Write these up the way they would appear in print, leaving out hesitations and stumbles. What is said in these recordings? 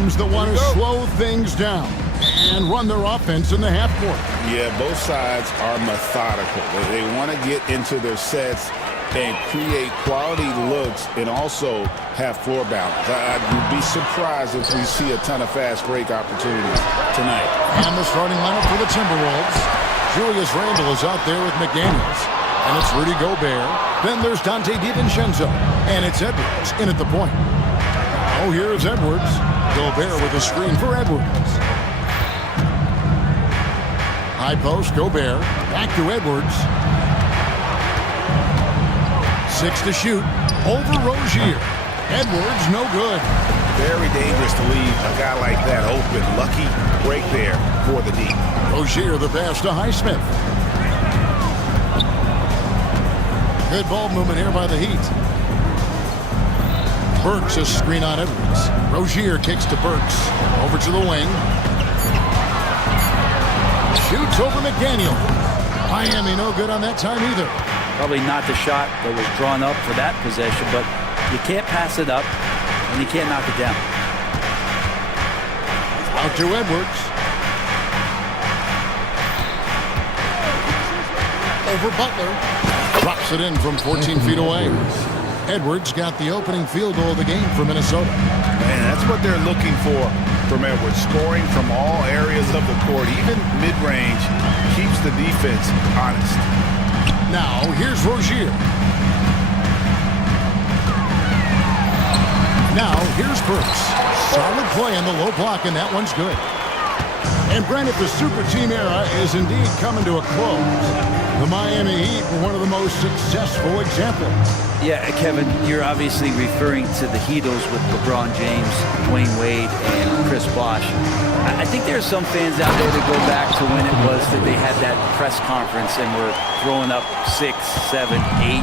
teams that want to slow things down and run their offense in the half court. Yeah, both sides are methodical. They want to get into their sets and create quality looks and also have floor balance. I'd be surprised if we see a ton of fast break opportunities tonight. And the starting lineup for the Timberwolves. Julius Randle is out there with McDaniels. And it's Rudy Gobert. Then there's Dante DiVincenzo. And it's Edwards in at the point. Oh, here's Edwards. Gobert with a screen for Edwards. High post, Gobert. Back to Edwards. 6 to shoot. Over Rozier. Edwards, no good. Very dangerous to leave a guy like that open. Lucky break there for the D. Rozier the pass to Highsmith. Good ball movement here by the Heat. Burks a screen on Edwards. Rozier kicks to Burks. Over to the wing. Shoots over McDaniel. Miami no good on that time either. Probably not the shot that was drawn up for that possession, but you can't pass it up and you can't knock it down. Out to Edwards. Over Butler. Drops it in from 14 feet away. Edwards got the opening field goal of the game for Minnesota. Man, that's what they're looking for from Edwards. Scoring from all areas of the court, even mid-range, keeps the defense honest. Now, here's Rozier. Now, here's Burks. Solid play in the low block, and that one's good. And Brandon, the super team era is indeed coming to a close. The Miami Heat were one of the most successful examples. Yeah, Kevin, you're obviously referring to the Heatles with LeBron James, Dwayne Wade, and Chris Bosh. I think there are some fans out there that go back to when it was that they had that press conference and were throwing up 6, 7, 8.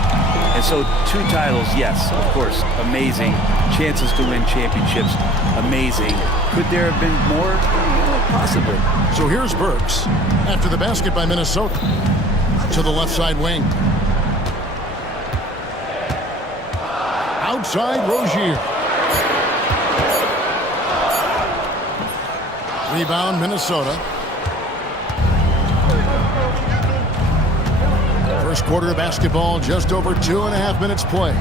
And so 2 titles, yes, of course, amazing. Chances to win championships, amazing. Could there have been more? Possibly. So here's Burks after the basket by Minnesota. To the left side wing. Outside Rozier. Rebound Minnesota. First quarter of basketball, just over 2.5 minutes play.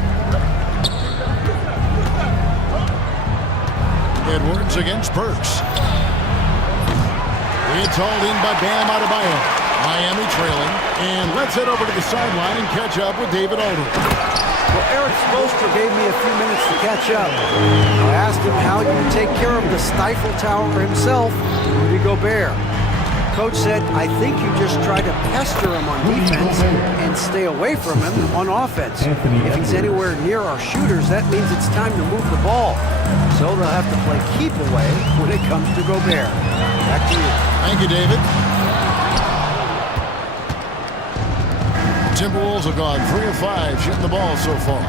Edwards against Burks. It's hauled in by Bam Adebayo. Miami trailing, and let's head over to the sideline and catch up with David Aldridge. Well, Eric Spoelstra gave me a few minutes to catch up. I asked him how you would take care of the Stifle Tower himself, Rudy Gobert. Coach said, I think you just try to pester him on defense and stay away from him on offense. If he's anywhere near our shooters, that means it's time to move the ball. So they'll have to play keep away when it comes to Gobert. Back to you. Thank you, David. Timberwolves have gone 3 of 5 shooting the ball so far.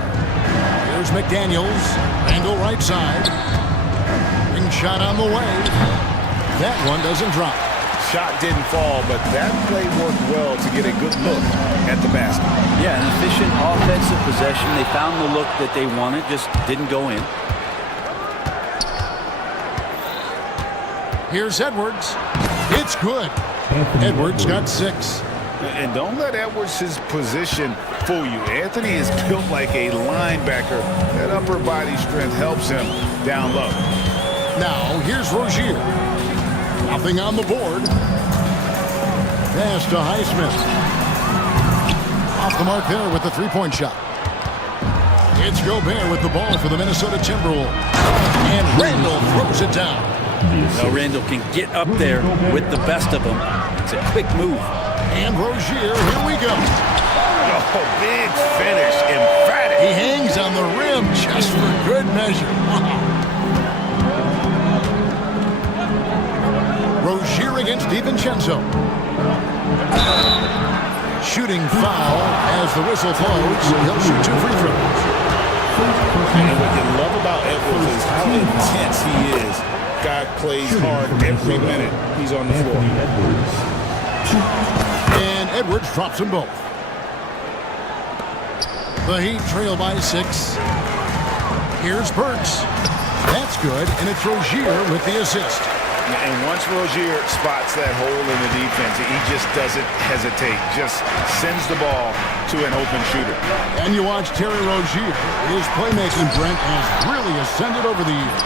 Here's McDaniels. Randle right side. Ring shot on the way. That one doesn't drop. Shot didn't fall, but that play worked well to get a good look at the basket. Yeah, an efficient offensive possession. They found the look that they wanted, just didn't go in. Here's Edwards. It's good. Edwards got 6. And don't let Edwards' position fool you. Anthony is built like a linebacker. That upper body strength helps him down low. Now, here's Rozier. Nothing on the board. Pass to Highsmith. Off the mark there with the three-point shot. It's Gobert with the ball for the Minnesota Timberwolves. And Randle throws it down. Now Randle can get up there with the best of them. It's a quick move. And Rozier, here we go. Oh, big finish, emphatic. He hangs on the rim just for good measure. Rozier against DiVincenzo. Shooting foul as the whistle blows. He'll shoot 2 free throws. And what you love about Edwards is how intense he is. Guy plays hard every minute he's on the floor. And Edwards drops them both. The Heat trail by 6. Here's Burks. That's good, and it's Rozier with the assist. And once Rozier spots that hole in the defense, he just doesn't hesitate, just sends the ball to an open shooter. And you watch Terry Rozier. His playmaking, Brent, has really ascended over the years.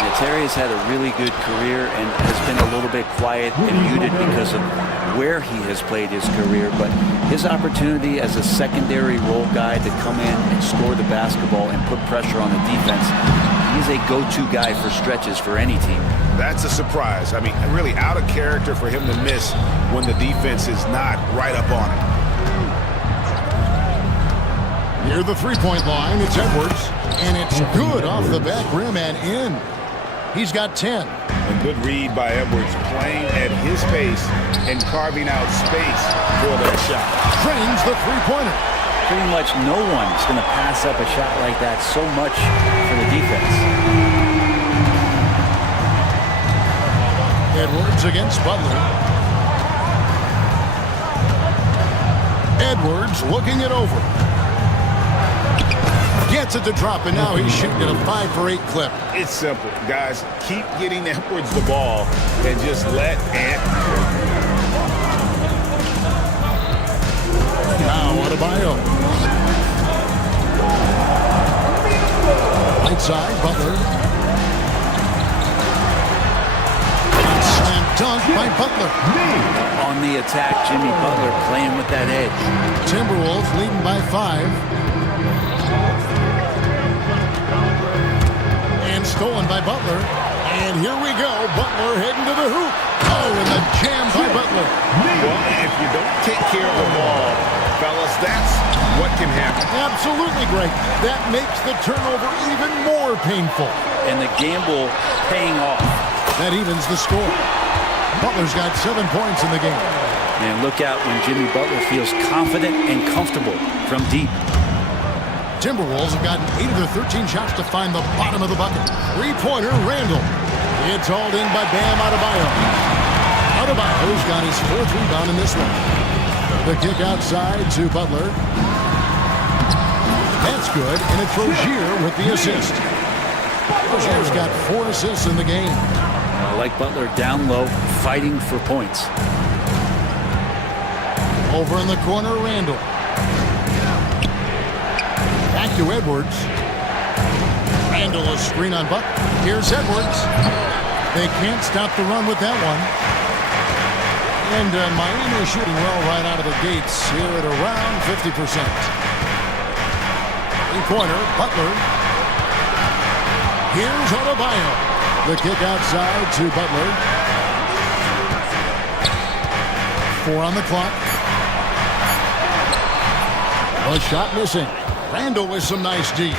Yeah, Terry has had a really good career and has been a little bit quiet and muted because of where he has played his career. But his opportunity as a secondary role guy to come in and score the basketball and put pressure on the defense, he's a go-to guy for stretches for any team. That's a surprise. I mean, really out of character for him to miss when the defense is not right up on him. Near the three-point line, it's Edwards, and it's good off the back rim and in. He's got 10. A good read by Edwards, playing at his pace and carving out space for that shot. Drains the three-pointer. Pretty much no one is going to pass up a shot like that so much for the defense. Edwards against Butler. Edwards looking it over. Gets it to drop, and now he's shooting at a 5-for-8 clip. It's simple, guys. Keep getting Edwards the ball and just let Ant. Now Adebayo. Right side, Butler. Slam dunk by Butler. On the attack, Jimmy Butler playing with that edge. Timberwolves leading by 5. And stolen by Butler. And here we go. Butler heading to the hoop. Oh, and the jam by Butler. Well, if you don't take care of the ball, fellas, that's what can happen. Absolutely great. That makes the turnover even more painful. And the gamble paying off. That evens the score. Butler's got 7 points in the game. And look out when Jimmy Butler feels confident and comfortable from deep. Timberwolves have gotten 8 of their 13 shots to find the bottom of the bucket. Three-pointer, Randall. It's hauled in by Bam Adebayo. Adebayo's got his 4th rebound in this one. The kick outside to Butler. That's good, and it's Rozier with the assist. Rozier's got 4 assists in the game. I like Butler down low, fighting for points. Over in the corner, Randall. Back to Edwards. Randall, a screen on Buck. Here's Edwards. They can't stop the run with that one. And Miami is shooting well right out of the gates here at around 50%. Three-pointer, Butler. Here's Adebayo. The kick outside to Butler. 4 on the clock. A shot missing. Randall with some nice deep.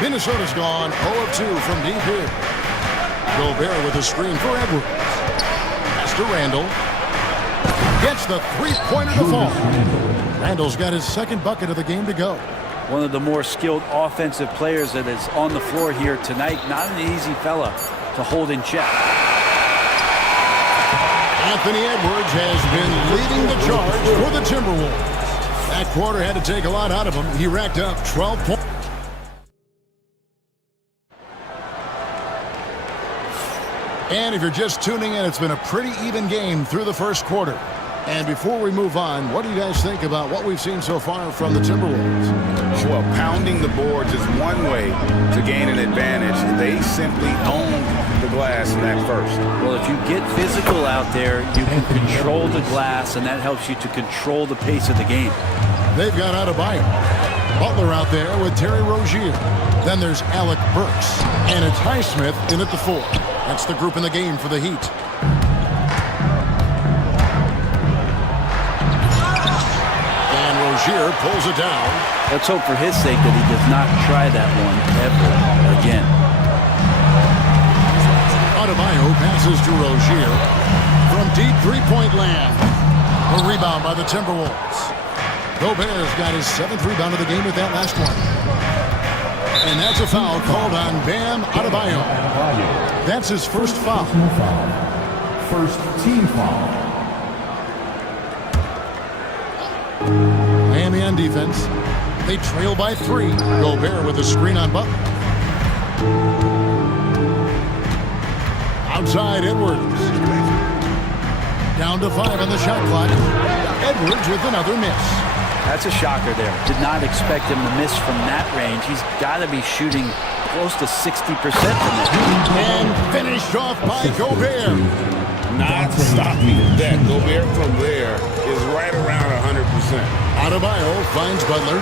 Minnesota's gone 0 of 2 from deep here. Gobert with a screen for Edwards. Pass to Randall. Gets the three-pointer to fall. Randall's got his 2nd bucket of the game to go. One of the more skilled offensive players that is on the floor here tonight. Not an easy fella to hold in check. Anthony Edwards has been leading the charge for the Timberwolves. That quarter had to take a lot out of him. He racked up 12 points. And if you're just tuning in, it's been a pretty even game through the first quarter. And before we move on, what do you guys think about what we've seen so far from the Timberwolves? Well, pounding the boards is one way to gain an advantage. They simply own the glass in that first. Well, if you get physical out there, you can control the glass, and that helps you to control the pace of the game. They've got Adebayo. Butler out there with Terry Rozier. Then there's Alec Burks. And it's Highsmith in at the 4. That's the group in the game for the Heat. And Rozier pulls it down. Let's hope for his sake that he does not try that one ever again. Adebayo passes to Rozier. From deep three-point land. A rebound by the Timberwolves. Gobert's got his 7th rebound of the game with that last one. And that's a foul called on Bam Adebayo. That's his first foul. First team foul. Miami on defense. They trail by 3. Gobert with a screen on Butler. Outside Edwards. Down to 5 on the shot clock. Edwards with another miss. That's a shocker there. Did not expect him to miss from that range. He's got to be shooting close to 60% from it. And finished off by Gobert. Not stopping that. Gobert from there is right around 100%. Adebayo finds Butler.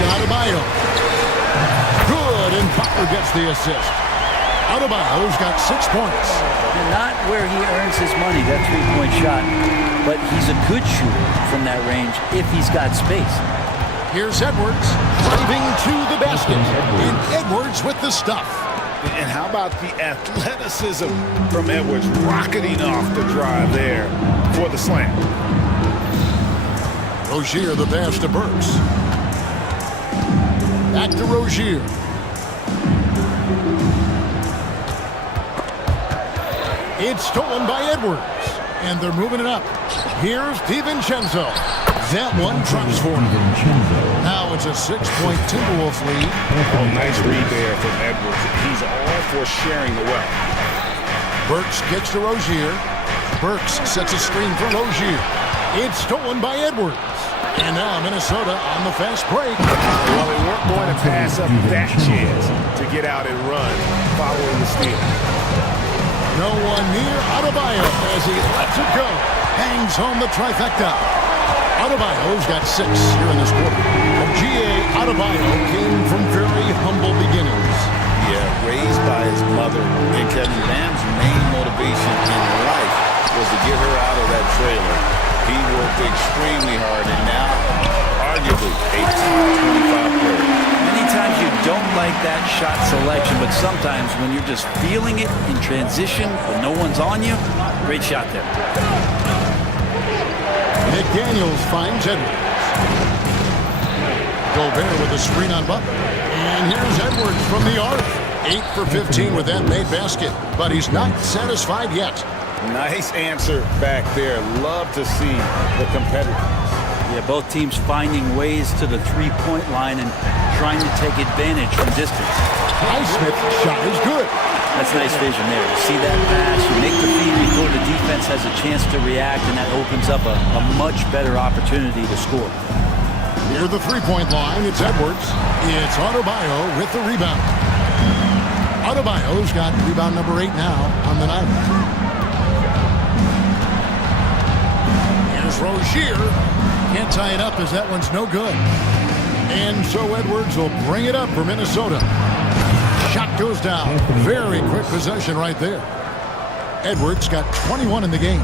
Adebayo. Good, and Butler gets the assist. Adebayo's got 6 points. Not where he earns his money, that three-point shot, but he's a good shooter from that range if he's got space. Here's Edwards driving to the basket. And Edwards with the stuff. And how about the athleticism from Edwards rocketing off the drive there for the slam. Rozier the pass to Burks. Back to Rozier. It's stolen by Edwards. And they're moving it up. Here's DiVincenzo. That one transformed. Now it's a 6-point Timberwolves lead. Oh, nice read there from Edwards. He's all for sharing the wealth. Burks gets to Rozier. Burks sets a screen for Rozier. It's stolen by Edwards. And now Minnesota on the fast break. Well, they weren't going to pass up that chance to get out and run following the steal. No one near Adebayo as he lets it go. Hangs home the trifecta. Adebayo's got 6 here in this quarter. G.A. Adebayo came from very humble beginnings. Yeah, raised by his mother. And Kevin Bam's main motivation in life was to get her out of that trailer. He worked extremely hard, and now, arguably, a top 25 player. Many times you don't like that shot selection, but sometimes when you're just feeling it in transition when no one's on you, great shot there. McDaniels finds Edwards. Gobert with a screen on Butler. And here's Edwards from the arc. 8 for 15 with that made basket, but he's not satisfied yet. Nice answer back there. Love to see the competitors. Yeah, both teams finding ways to the three-point line and trying to take advantage from distance. Highsmith's shot is good. That's nice vision there. You see that pass, you make the feed before the defense has a chance to react, and that opens up a much better opportunity to score. Near the three-point line, it's Edwards. It's Adebayo with the rebound. Adebayo's got rebound number 8 now on the night. Here's Rozier. Can't tie it up as that one's no good. And so Edwards will bring it up for Minnesota. Shot goes down. Very quick possession right there. Edwards got 21 in the game.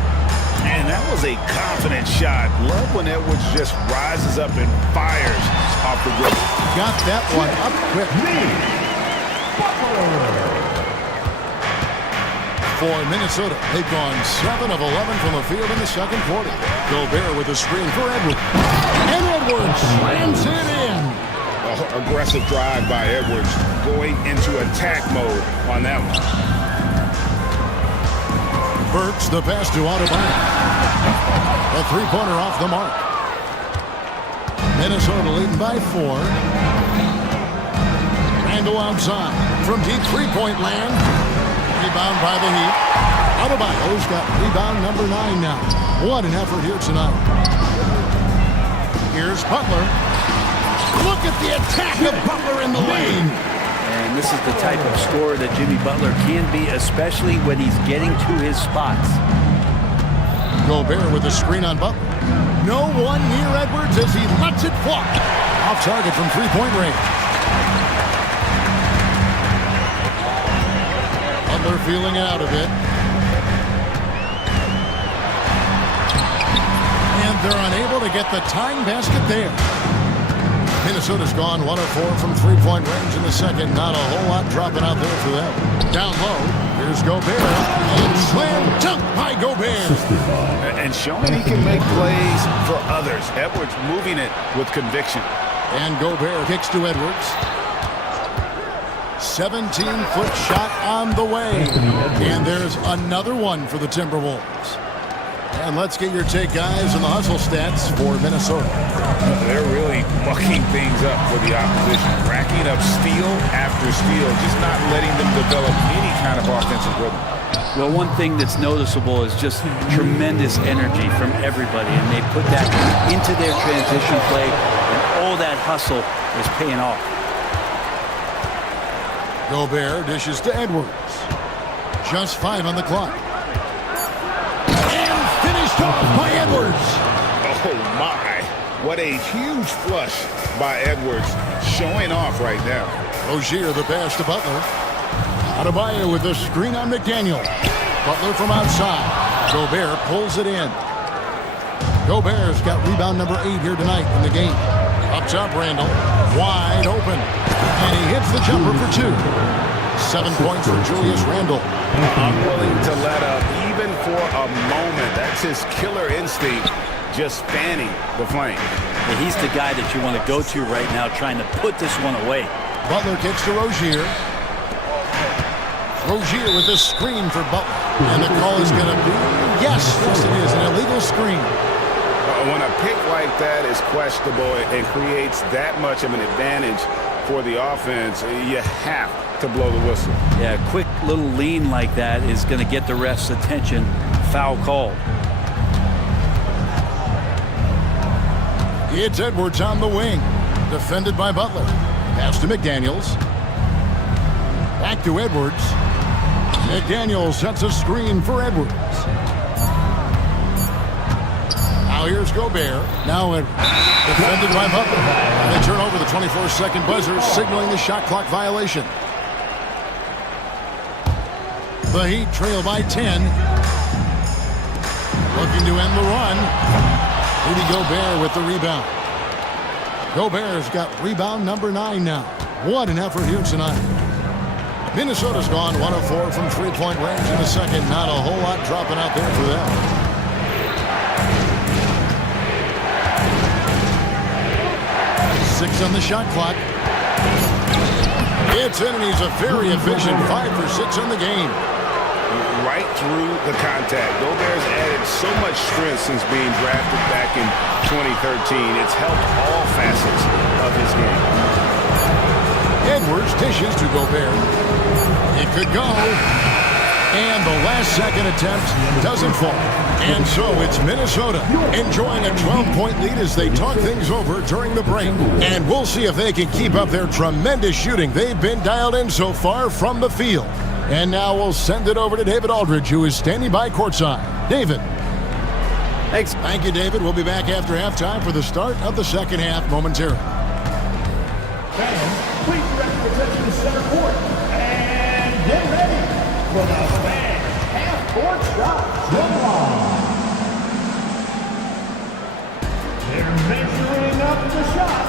And that was a confident shot. Love when Edwards just rises up and fires off the dribble. Got that one up quick. For Minnesota, they've gone 7 of 11 from the field in the second quarter. Gobert with a screen for Edwards. And Edwards slams it in. Aggressive drive by Edwards, going into attack mode on that one. Burks the pass to Adebayo. A three-pointer off the mark. Minnesota leading by 4. Randall outside from deep three-point land. Rebound by the Heat. Adebayo's got rebound number 9 now. What an effort here tonight. Here's Butler. Look at the attack of Butler in the lane. And this is the type of scorer that Jimmy Butler can be, especially when he's getting to his spots. Gobert with a screen on Butler. No one near Edwards as he lets it fly. Off target from three-point range. Butler feeling out of it. And they're unable to get the tying basket there. Minnesota's gone 1 of 4 from three-point range in the second. Not a whole lot dropping out there for them. Down low, here's Gobert. And slam dunk by Gobert. And showing he can make plays for others. Edwards moving it with conviction. And Gobert kicks to Edwards. 17-foot shot on the way. And there's another one for the Timberwolves. And let's get your take, guys, on the hustle stats for Minnesota. They're really mucking things up for the opposition, racking up steal after steal, just not letting them develop any kind of offensive rhythm. Well, one thing that's noticeable is just tremendous energy from everybody, and they put that into their transition play, and all that hustle is paying off. Gobert dishes to Edwards. Just 5 on the clock. And finished off by Edwards. Oh, my. What a huge flush by Edwards, showing off right now. Rozier the pass to Butler. Adebayo with the screen on McDaniel. Butler from outside. Gobert pulls it in. Gobert's got rebound number 8 here tonight in the game. Up top, Randall. Wide open. And he hits the jumper for 2. 7 points for Julius Randle. Unwilling to let up even for a moment. That's his killer instinct, just fanning the flame. And he's the guy that you want to go to right now, trying to put this one away. Butler kicks to Rozier. Rozier with the screen for Butler. And the call is going to be, yes, it is, an illegal screen. When a pick like that is questionable and creates that much of an advantage for the offense, you have to blow the whistle. Yeah, a quick little lean like that is going to get the ref's attention. Foul called. It's Edwards on the wing. Defended by Butler. Pass to McDaniels. Back to Edwards. McDaniels sets a screen for Edwards. Now here's Gobert. Now Edwards. Defended by Butler. And they turn over the 24-second buzzer, signaling the shot clock violation. The Heat trail by 10. Looking to end the run. Rudy Gobert with the rebound. Gobert's got rebound number 9 now. What an effort here tonight. Minnesota's gone 1 of 4 from three-point range in the second. Not a whole lot dropping out there for them. Six on the shot clock. It's in, and he's a very efficient 5 for 6 on the game. Right through the contact. Gobert's added so much strength since being drafted back in 2013. It's helped all facets of his game. Edwards dishes to Gobert. It could go. And the last second attempt doesn't fall. And so it's Minnesota enjoying a 12-point lead as they talk things over during the break. And we'll see if they can keep up their tremendous shooting they've been dialed in so far from the field. And now we'll send it over to David Aldridge, who is standing by courtside. David. Thanks. Thank you, David. We'll be back after halftime for the start of the second half momentarily. Fans, please direct your attention to center court. And get ready for the fans half-court shot drum line. They're measuring up the shot.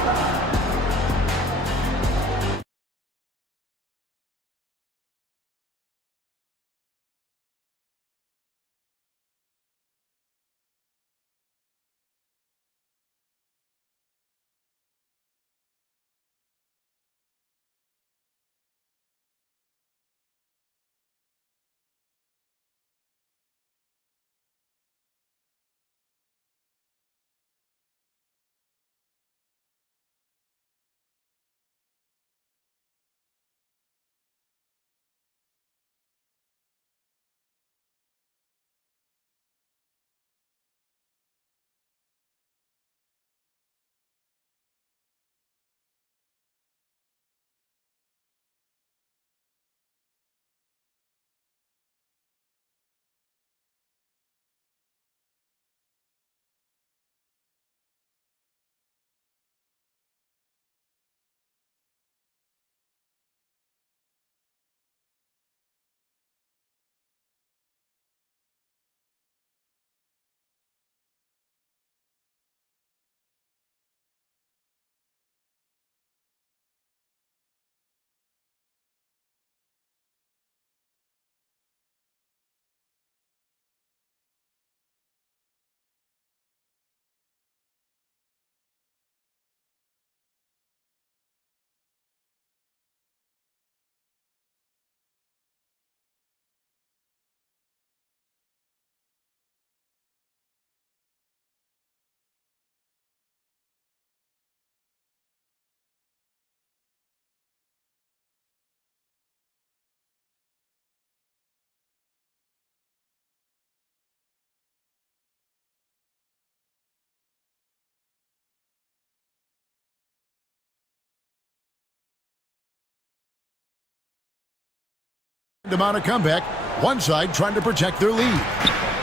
Amount of comeback. One side trying to protect their lead.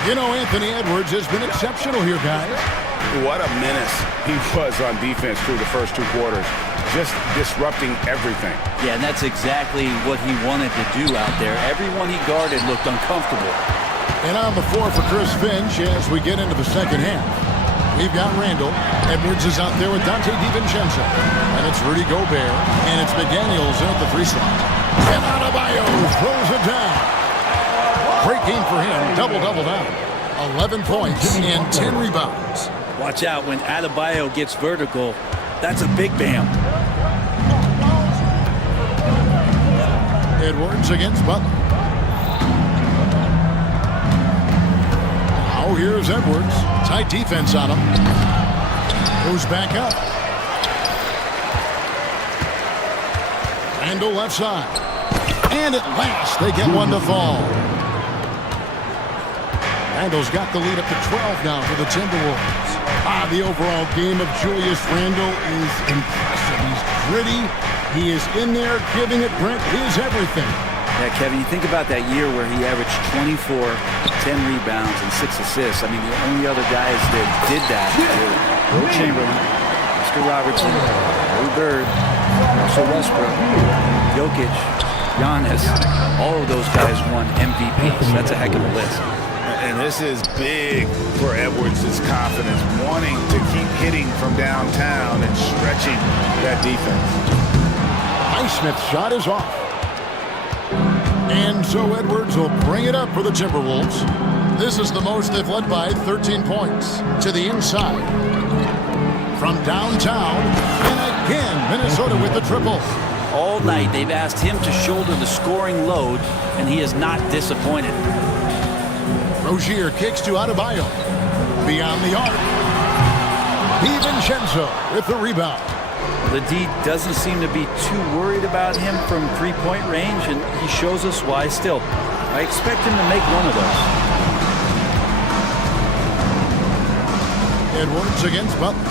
You know, Anthony Edwards has been exceptional here, guys. What a menace he was on defense through the first 2 quarters. Just disrupting everything. Yeah, and that's exactly what he wanted to do out there. Everyone he guarded looked uncomfortable. And on the floor for Chris Finch as we get into the second half. We've got Randall. Edwards is out there with Dante DiVincenzo. And it's Rudy Gobert. And it's McDaniels in at the 3 slot. And Adebayo throws it down. Great game for him. Double-double down. 11 points and 10 rebounds. Watch out when Adebayo gets vertical. That's a big bam. Edwards against Butler. Now here's Edwards. Tight defense on him. Goes back up. Randall left side. And at last they get one to fall. Randall's got the lead up to 12 now for the Timberwolves. The overall game of Julius Randle is impressive. He's gritty. He is in there giving it Brent his everything. Yeah, Kevin, you think about that year where he averaged 24, 10 rebounds, and 6 assists. I mean, the only other guys that did that were Will Chamberlain, Oscar Robertson, Larry Bird, Russell Westbrook, Jokic, Giannis. All of those guys won MVPs. That's a heck of a list. And this is big for Edwards' confidence, wanting to keep hitting from downtown and stretching that defense. Highsmith's shot is off. And so Edwards will bring it up for the Timberwolves. This is the most they've led by 13 points. To the inside. From downtown. And again, Minnesota with the triple. All night they've asked him to shoulder the scoring load, and he is not disappointed. Rozier kicks to Adebayo. Beyond the arc. DiVincenzo with the rebound. The D doesn't seem to be too worried about him from three-point range, and he shows us why still. I expect him to make one of those. Edwards against Butler.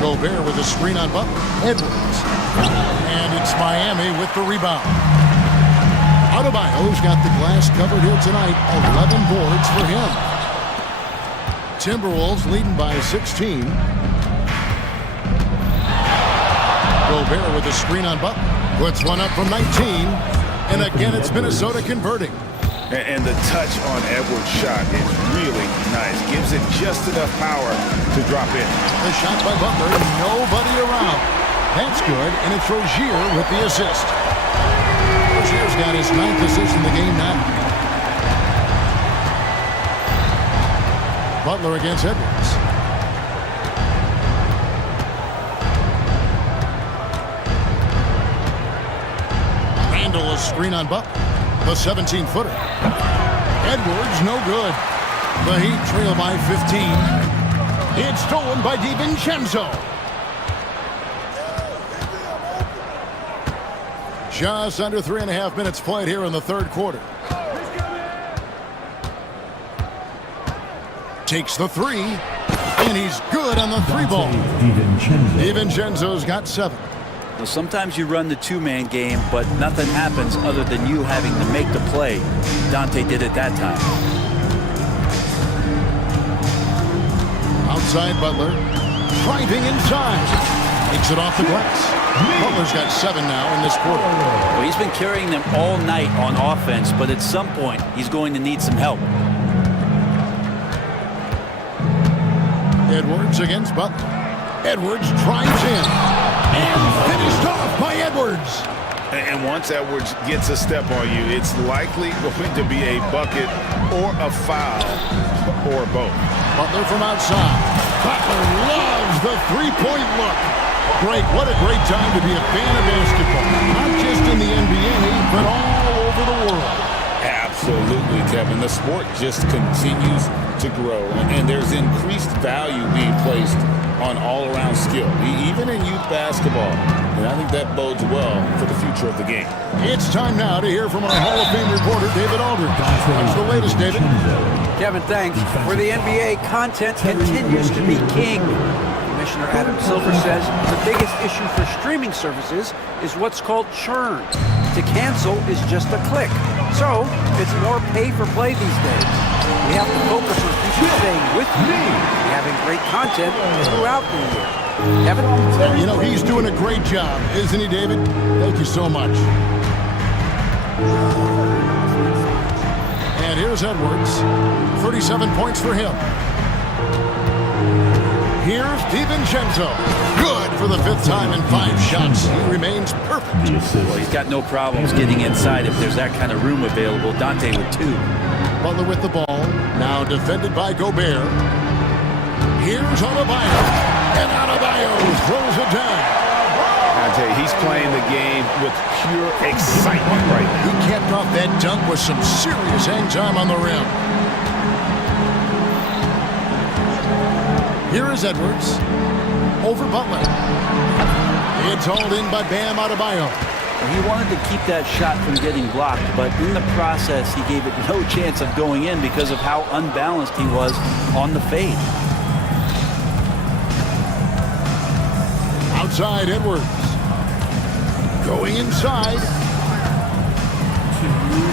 Gobert with a screen on Butler. Edwards. And it's Miami with the rebound. Adebayo's got the glass covered here tonight. 11 boards for him. Timberwolves leading by 16. Gobert with a screen on Butler. Puts one up from 19. And again, it's Minnesota converting. And the touch on Edwards' shot is really nice. Gives it just enough power to drop in. The shot by Butler. Nobody around. That's good. And it's Rozier with the assist. Rozier's got his 9th assist in the game now. Butler against Edwards. Randall a screen on Butler. The 17-footer. Edwards no good. The Heat trail by 15. It's stolen by DiVincenzo. Just under 3.5 minutes played here in the third quarter. Takes the three, and he's good on the three ball. DiVincenzo's got 7. Well, sometimes you run the two-man game, but nothing happens other than you having to make the play. Dante did it that time. Outside Butler, driving inside. Takes it off the glass. Butler's got 7 now in this quarter. Well, he's been carrying them all night on offense, but at some point, he's going to need some help. Edwards against Butler. Edwards drives in. And finished off by Edwards. And once Edwards gets a step on you, it's likely going to be a bucket or a foul or both. Butler from outside. Butler loves the three-point look. Great, what a great time to be a fan of basketball. Not just in the NBA, but all over the world. Absolutely, Kevin. The sport just continues to grow, and there's increased value being placed on all-around skill, even in youth basketball. And I think that bodes well for the future of the game. It's time now to hear from our Hall of Fame reporter, David Aldridge. What's the latest, David? Kevin, thanks. For the NBA, content continues to be king. Commissioner Adam Silver says the biggest issue for streaming services is what's called churn. To cancel is just a click. So it's more pay for play these days. We have to focus on people staying with you and having great content throughout the year. Kevin? You know, he's doing a great job, isn't he, David? Thank you so much. And here's Edwards. 37 points for him. Here's DiVincenzo. Good for the fifth time in 5 shots. He remains perfect. Well, he's got no problems getting inside if there's that kind of room available. Dante with 2. Butler with the ball. Now defended by Gobert. Here's Adebayo. And Adebayo throws it down. I tell you, he's playing the game with pure excitement right now. He capped off that dunk with some serious hang time on the rim. Here is Edwards. Over Butler. It's hauled in by Bam Adebayo. He wanted to keep that shot from getting blocked, but in the process, he gave it no chance of going in because of how unbalanced he was on the fade. Outside Edwards. Going inside.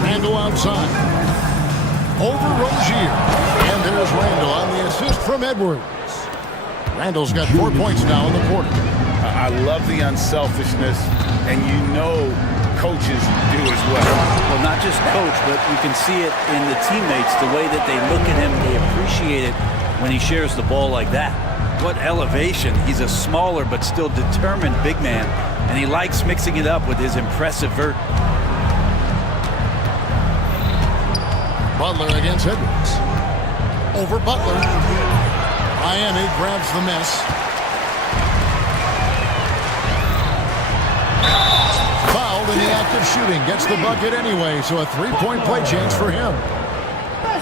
Randall outside. Over Rozier. And there's Randall on the assist from Edwards. Randall's got 4 points now in the quarter. I love the unselfishness, and you know coaches do as well. Well, not just coach, but you can see it in the teammates, the way that they look at him, they appreciate it when he shares the ball like that. What elevation. He's a smaller but still determined big man, and he likes mixing it up with his impressive vert. Butler against Edwards. Over Butler. Miami grabs the miss. Fouled in the act of shooting. Gets the bucket anyway, so a 3-point play change for him.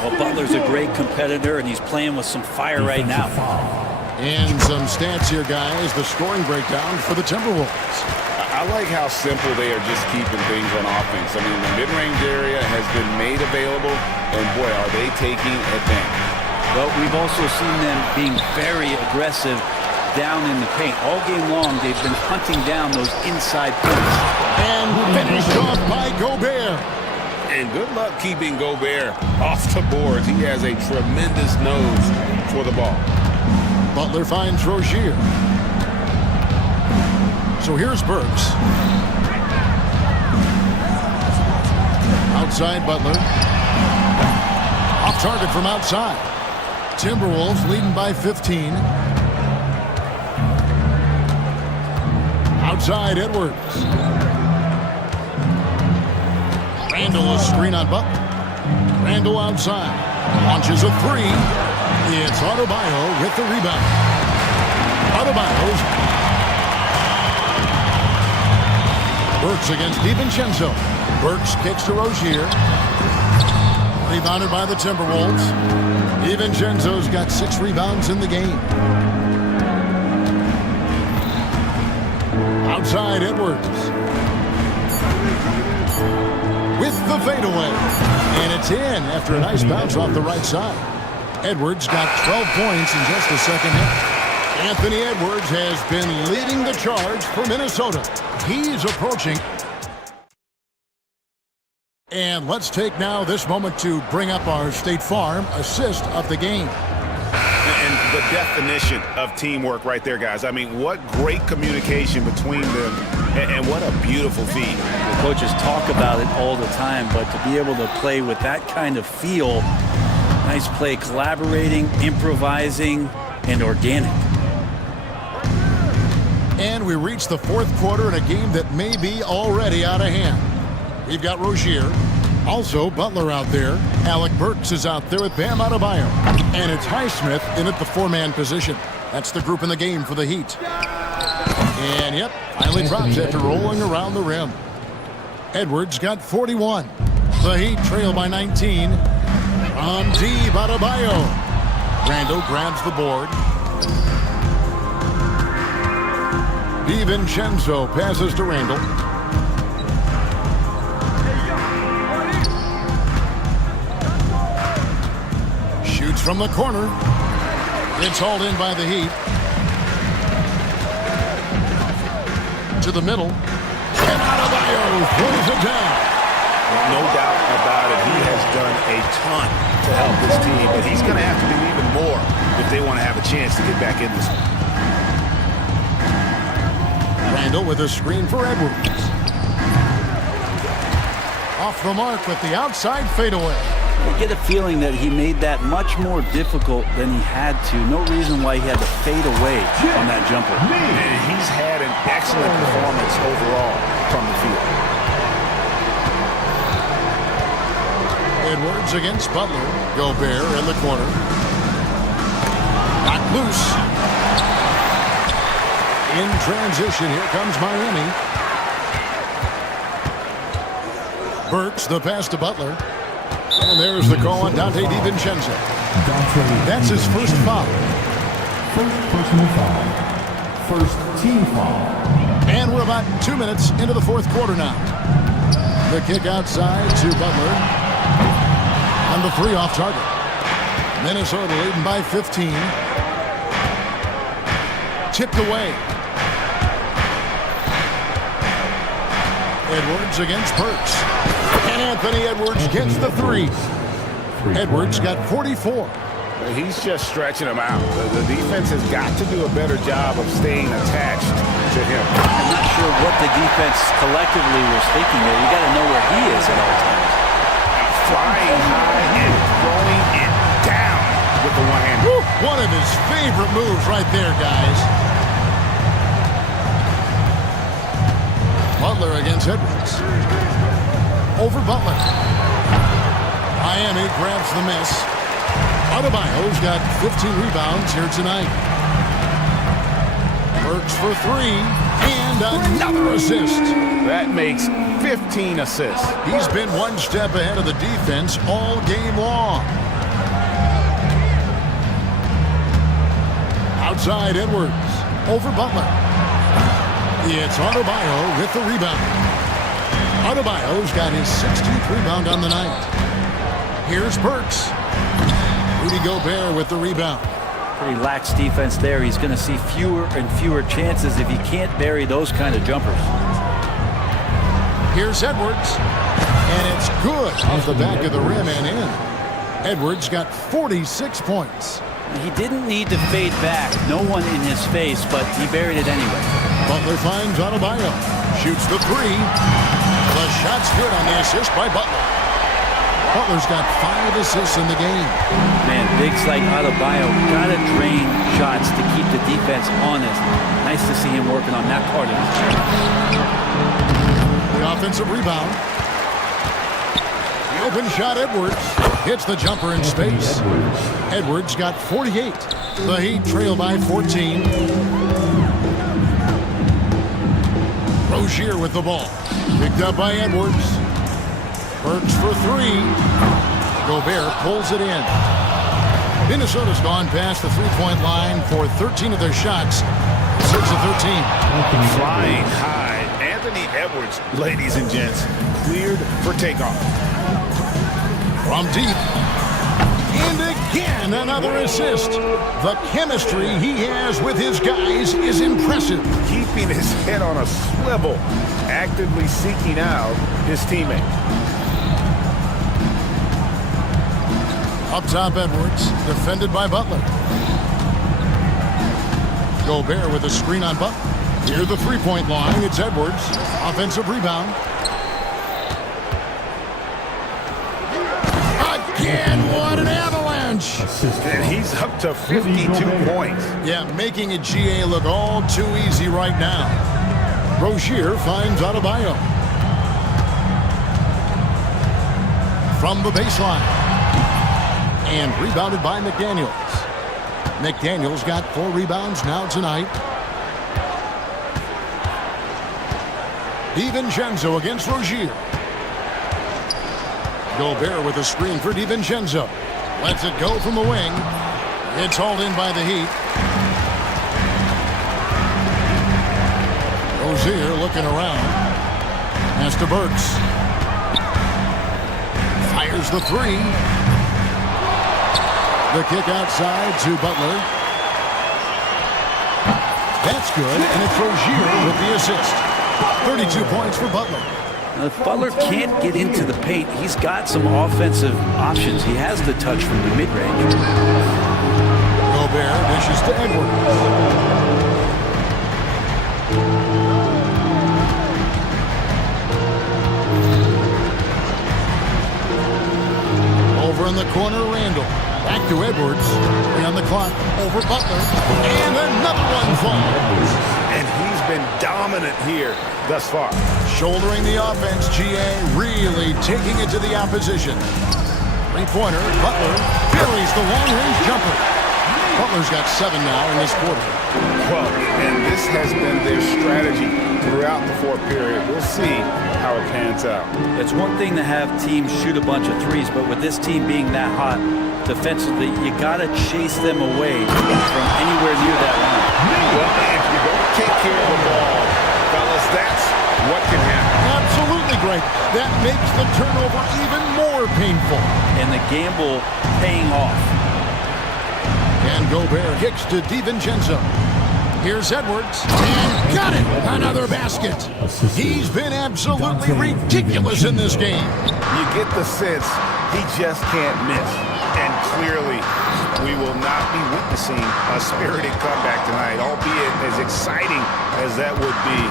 Well, Butler's a great competitor, and he's playing with some fire right now. And some stats here, guys. The scoring breakdown for the Timberwolves. I like how simple they are just keeping things on offense. I mean, the mid-range area has been made available, and boy, are they taking advantage. Well, we've also seen them being very aggressive down in the paint. All game long, they've been hunting down those inside points. And finished off by Gobert. And good luck keeping Gobert off the boards. He has a tremendous nose for the ball. Butler finds Rozier. So here's Burks. Outside Butler. Off target from outside. Timberwolves leading by 15. Outside Edwards. Randall a screen on Butler. Randall outside. Launches a 3. It's Adebayo with the rebound. Adebayo's. Burks against DiVincenzo. Burks kicks to Rozier. Rebounded by the Timberwolves. DiVincenzo's got 6 rebounds in the game. Outside Edwards. With the fadeaway. And it's in after a nice bounce off the right side. Edwards got 12 points in just the second half. Anthony Edwards has been leading the charge for Minnesota. He's approaching. And let's take now this moment to bring up our State Farm assist of the game. And the definition of teamwork right there, guys. I mean, what great communication between them, and what a beautiful feed. The coaches talk about it all the time, but to be able to play with that kind of feel, nice play, collaborating, improvising, and organic. And we reach the fourth quarter in a game that may be already out of hand. We've got Rozier. Also, Butler out there. Alec Burks is out there with Bam Adebayo. And it's Highsmith in at the 4-man position. That's the group in the game for the Heat. And, yep, finally drops after rolling around the rim. Edwards got 41. The Heat trail by 19. On deep, Adebayo. Randall grabs the board. DiVincenzo passes to Randall. Shoots from the corner. It's hauled in by the Heat. to the middle. And Adebayo throws it down. No doubt about it. He has done a ton to help this team, but he's going to have to do even more if they want to have a chance to get back in this one. Randall with a screen for Edwards. Off the mark with the outside fadeaway. I get a feeling that he made that much more difficult than he had to. No reason why he had to fade away on that jumper. And he's had an excellent performance overall from the field. Edwards against Butler. Gobert in the corner. Got loose. In transition, here comes Miami. Burks, the pass to Butler. And there's the call on Dante DiVincenzo. That's his first foul. First personal foul. First team foul. And we're about 2 minutes into the fourth quarter now. The kick outside to Butler. And the three off target. Minnesota leading by 15. Tipped away. Edwards against Burks. And Anthony Edwards gets the three. Edwards got 44. He's just stretching them out. The defense has got to do a better job of staying attached to him. I'm not sure what the defense collectively was thinking there. You got to know where he is at all times. Flying high and throwing it down with the one hand. One of his favorite moves right there, guys. Butler against Edwards. Over Butler. Miami grabs the miss. Adebayo's got 15 rebounds here tonight. Burks for three. And another assist. That makes 15 assists. He's been one step ahead of the defense all game long. Outside Edwards. Over Butler. It's Adebayo with the rebound. Adebayo's got his 16th rebound on the night. Here's Burks. Rudy Gobert with the rebound. Pretty lax defense there. He's going to see fewer and fewer chances if he can't bury those kind of jumpers. Here's Edwards. And it's good off the back of the rim and in. Edwards got 46 points. He didn't need to fade back. No one in his face, but he buried it anyway. Butler finds Adebayo. Shoots the three. The shot's good on the assist by Butler. Butler's got 5 assists in the game. Man, bigs like Adebayo gotta drain shots to keep the defense honest. Nice to see him working on that part of his game. The offensive rebound. The open shot, Edwards. Hits the jumper in space. Edwards got 48. The Heat trail by 14. Rozier with the ball. Picked up by Edwards. Burks for three. Gobert pulls it in. Minnesota's gone past the three-point line for 13 of their shots. 6 of 13. Flying high. Anthony Edwards, ladies and gents, cleared for takeoff. From deep. And again, another assist. The chemistry he has with his guys is impressive. Keeping his head on a swivel, actively seeking out his teammate. Up top, Edwards, defended by Butler. Gobert with a screen on Butler. Near the three-point line, it's Edwards. Offensive rebound. Again, what an avalanche! And he's up to 52 points. Yeah, making a GA look all too easy right now. Rozier finds Adebayo. From the baseline. And rebounded by McDaniels. McDaniels got 4 rebounds now tonight. DiVincenzo against Rozier. Gobert with a screen for DiVincenzo. Lets it go from the wing. It's hauled in by the Heat. Rozier looking around. Pass to Burks. Fires the three. The kick outside to Butler. That's good, and it's Rozier with the assist. 32 points for Butler. Now, if Butler can't get into the paint, he's got some offensive options. He has the touch from the mid-range. Gobert dishes to Edwards. Over in the corner, Randall. Back to Edwards. 3 on the clock. Over Butler. And another one falls. And he's been dominant here thus far. Shouldering the offense, GA really taking it to the opposition. Three-pointer, Butler buries the long-range jumper. Butler's got 7 now in this quarter. Well, and this has been their strategy throughout the fourth period. We'll see how it pans out. It's one thing to have teams shoot a bunch of threes, but with this team being that hot defensively, you got to chase them away from anywhere near that line. Well, if you don't take care of the ball, fellas, that's what can happen. Absolutely great. That makes the turnover even more painful. And the gamble paying off. And Gobert kicks to DiVincenzo. Here's Edwards. And got it! Another basket. He's been absolutely ridiculous in this game. You get the sense he just can't miss. And clearly, we will not be witnessing a spirited comeback tonight, albeit as exciting as that would be.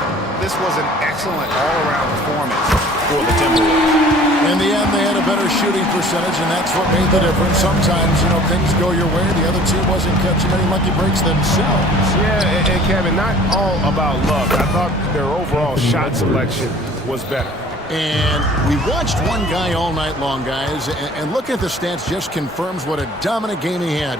This was an excellent all-around performance for the Timberwolves. In the end, they had a better shooting percentage, and that's what made the difference. Sometimes, things go your way. The other team wasn't catching any lucky breaks themselves. Yeah, and Kevin, not all about luck. I thought their overall shot selection was better. And we watched one guy all night long, guys, and looking at the stats just confirms what a dominant game he had.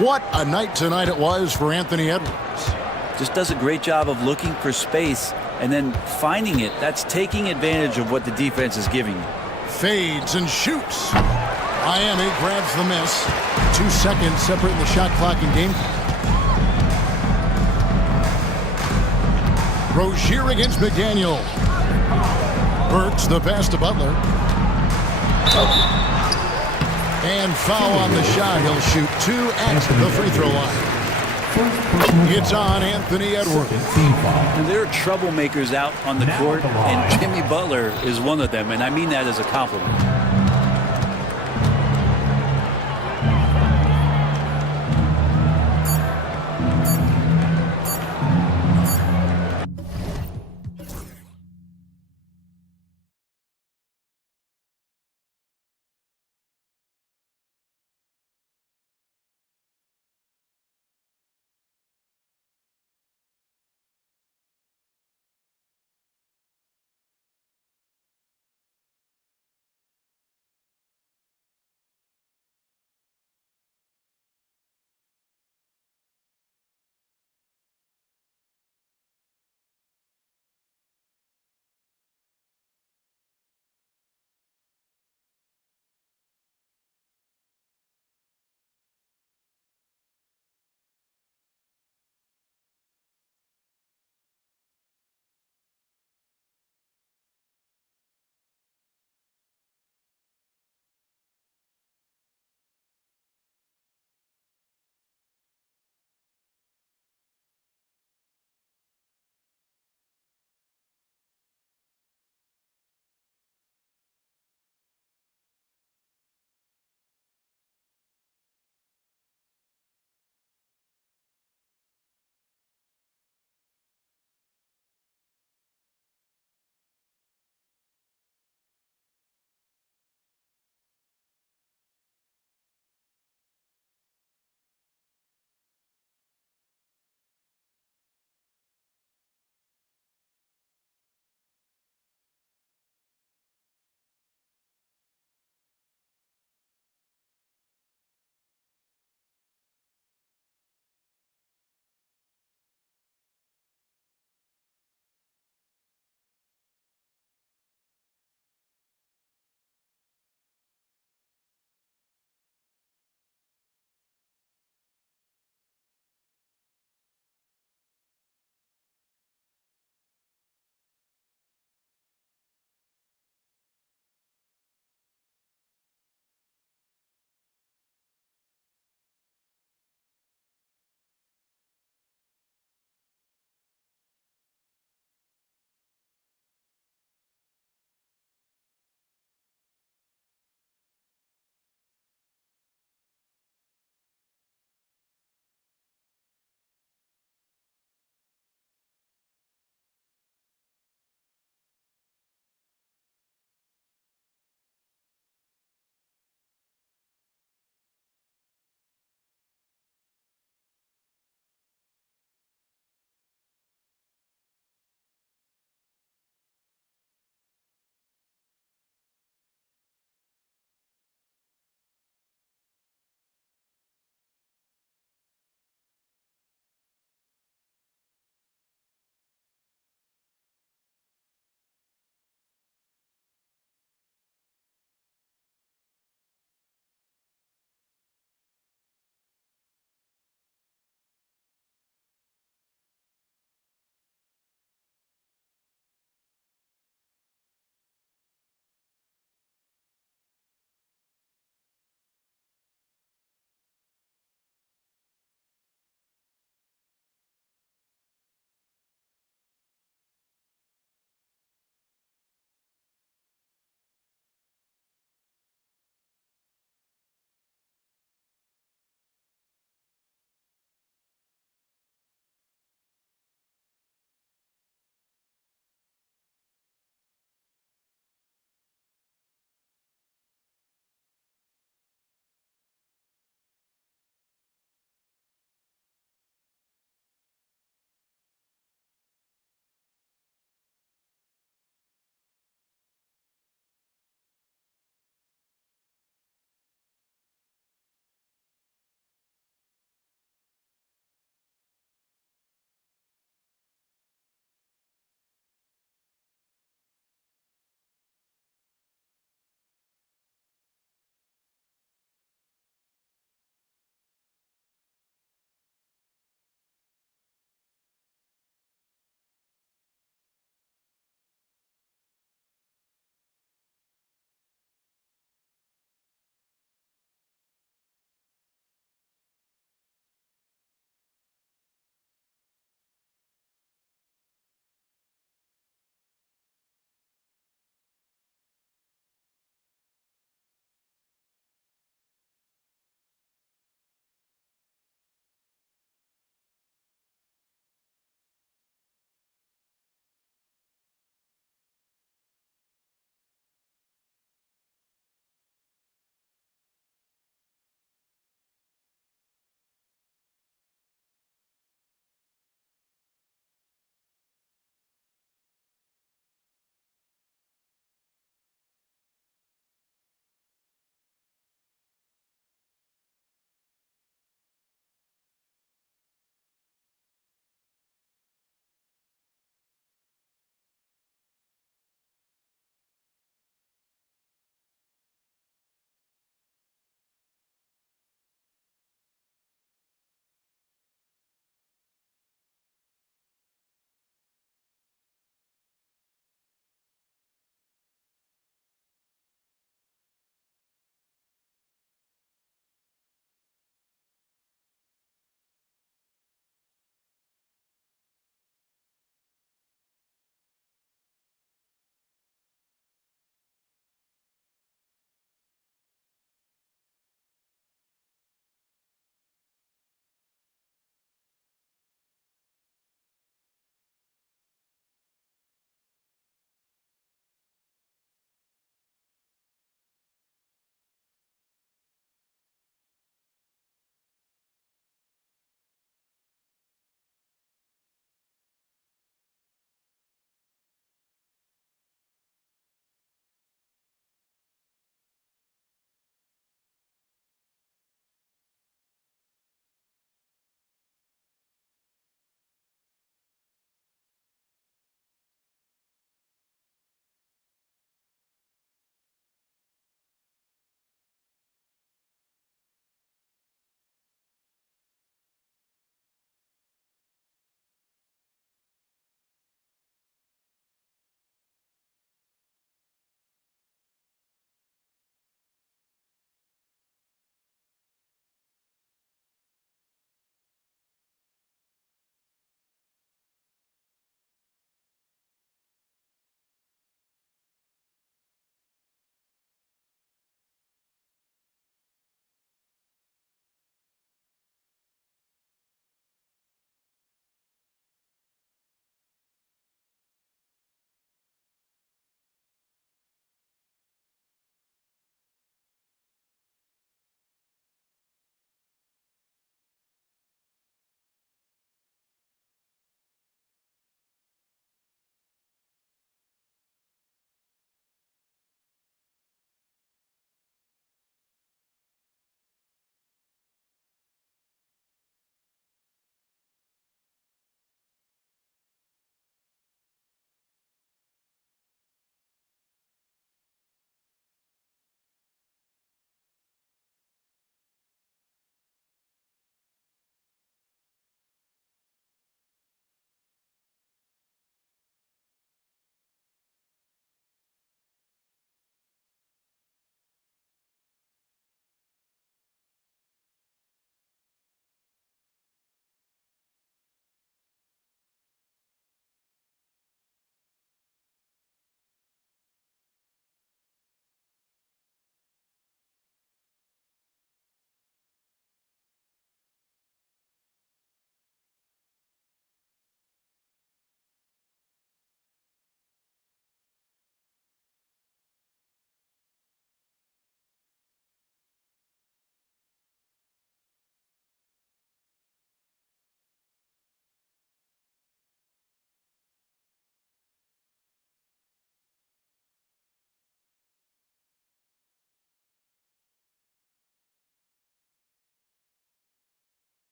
What a night tonight it was for Anthony Edwards. Just does a great job of looking for space and then finding it. That's taking advantage of what the defense is giving you. Fades and shoots. Miami grabs the miss. 2 seconds separating the shot clock and game. Rozier against McDaniel. Burks the pass to Butler. And foul on the shot. He'll shoot 2 at the free throw line. It's on Anthony Edwards. And there are troublemakers out on the court, and Jimmy Butler is one of them, and I mean that as a compliment.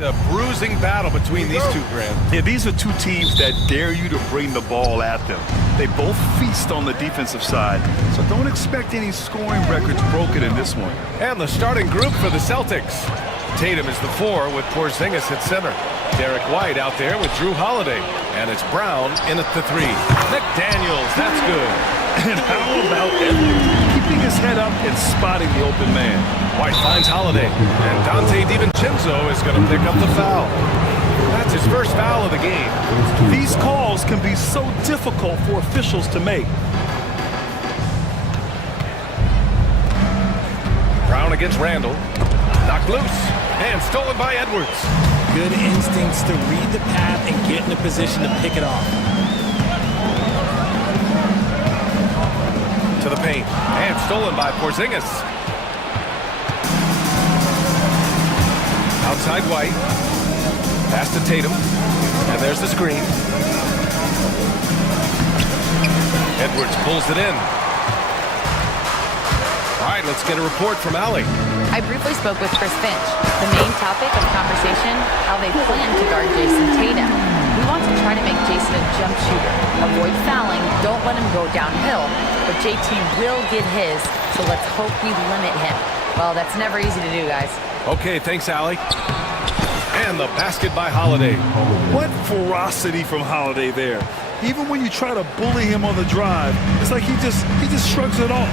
A bruising battle between these two, Grant. Yeah, these are two teams that dare you to bring the ball at them. They both feast on the defensive side, so don't expect any scoring records broken in this one. And the starting group for the Celtics. Tatum is the 4 with Porzingis at center. Derek White out there with Drew Holiday. And it's Brown in at the 3. McDaniels, that's good. And how about Edwards keeping his head up and spotting the open man? White finds Holiday. And Dante DiVincenzo is going to pick up the foul. That's his first foul of the game. These calls can be so difficult for officials to make. Brown against Randall. Knocked loose. And stolen by Edwards. Good instincts to read the path and get in a position to pick it off. To the paint. And stolen by Porzingis. Outside White. Pass to Tatum. And there's the screen. Edwards pulls it in. All right, let's get a report from Allie. I briefly spoke with Chris Finch. The main topic of conversation, how they plan to guard Jason Tatum. We want to try to make Jason a jump shooter. Avoid fouling, don't let him go downhill. But JT will get his, so let's hope we limit him. Well, that's never easy to do, guys. Okay, thanks, Allie. And the basket by Holiday. What ferocity from Holiday there. Even when you try to bully him on the drive, it's like he just shrugs it off.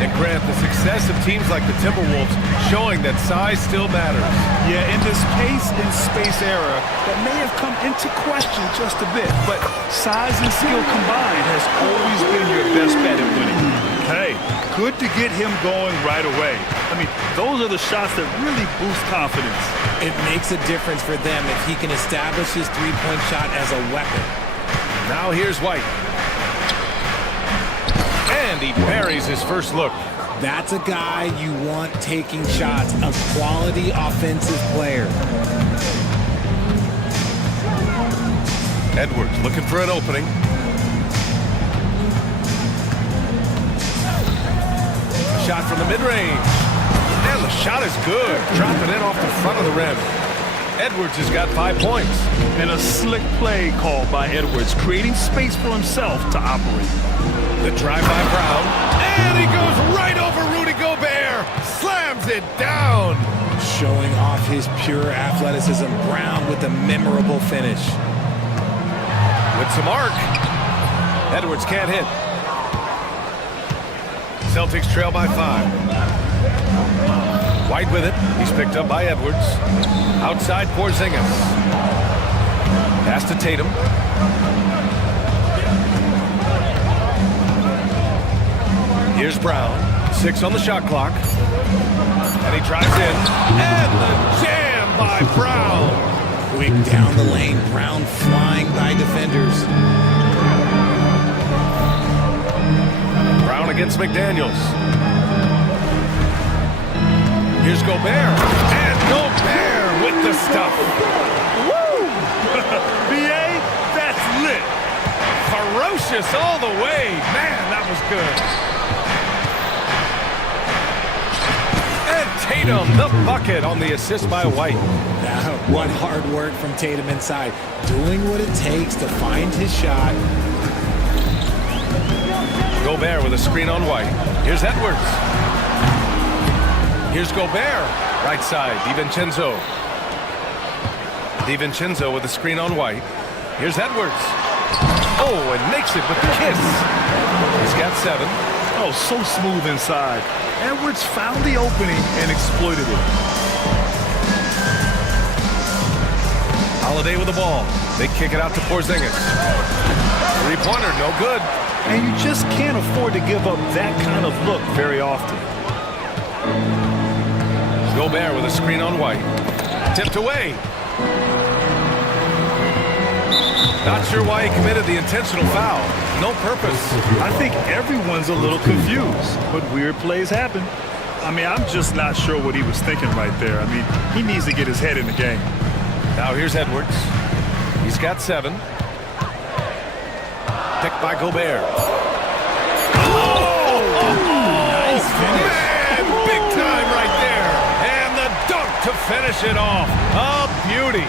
And Grant, the success of teams like the Timberwolves showing that size still matters. Yeah, in this pace and space era, that may have come into question just a bit, but size and skill combined has always been your best bet at winning. Hey, good to get him going right away. I mean, those are the shots that really boost confidence. It makes a difference for them if he can establish his three-point shot as a weapon. Now here's White. And he buries his first look. That's a guy you want taking shots, a quality offensive player. Edwards looking for an opening. A shot from the mid-range. And the shot is good. Dropping it off the front of the rim. Edwards has got 5 points. And a slick play called by Edwards, creating space for himself to operate. The drive by Brown. And he goes right over Rudy Gobert. Slams it down. Showing off his pure athleticism. Brown with a memorable finish. With some arc. Edwards can't hit. Celtics trail by 5. White with it. He's picked up by Edwards. Outside Porzingis. Pass to Tatum. Here's Brown. 6 on the shot clock. And he drives in. And the jam by Brown. Quick down the lane. Brown flying by defenders. Brown against McDaniels. Here's Gobert. And Gobert with the stuff. Woo! B.A., that's lit. Ferocious all the way. Man, that was good. And Tatum, the bucket on the assist by White. What hard work from Tatum inside. Doing what it takes to find his shot. Gobert with a screen on White. Here's Edwards. Here's Gobert. Right side, DiVincenzo. DiVincenzo with a screen on White. Here's Edwards. Oh, and makes it with the kiss. He's got 7. Oh, so smooth inside. Edwards found the opening and exploited it. Holiday with the ball. They kick it out to Porzingis. Three-pointer, no good. And you just can't afford to give up that kind of look very often. Gobert with a screen on White. Tipped away. Not sure why he committed the intentional foul. No purpose. I think everyone's a little confused, but weird plays happen. I mean, I'm just not sure what he was thinking right there. I mean, he needs to get his head in the game. Now here's Edwards. He's got 7. Picked by Gobert. Oh! Nice finish. Man, big time right there. And the dunk to finish it off. A beauty.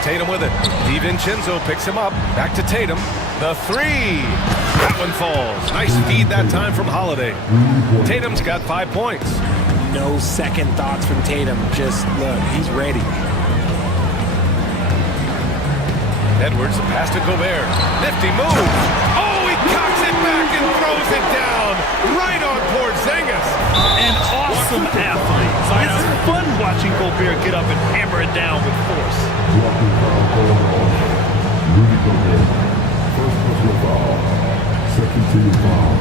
Tatum with it. DiVincenzo picks him up. Back to Tatum. The three. That one falls. Nice feed that time from Holiday. Tatum's got 5 points. No second thoughts from Tatum. Just look, he's ready. Edwards, the pass to Gobert. Nifty move. Oh, he cocks it back and throws it down. Right on Porzingis. An awesome athlete. It's fun watching Gobert get up and hammer it down with force. Rudy Gobert. First personal foul. Second team foul.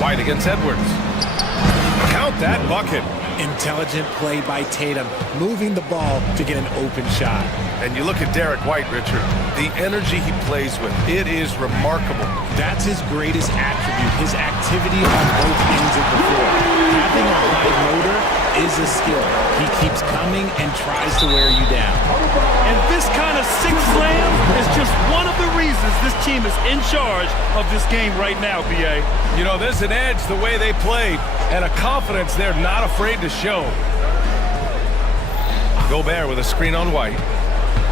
White against Edwards. Count that bucket. Intelligent play by Tatum, moving the ball to get an open shot. And you look at Derek White, Richard, the energy he plays with, it is remarkable. That's his greatest attribute, his activity on both ends of the floor. Having a high motor is a skill. He keeps coming and tries to wear you down. And this kind of six slam is just one of the reasons this team is in charge of this game right now, BA. You know, there's an edge the way they played and a confidence they're not afraid to show. Gobert with a screen on White.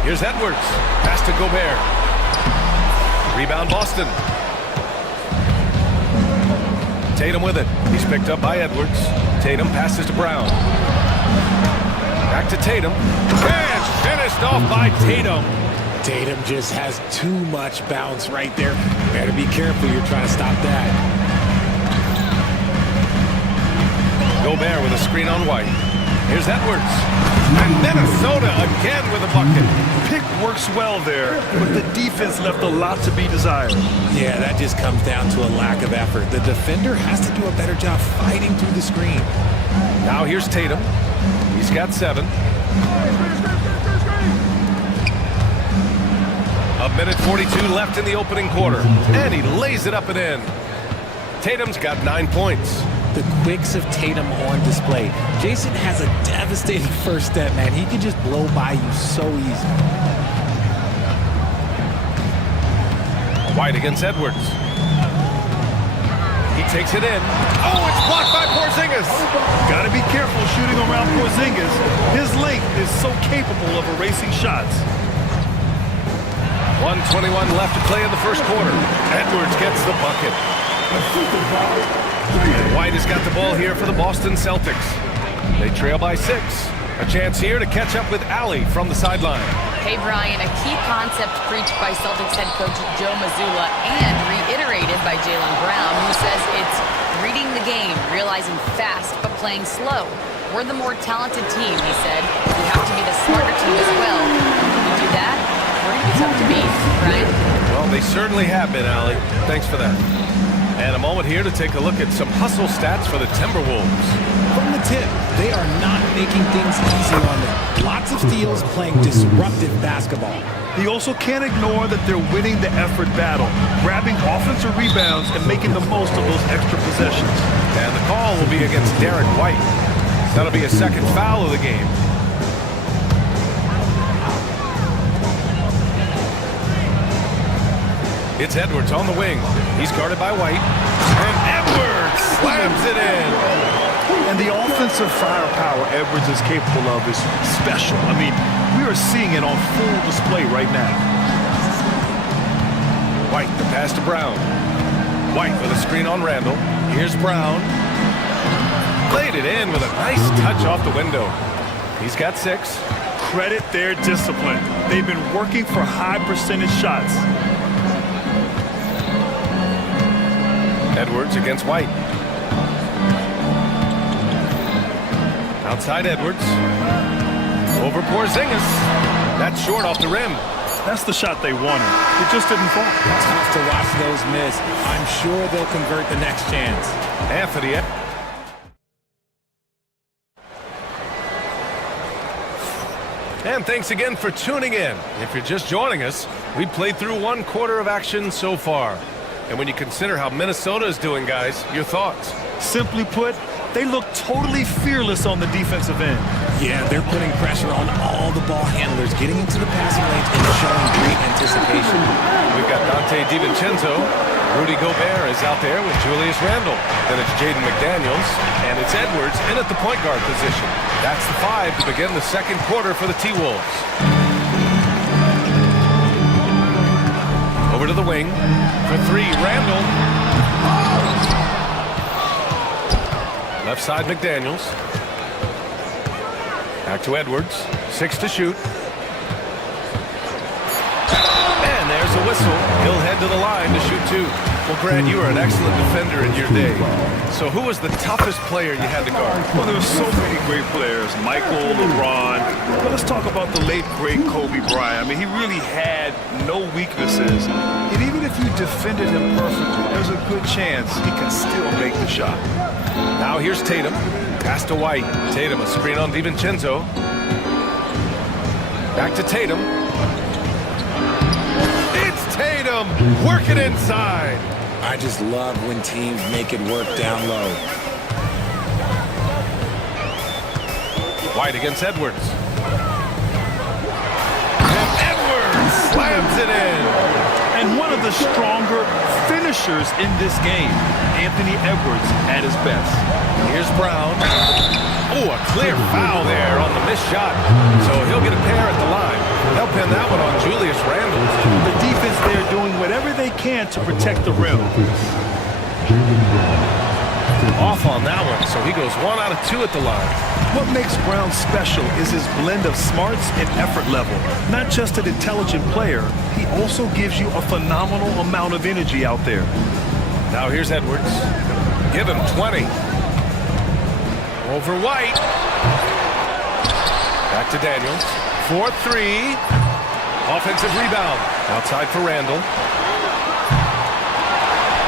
Here's Edwards. Pass to Gobert. Rebound Boston. Tatum with it. He's picked up by Edwards. Tatum passes to Brown. Back to Tatum. And finished off by Tatum. Tatum just has too much bounce right there. Better be careful, you're trying to stop that. Gobert with a screen on White. Here's Edwards. And Minnesota again with a bucket. Pick works well there, but the defense left a lot to be desired. Yeah, that just comes down to a lack of effort. The defender has to do a better job fighting through the screen. Now here's Tatum. He's got 7. A minute 42 left in the opening quarter. And he lays it up and in. Tatum's got 9 points. The quicks of Tatum on display. Jason has a devastating first step, man. He can just blow by you so easy. White against Edwards. He takes it in. Oh, it's blocked by Porzingis. Got to be careful shooting around Porzingis. His length is so capable of erasing shots. 1:21 left to play in the first quarter. Edwards gets the bucket. And White has got the ball here for the Boston Celtics. They trail by 6. A chance here to catch up with Allie from the sideline. Hey, Brian, a key concept preached by Celtics head coach Joe Mazzulla and reiterated by Jaylen Brown, who says it's reading the game, realizing fast but playing slow. We're the more talented team, he said. We have to be the smarter team as well. When we do that, we're going to be tough to beat, Brian. Well, they certainly have been, Allie. Thanks for that. And a moment here to take a look at some hustle stats for the Timberwolves. From the tip, they are not making things easy on them. Lots of steals, playing disruptive basketball. He also can't ignore that they're winning the effort battle, grabbing offensive rebounds and making the most of those extra possessions. And the call will be against Derek White. That'll be a second foul of the game. It's Edwards on the wing. He's guarded by White. And Edwards slams it in. And the offensive firepower Edwards is capable of is special. I mean, we are seeing it on full display right now. White, the pass to Brown. White with a screen on Randall. Here's Brown. Laid it in with a nice touch off the window. He's got 6. Credit their discipline. They've been working for high percentage shots. Edwards against White. Outside Edwards. Over Porzingis. That's short off the rim. That's the shot they wanted. It just didn't fall. Tough to watch those miss. I'm sure they'll convert the next chance. Anthony. And thanks again for tuning in. If you're just joining us, we played through 1 quarter of action so far. And when you consider how Minnesota is doing, guys, your thoughts? Simply put, They look totally fearless on the defensive end. Yeah, they're putting pressure on all the ball handlers, getting into the passing lanes and showing great anticipation. We've got Dante DiVincenzo. Rudy Gobert is out there with Julius Randle. Then it's Jaden McDaniels, and it's Edwards in at the point guard position. That's the 5 to begin the second quarter for the T-Wolves. Over to the wing for 3, Randle. Left side, McDaniels. Back to Edwards. 6 to shoot. And there's a whistle. He'll head to the line to shoot 2. Well, Grant, you were an excellent defender in your day. So who was the toughest player you had to guard? Well, there were so many great players. Michael, LeBron. But let's talk about the late, great Kobe Bryant. I mean, he really had no weaknesses. And even if you defended him perfectly, there's a good chance he can still make the shot. Now here's Tatum. Pass to White. Tatum, a screen on DiVincenzo. Back to Tatum. It's Tatum! Working inside. I just love when teams make it work down low. White against Edwards. And Edwards slams it in. And one of the stronger finishers in this game, Anthony Edwards at his best. Here's Brown. Oh, a clear foul there on the missed shot. So he'll get a pair at the line. They'll pin that one on Julius Randle. The defense there doing whatever they can to protect the rim. Off on that one, so he goes 1 out of 2 at the line. What makes Brown special is his blend of smarts and effort level. Not just an intelligent player, he also gives you a phenomenal amount of energy out there. Now here's Edwards. Give him 20. Over White. Back to Daniels. 4-3. Offensive rebound. Outside for Randle.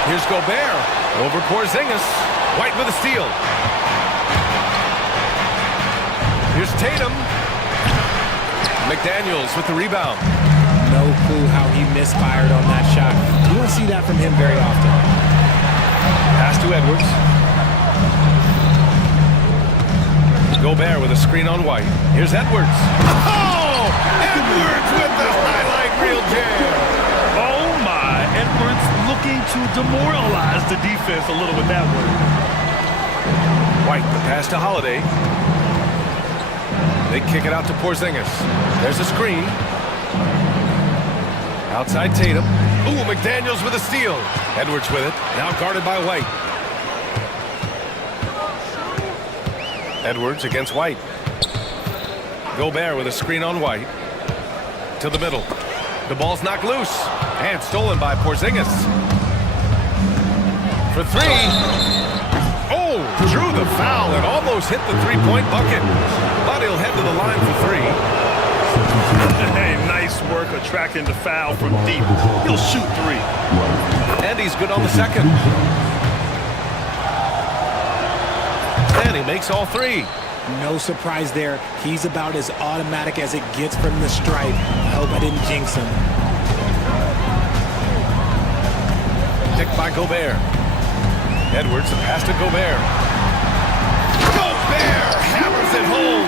Here's Gobert. Over Porzingis. White with a steal. Here's Tatum. McDaniels with the rebound. No clue how he misfired on that shot. You don't see that from him very often. Pass to Edwards. Gobert with a screen on White. Here's Edwards. Oh! Edwards with the highlight reel jam. Oh my, Edwards looking to demoralize the defense a little with that one. White, the pass to Holiday. They kick it out to Porzingis. There's a screen. Outside Tatum. Ooh, McDaniels with a steal. Edwards with it. Now guarded by White. Edwards against White. Gobert with a screen on White. To the middle. The ball's knocked loose. And stolen by Porzingis. For 3. Oh, drew the foul and almost hit the three-point bucket. But he'll head to the line for 3. Hey, nice work attracting the foul from deep. He'll shoot 3. And he's good on the second. And he makes all 3. No surprise there. He's about as automatic as it gets from the stripe. I hope I didn't jinx him. Picked by Gobert. Edwards, the pass to Gobert. Gobert hammers it home.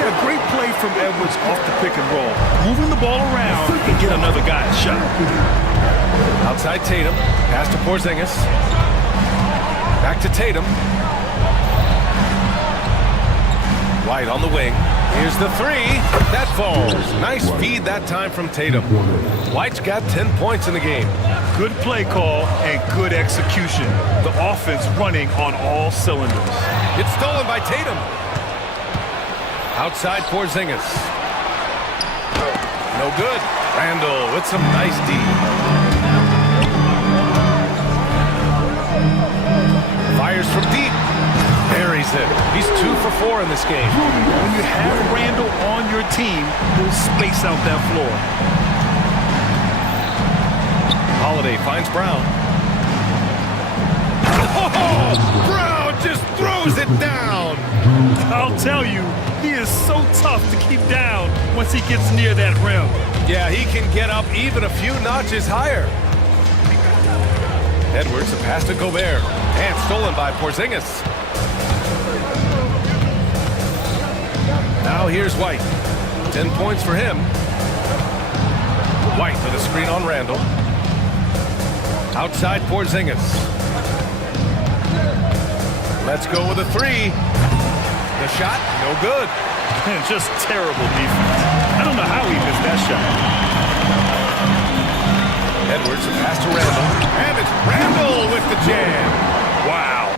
Yeah, great play from Edwards off the pick and roll. Moving the ball around and get another guy a shot. Outside Tatum. Pass to Porzingis. Back to Tatum. White on the wing. Here's the 3. That falls. Nice feed that time from Tatum. White's got 10 points in the game. Good play call and good execution. The offense running on all cylinders. It's stolen by Tatum. Outside Porzingis. No good. Randle with some nice D. Fires from deep. Buries it. He's 2 for 4 in this game. When you have Randle on your team, he'll space out that floor. Holiday finds Brown. Oh, Brown just throws it down. I'll tell you, he is so tough to keep down once he gets near that rim. Yeah, he can get up even a few notches higher. Edwards, a pass to Gobert. And stolen by Porzingis. Now here's White. 10 points for him. White with a screen on Randall. Outside Porzingis. Let's go with a three. The shot, no good. Just terrible defense. I don't know how he missed that shot. Edwards, a pass to Randall. And it's Randall with the jam. Wow.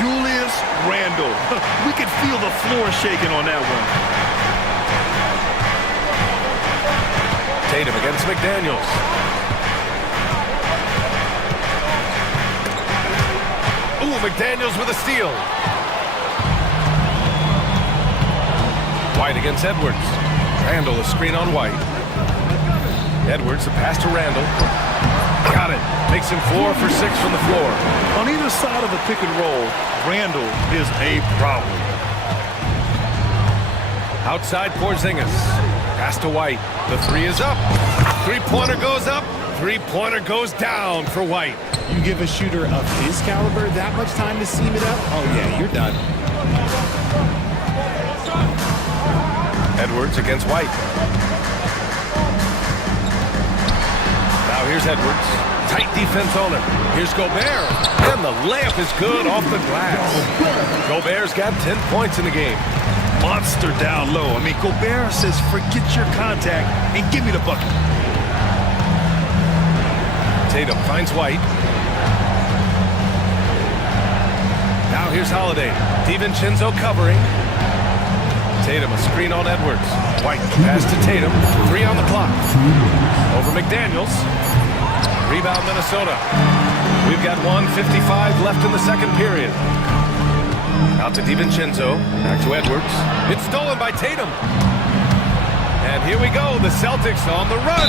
Julius Randall. We could feel the floor shaking on that one. Tatum against McDaniels. Ooh, McDaniels with a steal. White against Edwards. Randall, a screen on White. Edwards, a pass to Randall. Got it. Makes him 4 for 6 from the floor. On either side of the pick and roll, Randall is a problem. Outside Porzingis. Pass to White. The three is up. Three-pointer goes up. Three-pointer goes down for White. You give a shooter of his caliber that much time to seam it up, oh yeah, you're done. Edwards against White. Now here's Edwards. Tight defense on him. Here's Gobert. And the layup is good off the glass. Gobert's got 10 points in the game. Monster down low. I mean, Gobert says, forget your contact and give me the bucket. Tatum finds White. Now here's Holiday. DiVincenzo covering. Tatum, a screen on Edwards. White, pass to Tatum. 3 on the clock. Over McDaniels. Rebound Minnesota. We've got 1:55 left in the second period. Out to DiVincenzo. Back to Edwards. It's stolen by Tatum. And here we go. The Celtics on the run.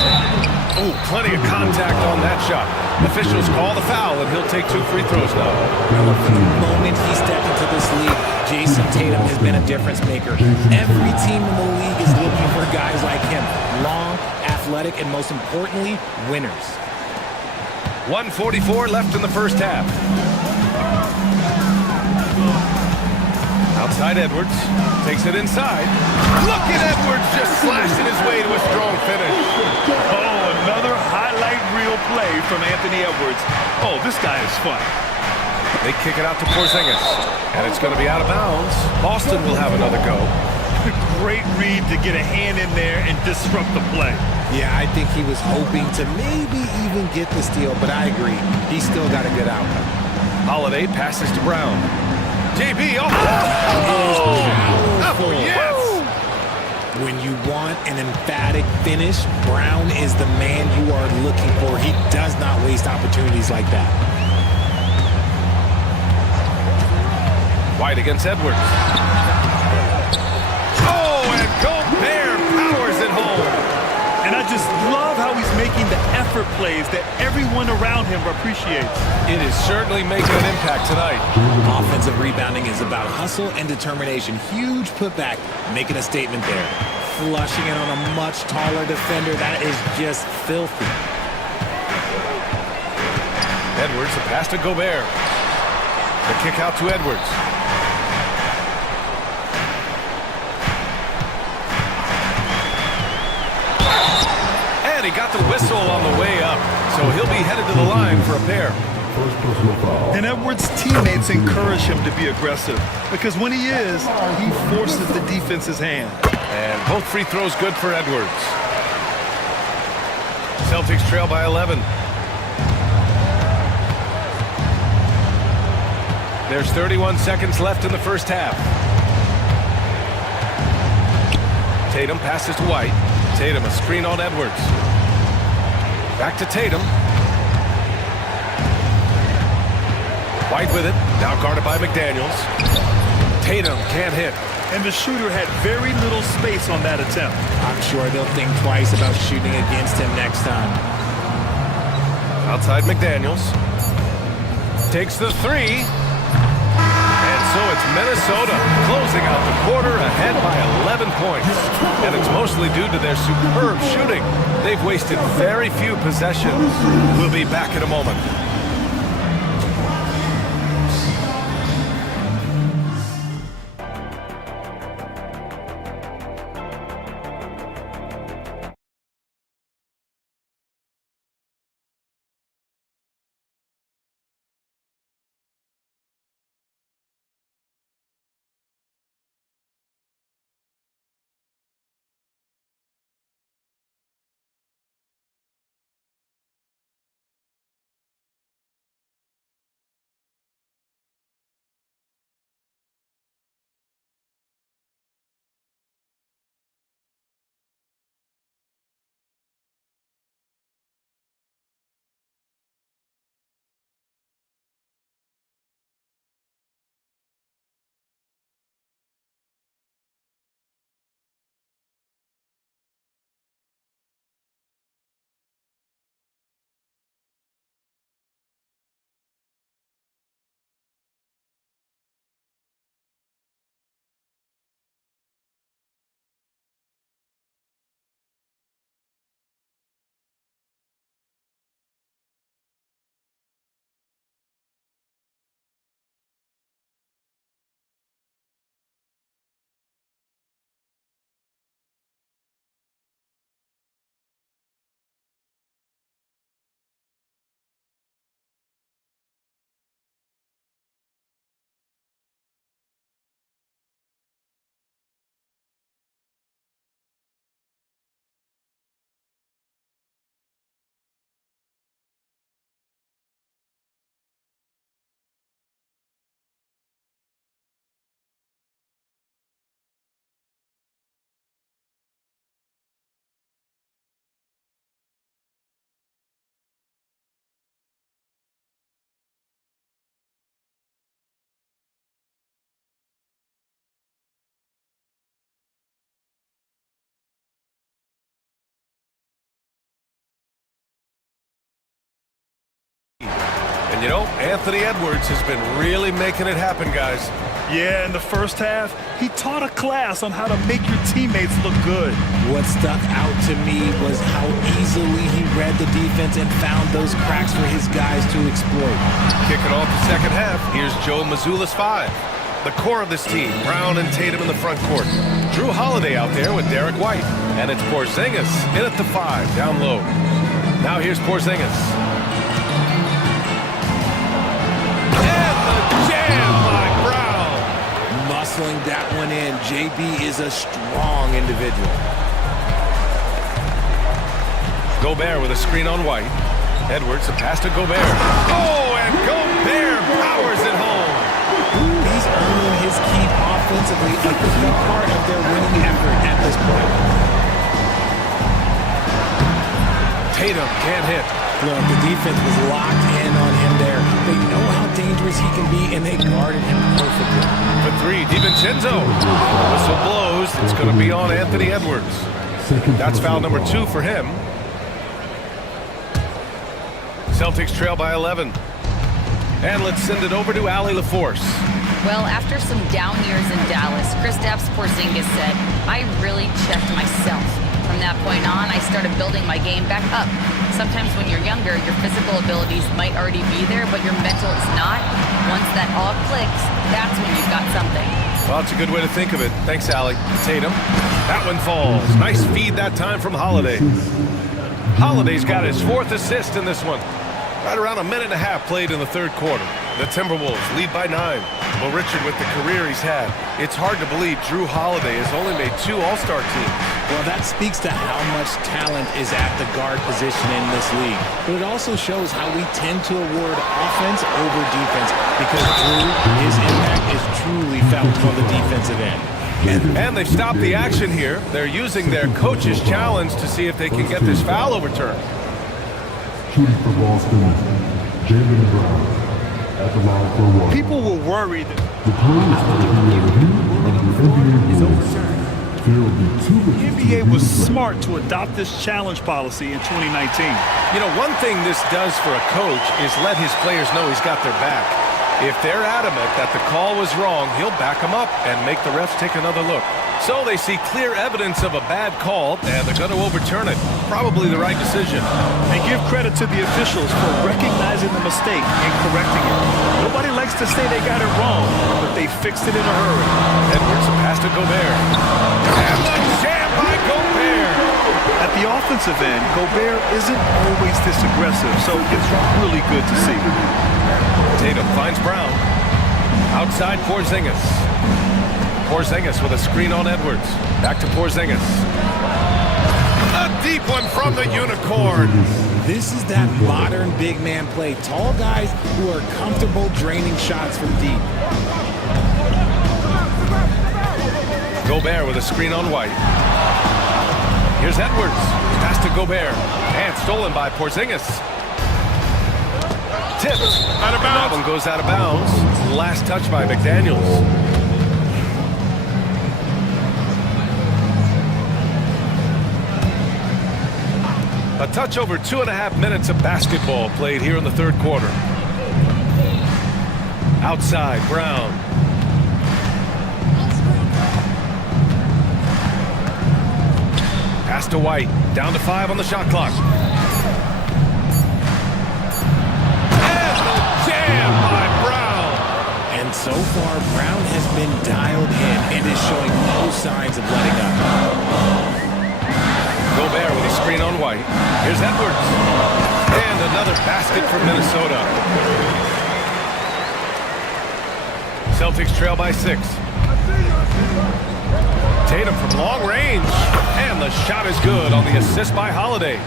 Oh, plenty of contact on that shot. Officials call the foul, and he'll take 2 free throws now. From the moment he stepped into this league, Jason Tatum has been a difference maker. Every team in the league is looking for guys like him. Long, athletic, and most importantly, winners. 1:44 left in the first half. Outside Edwards. Takes it inside. Look at Edwards just slashing his way to a strong finish. Oh, another highlight reel play from Anthony Edwards. Oh, this guy is fun. They kick it out to Porzingis. And it's going to be out of bounds. Boston will have another go. Great read to get a hand in there and disrupt the play. Yeah, I think he was hoping to maybe even get the steal, but I agree. He still got a good outcome. Holiday passes to Brown. JB, oh yes! When you want an emphatic finish, Brown is the man you are looking for. He does not waste opportunities like that. White against Edwards. Oh, and Gobert powers it home. And I just love how he's making the effort plays that everyone around him appreciates. It is certainly making an impact tonight. Offensive rebounding is about hustle and determination. Huge putback, making a statement there. Flushing it on a much taller defender. That is just filthy. Edwards, a pass to Gobert. The kick out to Edwards. And he got the whistle on the way up, so he'll be headed to the line for a pair. And Edwards' teammates encourage him to be aggressive because when he is, he forces the defense's hand. And both free throws good for Edwards. Celtics trail by 11. There's 31 seconds left in the first half. Tatum passes to White. Tatum, a screen on Edwards. Back to Tatum. White with it. Now guarded by McDaniels. Tatum can't hit. And the shooter had very little space on that attempt. I'm sure they'll think twice about shooting against him next time. Outside McDaniels. Takes the three. And so it's Minnesota closing out the quarter ahead by 11 points. And it's mostly due to their superb shooting. They've wasted very few possessions. We'll be back in a moment. And, you know, Anthony Edwards has been really making it happen, guys. Yeah, in the first half, he taught a class on how to make your teammates look good. What stuck out to me was how easily he read the defense and found those cracks for his guys to exploit. Kicking off the second half, here's Joe Mazzulla's 5. The core of this team, Brown and Tatum in the front court. Drew Holiday out there with Derek White. And it's Porzingis in at the 5, down low. Now here's Porzingis. And the jam by Brown. Muscling that one in. JB is a strong individual. Gobert with a screen on White. Edwards, a pass to Gobert. Oh, and Gobert powers it home. He's earning his keep offensively, a key part of their winning effort at this point. Tatum can't hit. Look, the defense was locked in on him there. They know how dangerous he can be, and they guarded him perfectly. For 3, DiVincenzo. Whistle blows. It's going to be on Anthony Edwards. That's foul number 2 for him. Celtics trail by 11. And let's send it over to Allie LaForce. Well, after some down years in Dallas, Kristaps Porzingis said, I really checked myself. From that point on, I started building my game back up. Sometimes when you're younger, your physical abilities might already be there, but your mental is not. Once that all clicks, that's when you've got something. Well, it's a good way to think of it. Thanks, Allie. Tatum. That one falls. Nice feed that time from Holiday. Holiday's got his 4th assist in this one. Right around a minute and a half played in the third quarter. The Timberwolves lead by 9. Well, Richard, with the career he's had, it's hard to believe Drew Holiday has only made 2 All-Star teams. Well, that speaks to how much talent is at the guard position in this league. But it also shows how we tend to award offense over defense because Drew, his impact is truly felt on the defensive end. And they've stopped the action here. They're using their coach's challenge to see if they can get this foul overturned. Shooting for Boston, Jaylen Brown at the line for 1. People were worried that The players are being reviewed under NBA rules. There will be 2 the NBA was smart to adopt this challenge policy in 2019. You know, one thing this does for a coach is let his players know he's got their back. If they're adamant that the call was wrong, he'll back them up and make the refs take another look. So they see clear evidence of a bad call, and they're going to overturn it. Probably the right decision. And give credit to the officials for recognizing the mistake and correcting it. Nobody likes to say they got it wrong, but they fixed it in a hurry. Edwards, a pass to Gobert. And the jam by Gobert! At the offensive end, Gobert isn't always this aggressive, so it's really good to see. Tatum finds Brown. Outside Porzingis. Porzingis with a screen on Edwards. Back to Porzingis. A deep one from the Unicorn. This is that modern big man play. Tall guys who are comfortable draining shots from deep. Gobert with a screen on White. Here's Edwards. Pass to Gobert. And stolen by Porzingis. Tipped. Out of bounds. That one goes out of bounds. Last touch by McDaniels. A touch over 2.5 minutes of basketball played here in the third quarter. Outside, Brown. Pass to White. Down to 5 on the shot clock. And the jam by Brown. And so far, Brown has been dialed in and is showing no signs of letting up. Gobert with a screen on White. Here's Edwards. And another basket for Minnesota. Celtics trail by 6. Tatum from long range. And the shot is good on the assist by Holiday.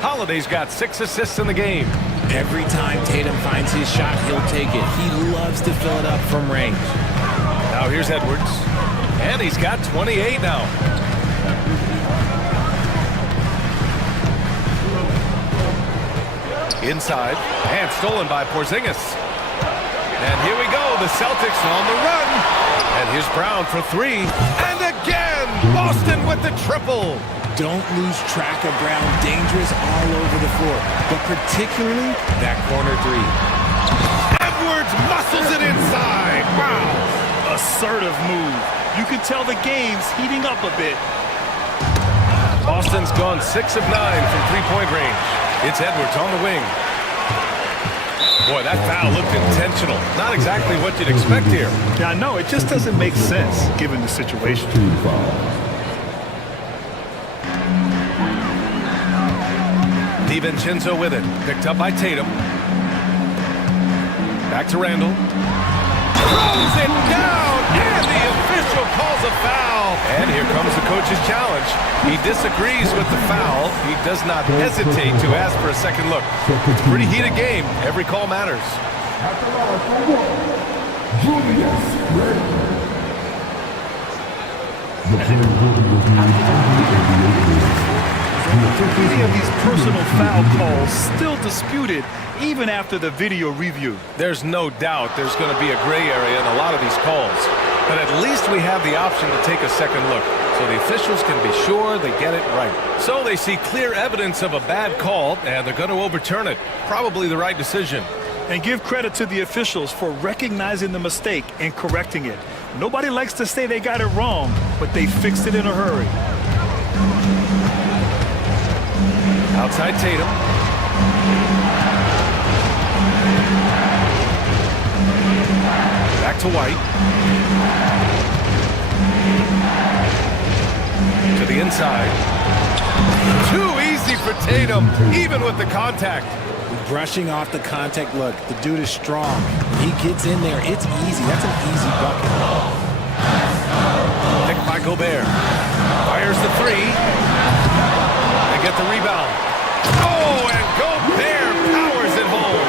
Holiday's got 6 assists in the game. Every time Tatum finds his shot, he'll take it. He loves to fill it up from range. Now here's Edwards. And he's got 28 now. Inside, and stolen by Porzingis. And here we go, the Celtics on the run. And here's Brown for 3. And again, Boston with the triple. Don't lose track of Brown. Dangerous all over the floor, but particularly that corner 3. Edwards muscles it inside. Wow. Assertive move. You can tell the game's heating up a bit. Boston's gone 6 of 9 from three-point range. It's Edwards on the wing. Boy, that foul looked intentional. Not exactly what you'd expect here. Yeah, I know. It just doesn't make sense given the situation. DiVincenzo with it. Picked up by Tatum. Back to Randall. Throws it down, and the official calls a foul. And here comes the coach's challenge. He disagrees with the foul. He does not hesitate to ask for a second look. It's a pretty heated game. Every call matters. Many of these personal foul calls still disputed even after the video review. There's no doubt there's going to be a gray area in a lot of these calls. But at least we have the option to take a second look, so the officials can be sure they get it right. So they see clear evidence of a bad call, and they're going to overturn it. Probably the right decision. And give credit to the officials for recognizing the mistake and correcting it. Nobody likes to say they got it wrong, but they fixed it in a hurry. Outside Tatum. Back to White. To the inside. Too easy for Tatum, even with the contact. Brushing off the contact. Look, the dude is strong. When he gets in there, it's easy. That's an easy bucket. Picked by Gobert. Fires the three. They get the rebound. Oh, and Gobert powers it home.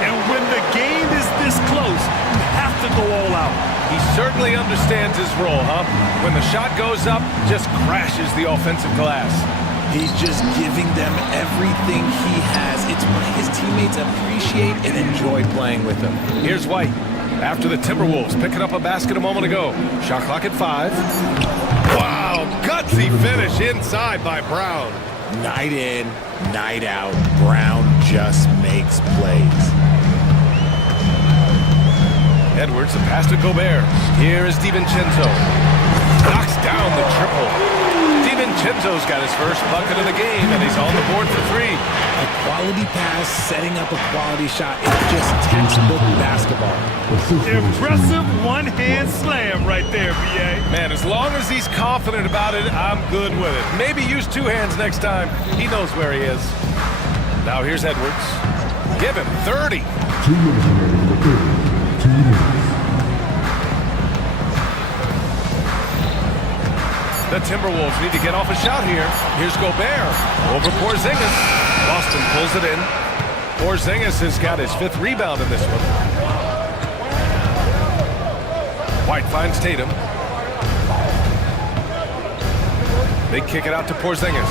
And when the game is this close, you have to go all out. He certainly understands his role, huh? When the shot goes up, just crashes the offensive glass. He's just giving them everything he has. It's why his teammates appreciate and enjoy playing with him. Here's White. After the Timberwolves picking up a basket a moment ago. Shot clock at 5. Wow, gutsy finish inside by Brown. Night in, night out, Brown just makes plays. Edwards, the pass to Gobert. Here is DiVincenzo. Knocks down the triple. DiVincenzo's got his first bucket of the game, and he's on the board for 3. A quality pass, setting up a quality shot. It's just textbook basketball. Impressive one-hand slam right there, B.A. Man, as long as he's confident about it, I'm good with it. Maybe use 2 hands next time. He knows where he is. Now here's Edwards. Give him 30. 2 minutes remaining in the third. 2 minutes. The Timberwolves need to get off a shot here. Here's Gobert over Porzingis. Boston pulls it in. Porzingis has got his 5th rebound in this one. White finds Tatum. They kick it out to Porzingis.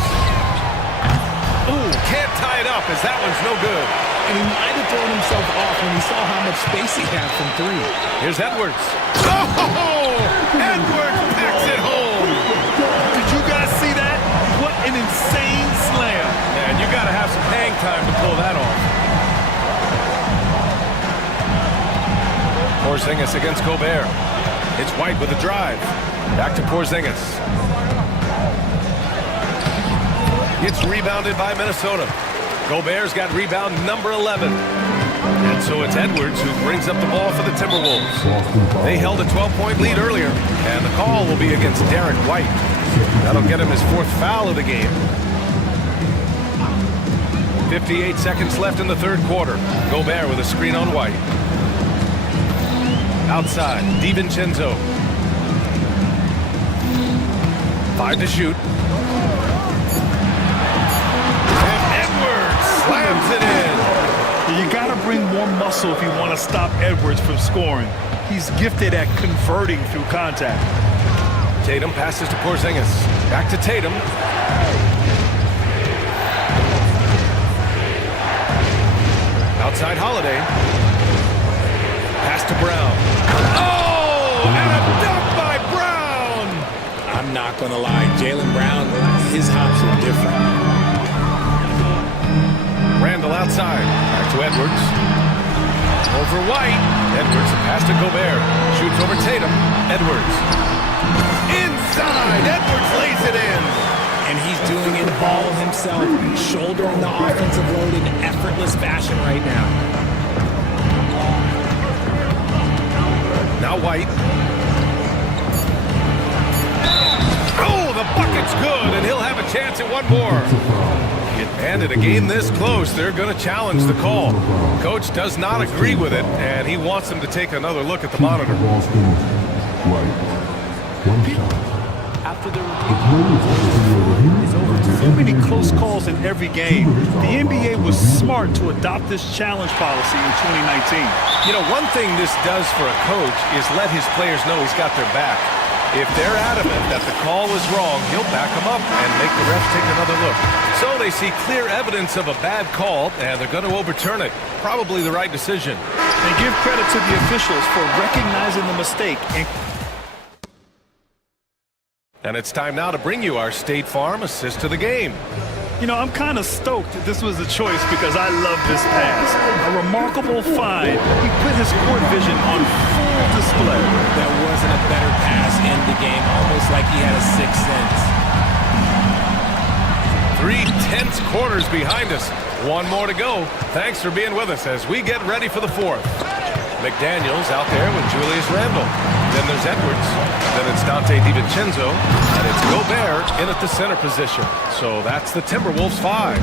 Ooh, can't tie it up as that one's no good. And he might have thrown himself off when he saw how much space he had from 3. Here's Edwards. Oh! Edwards packs it home. Did you guys see that? What an insane slam. Man, you got to have some hang time to pull that off. Porzingis against Gobert. It's White with a drive. Back to Porzingis. Gets rebounded by Minnesota. Gobert's got rebound number 11. And so it's Edwards who brings up the ball for the Timberwolves. They held a 12-point lead earlier, and the call will be against Derek White. That'll get him his 4th foul of the game. 58 seconds left in the 3rd quarter. Gobert with a screen on White. Outside, DiVincenzo. 5 to shoot. And Edwards slams it in. You gotta bring more muscle if you want to stop Edwards from scoring. He's gifted at converting through contact. Tatum passes to Porzingis. Back to Tatum. Outside Holiday. Pass to Brown. Oh! And a dunk by Brown! I'm not going to lie. Jaylen Brown, his hops are different. Randall outside. Back to Edwards. Over White. Edwards, pass to Gobert. Shoots over Tatum. Edwards. Inside. Edwards lays it in. And he's doing it all himself, shouldering the offensive load in effortless fashion right now. Now White. Oh, the bucket's good, and he'll have a chance at one more. And in a game this close, they're going to challenge the call. Coach does not agree with it, and he wants them to take another look at the monitor. Ball finished. White. One shot. After the The play is over to so many close calls in every game, the NBA was smart to adopt this challenge policy in 2019. You know, one thing this does for a coach is let his players know he's got their back. If they're adamant that the call was wrong, he'll back them up and make the refs take another look. So they see clear evidence of a bad call, and they're going to overturn it. Probably the right decision. And give credit to the officials for recognizing the mistake. And it's time now to bring you our State Farm assist to the game. You know, I'm kind of stoked that this was a choice because I love this pass. A remarkable find. He put his court vision on full display. There wasn't a better pass in the game, almost like he had a sixth sense. 3 tense quarters behind us. One more to go. Thanks for being with us as we get ready for the fourth. McDaniels out there with Julius Randle. Then there's Edwards. Then it's Dante DiVincenzo. And it's Gobert in at the center position. So that's the Timberwolves 5.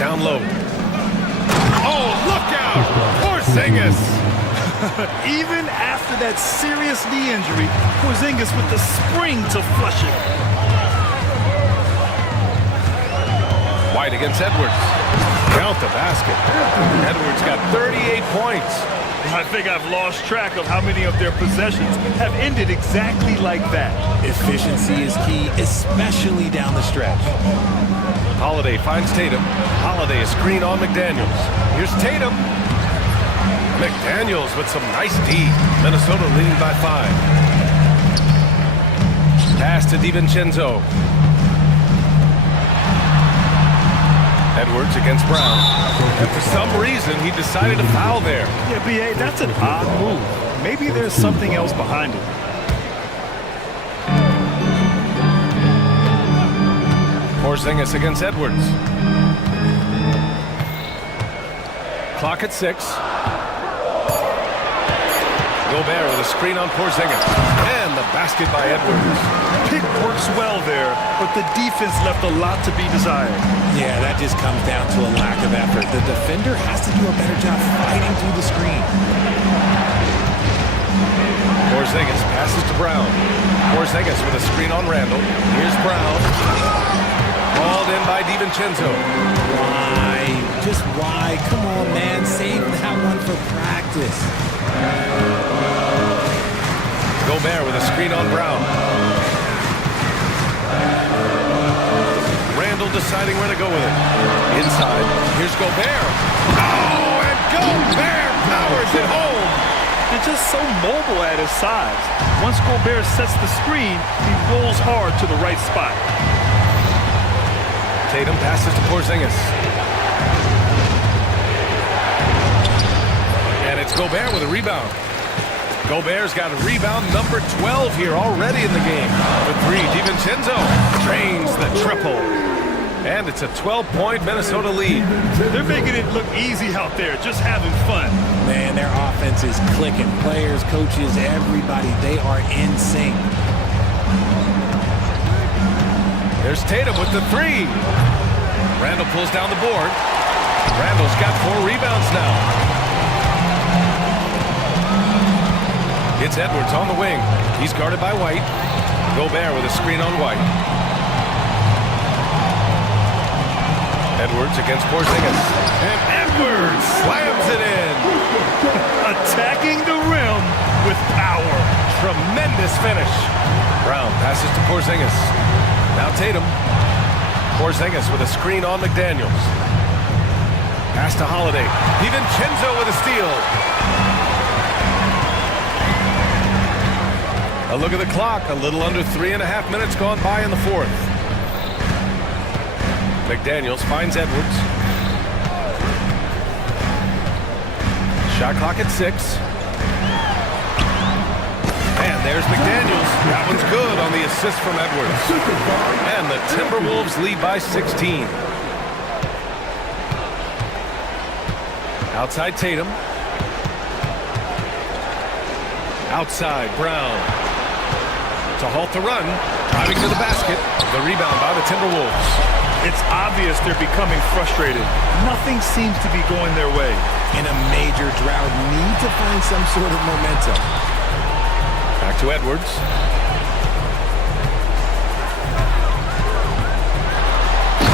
Down low. Oh, look out! Porzingis! Even after that serious knee injury, Porzingis with the spring to flush it. White against Edwards. Count the basket. Edwards got 38 points. I think I've lost track of how many of their possessions have ended exactly like that. Efficiency is key, especially down the stretch. Holiday finds Tatum. Holiday a screen on McDaniels. Here's Tatum. McDaniels with some nice D. Minnesota leading by 5. Pass to DiVincenzo. Edwards against Brown. And for some reason, he decided to foul there. Yeah, B.A., that's an odd move. Maybe there's something else behind it. Porzingis against Edwards. Clock at 6. Gobert with a screen on Porzingis. And the basket by Edwards. Pick works well there, but the defense left a lot to be desired. Yeah, that just comes down to a lack of effort. The defender has to do a better job fighting through the screen. Porzingis passes to Brown. Porzingis with a screen on Randle. Here's Brown. Called in by DiVincenzo. Why? Just why? Come on, man. Save that one for practice. Gobert with a screen on Brown. Randle deciding where to go with it. Inside. Here's Gobert. Oh, and Gobert powers it home. And just so mobile at his size. Once Gobert sets the screen, he rolls hard to the right spot. Tatum passes to Porzingis. And it's Gobert with a rebound. Gobert's got a rebound number 12 here already in the game. For 3, DiVincenzo drains the triple. And it's a 12-point Minnesota lead. They're making it look easy out there, just having fun. Man, their offense is clicking. Players, coaches, everybody, they are in sync. There's Tatum with the 3. Randle pulls down the board. Randle's got 4 rebounds now. It's Edwards on the wing. He's guarded by White. Gobert with a screen on White. Edwards against Porzingis. And Edwards slams it in. Attacking the rim with power. Tremendous finish. Brown passes to Porzingis. Now Tatum. Porzingis with a screen on McDaniels. Pass to Holiday. DiVincenzo with a steal. A look at the clock. A little under 3.5 minutes gone by in the fourth. McDaniels finds Edwards. Shot clock at 6. And there's McDaniels. That one's good on the assist from Edwards. And the Timberwolves lead by 16. Outside Tatum. Outside Brown. To halt the run. Driving to the basket. The rebound by the Timberwolves. It's obvious they're becoming frustrated. Nothing seems to be going their way. In a major drought, need to find some sort of momentum. Back to Edwards.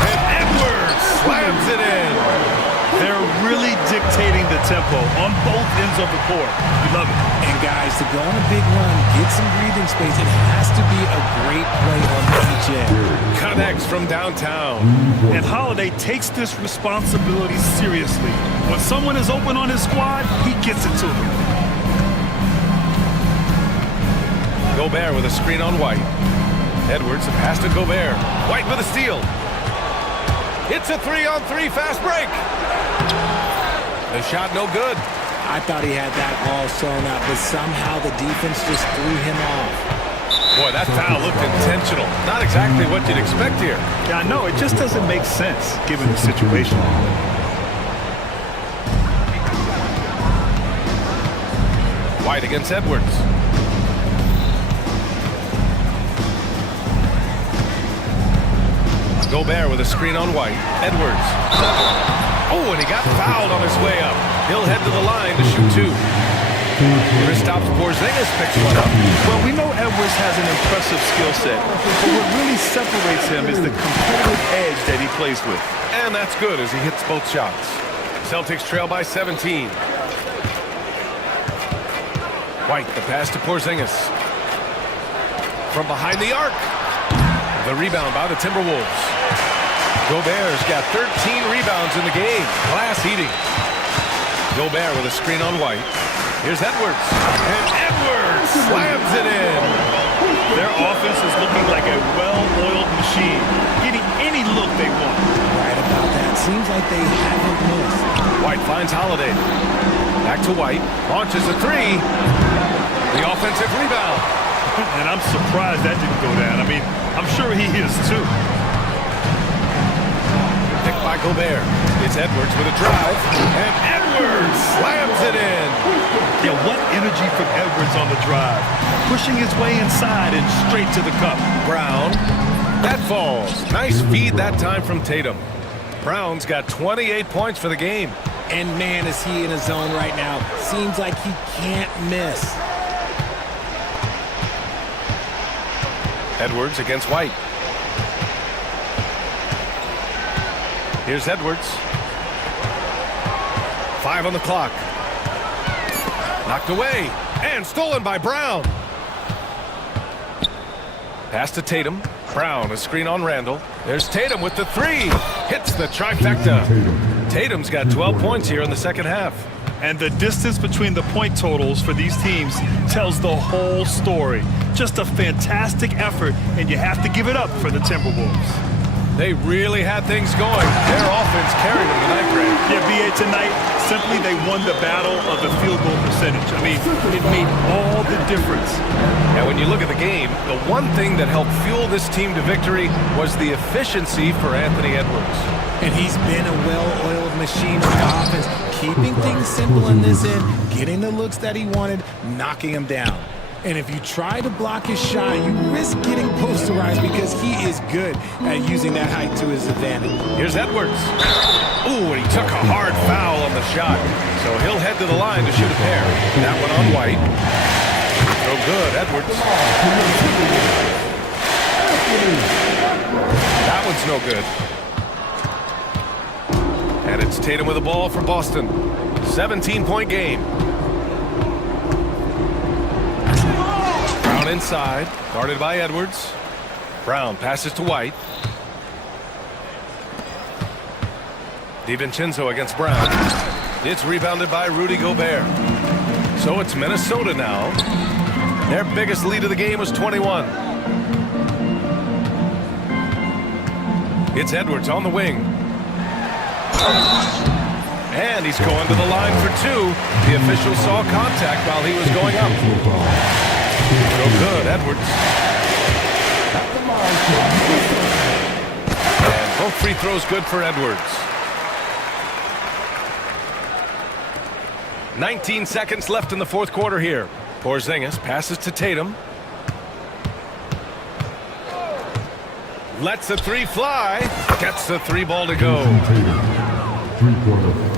And Edwards slams it in. They're really dictating the tempo on both ends of the court. We love it. And guys, to go on a big run, get some breathing space, it has to be a great play on each end. Connects from downtown. And Holiday takes this responsibility seriously. When someone is open on his squad, he gets it to them. Gobert with a screen on White. Edwards, a pass to Gobert. White with a steal. It's a 3-on-3 fast break. The shot no good. I thought he had that all sewn up, but somehow the defense just threw him off. Boy, that foul looked intentional. Not exactly what you'd expect here. Yeah, I know. It just doesn't make sense given the situation. White against Edwards. Gobert with a screen on White. Edwards. Oh, and he got fouled on his way up. He'll head to the line to shoot 2. Kristaps Porzingis picks one up. Well, we know Edwards has an impressive skill set, but what really separates him is the competitive edge that he plays with. And that's good as he hits both shots. Celtics trail by 17. White, the pass to Porzingis. From behind the arc. The rebound by the Timberwolves. Gobert's got 13 rebounds in the game. Glass eating. Gobert with a screen on White. Here's Edwards. And Edwards slams it in. Their offense is looking like a well-oiled machine, getting any look they want. Right about that. Seems like they haven't missed. White finds Holiday. Back to White. Launches a 3. The offensive rebound. And I'm surprised that didn't go down. I mean, I'm sure he is too. Picked by Gobert. It's Edwards with a drive. And Edwards slams it in. Yeah, what energy from Edwards on the drive. Pushing his way inside and straight to the cup. Brown. That falls. Nice feed that time from Tatum. Brown's got 28 points for the game. And man, is he in a zone right now. Seems like he can't miss. Edwards against White. Here's Edwards. 5 on the clock. Knocked away and stolen by Brown. Pass to Tatum. Brown, a screen on Randall. There's Tatum with the 3. Hits the trifecta. Tatum's got 12 points here in the second half. And the distance between the point totals for these teams tells the whole story. Just a fantastic effort, and you have to give it up for the Timberwolves. They really had things going. Their offense carried them tonight, Greg. Yeah, B.A., tonight, simply they won the battle of the field goal percentage. I mean, it made all the difference. And when you look at the game, the one thing that helped fuel this team to victory was the efficiency for Anthony Edwards. And he's been a well-oiled machine for the offense, keeping things simple in this end, getting the looks that he wanted, knocking him down. And if you try to block his shot, you risk getting posterized because he is good at using that height to his advantage. Here's Edwards. Ooh, and he took a hard foul on the shot. So he'll head to the line to shoot a pair. That one on White. So good, Edwards. That one's no good. And it's Tatum with the ball for Boston. 17-point game. Brown inside, guarded by Edwards. Brown passes to White. DiVincenzo against Brown. It's rebounded by Rudy Gobert. So it's Minnesota now. Their biggest lead of the game was 21. It's Edwards on the wing. And he's going to the line for two. The official saw contact while he was going up. No good, Edwards. And both free throws good for Edwards. 19 seconds left in the fourth quarter here. Porzingis passes to Tatum. Lets the three fly. Gets the three ball to go. Tatum, three-pointer.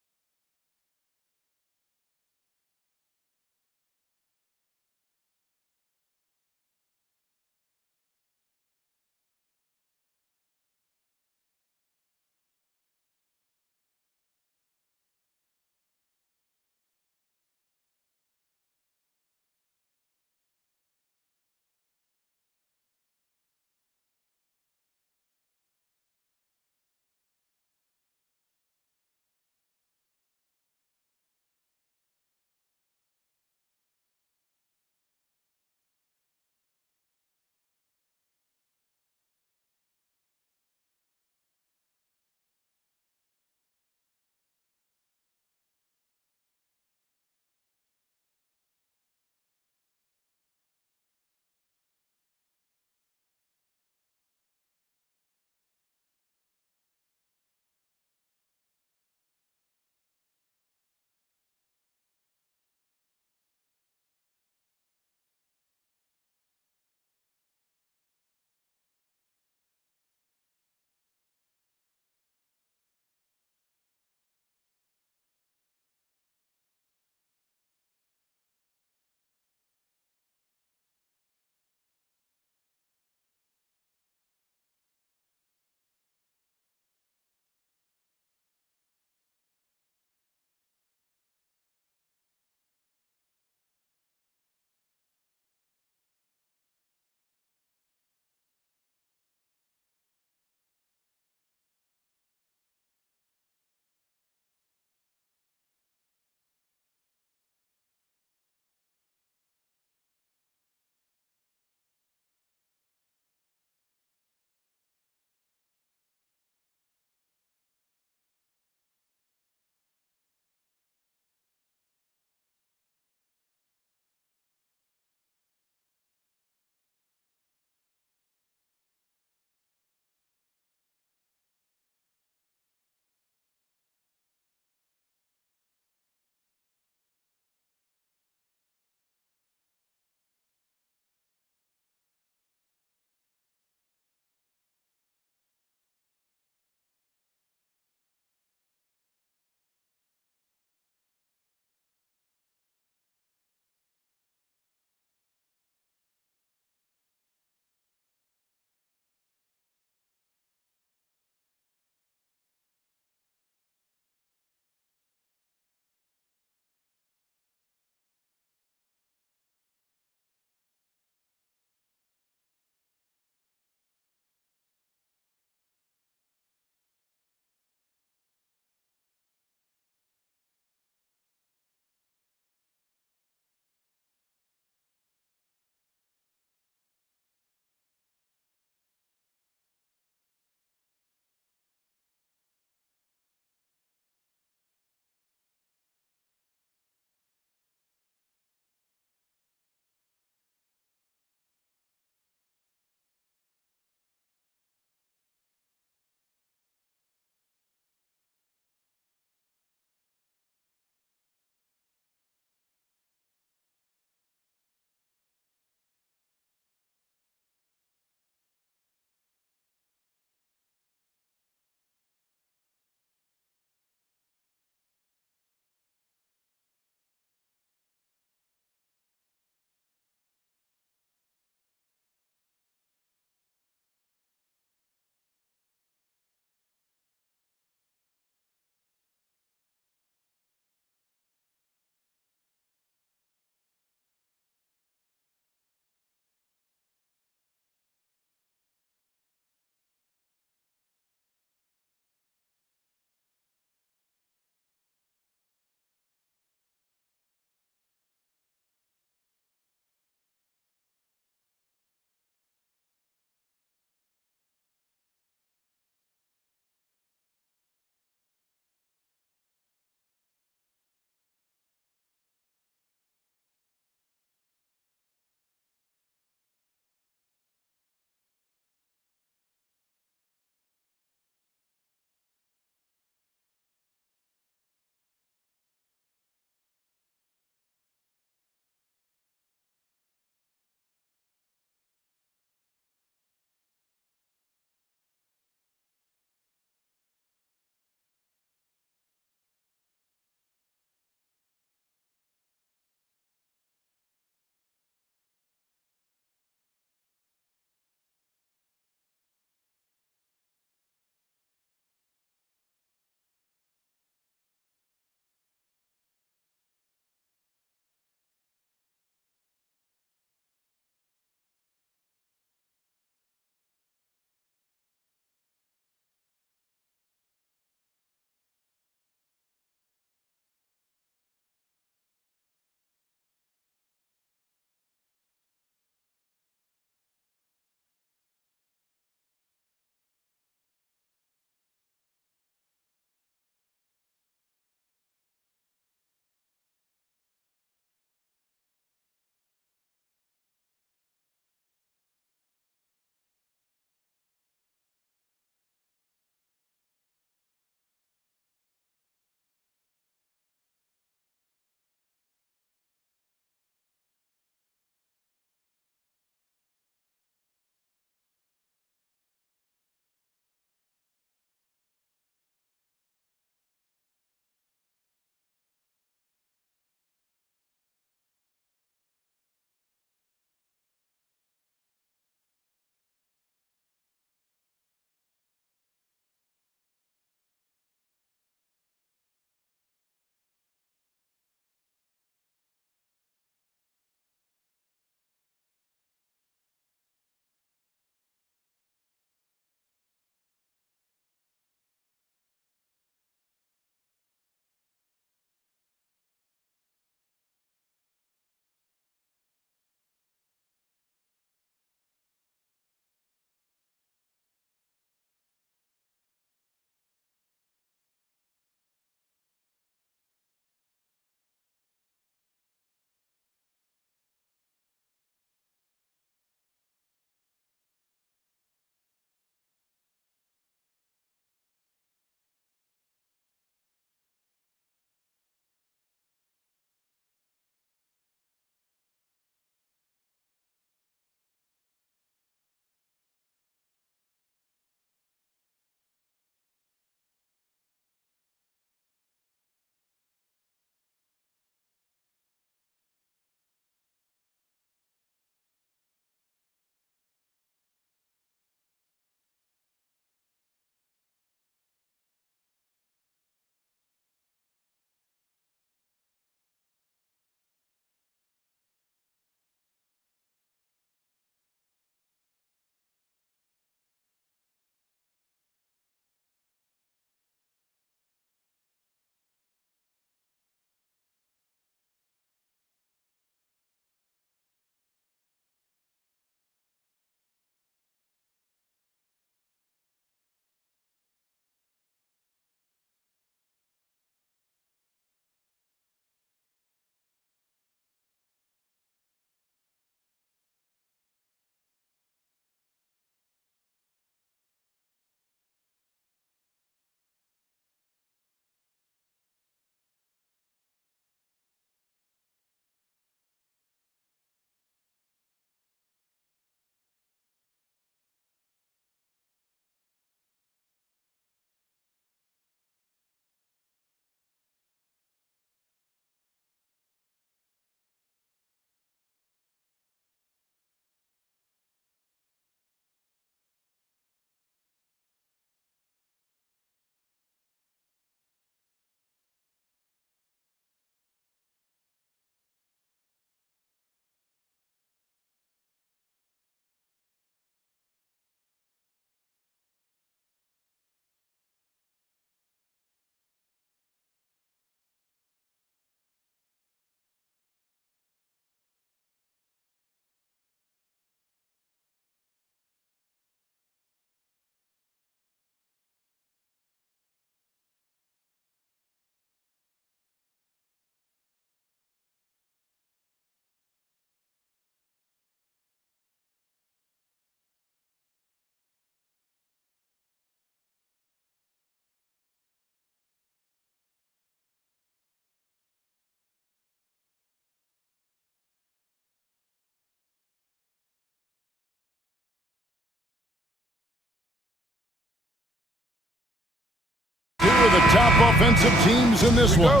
two of the top offensive teams in this one.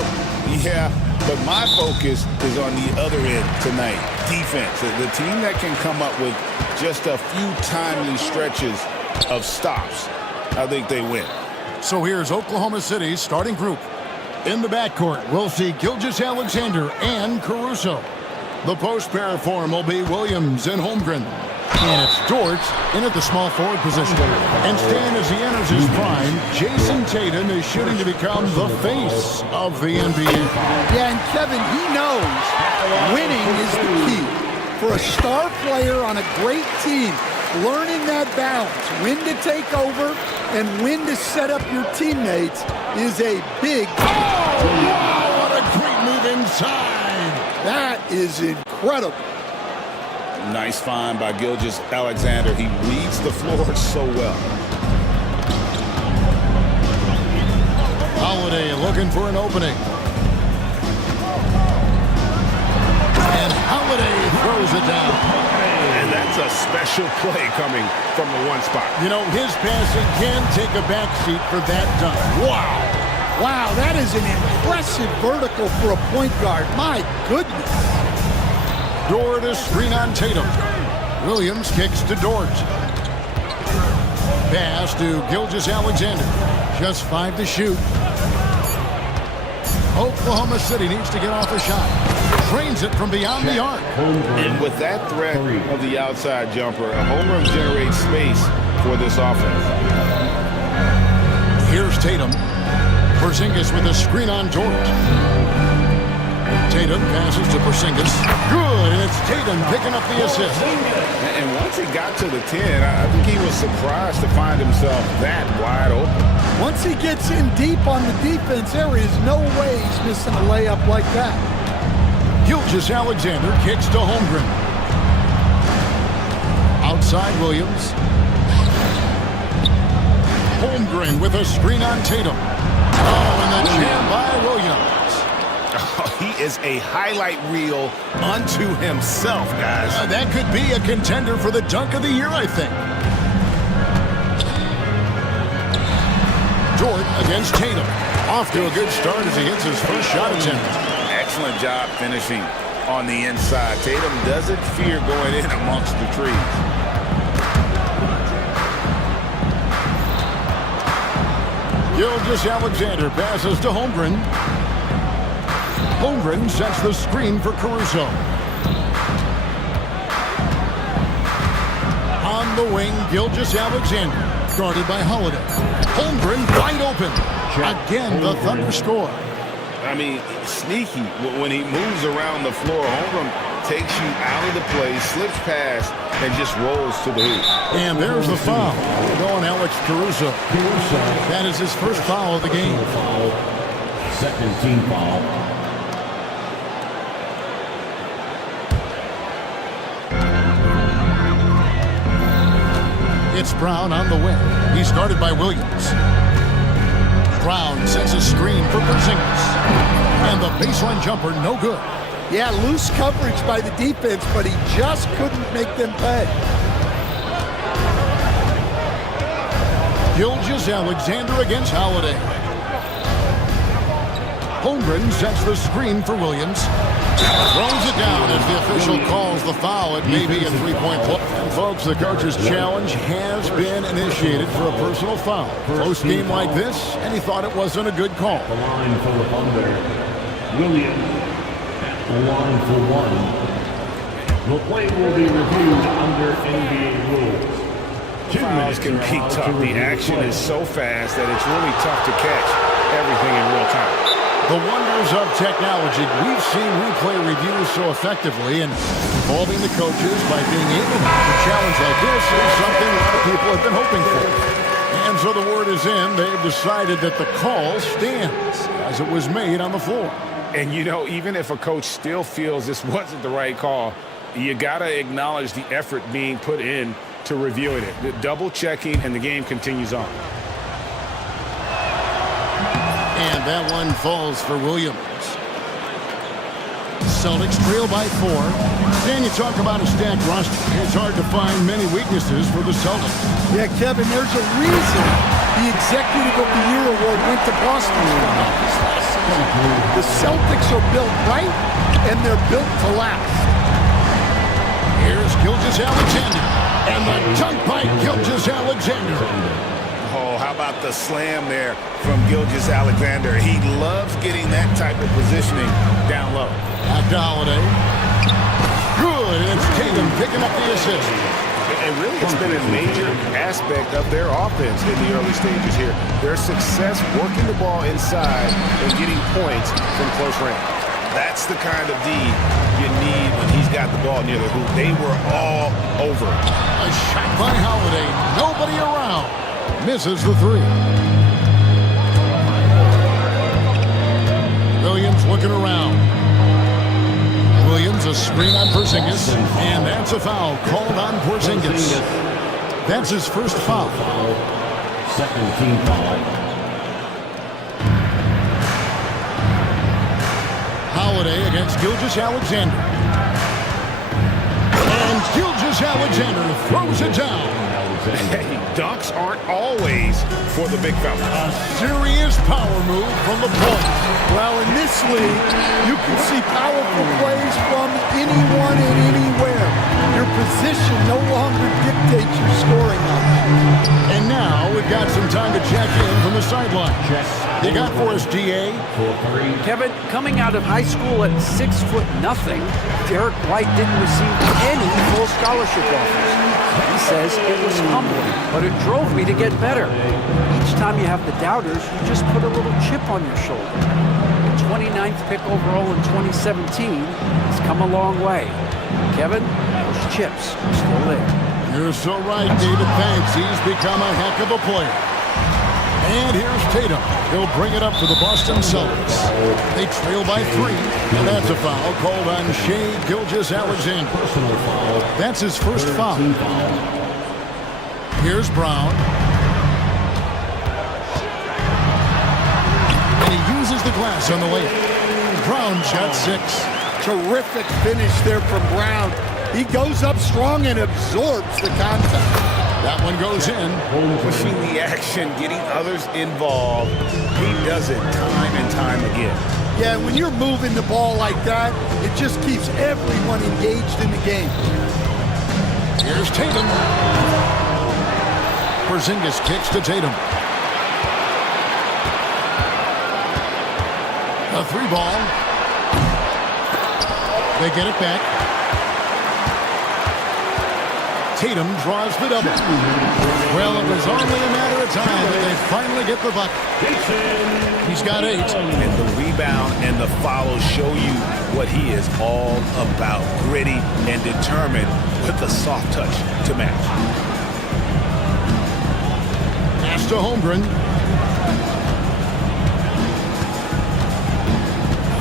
Yeah, but my focus is on the other end tonight. Defense. The team that can come up with just a few timely stretches of stops, I think they win. So here's Oklahoma City's starting group. In the backcourt, we'll see Gilgeous-Alexander and Caruso. The post pair form will be Williams and Holmgren. And it's Dort in at the small forward position. And Stan, as he enters his prime, Jason Tatum is shooting to become the face of the NBA. Yeah, and Kevin, he knows winning is the key. For a star player on a great team, learning that balance, when to take over and when to set up your teammates is a big... Oh, wow, what a great move inside. That is incredible. Nice find by Gilgeous-Alexander. He reads the floor so well. Holiday looking for an opening. And Holiday throws it down. And that's a special play coming from the one spot. You know, his passing can take a backseat for that dunk. Wow. Wow, that is an impressive vertical for a point guard. My goodness. Dort is screen on Tatum. Williams kicks to Dort. Pass to Gilgeous-Alexander. Just 5 to shoot. Oklahoma City needs to get off a shot. Trains it from beyond the arc. And with that threat of the outside jumper, a home run generates space for this offense. Here's Tatum. Porzingis with a screen on Dort. Tatum passes to Porzingis. Good, and it's Tatum picking up the assist. And once he got to the 10, I think he was surprised to find himself that wide open. Once he gets in deep on the defense, there is no way he's missing a layup like that. Gilgeous-Alexander kicks to Holmgren. Outside Williams. Holmgren with a screen on Tatum. Oh, and the jam by Williams. Oh, he is a highlight reel unto himself, guys. That could be a contender for the dunk of the year, I think. Dort against Tatum. Off to a good start as he hits his first shot attempt. Excellent job finishing on the inside. Tatum doesn't fear going in amongst the trees. Gilgeous-Alexander passes to Holmgren. Holmgren sets the screen for Caruso. On the wing, Gilgeous-Alexander, guarded by Holiday. Holmgren wide open. Again, the Thunder score. I mean, sneaky. When he moves around the floor, Holmgren takes you out of the play, slips past, and just rolls to the hoop. And there's the foul. Going Alex Caruso. That is his first foul of the game. Second team foul. It's Brown on the wing. He's guarded by Williams. Brown sets a screen for Porzingis. And the baseline jumper, no good. Yeah, loose coverage by the defense, but he just couldn't make them pay. Gilgeous-Alexander against Holiday. Holmgren sets the screen for Williams. Throws it down as the official calls the foul. It may be a three-point play. And folks, the coach's challenge has been initiated for a personal foul. Close game like this, and he thought it wasn't a good call. The line for the Thunder. Williams at the line for one. The play will be reviewed under NBA rules. Fouls can be tough. The action is so fast that it's really tough to catch everything in real time. The wonders of technology. We've seen replay reviews so effectively, and involving the coaches by being able to have a challenge like this is something a lot of people have been hoping for. And so the word is in. They've decided that the call stands as it was made on the floor. And, you know, even if a coach still feels this wasn't the right call, you got to acknowledge the effort being put in to reviewing it. The double checking, and the game continues on. And that one falls for Williams. Celtics trail by 4. Dan, you talk about a stacked roster. It's hard to find many weaknesses for the Celtics. Yeah, Kevin, there's a reason The Executive of the Year award went to Boston's front office last season. The Celtics are built right, and they're built to last. Here's Gilgeous-Alexander, and the dunk by Gilgeous-Alexander. Oh, how about the slam there from Gilgeous-Alexander? He loves getting that type of positioning down low. Back to Holiday. Good, and it's Tatum picking up the assist. And really, it's been a major aspect of their offense in the early stages here. Their success working the ball inside and getting points from close range. That's the kind of D you need when he's got the ball near the hoop. They were all over it. A shot by Holiday. Nobody around. Misses the three. Williams looking around. Williams, a screen on Porzingis, and that's a foul called on Porzingis. That's his first foul. Second team foul. Holiday against Gilgeous-Alexander. And Gilgeous-Alexander throws it down. Hey, dunks aren't always for the big fella. A serious power move from the point. Well, in this league, you can see powerful plays from anyone and anywhere. Your position no longer dictates your scoring options. And now we've got some time to check in from the sideline. You got for us, DA? Kevin, coming out of high school at 6'0", Derek White didn't receive any full scholarship offers. He says it was humbling, but it drove me to get better. Each time you have the doubters, you just put a little chip on your shoulder. The 29th pick overall in 2017 has come a long way. Kevin, those chips are still there. You're so right, David. Thanks. He's become a heck of a player. And here's Tatum. He'll bring it up for the Boston Celtics. They trail by 3, and that's a foul called on Shai Gilgeous-Alexander. That's his first foul. Here's Brown. And he uses the glass on the layup. Brown shot 6. Terrific finish there from Brown. He goes up strong and absorbs the contact. That one goes in. Pushing the action, getting others involved. He does it time and time again. Yeah, when you're moving the ball like that, it just keeps everyone engaged in the game. Here's Tatum. Porzingis kicks to Tatum. A 3-ball. They get it back. Tatum draws the double. Well, it was only a matter of time that they finally get the bucket. He's got 8. And the rebound and the follow show you what he is all about. Gritty and determined with the soft touch to match. Pass to Holmgren.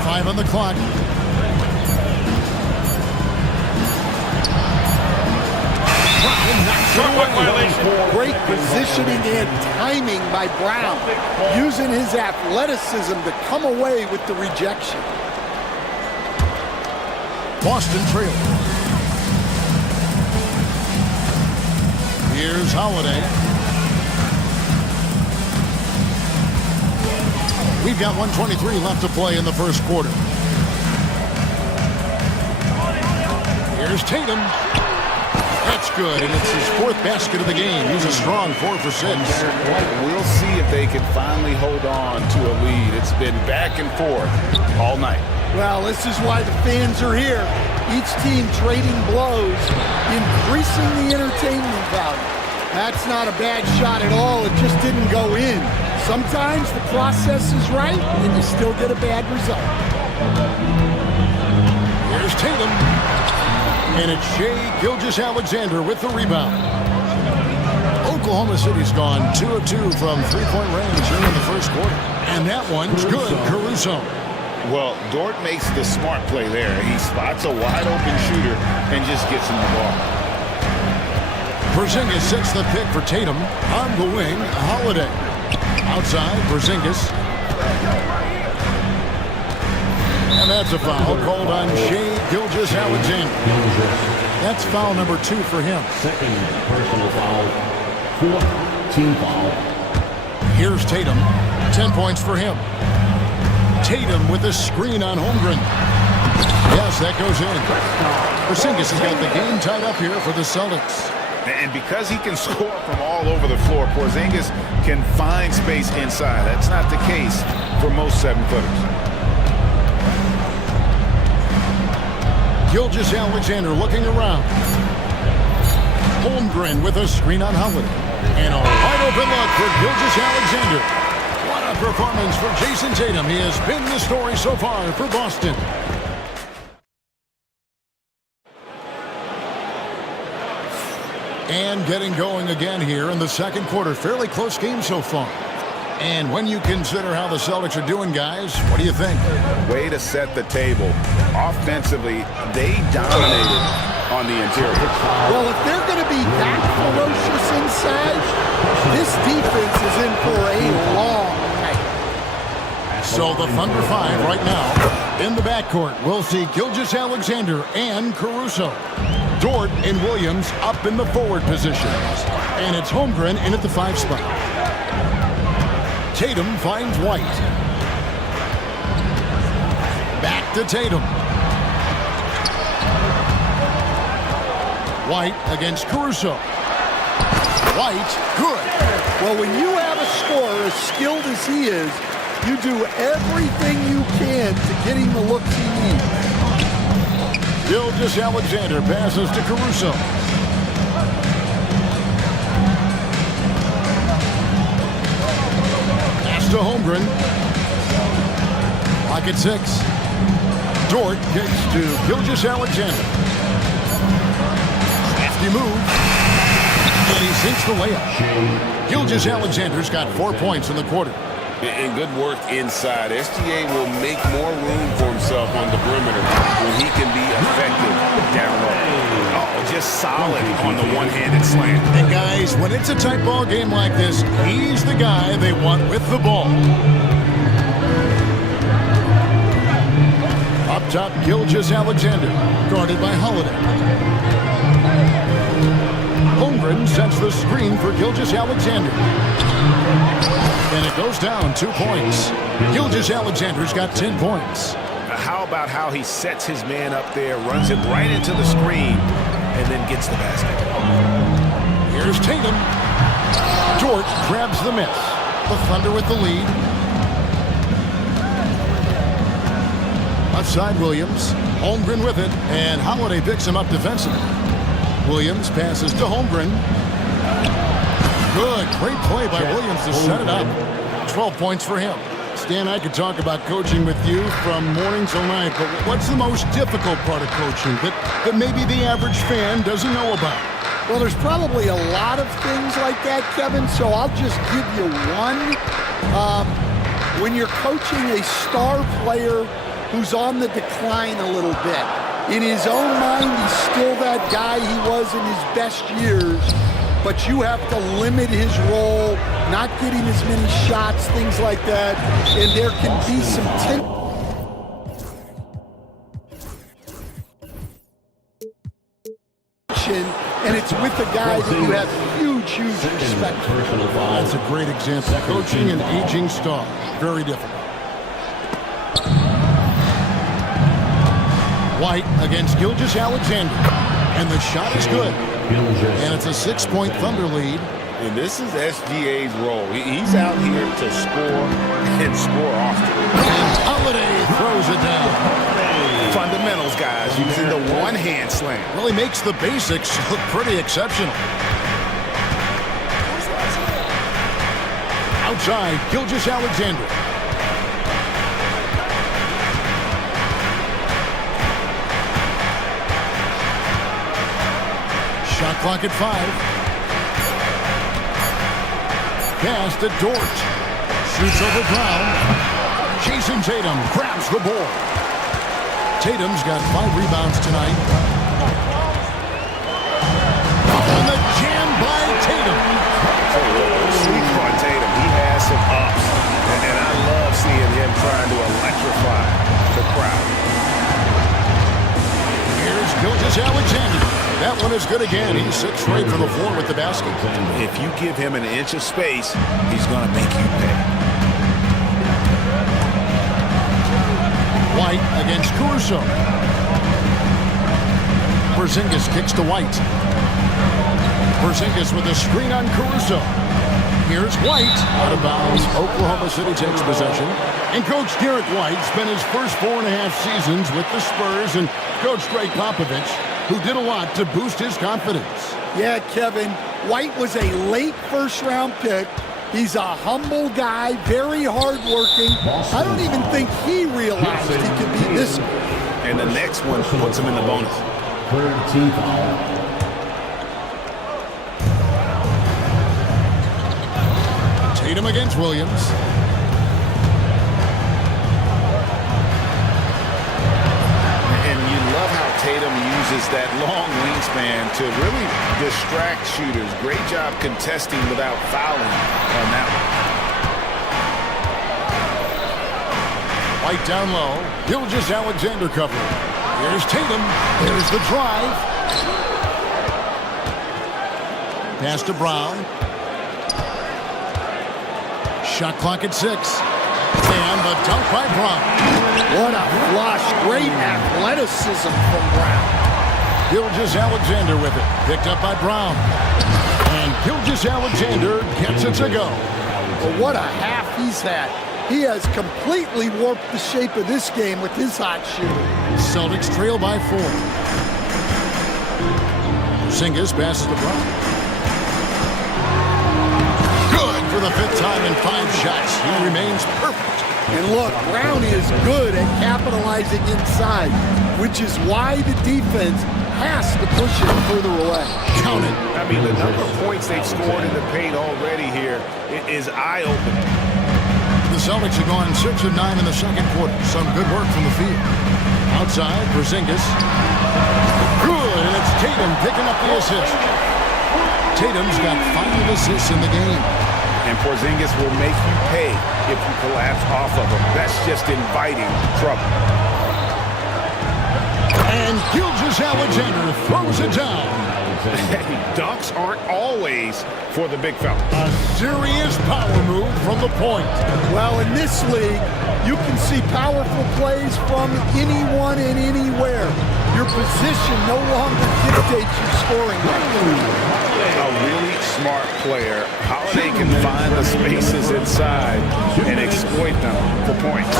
5 on the clock. Great positioning and timing by Brown, using his athleticism to come away with the rejection. Boston trail. Here's Holiday. We've got 1:23 left to play in the first quarter. Here's Tatum. That's good, and it's his 4th basket of the game. He's a strong 4 for 6. We'll see if they can finally hold on to a lead. It's been back and forth all night. Well, this is why the fans are here. Each team trading blows, increasing the entertainment value. That's not a bad shot at all. It just didn't go in. Sometimes the process is right, and you still get a bad result. Here's Tatum. And it's Shai Gilgeous-Alexander with the rebound. Oklahoma City's gone 2 of 2 from 3-point range here in the first quarter. And that one's good, Caruso. Well, Dort makes the smart play there. He spots a wide-open shooter and just gets him the ball. Porzingis sets the pick for Tatum. On the wing, Holiday. Outside, Porzingis. And that's a foul called on Shai Gilgeous-Alexander. That's foul number 2 for him. Second personal foul. 4th team foul. Here's Tatum. 10 points for him. Tatum with a screen on Holmgren. Yes, that goes in. Porzingis has got the game tied up here for the Celtics. And because he can score from all over the floor, Porzingis can find space inside. That's not the case for most 7-footers. Gilgeous-Alexander looking around. Holmgren with a screen on Holiday. And a wide open look for Gilgeous-Alexander. What a performance for Jason Tatum. He has been the story so far for Boston. And getting going again here in the second quarter. Fairly close game so far. And when you consider how the Celtics are doing, guys, what do you think? Way to set the table. Offensively, they dominated on the interior. Well, if they're going to be that ferocious inside, this defense is in for a long night. So the Thunder 5 right now. In the backcourt, we'll see Gilgeous-Alexander and Caruso. Dort and Williams up in the forward positions. And it's Holmgren in at the 5 spot. Tatum finds White. Back to Tatum. White against Caruso. White, good. Well, when you have a scorer as skilled as he is, you do everything you can to get him the looks he needs. Gilgeous-Alexander passes to Caruso. Pass to Holmgren. Pocket 6. Dort kicks to Gilgeous-Alexander. Crafty move. And he sinks the layup. Gilgeous-Alexander's got 4 points in the quarter. And good work inside. SGA will make more room for himself on the perimeter when he can be effective down low. Oh, just solid on the one-handed slam. And guys, when it's a tight ball game like this, he's the guy they want with the ball. Up top, Gilgeous-Alexander, guarded by Holiday. Holmgren sets the screen for Gilgeous-Alexander. And it goes down 2 points. Gilgeous-Alexander's got 10 points. How about how he sets his man up there, runs him right into the screen, and then gets the basket. Here's Tatum. Dort grabs the miss. The Thunder with the lead. Left side, Williams. Holmgren with it, and Holiday picks him up defensively. Williams passes to Holmgren. Good, great play by Williams to set it up. 12 points for him. Stan, I could talk about coaching with you from morning till night, but what's the most difficult part of coaching that maybe the average fan doesn't know about? Well, there's probably a lot of things like that, Kevin, so I'll just give you one. When you're coaching a star player who's on the decline a little bit, in his own mind, he's still that guy he was in his best years, but you have to limit his role, not get him as many shots, things like that, and there can be some tension, and it's with a guy that you have huge respect for. That's a great example. Coaching an aging star, very difficult. White against Gilgeous-Alexander, and the shot is good. And it's a 6-point Thunder lead. And this is SGA's role. He's out here to score and score often. And Holiday throws it down. Fundamentals, guys, using the one-hand slam. Really makes the basics look pretty exceptional. Outside, Gilgeous-Alexander. Shot clock at 5. Pass to Dort. Shoots over Brown. Jason Tatum grabs the board. Tatum's got 5 rebounds tonight. And the jam by Tatum. Sleep on Tatum. He has some ups. And I love seeing him trying to electrify the crowd. Here's Gilgeous-Alexander. That one is good again. He's 6 straight from the floor with the basket. If you give him an inch of space, he's going to make you pay. White against Caruso. Porzingis kicks to White. Porzingis with a screen on Caruso. Here's White. Out of bounds. Oklahoma City takes possession. And Coach Derek White spent his first 4.5 seasons with the Spurs and Coach Greg Popovich, who did a lot to boost his confidence. Yeah, Kevin, White was a late first-round pick. He's a humble guy, very hardworking. I don't even think he realized he could be this good. And the next one puts him in the bonus. Tatum against Williams. And you love how Tatum uses that long wingspan to really distract shooters. Great job contesting without fouling on that one. White down low. Gilgeous-Alexander covering. Here's Tatum. There's the drive. Pass to Brown. Shot clock at 6. And the dunk by Brown. What a flush. Great athleticism from Brown. Gilgeous-Alexander with it. Picked up by Brown. And Gilgeous-Alexander gets it to go. Well, what a half he's had. He has completely warped the shape of this game with his hot shooting. Celtics trail by 4. Porzingis passes to Brown. Good for the 5th time in 5 shots. He remains perfect. And look, Brown is good at capitalizing inside, which is why the defense has to push it further away. Count it. I mean, the number of points they've scored in the paint already here is eye-opening. The Celtics have gone 6 of 9 in the second quarter. Some good work from the field. Outside, Porzingis. Good, and it's Tatum picking up the assist. Tatum's got 5 assists in the game. And Porzingis will make you pay if you collapse off of him. That's just inviting trouble. And Gilgeous-Alexander throws it down. Dunks aren't always for the big fella. A serious power move from the point. Well, in this league, you can see powerful plays from anyone and anywhere. Your position no longer dictates your scoring. A really smart player. Holiday can find the spaces inside and exploit them for points.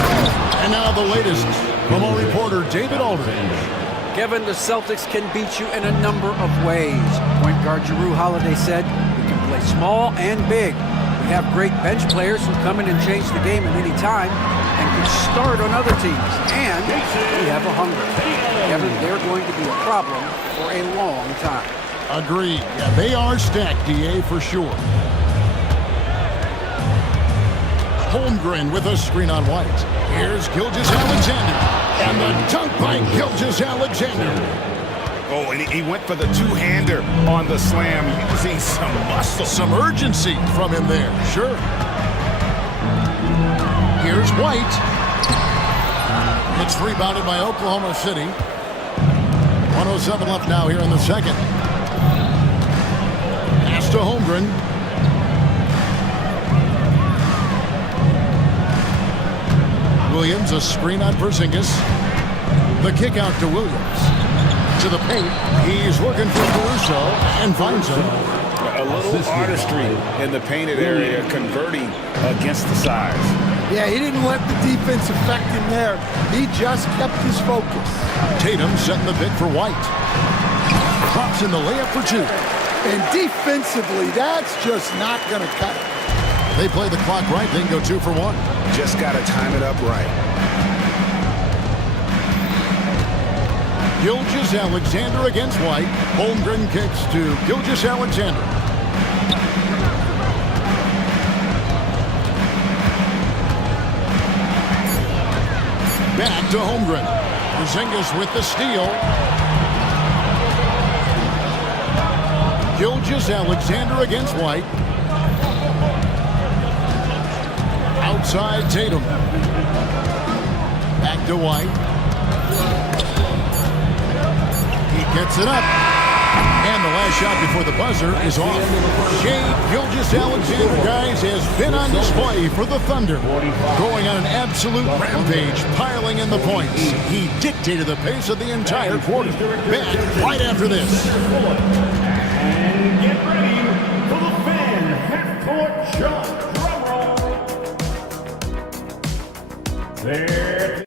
And now the latest from our reporter, David Aldridge. Kevin, the Celtics can beat you in a number of ways. Point guard Jrue Holiday said, we can play small and big. We have great bench players who come in and change the game at any time and can start on other teams. And we have a hunger. Kevin, they're going to be a problem for a long time. Agreed. Yeah, they are stacked, DA, for sure. Holmgren with a screen on White. Here's Gilgeous-Alexander. And the dunk by Gilgeous-Alexander. Oh, and he went for the two-hander on the slam, using some muscle. Some urgency from him there, sure. Here's White. It's rebounded by Oklahoma City. 1:07 left now here in the second. Pass to Holmgren. Williams, a screen on Porzingis. The kick out to Williams. To the paint. He's looking for Caruso and finds him. A little artistry in the painted area, converting against the size. Yeah, he didn't let the defense affect him there. He just kept his focus. Tatum setting the pick for White. Drops in the layup for 2. And defensively, that's just not going to cut it. They play the clock right, then go 2 for 1. Just got to time it up right. Gilgeous-Alexander against White. Holmgren kicks to Gilgeous-Alexander. Back to Holmgren. Porzingis with the steal. Gilgeous-Alexander against White. Outside Tatum. Back to White. He gets it up. the last shot before the buzzer is off. Shai Gilgeous-Alexander, guys, has been on display for the Thunder. Going on an absolute rampage, piling in the points. He dictated the pace of the entire quarter. Back right after this. And get ready for the fan half-court jump. Drum roll. There.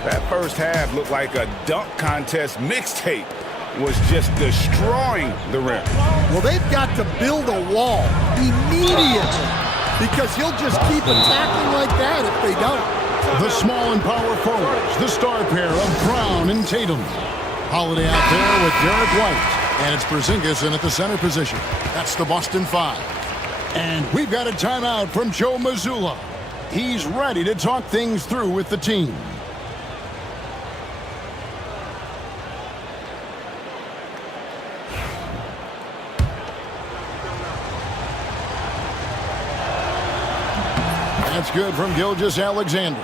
That first half looked like a dunk contest mixtape was just destroying the rim. Well, they've got to build a wall immediately because he'll just keep attacking like that if they don't. The small and power forwards, the star pair of Brown and Tatum. Holiday out there with Derek White. And it's Porzingis in at the center position. That's the Boston Five. And we've got a timeout from Joe Mazzulla. He's ready to talk things through with the team. That's good from Gilgeous-Alexander.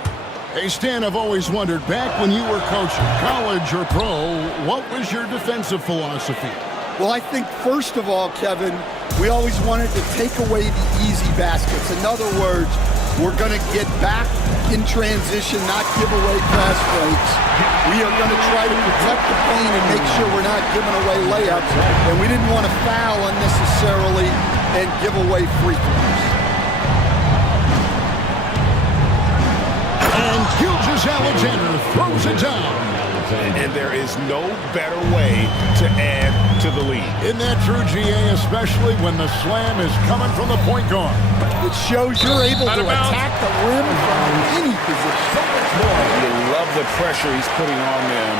Hey, Stan, I've always wondered, back when you were coaching, college or pro, what was your defensive philosophy? Well, I think, first of all, Kevin, we always wanted to take away the easy baskets. In other words, we're going to get back in transition, not give away fast breaks. We are going to try to protect the paint and make sure we're not giving away layups. And we didn't want to foul unnecessarily and give away free throws. And Gilgeous-Alexander throws it down. And there is no better way to add to the lead. Isn't that true, GA, especially when the slam is coming from the point guard? It shows you're able to attack the rim from any position. You love the pressure he's putting on them.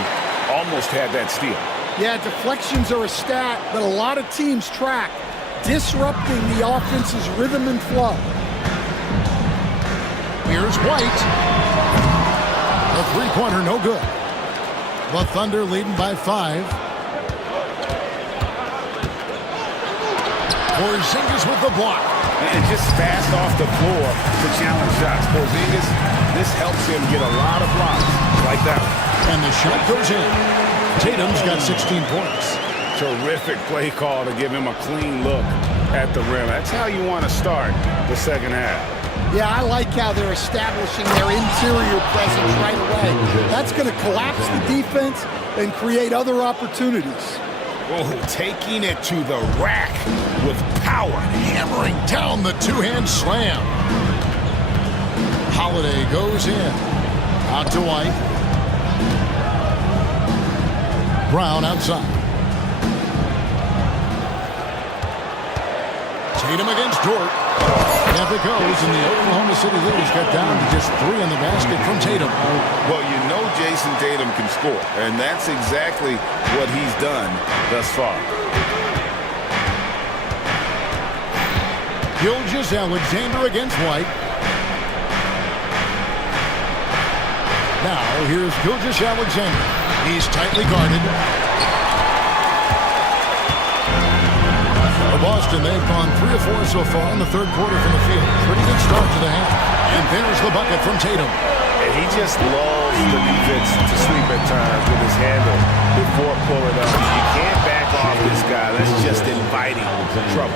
Almost had that steal. Yeah, deflections are a stat that a lot of teams track, disrupting the offense's rhythm and flow. Here's White. The three-pointer, no good. The Thunder leading by 5. Porzingis with the block. And just fast off the floor to challenge shots. Porzingis, this helps him get a lot of blocks like that one. And the shot goes in. Tatum's got 16 points. Terrific play call to give him a clean look at the rim. That's how you want to start the second half. Yeah, I like how they're establishing their interior presence right away. That's going to collapse the defense and create other opportunities. Oh, taking it to the rack with power. Hammering down the two-hand slam. Holiday goes in. Out to White. Brown outside. Tatum against Dort. And up it goes, and the Oklahoma City Leaders got down to just 3 on the basket from Tatum. Well, you know Jason Tatum can score, and that's exactly what he's done thus far. Gilgeous-Alexander against White. Now, here's Gilgeous-Alexander. He's tightly guarded. For Boston, they've gone 3 of 4 so far in the third quarter from the field. Pretty good start to the half. And there's the bucket from Tatum. And he just lulls the defense to sleep at times with his handle before pulling up. You can't back off this guy. That's just inviting trouble.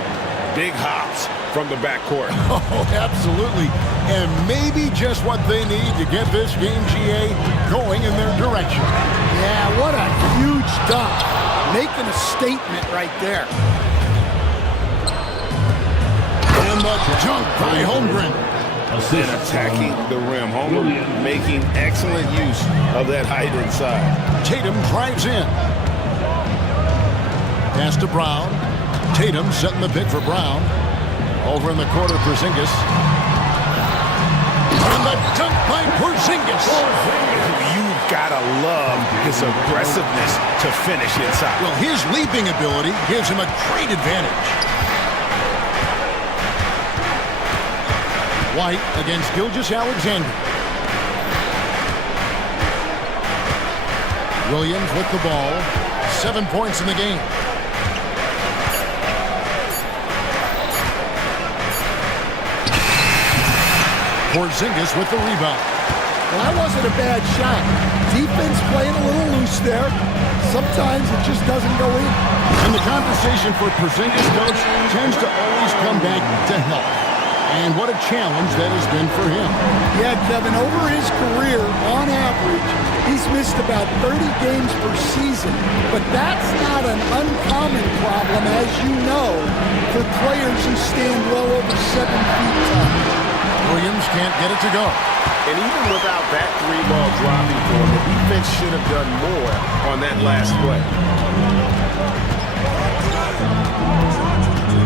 Big hops from the backcourt. Oh, absolutely. And maybe just what they need to get this game, GA, going in their direction. Yeah, what a huge dunk. Making a statement right there. And the dunk by Holmgren. And attacking the rim. Homer making excellent use of that height inside. Tatum drives in. Pass to Brown. Tatum setting the pick for Brown. Over in the corner, Porzingis. And the dunk by Porzingis. You've got to love his aggressiveness to finish inside. Well, his leaping ability gives him a great advantage. White against Gilgeous-Alexander. Williams with the ball. 7 points in the game. Porzingis with the rebound. Well, that wasn't a bad shot. Defense playing a little loose there. Sometimes it just doesn't go in. And the conversation for Porzingis, coach, tends to always come back to health. And what a challenge that has been for him. Yeah, Kevin, over his career, on average, he's missed about 30 games per season. But that's not an uncommon problem, as you know, for players who stand well over 7 feet tall. Williams can't get it to go. And even without that 3-ball dropping for him, the defense should have done more on that last play.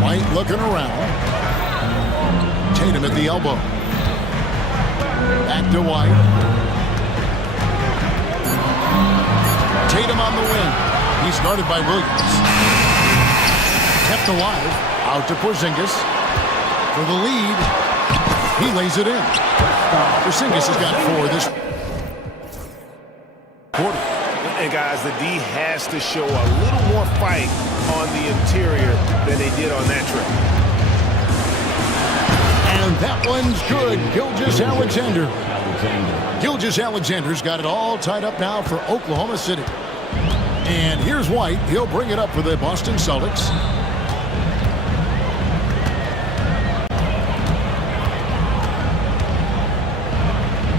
White looking around. Tatum at the elbow. Back to White. Tatum on the wing. He's guarded by Williams. Kept alive. Out to Porzingis. For the lead. He lays it in. Porzingis has got 4 this quarter. And guys, the D has to show a little more fight on the interior than they did on that trip. And that one's good. Gilgeous-Alexander. Gilgeous-Alexander's got it all tied up now for Oklahoma City. And here's White. He'll bring it up for the Boston Celtics.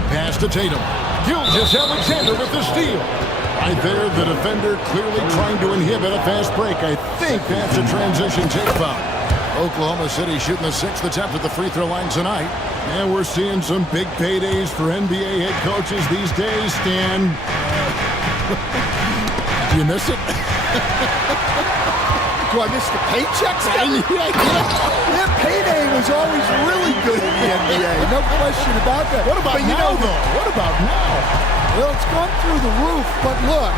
Pass to Tatum. Gilgeous-Alexander with the steal. Right there, the defender clearly trying to inhibit a fast break. I think that's a transition take foul. Oklahoma City shooting the 6th attempt at the free throw line tonight. And we're seeing some big paydays for NBA head coaches these days, Stan. Do you miss it? Do I miss the paychecks? Yeah, payday was always really good in the NBA. No question about that. What about now, though? What about now? Well, it's gone through the roof, but look,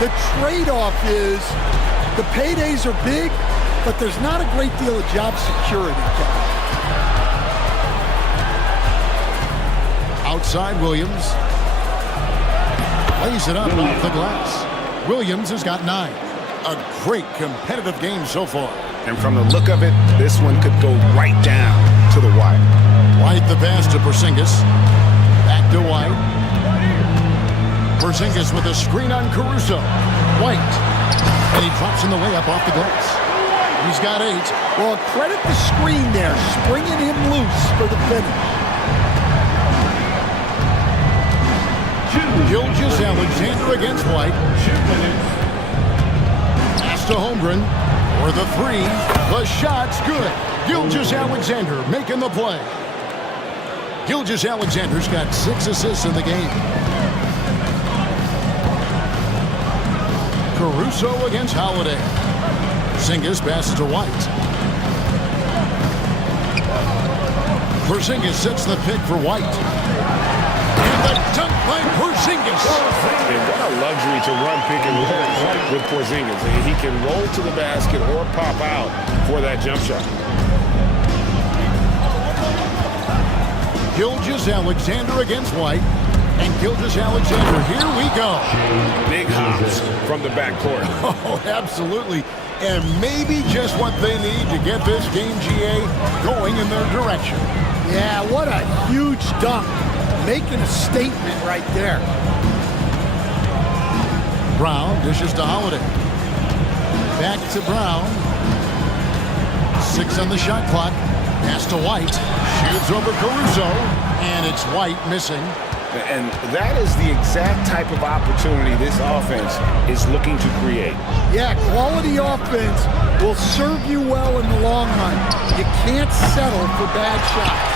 the trade-off is the paydays are big, but there's not a great deal of job security. Outside Williams. Lays it up off the glass. Williams has got 9. A great competitive game so far. And from the look of it, this one could go right down to the wire. White the pass to Porzingis. Back to White. Porzingis with a screen on Caruso. White. And he drops in the layup off the glass. He's got 8. Well, credit the screen there, springing him loose for the finish. Gilgeous-Alexander against White. Pass to Holmgren for the 3. The shot's good. Gilgeous-Alexander making the play. Gilgeous-Alexander's got 6 assists in the game. Caruso against Holiday. Porzingis passes to White. Porzingis sets the pick for White. And the dunk by Porzingis. And what a luxury to run pick and roll with Porzingis. He can roll to the basket or pop out for that jump shot. Gilgeous-Alexander against White. And Gilgeous-Alexander, here we go. Big hops from the backcourt. Oh, absolutely. And maybe just what they need to get this game, GA, going in their direction. Yeah, what a huge dunk. Making a statement right there. Brown dishes to Holiday. Back to Brown. 6 on the shot clock. Pass to White. Shoots over Caruso. And it's White missing. And that is the exact type of opportunity this offense is looking to create. Yeah, quality offense will serve you well in the long run. You can't settle for bad shots.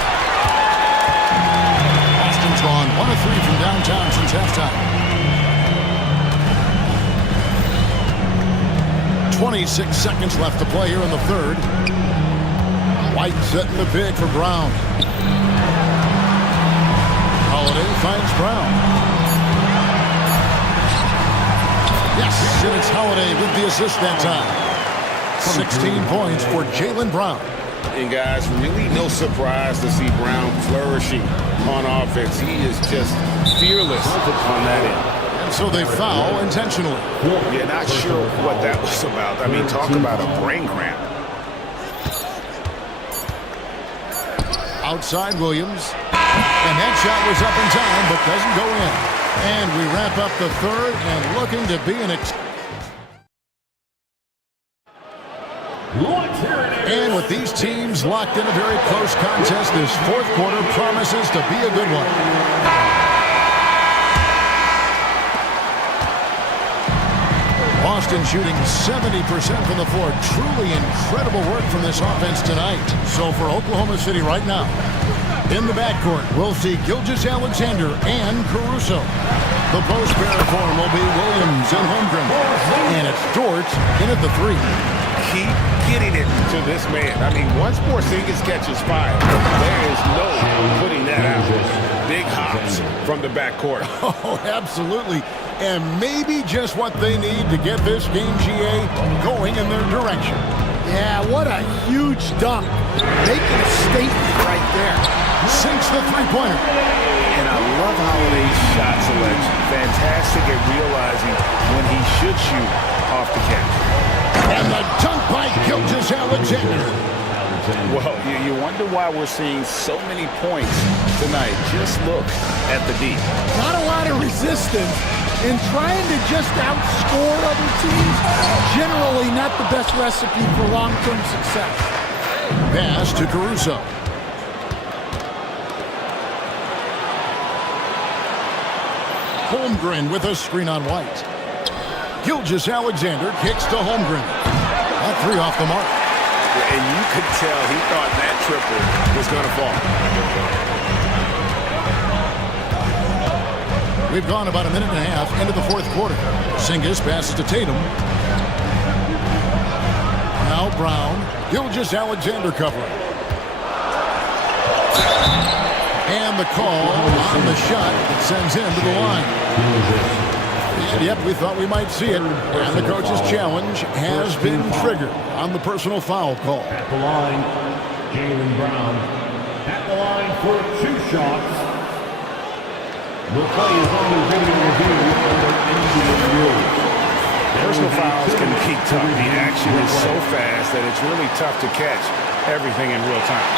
Boston's gone 1 of 3 from downtown since halftime. 26 seconds left to play here in the third. White setting the pick for Brown. Holiday finds Brown. Yes, and it's Holiday with the assist that time. 16 points for Jaylen Brown. And guys, really no surprise to see Brown flourishing on offense. He is just fearless on that end. And so they foul intentionally. Yeah, not sure what that was about. I mean, talk about a brain cramp. Outside Williams. And that shot was up in time, but doesn't go in. And we wrap up the third and looking to be an And with these teams locked in a very close contest, this fourth quarter promises to be a good one. Boston shooting 70% from the floor. Truly incredible work from this offense tonight. So for Oklahoma City right now, in the backcourt, we'll see Gilgeous-Alexander and Caruso. The post pair form will be Williams and Holmgren. And it's Dort in at the 3. Keep getting it to this man. I mean, once Porzingis catches fire, there is no putting that out. Big hops from the backcourt. Oh, absolutely. And maybe just what they need to get this game, GA, going in their direction. Yeah, what a huge dunk. Making a statement right there. Sinks the three-pointer. And I love Holiday's shot selection. Fantastic at realizing when he should shoot off the catch. And the dunk by Gilgeous-Alexander. Well, you wonder why we're seeing so many points tonight. Just look at the D. Not a lot of resistance. And trying to just outscore other teams, generally not the best recipe for long-term success. Pass to Caruso. Holmgren with a screen on White. Gilgeous-Alexander kicks to Holmgren. That 3 off the mark. And you could tell he thought that triple was going to fall. We've gone about a minute and a half into the fourth quarter. Porzingis passes to Tatum. Now Brown. Gilgeous-Alexander covering. And the call on the shot that sends him to the line. And yep, we thought we might see it. And the coach's challenge has been triggered on the personal foul call. At the line, Jaylen Brown. At the line for 2 shots. The play is under video review under NBA rules. Personal fouls can be tough. The action is so fast that it's really tough to catch everything in real time.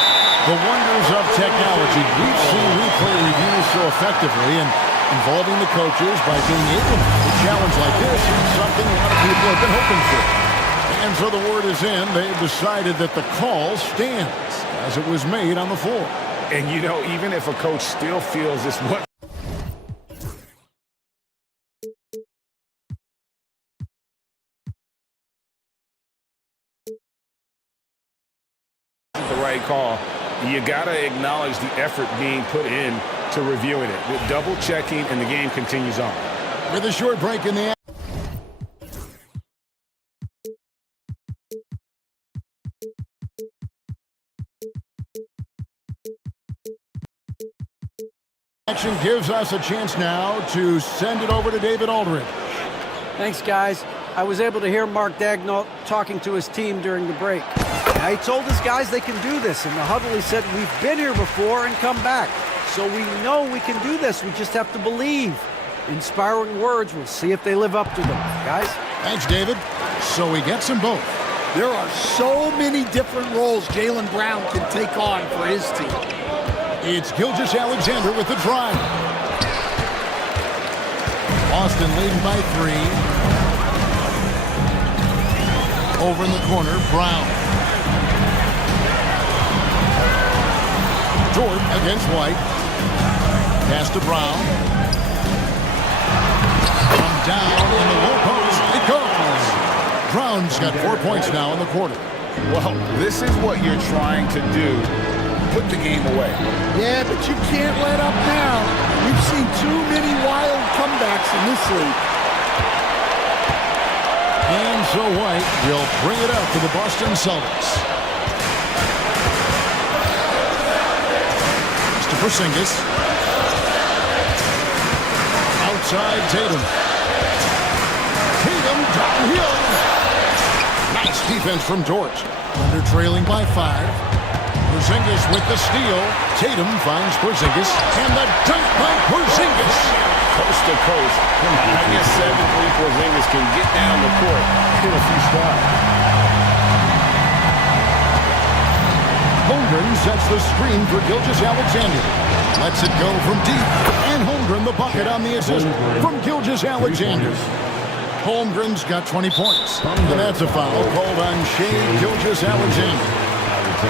The wonders of technology. We've seen replay reviews so effectively, and involving the coaches by being able to challenge like this is something a lot of people have been hoping for. And so the word is in. They've decided that the call stands as it was made on the floor. And you know, even if a coach still feels this what the right call, you got to acknowledge the effort being put in to reviewing it. With double checking, and the game continues on. With a short break in the Action gives us a chance now to send it over to David Aldridge. Thanks, guys. I was able to hear Mark Daigneault talking to his team during the break. Now, he told his guys they can do this. In the huddle, he said, we've been here before and come back. So we know we can do this. We just have to believe. Inspiring words. We'll see if they live up to them. Guys? Thanks, David. So he gets them both. There are so many different roles Jaylen Brown can take on for his team. It's Gilgeous-Alexander with the drive. Boston leading by 3. Over in the corner, Brown. Dort against White. Pass to Brown. From down in the low post, it goes. Brown's got 4 points now in the quarter. Well, this is what you're trying to do. Put the game away. Yeah, but you can't let up now. We've seen too many wild comebacks in this league. And so White will bring it up to the Boston Celtics. Mr. Porzingis. Outside Tatum. Tatum downhill. Nice defense from Dort. Under trailing by 5. Porzingis with the steal. Tatum finds Porzingis. And the dunk by Porzingis. Coast to coast. I guess 7-3 Porzingis can get down the court. Hit a few spots. Holmgren sets the screen for Gilgeous-Alexander. Lets it go from deep. And Holmgren the bucket on the assist from Gilgeous-Alexander. Holmgren's got 20 points. And that's a foul called on Shai Gilgeous-Alexander.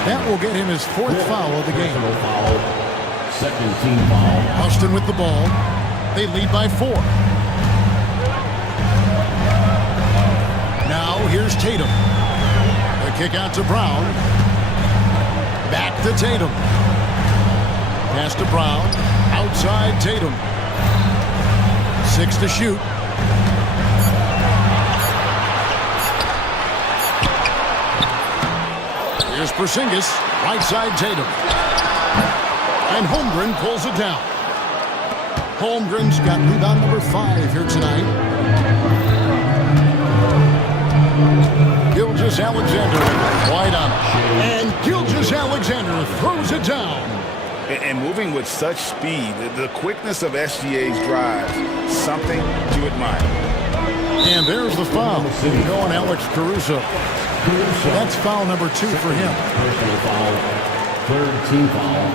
That will get him his 4th foul of the game. Second team foul. Boston with the ball. They lead by 4. Now here's Tatum. The kick out to Brown. Back to Tatum. Pass to Brown. Outside Tatum. 6 to shoot. Here's Porzingis, right side Tatum. And Holmgren pulls it down. Holmgren's got rebound number 5 here tonight. Gilgeous-Alexander wide on it. And Gilgeous-Alexander throws it down. And moving with such speed, the quickness of SGA's drives, something to admire. And there's the foul. Going Alex Caruso. That's foul number 2 for him. Personal foul. Third team foul.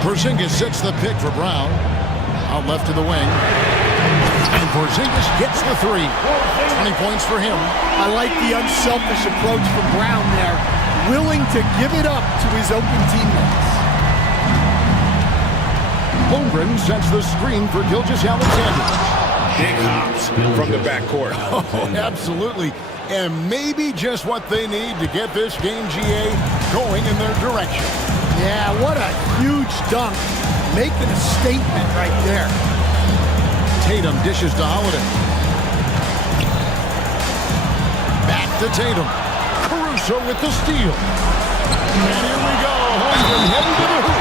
Porzingis sets the pick for Brown. Out left to the wing. And Porzingis gets the 3. 20 points for him. I like the unselfish approach from Brown there. Willing to give it up to his open teammates. Holmgren sets the screen for Gilgeous-Alexander. Big hops from the backcourt. Oh, absolutely. And maybe just what they need to get this game, GA, going in their direction. Yeah, what a huge dunk. Making a statement right there. Tatum dishes to Holiday. Back to Tatum. Caruso with the steal. And here we go. Holmgren heading to the hoop.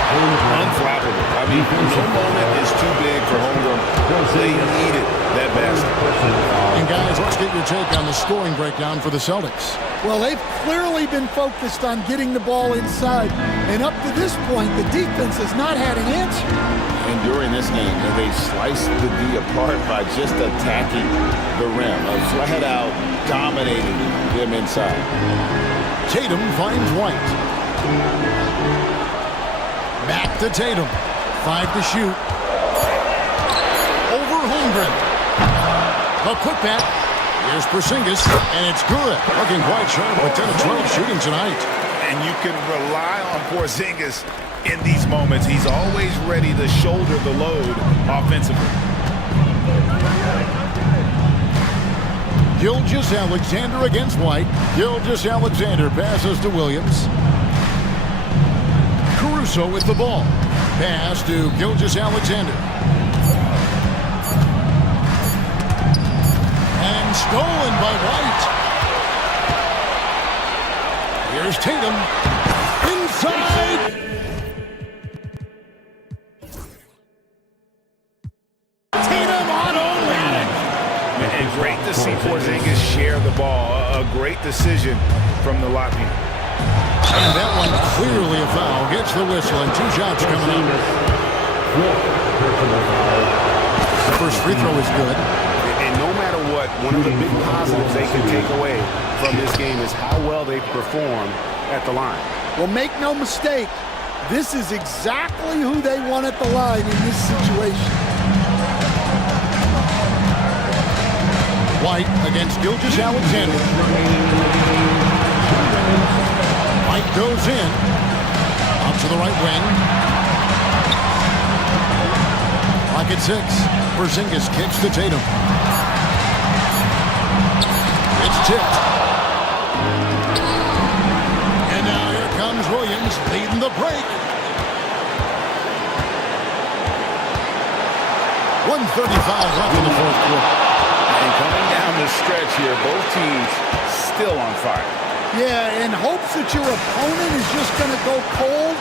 Unflappable. I mean, no moment is too big for Holmgren. They needed that basket. And guys, let's get your take on the scoring breakdown for the Celtics. Well, they've clearly been focused on getting the ball inside. And up to this point, the defense has not had an answer. And during this game, they sliced the D apart by just attacking the rim. Flat out dominating them inside. Tatum finds White. Back to Tatum. 5 to shoot. Over Holmgren. The putback. Here's Porzingis, and it's good. Looking quite sharp with 10 of 12 shooting tonight. And you can rely on Porzingis in these moments. He's always ready to shoulder the load offensively. Gilgeous-Alexander against White. Gilgeous-Alexander passes to Williams. Caruso with the ball. Pass to Gilgeous-Alexander. And stolen by White. Here's Tatum. Inside Great to see Porzingis share the ball. A great decision from the Latvian. And that one clearly a foul. Gets the whistle and 2 shots coming up. The first free throw is good. And no matter what, one of the big positives they can take away from this game is how well they perform at the line. Well, make no mistake, this is exactly who they want at the line in this situation. White against Gilgeous-Alexander. White goes in. Out to the right wing. Lock at 6. Porzingis kicks to Tatum. It's tipped. And now here comes Williams leading the break. 1:35 left in the fourth quarter. And coming down the stretch here, both teams still on fire. Yeah, in hopes that your opponent is just going to go cold.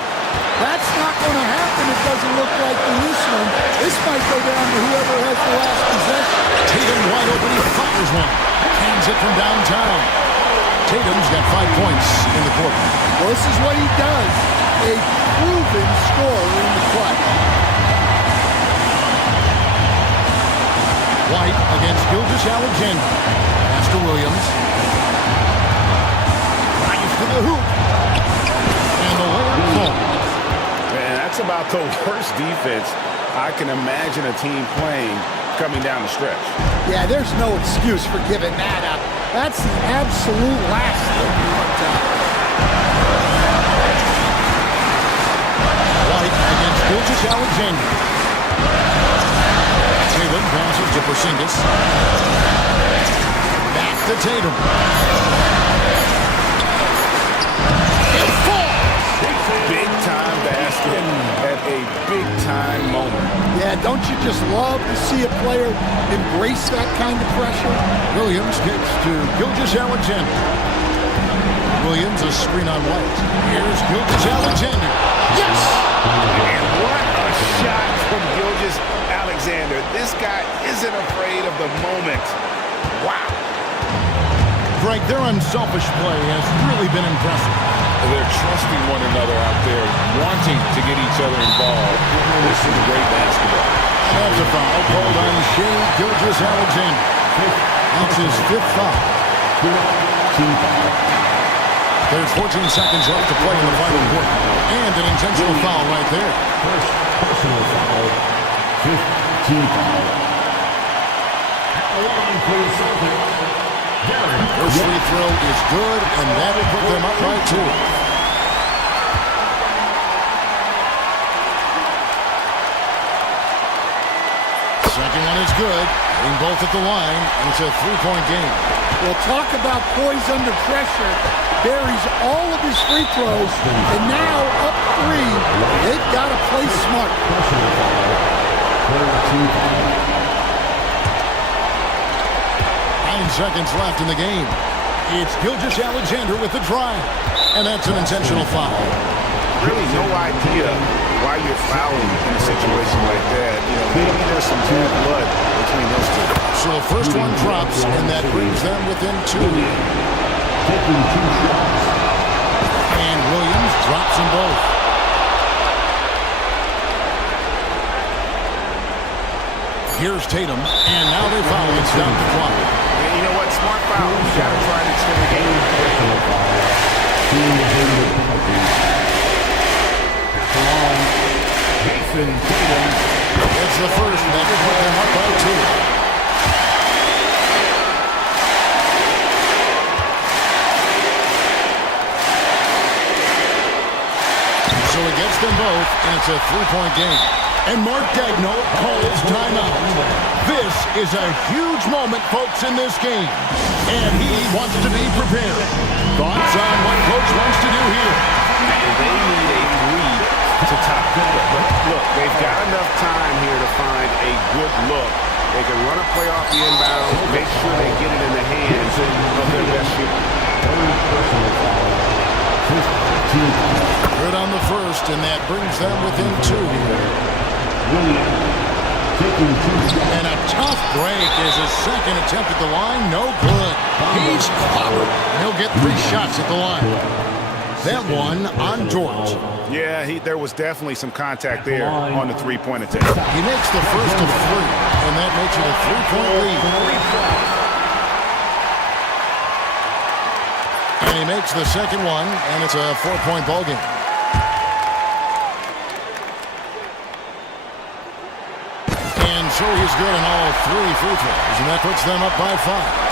That's not going to happen. It doesn't look like in this one. This might go down to whoever has the last possession. Tatum wide open. He fires one. Hands it from downtown. Tatum's got 5 points in the quarter. Well, this is what he does. A proven scorer in the clutch. White against Gilgeous-Alexander. Pass to Williams. Drives to the hoop. And the layup falls. Man, that's about the worst defense I can imagine a team playing coming down the stretch. Yeah, there's no excuse for giving that up. That's the absolute last thing you want to do. White against Gilgeous-Alexander. Tatum passes to Porzingis. Back to Tatum. It falls! Big-time basket at a big-time moment. Yeah, don't you just love to see a player embrace that kind of pressure? Williams kicks to Gilgeous-Alexander. Williams a screen on White. Here's Gilgeous-Alexander. Yes! And what a shot from Gilgeous-Alexander. This guy isn't afraid of the moment. Wow. Frank, their unselfish play has really been impressive. They're trusting one another out there, wanting to get each other involved. This is great basketball. And that's a foul called on Shea Gilgeous-Alexander. That's his 5th foul. There's 14 seconds left to play in the final quarter. And an intentional foul right there. First personal foul, 15 foul. At the line for the Celtics, First free throw is good, and that'll put them up by 2. Second one is good. Hitting both at the line, and it's a 3-point game. Well, talk about poise under pressure. Buries all of his free throws, and now up 3. They've got to play smart. 9 seconds left in the game. It's Gilgeous-Alexander with the drive, and that's an intentional foul. Really no idea why you're fouling in a situation like that. You know, maybe there's some bad blood between those two. So the first one drops, and that brings them within 2. taking 2 shots. And Williams drops them both. Here's Tatum, and now they foul. It's down the clock. You know what? Smart foul. You got to try to extend the game. Jason Tatum. It's the first, and that could put them up by 2. So he gets them both, and it's a 3-point game. And Mark Daigneault calls timeout. This is a huge moment, folks, in this game. And he wants to be prepared. Thoughts on what Coach wants to do here? They need a lead to top. Look, they've got enough time here to find a good look. They can run a play off the inbound, make sure they get it in the hands of their best shooter. Good on the first, and that brings them within 2. taking 2 shots. And a tough break is his second attempt at the line. No good. He's clobbered. He'll get 3 shots at the line. That one on George. Yeah, there was definitely some contact there on the three-point attempt. He makes the first of 3, and that makes it a 3-point lead. And he makes the second one, and it's a 4-point ball game. And so he's good in all 3 free throws, and that puts them up by 5.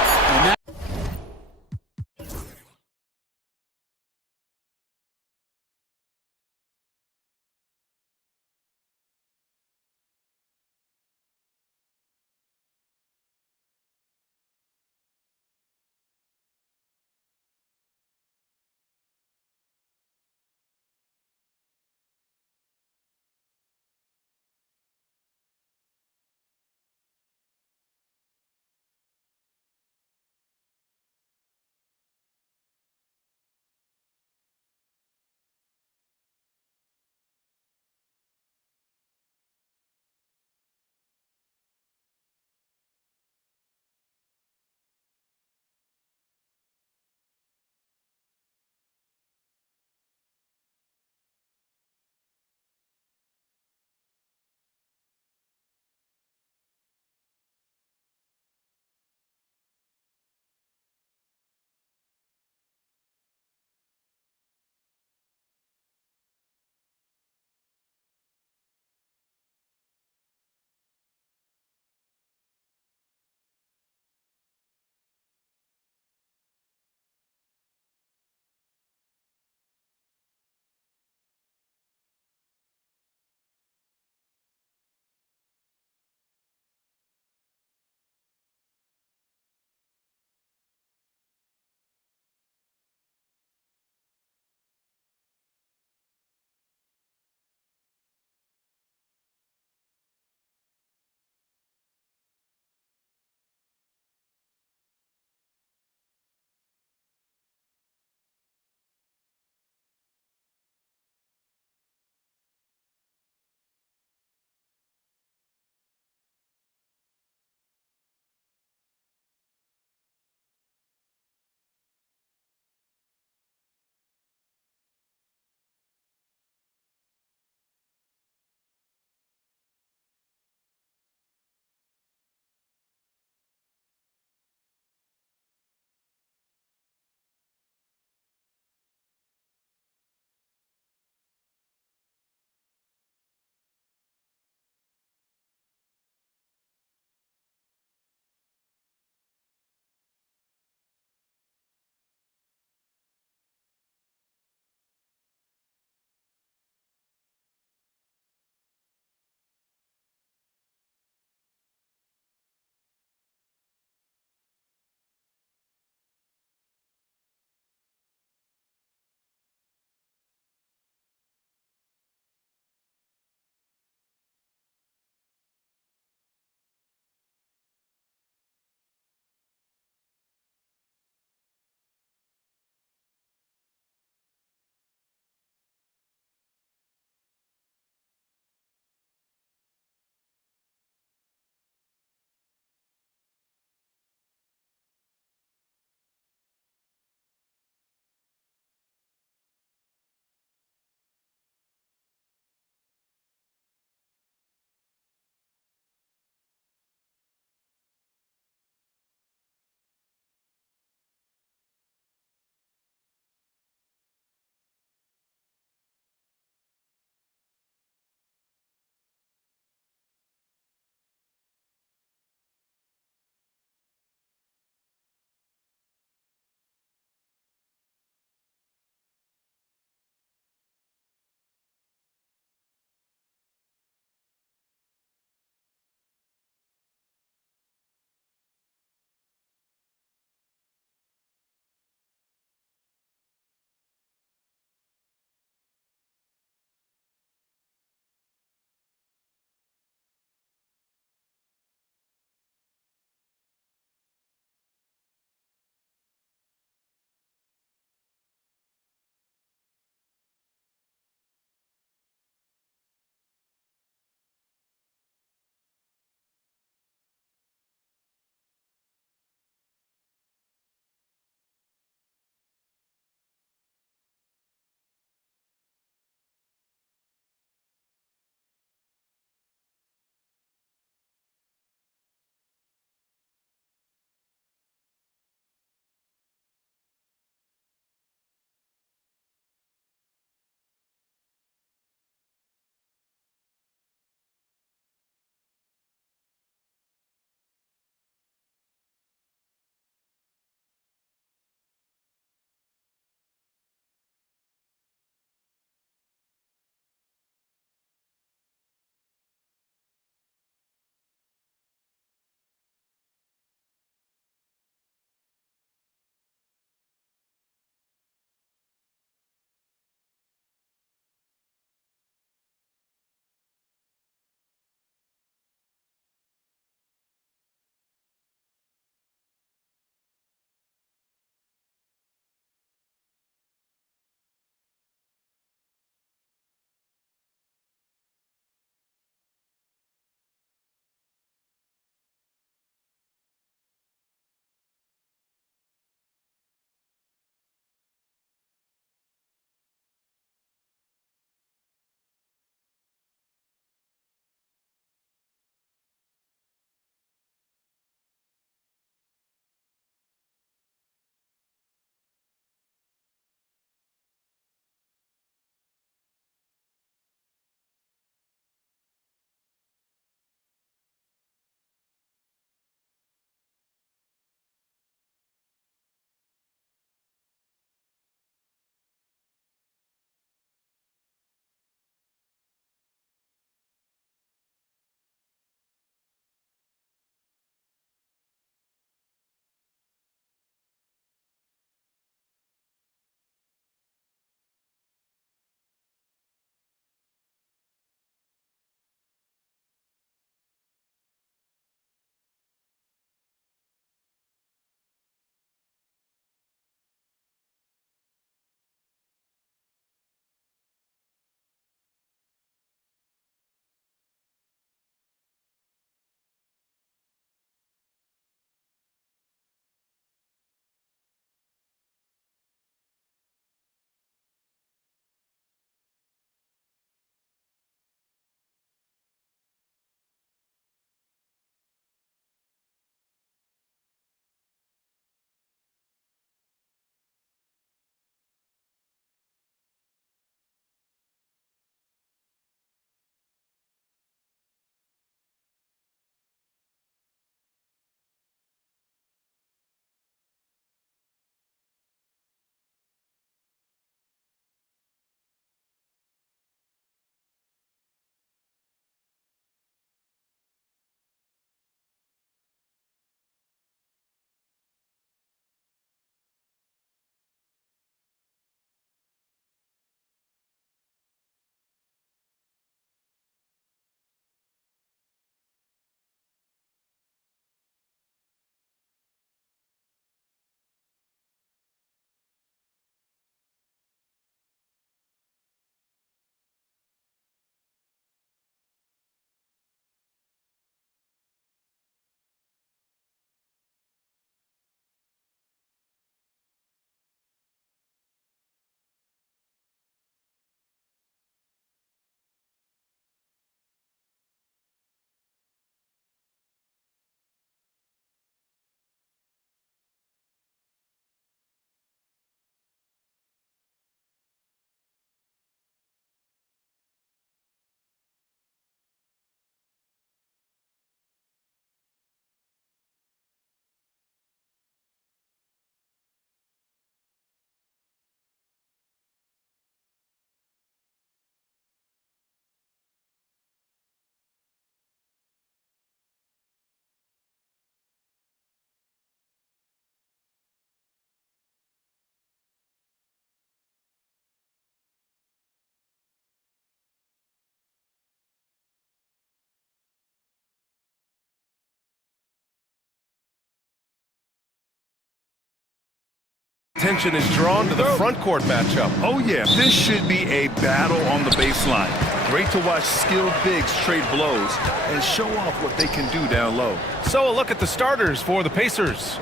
Attention is drawn to the front court matchup. Oh, yeah. This should be a battle on the baseline. Great to watch skilled bigs trade blows and show off what they can do down low. So a look at the starters for the Pacers.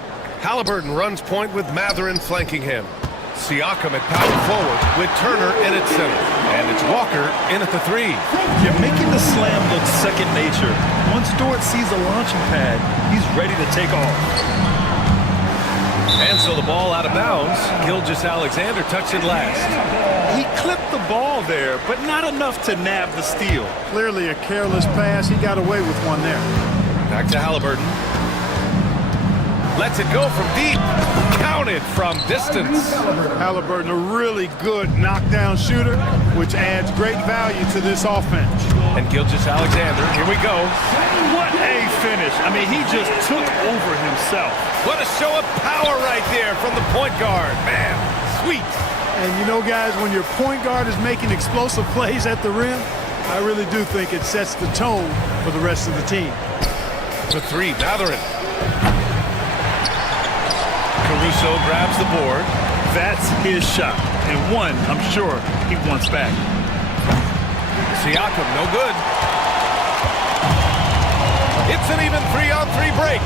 Halliburton runs point with Matherin flanking him. Siakam at power forward with Turner in at center. And it's Walker in at the 3. You're making the slam look second nature. Once Dort sees a launching pad, he's ready to take off. And so the ball out of bounds. Gilgeous-Alexander touched it last. He clipped the ball there, but not enough to nab the steal. Clearly a careless pass. He got away with one there. Back to Halliburton. Lets it go from deep. Counted from distance. Halliburton, a really good knockdown shooter, which adds great value to this offense. And Gilgeous-Alexander, here we go. What a finish. I mean, he just took over himself. What a show of power right there from the point guard. Man, sweet. And you know, guys, when your point guard is making explosive plays at the rim, I really do think it sets the tone for the rest of the team. The 3, Matherin. Caruso grabs the board. That's his shot. And one, I'm sure, he wants back. Siakam, no good. It's an even 3-on-3 break.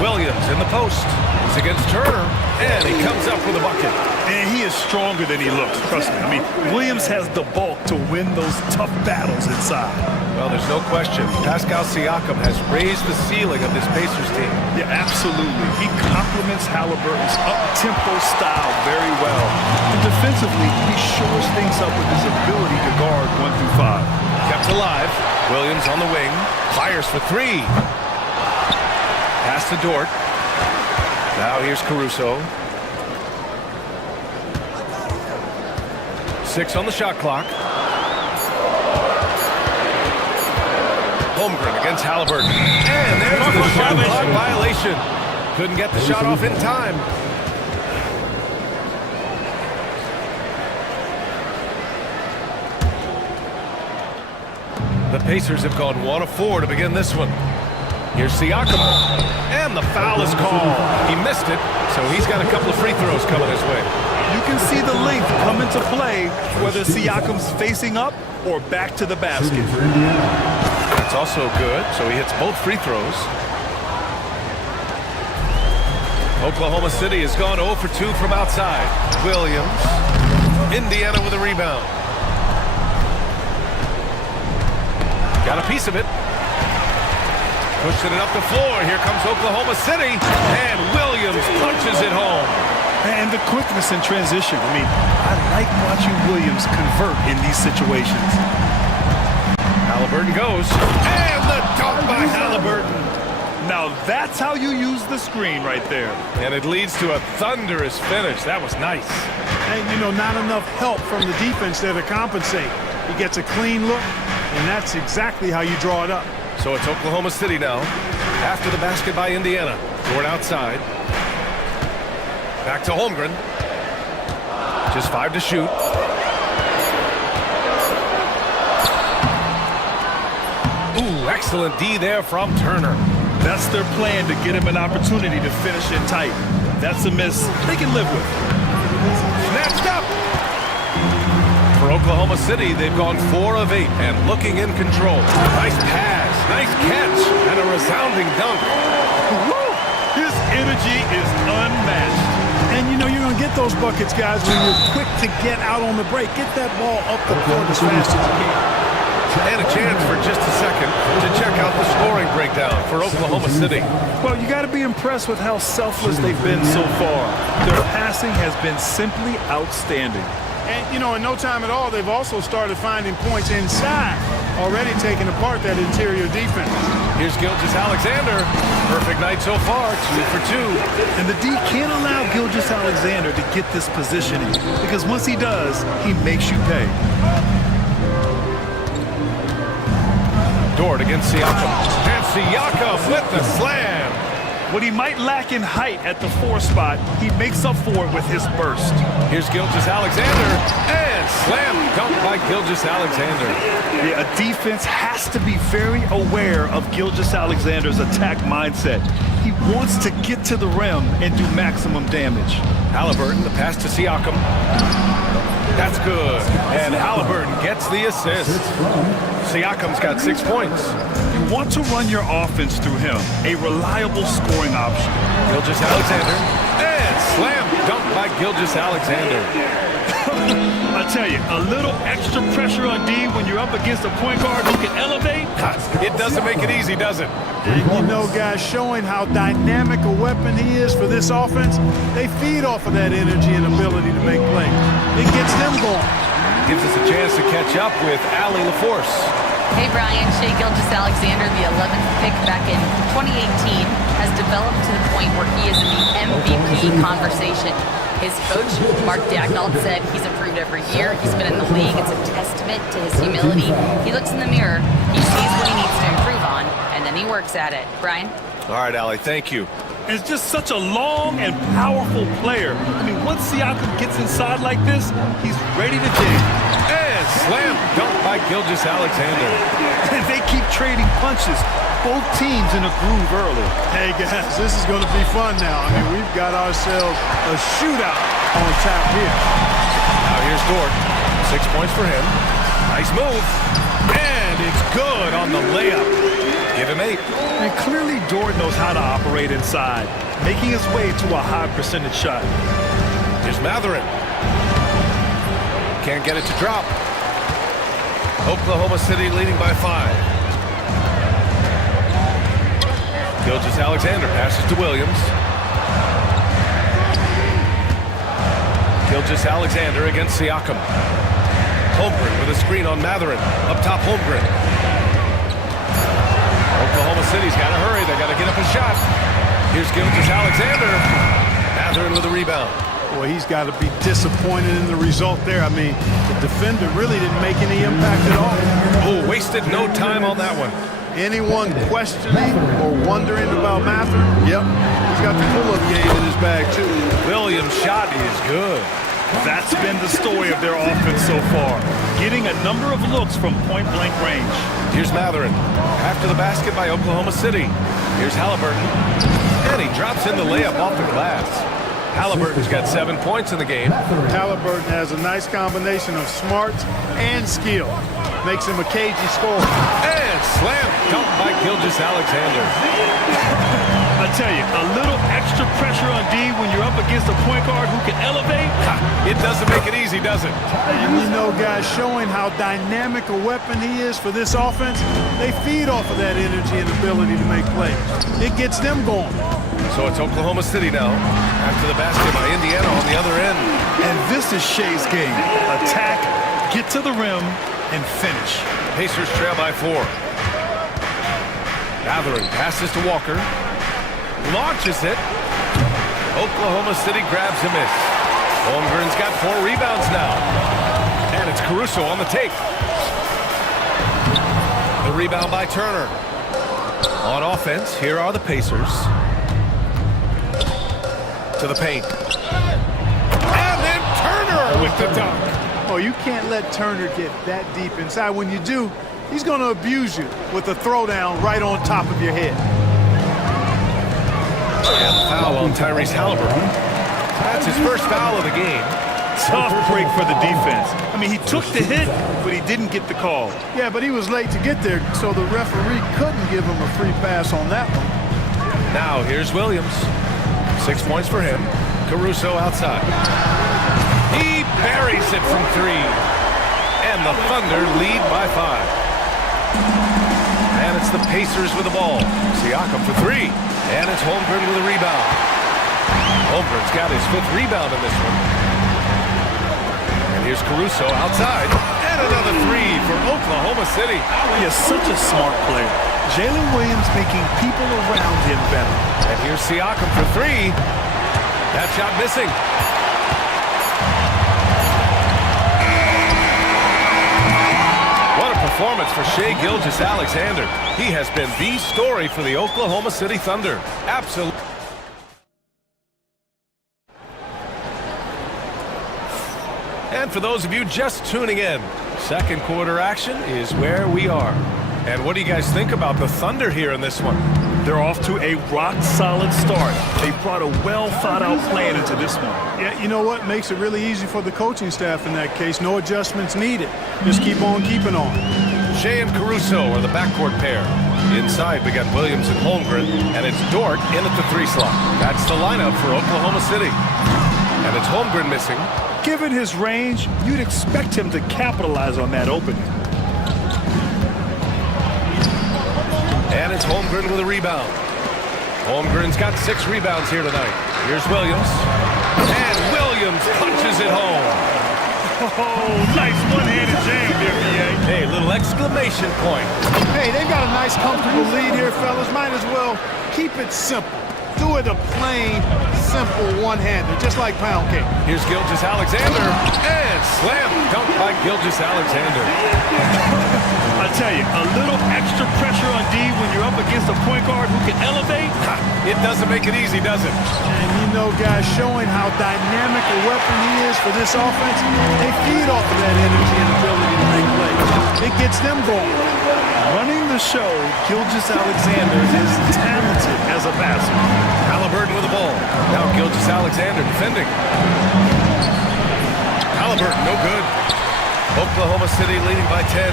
Williams in the post. He's against Turner, and he comes up with a bucket. And he is stronger than he looks, trust me. I mean, Williams has the bulk to win those tough battles inside. Well, there's no question. Pascal Siakam has raised the ceiling of this Pacers team. Yeah, absolutely. He complements Halliburton's up-tempo style very well. And defensively, he shores things up with his ability to guard 1 through 5. Kept alive. Williams on the wing. Fires for 3. Pass to Dort. Now here's Caruso. 6 on the shot clock. Holmgren against Halliburton. And there's the shot clock violation. Couldn't get the shot off in time. The Pacers have gone 1 of 4 to begin this one. Here's Siakam. And the foul is called. He missed it, so he's got a couple of free throws coming his way. You can see the length come into play, whether Siakam's facing up or back to the basket. That's also good, so he hits both free throws. Oklahoma City has gone 0 for 2 from outside. Williams. Indiana with a rebound. Got a piece of it. Pushing it up the floor. Here comes Oklahoma City. And Williams punches it home. And the quickness in transition. I mean, I like watching Williams convert in these situations. Halliburton goes. And the dunk by Halliburton. Now that's how you use the screen right there. And it leads to a thunderous finish. That was nice. And, you know, not enough help from the defense there to compensate. He gets a clean look, and that's exactly how you draw it up. So it's Oklahoma City now. After the basket by Indiana. Dort outside. Back to Holmgren. Just 5 to shoot. Ooh, excellent D there from Turner. That's their plan, to get him an opportunity to finish it tight. That's a miss they can live with. Snatched up. For Oklahoma City, they've gone 4 of 8 and looking in control. Nice pass, nice catch, and a resounding dunk. Woo! His energy is unmatched. And, you know, you're going to get those buckets, guys, when you're quick to get out on the break. Get that ball up the court as fast as you can. And a chance for just a second to check out the scoring breakdown for Oklahoma City. Well, you got to be impressed with how selfless they've been so far. Their passing has been simply outstanding. And, you know, in no time at all, they've also started finding points inside, already taking apart that interior defense. Here's Gilgeous-Alexander. Perfect night so far, 2 for 2. And the D can't allow Gilgeous-Alexander to get this positioning, because once he does, he makes you pay. Dort against Siakam. And Siakam with the slam. What he might lack in height at the 4 spot, he makes up for it with his burst. Here's Gilgeous-Alexander. And slam dunk dunked by Gilgeous-Alexander. Yeah, a defense has to be very aware of Gilgeous-Alexander's attack mindset. He wants to get to the rim and do maximum damage. Halliburton, the pass to Siakam. That's good. And Halliburton gets the assist. Siakam's got 6 points. You want to run your offense through him, a reliable scoring option. Gilgeous-Alexander. And slam dunk by Gilgeous-Alexander. I tell you, a little extra pressure on D when you're up against a point guard who can elevate. It doesn't make it easy, does it? And you know, guys, showing how dynamic a weapon he is for this offense, they feed off of that energy and ability to make plays. It gets them going. Gives us a chance to catch up with Allie LaForce. Hey, Brian, Shai Gilgeous-Alexander, the 11th pick back in 2018, has developed to the point where he is in the MVP conversation. His coach, Mark Dagnall, said he's improved every year. He's been in the league. It's a testament to his humility. He looks in the mirror, he sees what he needs to improve on, and then he works at it. Brian? All right, Allie, thank you. Is just such a long and powerful player. I mean, once Siakam gets inside like this, he's ready to dig. And slam dunk by Gilgeous-Alexander. And they keep trading punches. Both teams in a groove early. Hey, guys, this is going to be fun now. I mean, we've got ourselves a shootout on tap here. Now here's Dort. 6 points for him. Nice move. And it's good on the layup. Give him 8. And clearly Dort knows how to operate inside, making his way to a high percentage shot. Here's Matherin. Can't get it to drop. Oklahoma City leading by 5. Gilgeous-Alexander passes to Williams. Gilgeous-Alexander against Siakam. Holmgren with a screen on Matherin. Up top, Holmgren. Oklahoma City's got to hurry. They got to get up a shot. Here's Gilgeous-Alexander. Matherin with a rebound. Boy, he's got to be disappointed in the result there. I mean, the defender really didn't make any impact at all. Oh, wasted no time on that one. Anyone questioning or wondering about Matherin? Yep, he's got the pull-up game in his bag, too. Williams' shot is good. That's been the story of their offense so far, getting a number of looks from point-blank range. Here's Matherin. After the basket by Oklahoma City. Here's Halliburton. And he drops in the layup off the glass. Halliburton's got 7 points in the game. Halliburton has a nice combination of smarts and skill. Makes him a cagey scorer. And slam dunk by Gilgeous-Alexander. I tell you, a little extra pressure on D when you're up against a point guard who can elevate. It doesn't make it easy, does it? And you know, guys, showing how dynamic a weapon he is for this offense, they feed off of that energy and ability to make plays. It gets them going. So it's Oklahoma City now. After the basket by Indiana on the other end. And this is Shai's game. Attack, get to the rim, and finish. Pacers trail by 4. Matherin passes to Walker. Launches it. Oklahoma City grabs a miss. Holmgren's got 4 rebounds now. And it's Caruso on the take. The rebound by Turner. On offense, here are the Pacers. To the paint. And then Turner with the dunk. Oh, you can't let Turner get that deep inside. When you do, he's going to abuse you with a throwdown right on top of your head. And the foul on Tyrese Halliburton. That's his first foul of the game. Tough break for the defense. I mean, he took the hit, but he didn't get the call. Yeah, but he was late to get there, so the referee couldn't give him a free pass on that one. Now here's Williams. 6 points for him. Caruso outside. He buries it from 3. And the Thunder lead by 5. And it's the Pacers with the ball. Siakam for 3. And it's Holmgren with a rebound. Holmgren's got his 5th rebound in this one. And here's Caruso outside. And another 3 for Oklahoma City. He is such a smart player. Jalen Williams making people around him better. And here's Siakam for 3. That shot missing. What a performance for Shai Gilgeous-Alexander. He has been the story for the Oklahoma City Thunder. Absolutely. And for those of you just tuning in, Second quarter action is where we are. And what do you guys think about the Thunder here in this one? They're off to a rock-solid start. They brought a well-thought-out plan into this one. Yeah, you know what? Makes it really easy for the coaching staff in that case. No adjustments needed. Just keep on keeping on. Shea and Caruso are the backcourt pair. Inside, we got Williams and Holmgren, and it's Dort in at the 3 slot. That's the lineup for Oklahoma City. And it's Holmgren missing. Given his range, you'd expect him to capitalize on that opening. And it's Holmgren with a rebound. Holmgren's got 6 rebounds here tonight. Here's Williams. And Williams punches it home. Oh, nice one-handed jam there, B.A. Hey, little exclamation point. Hey, they've got a nice, comfortable lead here, fellas. Might as well keep it simple. Do it a plain, simple one-hander, just like pound cake. Here's Gilgeous-Alexander. And slam dunk by Gilgeous-Alexander. I tell you, a little extra pressure on D when you're up against a point guard who can elevate. It doesn't make it easy, does it? And you know, guys, showing how dynamic a weapon he is for this offense, they feed off of that energy and ability to make plays. It gets them going. Running the show, Gilgeous-Alexander is talented as a passer. Halliburton with the ball. Now Gilgeous-Alexander defending. Halliburton, no good. Oklahoma City leading by 10.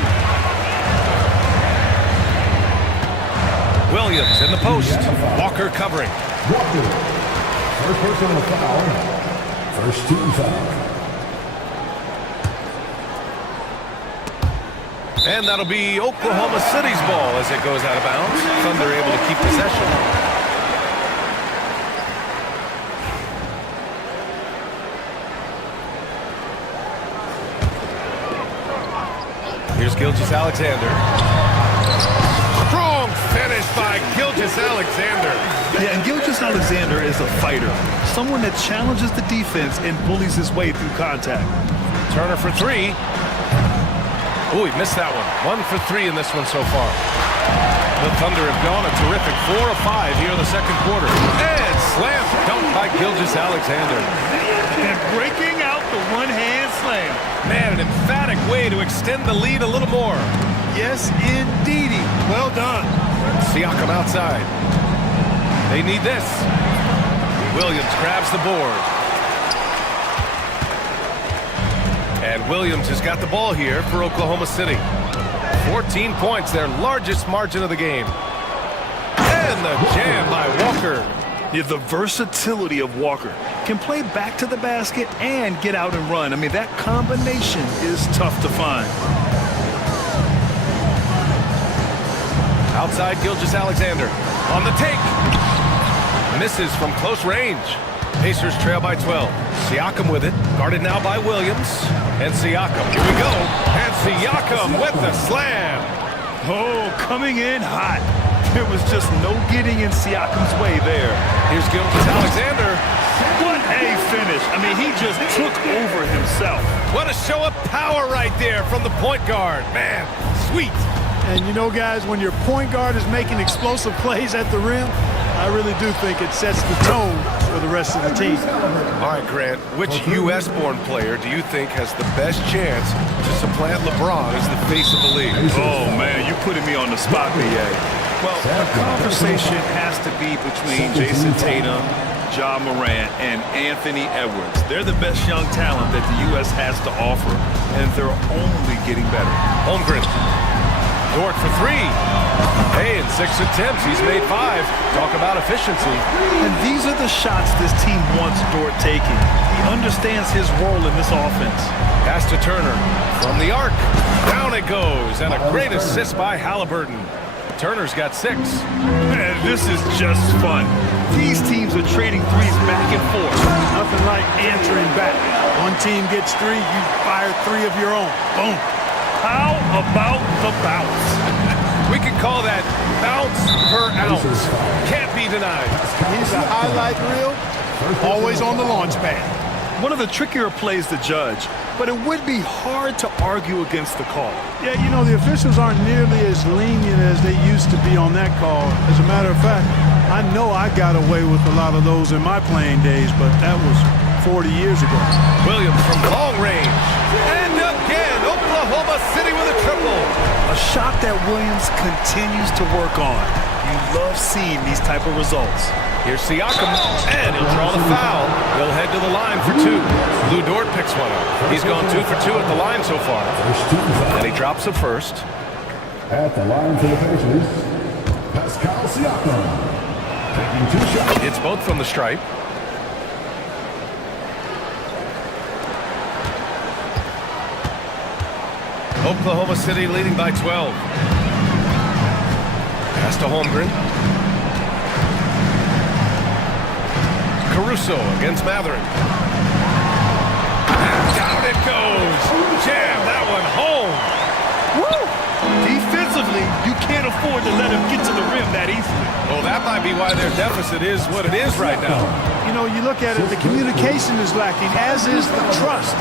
Williams in the post. Walker covering. Walker. First personal foul. First team foul. And that'll be Oklahoma City's ball as it goes out of bounds. Thunder able to keep possession. Here's Gilgeous-Alexander. Strong finish by Gilgeous-Alexander. Yeah, and Gilgeous-Alexander is a fighter. Someone that challenges the defense and bullies his way through contact. Turner for 3. Oh, he missed that one. 1 for 3 in this one so far. The Thunder have gone a terrific 4 of 5 here in the second quarter. And slam dunk by Gilgeous-Alexander. And breaking out the one-hand slam. Man, an emphatic way to extend the lead a little more. Yes, indeedy. Well done. Siakam outside. They need this. Williams grabs the board. And Williams has got the ball here for Oklahoma City. 14 points, their largest margin of the game. And the jam by Walker. Yeah, the versatility of Walker. Can play back to the basket and get out and run. I mean, that combination is tough to find. Outside Gilgeous-Alexander on the take. Misses from close range. Pacers trail by 12. Siakam with it. Guarded now by Williams. And Siakam. Here we go. And Siakam with the slam. Oh, coming in hot. There was just no getting in Siakam's way there. Here's Gilgeous-Alexander. What a finish. I mean, he just took over himself. What a show of power right there from the point guard. Man, sweet. And you know, guys, when your point guard is making explosive plays at the rim, I really do think it sets the tone for the rest of the team. All right, Grant, which U.S.-born player do you think has the best chance to supplant LeBron as the face of the league? Oh, man, you're putting me on the spot, B.A. Well, the conversation has to be between Jason Tatum, Ja Morant, and Anthony Edwards. They're the best young talent that the U.S. has to offer, and they're only getting better. Holmgren. Dort for 3. Hey, in 6 attempts, he's made 5. Talk about efficiency. And these are the shots this team wants Dort taking. He understands his role in this offense. Pass to Turner from the arc. Down it goes, and a great assist by Halliburton. Turner's got 6. Man, this is just fun. These teams are trading threes back and forth. Nothing like answering back. One team gets 3, you fire 3 of your own. Boom. How about the bounce? We could call that bounce per ounce. Can't be denied. He's a highlight reel, always on the launch pad. One of the trickier plays to judge, but it would be hard to argue against the call. Yeah, you know, the officials aren't nearly as lenient as they used to be on that call. As a matter of fact, I know I got away with a lot of those in my playing days, but that was 40 years ago. Williams from long range. And again, Oklahoma Oklahoma City with a triple. A shot that Williams continues to work on. You love seeing these type of results. Here's Siakam, and he'll draw the foul. He'll head to the line for two. Lou Dort picks one up. He's gone 2 for 2 at the line so far. And he drops it first. At the line for the Pacers, Pascal Siakam. Taking 2 shots. It's both from the stripe. Oklahoma City leading by 12. Pass to Holmgren. Caruso against Matherin. And down it goes. Jam that one home. Woo! Defensively, you can't afford to let him get to the rim that easily. Well, that might be why their deficit is what it is right now. You know, you look at it, the communication is lacking, as is the trust.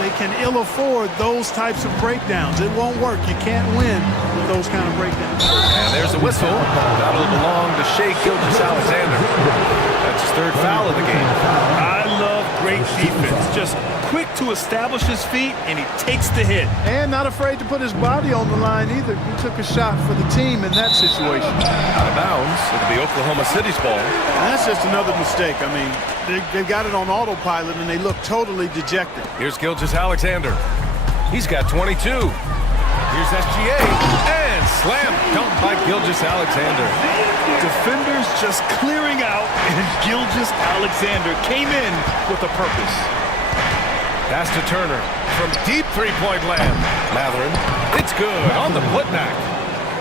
They can ill afford those types of breakdowns. It won't work. You can't win with those kind of breakdowns. And there's a whistle. That'll belong to Shai Gilgeous-Alexander. That's his 3rd foul of the game. I love great defense. Just quick to establish his feet, and he takes the hit. And not afraid to put his body on the line either. He took a shot for the team in that situation. Out of bounds. It'll be Oklahoma City's ball. And that's just another mistake. I mean, they've got it on autopilot, and they look totally dejected. Here's Gilgeous-Alexander. He's got 22. Here's SGA. And slam dunk by Gilgeous-Alexander. Defenders just clearing out, and Gilgeous-Alexander came in with a purpose. Pass to Turner from deep three-point land. Matherin, it's good on the putback.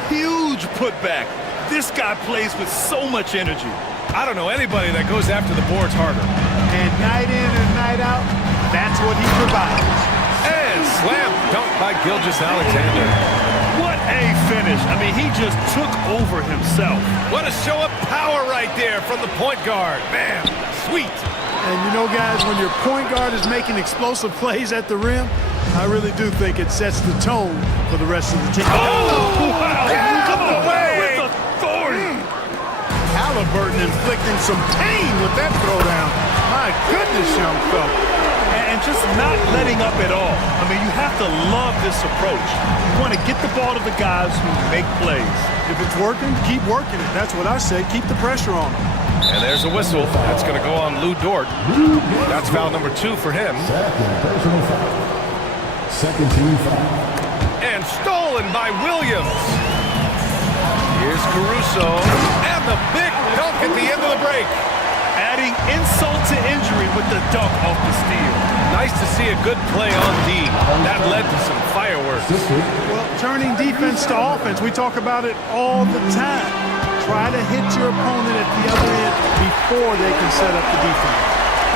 Huge putback. This guy plays with so much energy. I don't know anybody that goes after the boards harder. And night in and night out, that's what he provides. And slam dunk by Gilgeous-Alexander. What a finish. I mean, he just took over himself. What a show of power right there from the point guard. Man, sweet. And you know, guys, when your point guard is making explosive plays at the rim, I really do think it sets the tone for the rest of the team. Oh, wow. Come away. With authority. Halliburton inflicting some pain with that throwdown. My goodness, young fella. And just not letting up at all. I mean, you have to love this approach. You want to get the ball to the guys who make plays. If it's working, keep working it. That's what I say. Keep the pressure on them. And there's a whistle. That's going to go on Lou Dort. That's foul number 2 for him. Second personal foul. Second team foul. And stolen by Williams. Here's Caruso. And the big dunk at the end of the break. Adding insult to injury with the dunk off the steal. Nice to see a good play on D. That led to some fireworks. Well, turning defense to offense, we talk about it all the time. Try to hit your opponent at the other end before they can set up the defense.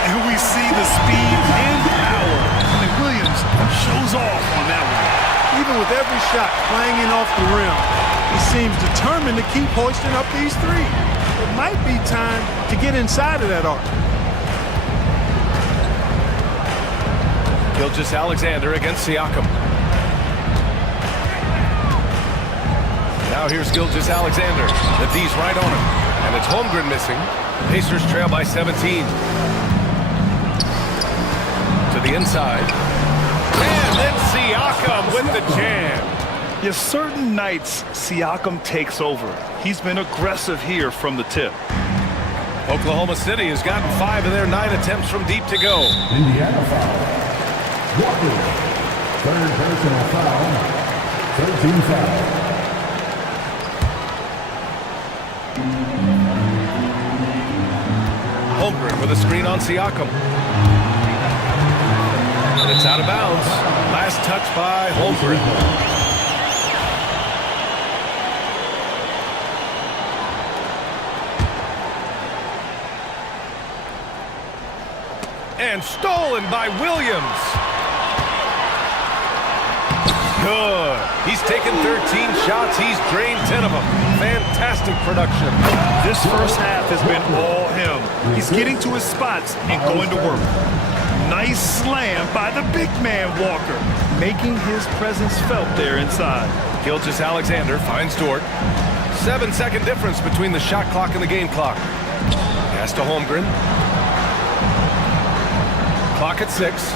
And we see the speed and power. And Williams shows off on that one. Even with every shot clanging off the rim, he seems determined to keep hoisting up these threes. It might be time to get inside of that arc. Gilgeous-Alexander against Siakam. Now here's Gilgeous-Alexander. The D's right on him. And it's Holmgren missing. Pacers trail by 17. To the inside. And then Siakam with the jam. Yes, certain nights, Siakam takes over. He's been aggressive here from the tip. Oklahoma City has gotten 5 of their 9 attempts from deep to go. Indiana foul. Walker. Third personal foul. 13 foul. Holmgren with a screen on Siakam. And it's out of bounds. Last touch by Holmgren. And stolen by Williams. Good. He's taken 13 shots. He's drained 10 of them. Fantastic production. This first half has been all him. He's getting to his spots and going to work. Nice slam by the big man Walker, making his presence felt there inside. Gilgeous-Alexander finds Dort. 7-second difference between the shot clock and the game clock. Pass to Holmgren. Clock at 6.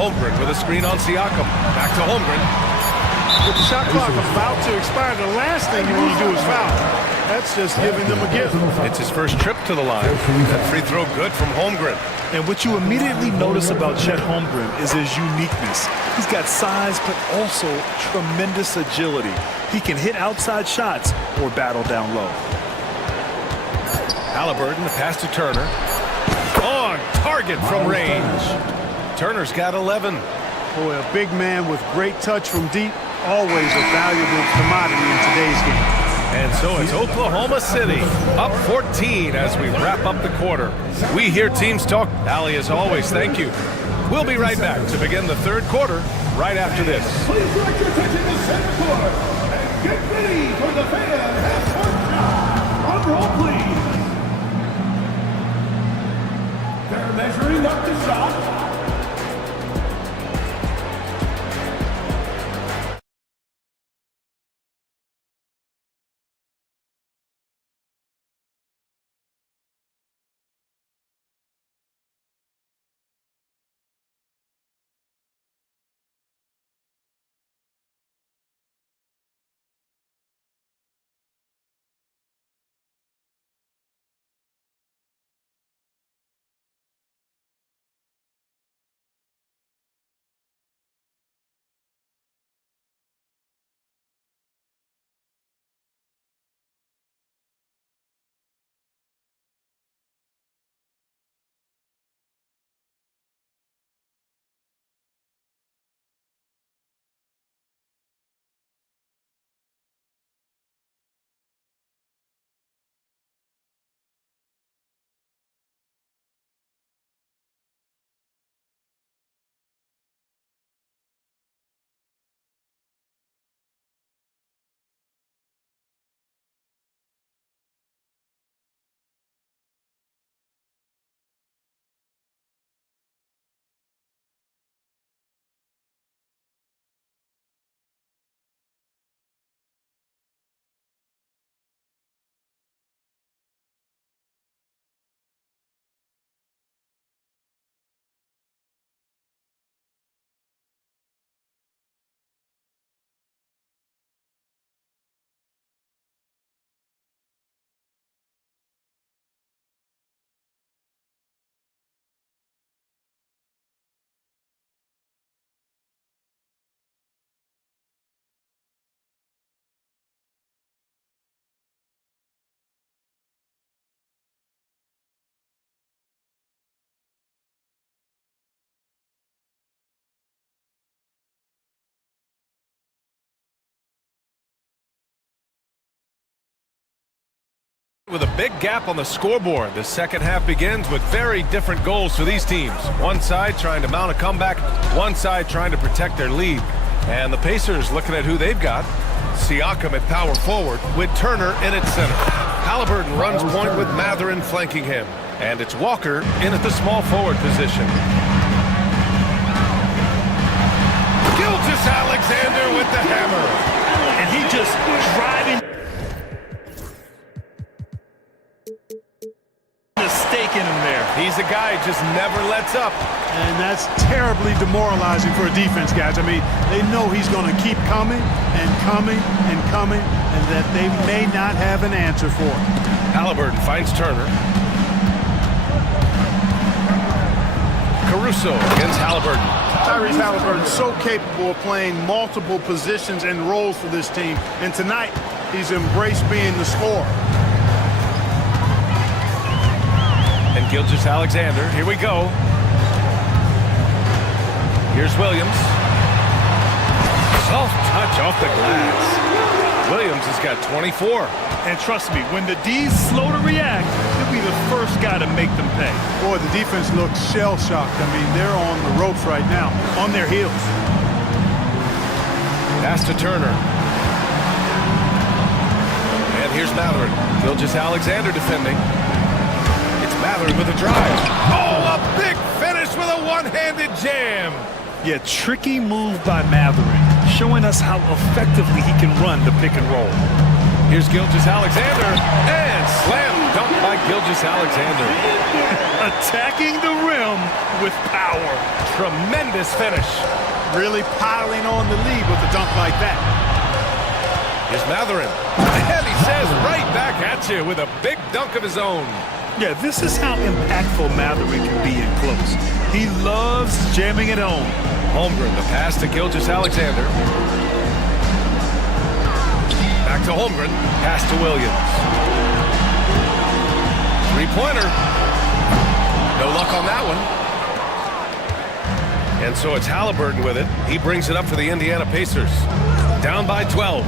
Holmgren with a screen on Siakam. Back to Holmgren. With the shot clock about to expire, the last thing you want to do is foul. That's just giving them a gift. It's his first trip to the line. That free throw good from Holmgren. And what you immediately notice about Chet Holmgren is his uniqueness. He's got size, but also tremendous agility. He can hit outside shots or battle down low. Halliburton, the pass to Turner. On target from range. Turner's got 11. Boy, a big man with great touch from deep, always a valuable commodity in today's game. And so it's Oklahoma City, up 14 as we wrap up the quarter. We hear teams talk. Ali, as always, thank you. We'll be right back to begin the third quarter right after this. Please direct your attention to center court and get ready for the fan half-court shot. On roll, please. They're measuring up the shot. With a big gap on the scoreboard, the second half begins with very different goals for these teams. One side trying to mount a comeback, one side trying to protect their lead. And the Pacers looking at who they've got. Siakam at power forward with Turner in at center. Halliburton runs point with Mathurin flanking him. And it's Walker in at the small forward position. Gilgeous-Alexander with the hammer. And he just driving. Mistaken him there. He's a guy who just never lets up. And that's terribly demoralizing for a defense, guys. I mean, they know he's going to keep coming and coming and coming, and that they may not have an answer for it. Halliburton finds Turner. Caruso against Halliburton. Tyrese Halliburton so capable of playing multiple positions and roles for this team. And tonight, he's embraced being the scorer. And Gilgeous-Alexander, here we go. Here's Williams. Soft touch off the glass. Williams has got 24. And trust me, when the D's slow to react, he'll be the first guy to make them pay. Boy, the defense looks shell-shocked. I mean, they're on the ropes right now, on their heels. Pass to Turner. And here's Mathurin. Gilgeous-Alexander defending. Mathurin with a drive. Oh, a big finish with a one-handed jam. Yeah, tricky move by Mathurin, showing us how effectively he can run the pick and roll. Here's Gilgeous-Alexander, and slam dunk by Gilgeous-Alexander. Attacking the rim with power. Tremendous finish. Really piling on the lead with a dunk like that. Here's Matherin. And he says right back at you with a big dunk of his own. Yeah, this is how impactful Matherin can be in close. He loves jamming it home. Holmgren, the pass to Gilgeous-Alexander. Back to Holmgren. Pass to Williams. Three-pointer. No luck on that one. And so it's Halliburton with it. He brings it up for the Indiana Pacers. Down by 12.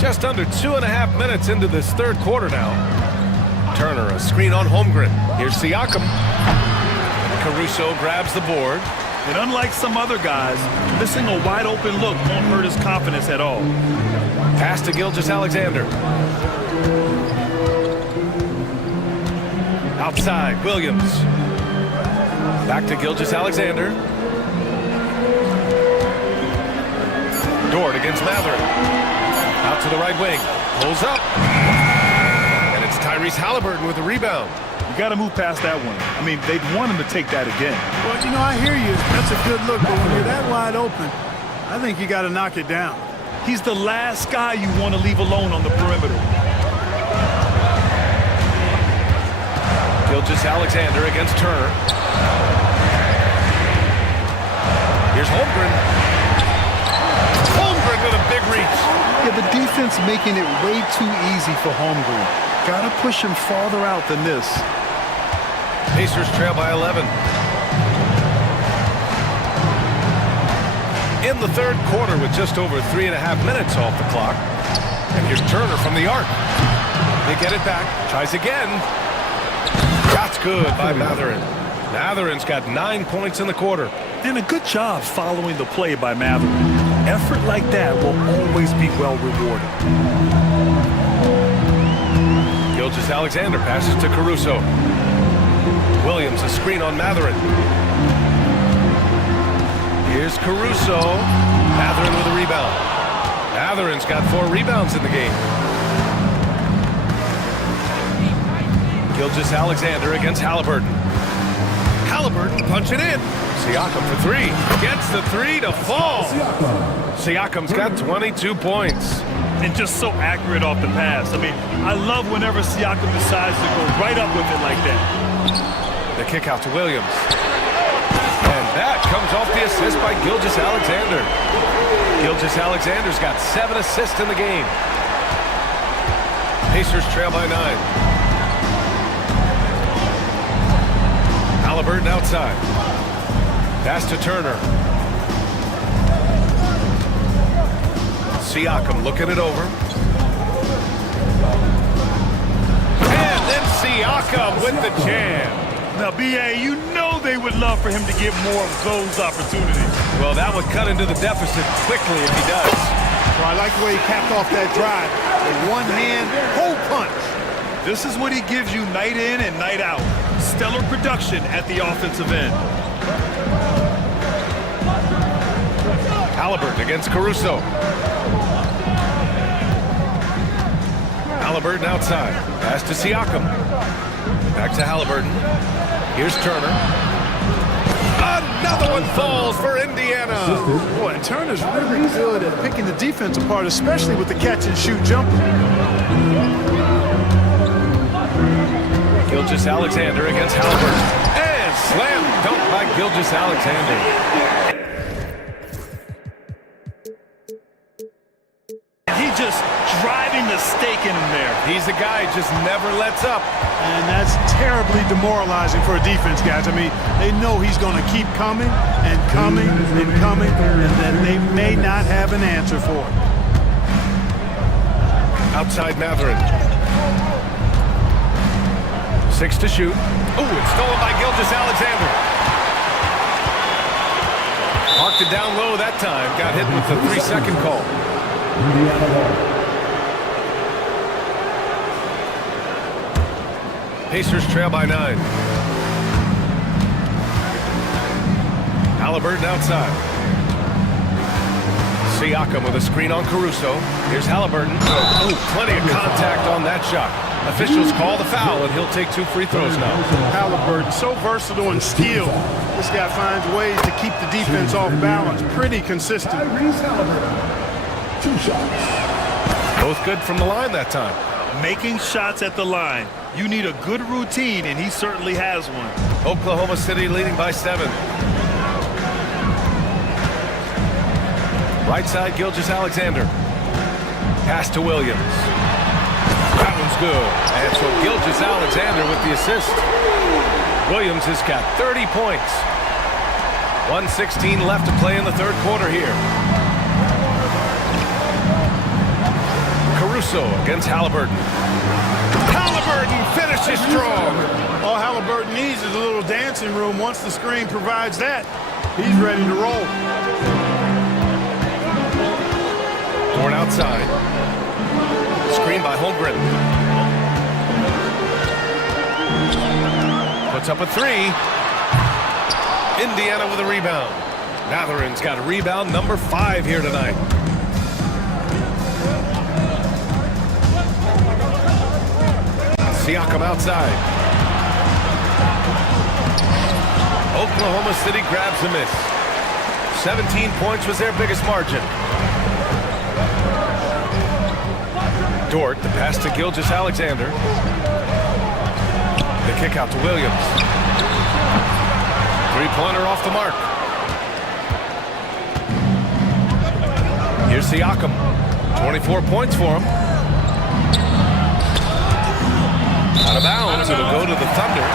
Just under 2.5 minutes into this third quarter now. Turner, a screen on Holmgren. Here's Siakam. Caruso grabs the board. And unlike some other guys, missing a wide open look won't hurt his confidence at all. Pass to Gilgeous-Alexander. Outside, Williams. Back to Gilgeous-Alexander. Dort against Matherin. Out to the right wing. Pulls up. And it's Tyrese Halliburton with the rebound. You got to move past that one. I mean, they'd want him to take that again. Well, you know, I hear you. That's a good look, but when you're that wide open, I think you got to knock it down. He's the last guy you want to leave alone on the perimeter. Gilgeous-Alexander against Turner. Here's Holmgren. Holmgren with a big reach. Yeah, the defense making it way too easy for Holmgren. Got to push him farther out than this. Pacers trail by 11. In the third quarter with just over 3.5 minutes off the clock. And here's Turner from the arc. They get it back. Tries again. Shot's good by Matherin. Matherin's got 9 points in the quarter. And a good job following the play by Matherin. Effort like that will always be well rewarded. Gilgeous-Alexander passes to Caruso. Williams, a screen on Matherin. Here's Caruso. Matherin with a rebound. Matherin's got 4 rebounds in the game. Gilgeous-Alexander against Halliburton. Halliburton punching in. Siakam for 3. Gets the 3 to fall. Siakam's got 22 points. And just so accurate off the pass. I mean, I love whenever Siakam decides to go right up with it like that. The kick out to Williams. And that comes off the assist by Gilgeous-Alexander. Gilgeous-Alexander's got 7 assists in the game. Pacers trail by 9. Halliburton outside. Pass to Turner. Siakam looking it over. And then Siakam with the jam. Now, B.A., you know they would love for him to get more of those opportunities. Well, that would cut into the deficit quickly if he does. Well, I like the way he capped off that drive. With one hand, hole punch. This is what he gives you night in and night out. Stellar production at the offensive end. Halliburton against Caruso. Halliburton outside. Pass to Siakam. Back to Halliburton. Here's Turner. Another one falls for Indiana. Boy, Turner's really good at picking the defense apart, especially with the catch-and-shoot jumper. Gilgeous-Alexander against Halliburton. And slam dunk by Gilgeous-Alexander. Just driving the stake in him there. He's a guy who just never lets up. And that's terribly demoralizing for a defense, guys. I mean, they know he's going to keep coming and coming and coming, and then they may not have an answer for it. Outside Matherin. 6 to shoot. Ooh, it's stolen by Gilgeous-Alexander. Marked it down low that time. Got hit with the 3-second call. Pacers trail by 9. Halliburton outside. Siakam with a screen on Caruso. Here's Halliburton. Oh, plenty of contact on that shot. Officials call the foul, and he'll take 2 free throws now. Halliburton, so versatile and skilled. This guy finds ways to keep the defense off balance. Pretty consistent. Halliburton. 2 shots. Both good from the line that time. Making shots at the line. You need a good routine, and he certainly has one. Oklahoma City leading by 7. Right side, Gilgeous-Alexander. Pass to Williams. That one's good. And so Gilgeous-Alexander with the assist. Williams has got 30 points. 1:16 left to play in the third quarter here. Caruso against Halliburton. Halliburton finishes strong. All Halliburton needs is a little dancing room. Once the screen provides that, he's ready to roll. Torn outside. Screen by Holmgren. Puts up a 3. Indiana with a rebound. Matherin's got a rebound number 5 here tonight. Siakam outside. Oklahoma City grabs a miss. 17 points was their biggest margin. Dort, the pass to Gilgeous-Alexander. The kick out to Williams. 3-pointer off the mark. Here's Siakam. 24 points for him. Out of bounds, it'll go to the Thunder.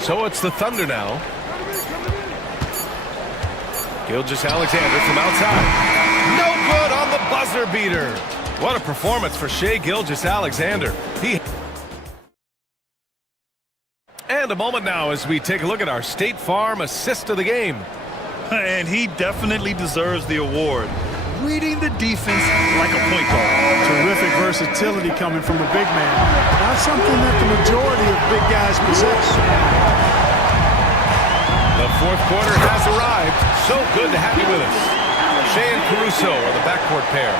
So it's the Thunder now. Gilgeous-Alexander from outside. No good on the buzzer beater. What a performance for Shai Gilgeous-Alexander. And a moment now as we take a look at our State Farm assist of the game. And he definitely deserves the award. Reading the defense like a point guard. Terrific versatility coming from a big man. Not something that the majority of big guys possess. The fourth quarter has arrived. So good to have you with us. Shai and Caruso are the backcourt pair.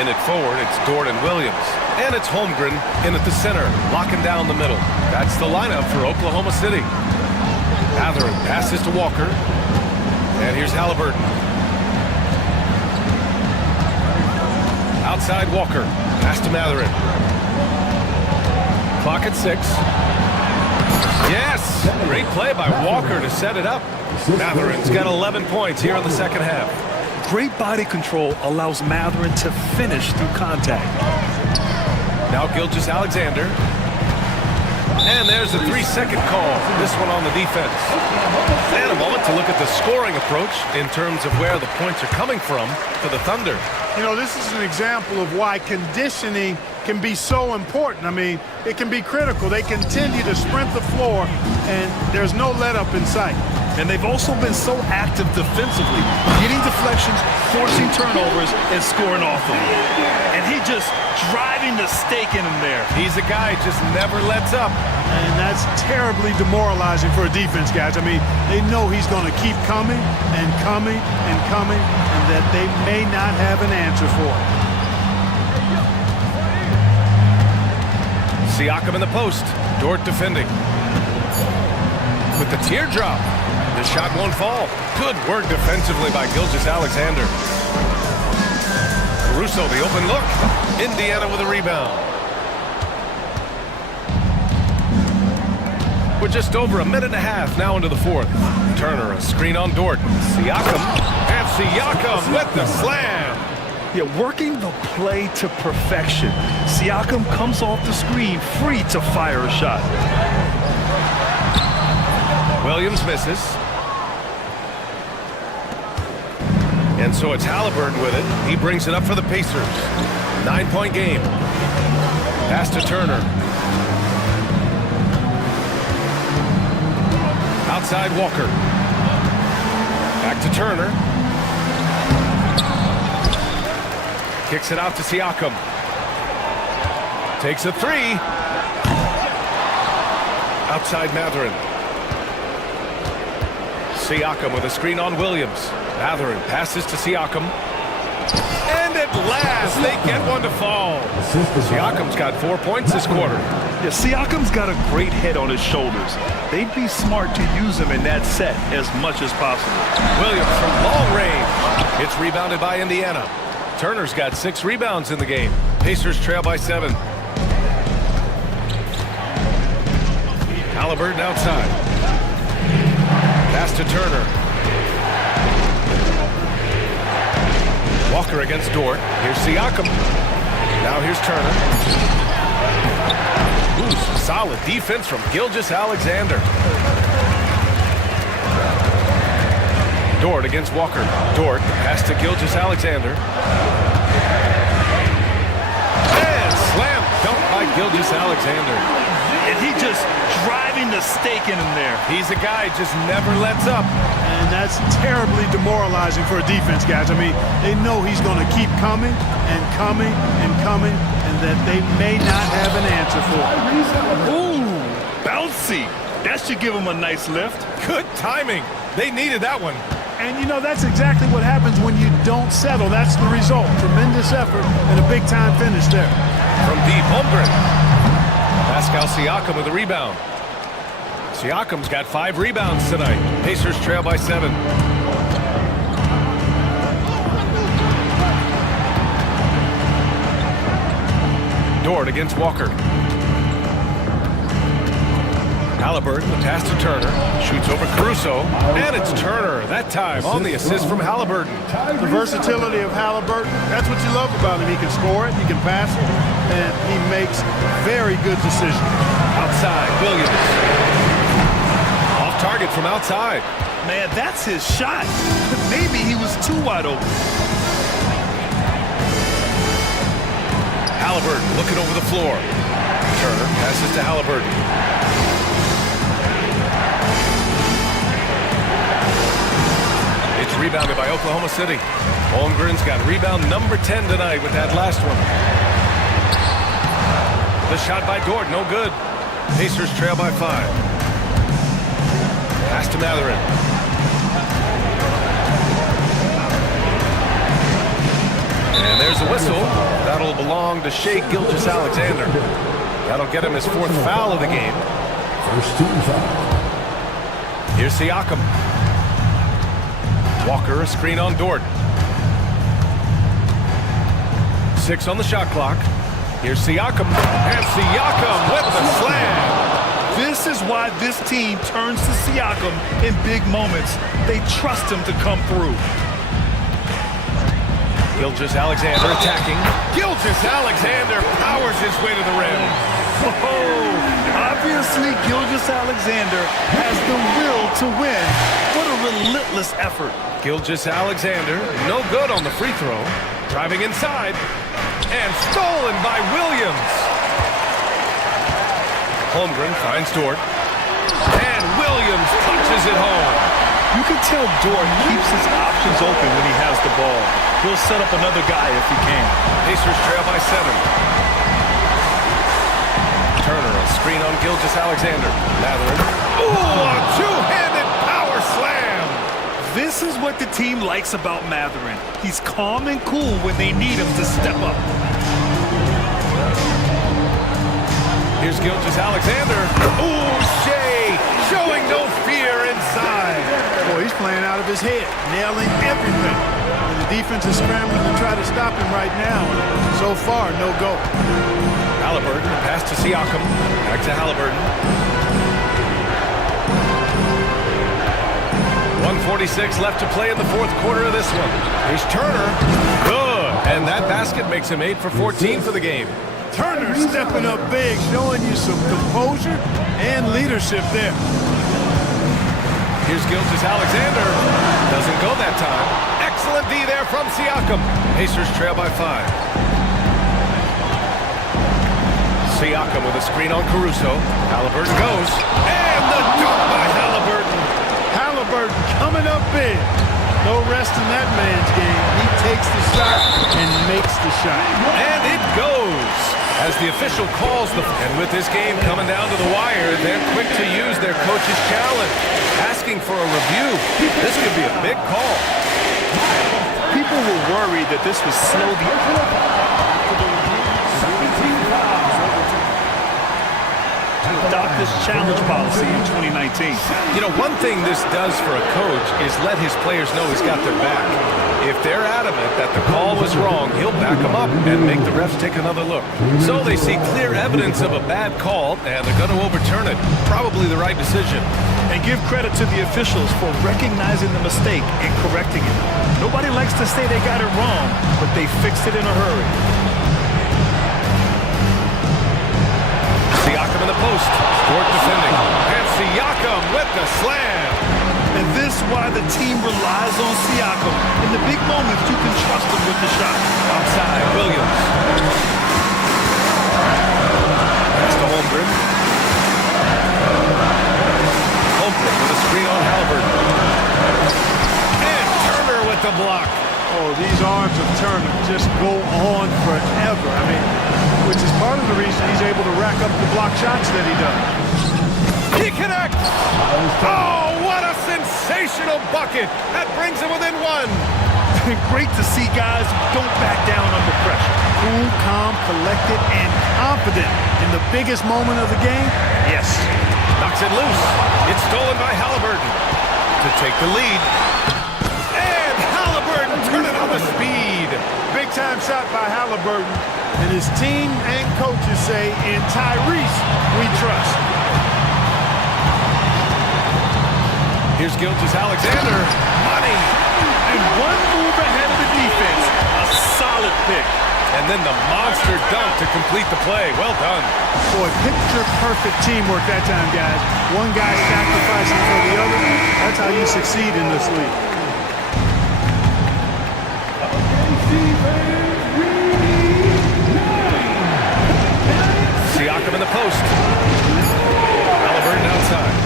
In at forward, it's Dort and Williams. And it's Holmgren in at the center, locking down the middle. That's the lineup for Oklahoma City. Matherin passes to Walker. And here's Halliburton. Outside Walker. Pass to Matherin. Clock at 6. Yes! Great play by Walker to set it up. Matherin's got 11 points here in the second half. Great body control allows Matherin to finish through contact. Now Gilgeous-Alexander. And there's a 3-second call. This one on the defense. And a moment to look at the scoring approach in terms of where the points are coming from for the Thunder. You know, this is an example of why conditioning can be so important. I mean, it can be critical. They continue to sprint the floor, and there's no let-up in sight. And they've also been so active defensively, getting deflections, forcing turnovers, and scoring off them. And he just driving the stake in him there. He's a guy who just never lets up. And that's terribly demoralizing for a defense, guys. I mean, they know he's going to keep coming and coming and coming, and that they may not have an answer for it. Siakam in the post. Dort defending. With the teardrop. The shot won't fall. Good work defensively by Gilgeous-Alexander. Caruso, the open look. Indiana with a rebound. We're just over a minute and a half now into the fourth. Turner, a screen on Dort. Siakam. And Siakam with the slam. Yeah, working the play to perfection. Siakam comes off the screen free to fire a shot. Williams misses. And so it's Halliburton with it. He brings it up for the Pacers. 9-point game. Pass to Turner. Outside Walker. Back to Turner. Kicks it out to Siakam. Takes a 3. Outside Matherin. Siakam with a screen on Williams. Matherin passes to Siakam. And at last, they get one to fall. Siakam's got 4 points this quarter. Yeah, Siakam's got a great head on his shoulders. They'd be smart to use him in that set as much as possible. Williams from long range. It's rebounded by Indiana. Turner's got 6 rebounds in the game. Pacers trail by 7. Halliburton outside. Pass to Turner. Walker against Dort. Here's Siakam. Now here's Turner. Ooh, some solid defense from Gilgeous-Alexander. Dort against Walker. Dort, pass to Gilgeous-Alexander. And slam dunk by Gilgeous-Alexander. And he just driving the stake in him there. He's a guy who just never lets up. And that's terribly demoralizing for a defense, guys. I mean, they know he's going to keep coming and coming and coming, and that they may not have an answer for it. Ooh, bouncy. That should give him a nice lift. Good timing. They needed that one. And, you know, that's exactly what happens when you don't settle. That's the result. Tremendous effort and a big-time finish there. From deep, Holmgren. Pascal Siakam with a rebound. Siakam's got 5 rebounds tonight. Pacers trail by 7. Dort against Walker. Halliburton, the pass to Turner. Shoots over Caruso. And it's Turner, that time, on the assist from Halliburton. The versatility of Halliburton, that's what you love about him. He can score it, he can pass it, and he makes very good decisions. Outside, Williams. Off target from outside. Man, that's his shot. Maybe he was too wide open. Halliburton looking over the floor. Turner passes to Halliburton. It's rebounded by Oklahoma City. Holmgren's got rebound number 10 tonight with that last one. The shot by Dort, no good. Pacers trail by 5. Pass to Matherin. And there's a whistle. That'll belong to Shai Gilgeous-Alexander. That'll get him his 4th foul of the game. First team foul. Here's Siakam. Walker, a screen on Dort. 6 on the shot clock. Here's Siakam. And Siakam with the slam. This is why this team turns to Siakam in big moments. They trust him to come through. Gilgeous-Alexander attacking. Gilgeous-Alexander powers his way to the rim. Oh, obviously Gilgeous-Alexander has the will to win. What a relentless effort. Gilgeous-Alexander, no good on the free throw. Driving inside. And stolen by Williams. Holmgren finds Dort. And Williams punches it home. You can tell Dort keeps his options open when he has the ball. He'll set up another guy if he can. Pacers trail by 7. Turner, a screen on Gilgeous-Alexander. Matherin. Ooh, a two-handed power slam. This is what the team likes about Matherin. He's calm and cool when they need him to step up. Here's Gilgeous-Alexander. Ooh, Shai showing no fear inside. Boy, he's playing out of his head, nailing everything. And the defense is scrambling to try to stop him right now. So far, no go. Halliburton, pass to Siakam. Back to Halliburton. 1:46 left to play in the 4th quarter of this one. Here's Turner. Good. And that basket makes him 8 for 14 for the game. Turner stepping up big, showing you some composure and leadership there. Here's Gilgeous-Alexander. Doesn't go that time. Excellent D there from Siakam. Pacers trail by 5. Siakam with a screen on Caruso. Halliburton goes. And the dunk by Halliburton. Halliburton coming up big. No rest in that man's game. He takes the shot and makes the shot. And it goes. As The official calls the... And with this game coming down to the wire, they're quick to use their coach's challenge, asking for a review. This could be a big call. People were worried that this would slow the... adopt this challenge policy in 2019. You know, one thing this does for a coach is let his players know he's got their back. If they're adamant that the call was wrong, he'll back them up and make the refs take another look. So they see clear evidence of a bad call, and they're going to overturn it. Probably the right decision. And give credit to the officials for recognizing the mistake and correcting it. Nobody likes to say they got it wrong, but they fixed it in a hurry. Siakam in the post. Sport defending. And Siakam with the slam. And this is why the team relies on Siakam. In the big moments, you can trust him with the shot. Outside, Williams. That's the Holmgren. Holmgren with a screen on Halliburton. And Turner with the block. Oh, these arms of Turner just go on forever. I mean, which is part of the reason he's able to rack up the block shots that he does. He connects! Oh, what a sensational bucket! That brings him within one. Great to see guys who don't back down under pressure. Cool, calm, collected, and confident in the biggest moment of the game. Yes. Knocks it loose. It's stolen by Halliburton to take the lead. And Halliburton turning on the speed. Big time shot by Halliburton. And his team and coaches say, in Tyrese, we trust. Here's Gilgeous-Alexander. Money. And one move ahead of the defense. A solid pick. And then the monster dunk to complete the play. Well done. Boy, picture-perfect teamwork that time, guys. One guy sacrificing for the other. That's how you succeed in this league. Siakam in the post. Halliburton outside.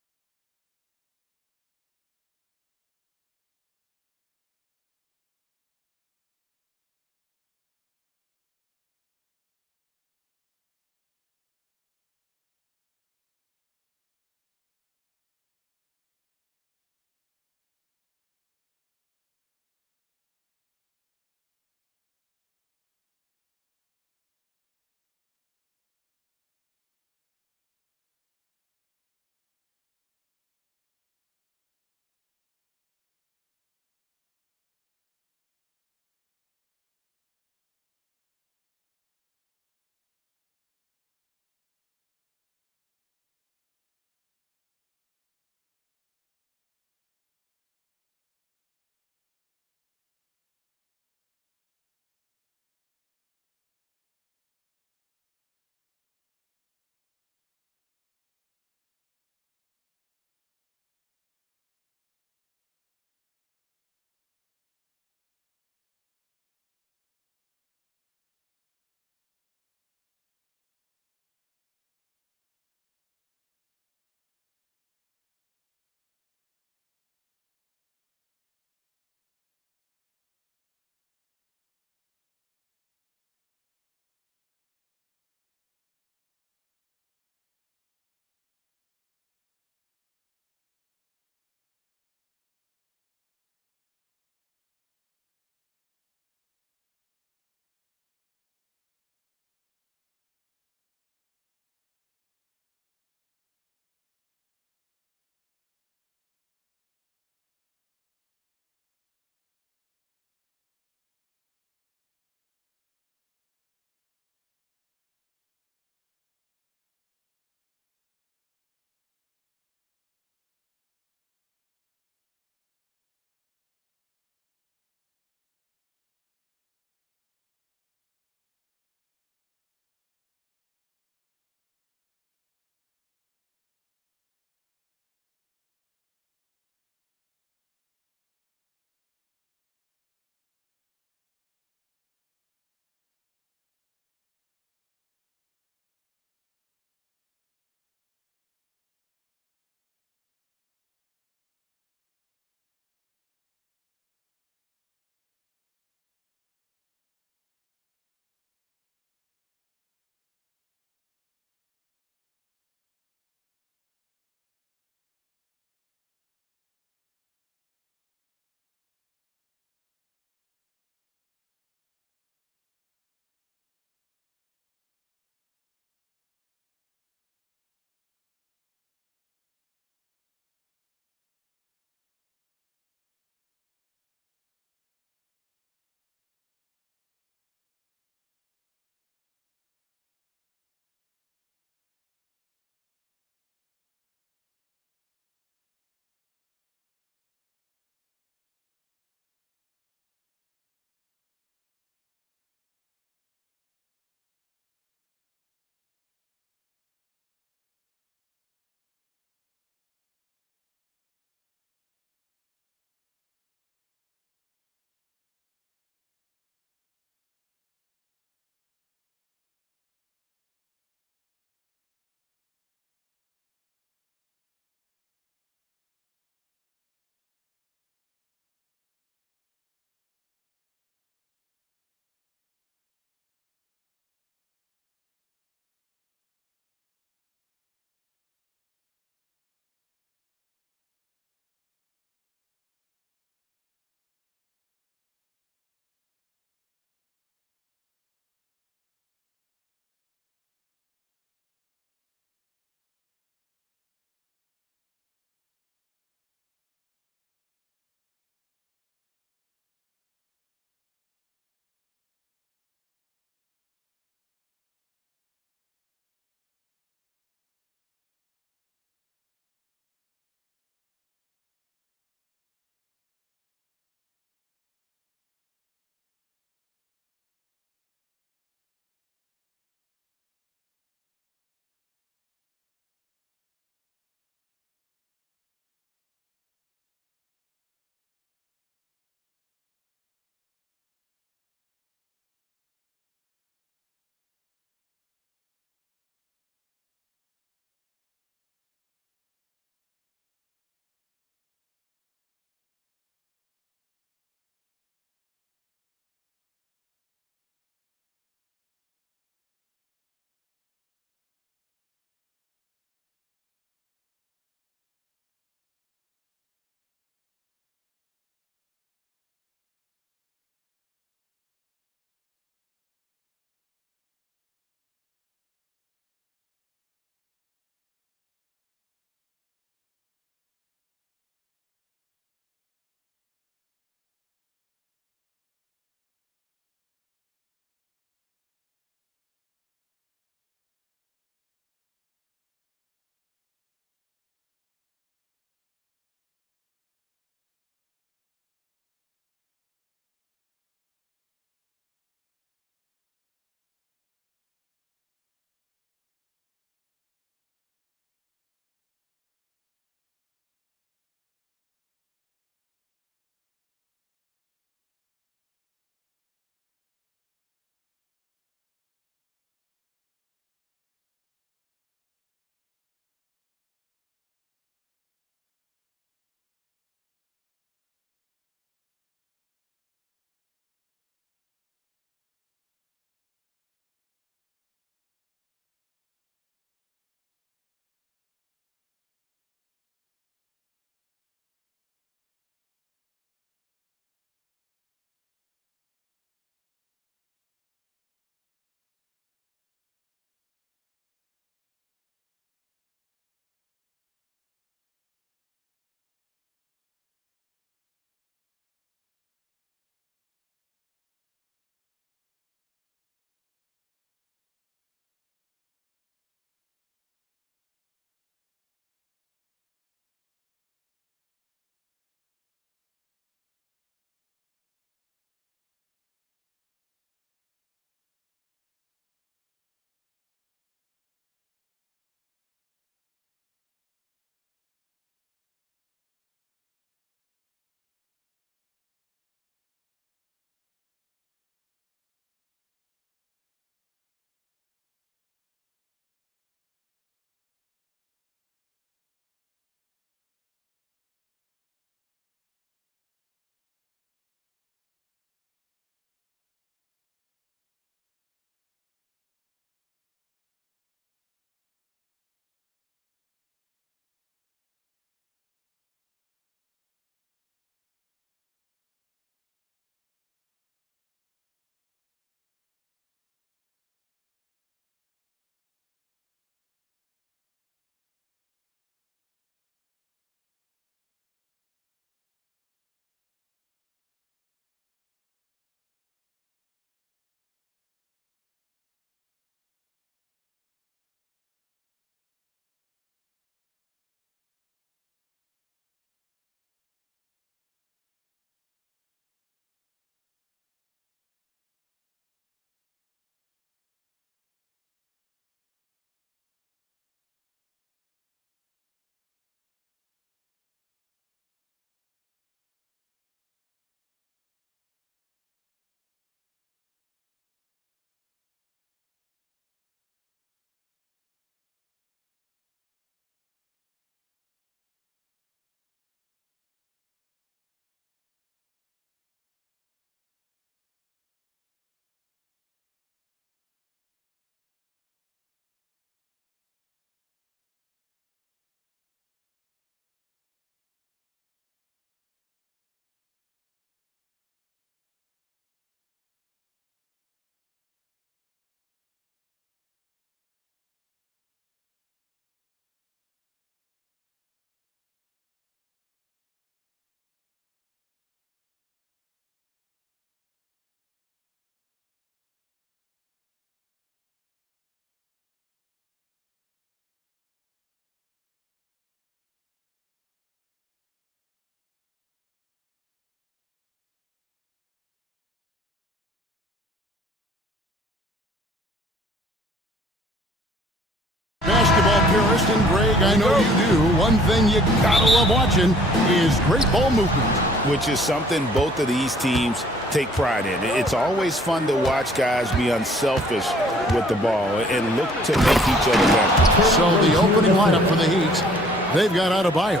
purist, and Greg, I know you do. One thing you gotta love watching is great ball movement. Which is something both of these teams take pride in. It's always fun to watch guys be unselfish with the ball and look to make each other better. So the opening lineup for the Heat, they've got Adebayo.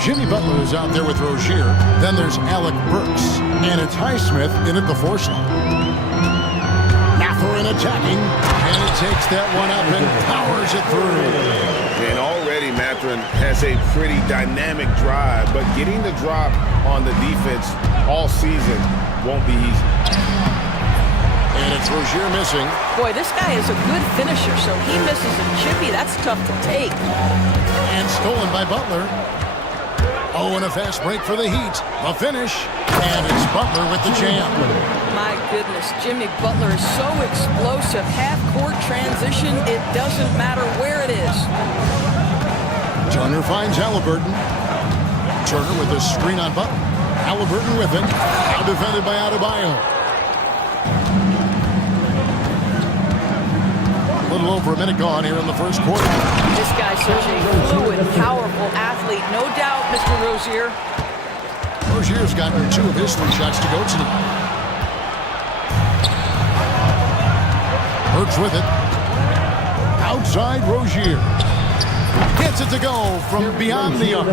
Jimmy Butler is out there with Rozier. Then there's Alec Burks. And it's Highsmith in at the four slot. Mathurin attacking. And it takes that one up and powers it through. And already Mathurin has a pretty dynamic drive, but getting the drop on the defense all season won't be easy. And it's Rozier missing. Boy, this guy is a good finisher, so he misses a chippy. That's tough to take. And stolen by Butler. Oh, and a fast break for the Heat. A finish. And it's Butler with the jam. My goodness, Jimmy Butler is so explosive. Half-court transition, it doesn't matter where it is. Turner finds Halliburton. Turner with a screen on Butler. Halliburton with it. Now defended by Adebayo. A little over a minute gone here in the first quarter. This guy's such a fluid, powerful athlete. No doubt, Mr. Rozier. Rozier's gotten 2 of his 3 shots to go tonight. Burks with it. Outside Rozier. Gets it to go from beyond the arc.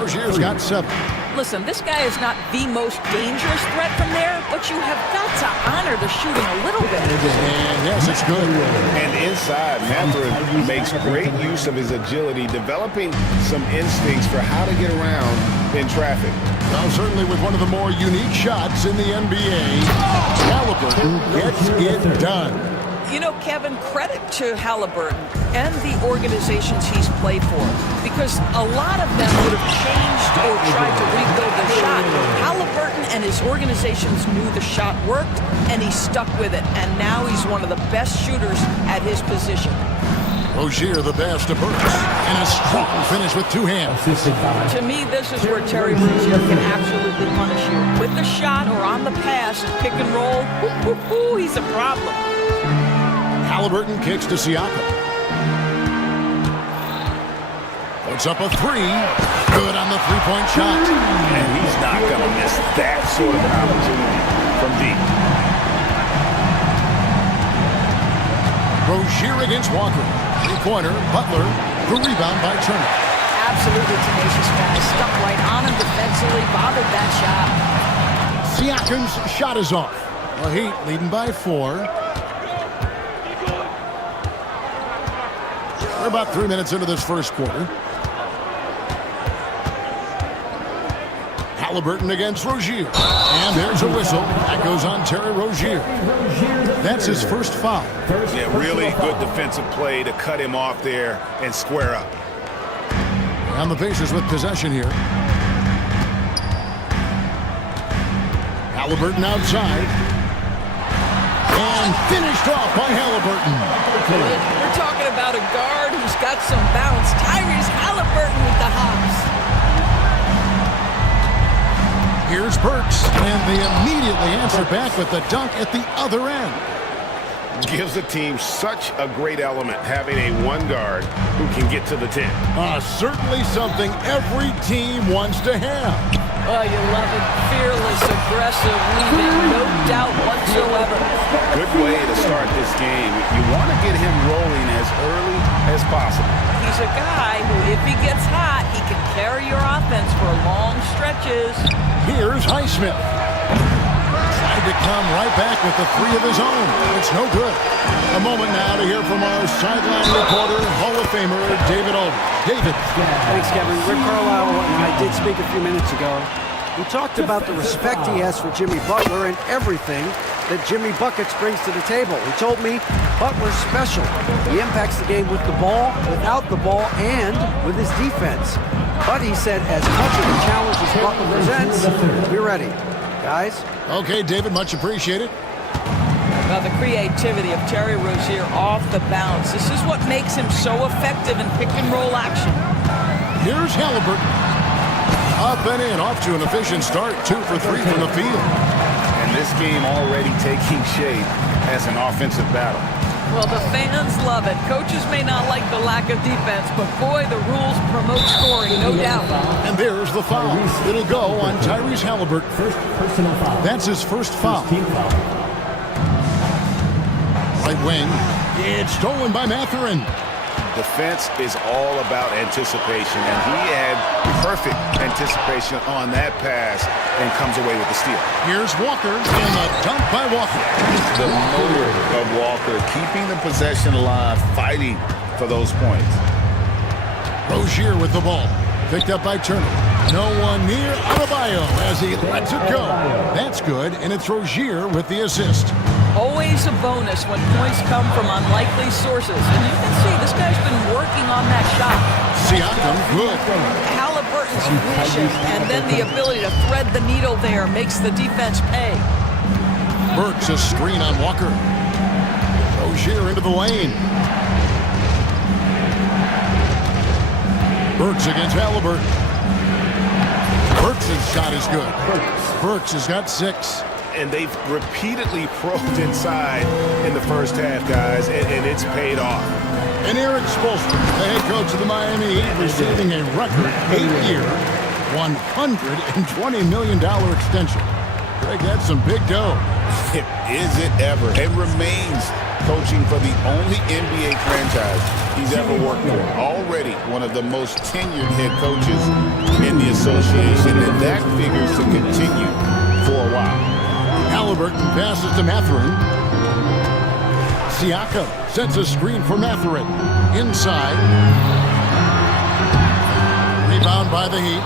Rozier's got 7. Listen, this guy is not the most dangerous threat from there, but you have got to honor the shooting a little bit. And yes, it's good. And inside, Mathurin makes great use of his agility, developing some instincts for how to get around in traffic. Now, certainly with one of the more unique shots in the NBA, Halliburton gets it done. You know, Kevin, credit to Halliburton and the organizations he's played for, because a lot of them would have changed or tried to rebuild their shot. Halliburton and his organizations knew the shot worked, and he stuck with it, and now he's one of the best shooters at his position. Rozier the best to Burks, and a strong finish with 2 hands. To me, this is where Terry Rozier can absolutely punish you. With the shot or on the pass and pick and roll, he's a problem. Halliburton kicks to Siakam. Puts up a 3. Good on the 3-point shot. And he's not going to miss that sort of an opportunity from deep. Rozier against Walker. 3-pointer, Butler. The rebound by Turner. Absolutely tenacious guy. Stuck right on him defensively. Bothered that shot. Siakam's shot is off. The Heat leading by 4. We're about 3 minutes into this first quarter. Halliburton against Rozier. And there's a whistle. That goes on Terry Rozier. That's his first foul. Yeah, really good defensive play to cut him off there and square up. And the Pacers with possession here. Halliburton outside. And finished off by Halliburton. We're talking about a guard who's got some bounce. Tyrese Halliburton with the hops. Here's Burks, and they immediately answer back with the dunk at the other end. Gives the team such a great element having a 1 guard who can get to the 10. Certainly something every team wants to have. Oh, you love it. Fearless, aggressive, leading, no doubt whatsoever. Good way to start this game. You want to get him rolling as early as possible. He's a guy who, if he gets hot, he can carry your offense for long stretches. Here's Highsmith. Tried to come right back with the 3 of his own. It's no good. A moment now to hear from our sideline reporter, Hall of Famer, David Olden. David. Thanks, Kevin. Rick Carlisle and I did speak a few minutes ago. We talked about the respect he has for Jimmy Butler and everything that Jimmy Buckets brings to the table. He told me Butler's special. He impacts the game with the ball, without the ball, and with his defense. But he said as much of a challenge as Butler presents, we're ready. Guys? Okay, David, much appreciated. Well, the creativity of Terry Rozier off the bounce. This is what makes him so effective in pick-and-roll action. Here's Halliburton. Up and in, off to an efficient start. 2 for 3 from the field. And this game already taking shape as an offensive battle. Well, the fans love it. Coaches may not like the lack of defense, but boy, the rules promote scoring, no doubt. And there's the foul. It'll go on Tyrese Halliburton. First personal foul. That's his first foul. Team foul. Right wing. It's stolen by Mathurin. Defense is all about anticipation, and he had perfect anticipation on that pass and comes away with the steal. Here's Walker, and the dunk by Walker. The motor of Walker, keeping the possession alive, fighting for those points. Rozier with the ball. Picked up by Turner. No one near Adebayo as he lets it go. That's good, and it's Rozier with the assist. Always a bonus when points come from unlikely sources. And you can see this guy's been working on that shot. Siakam, good. Halliburton's vision and then the ability to thread the needle there makes the defense pay. Burks a screen on Walker. Rozier into the lane. Burks against Halliburton. Burks' shot is good. Burks has got 6. And they've repeatedly probed inside in the first half, guys, and it's paid off. And Eric Spoelstra, the head coach of the Miami Heat, receiving a record 8-year, $120 million extension. Greg, that's some big dough. Is it ever? And remains coaching for the only NBA franchise he's ever worked for. Already one of the most tenured head coaches in the association, and that figures to continue for a while. Halliburton passes to Mathurin. Siakam sets a screen for Mathurin. Inside. Rebound by the Heat.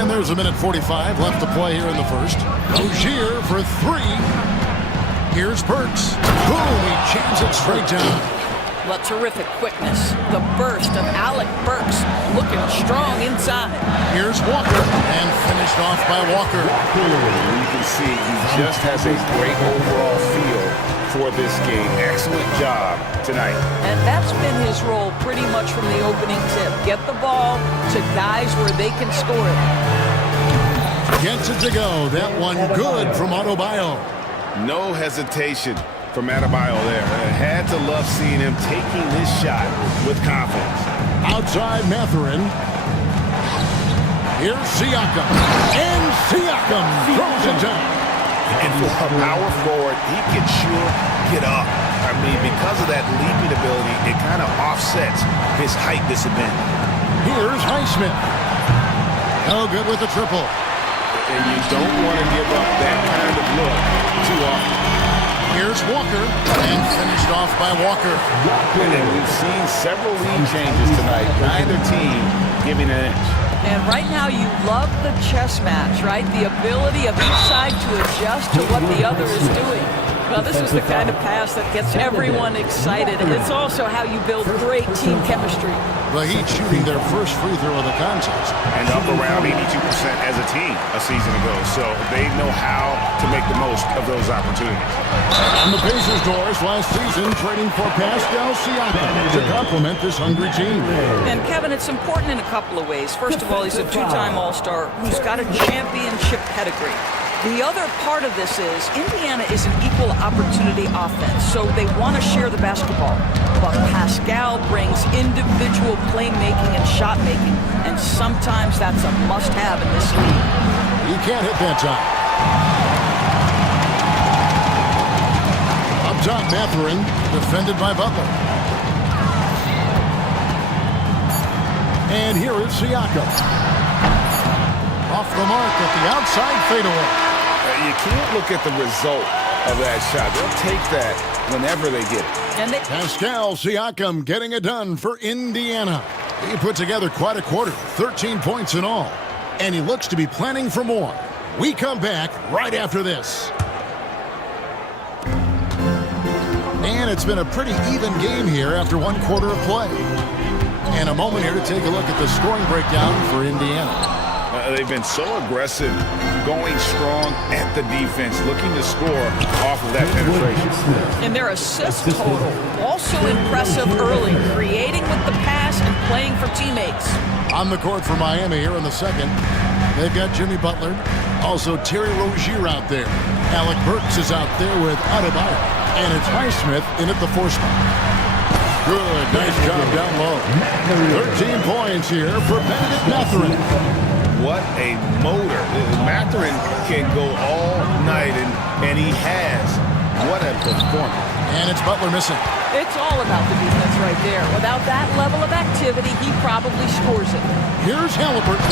And there's a minute 45 left to play here in the first. Rozier for 3. Here's Burks. Boom, he jams it straight down. Well, terrific quickness. The burst of Alec Burks looking strong inside. Here's Walker, and finished off by Walker. You can see he just has a great overall feel for this game. Excellent job tonight. And that's been his role pretty much from the opening tip. Get the ball to guys where they can score it. Gets it to go. That one good from Adebayo. No hesitation from Adebayo there. I had to love seeing him taking this shot with confidence. Outside Mathurin. Here's Siakam. And Siakam throws it down. And for a power forward, he can sure get up. I mean, because of that leaping ability, it kind of offsets his height disadvantage. Here's Highsmith. No good with the triple. And you don't want to give up that kind of look too often. Here's Walker, and finished off by Walker. And we've seen several lead changes tonight. Neither team giving an inch. And right now you love the chess match, right? The ability of each side to adjust to what the other is doing. Well, this is the kind of pass that gets everyone excited. It's also how you build great team chemistry. The Heat shooting their first free throw of the contest. And up around 82% as a team a season ago. So they know how to make the most of those opportunities. On the Pacers' doors last season, trading for Pascal Siakam to complement this hungry team. And Kevin, it's important in a couple of ways. First of all, he's a two-time All-Star who's got a championship pedigree. The other part of this is Indiana is an equal opportunity offense, so they want to share the basketball. But Pascal brings individual playmaking and shot making, and sometimes that's a must-have in this league. He can't hit that time. Up top, Mathurin, defended by Butler. And here is Siakam. Off the mark at the outside fadeaway. You can't look at the result of that shot. They'll take that whenever they get it. And Pascal Siakam getting it done for Indiana. He put together quite a quarter, 13 points in all. And he looks to be planning for more. We come back right after this. And it's been a pretty even game here after one quarter of play. And a moment here to take a look at the scoring breakdown for Indiana. They've been so aggressive, going strong at the defense, looking to score off of that penetration. And their assist total, also impressive early, creating with the pass and playing for teammates. On the court for Miami here in the second. They've got Jimmy Butler. Also Terry Rozier out there. Alec Burks is out there with Adebayo. And it's Highsmith in at the 4 spot. Good, nice job down low. 13 points here for Benedict Mathurin. What a motor. Mathurin can go all night, and he has. What a performance. And it's Butler missing. It's all about the defense right there. Without that level of activity, he probably scores it. Here's Halliburton.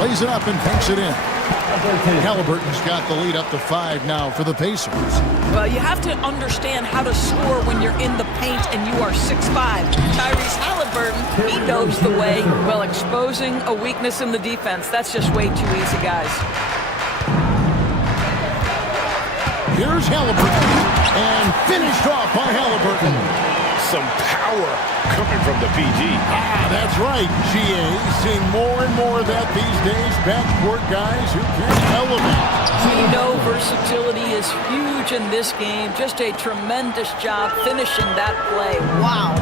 Lays it up and takes it in. Halliburton's got the lead up to 5 now for the Pacers. Well, you have to understand how to score when you're in the paint and you are 6'5". Tyrese Halliburton, he knows the way. Well, exposing a weakness in the defense, that's just way too easy, guys. Here's Halliburton, and finished off by Halliburton. Some power coming from the PG. That's right, GA. Seeing more and more of that these days. Backcourt guys who can elevate. We know versatility is huge in this game. Just a tremendous job finishing that play. Wow.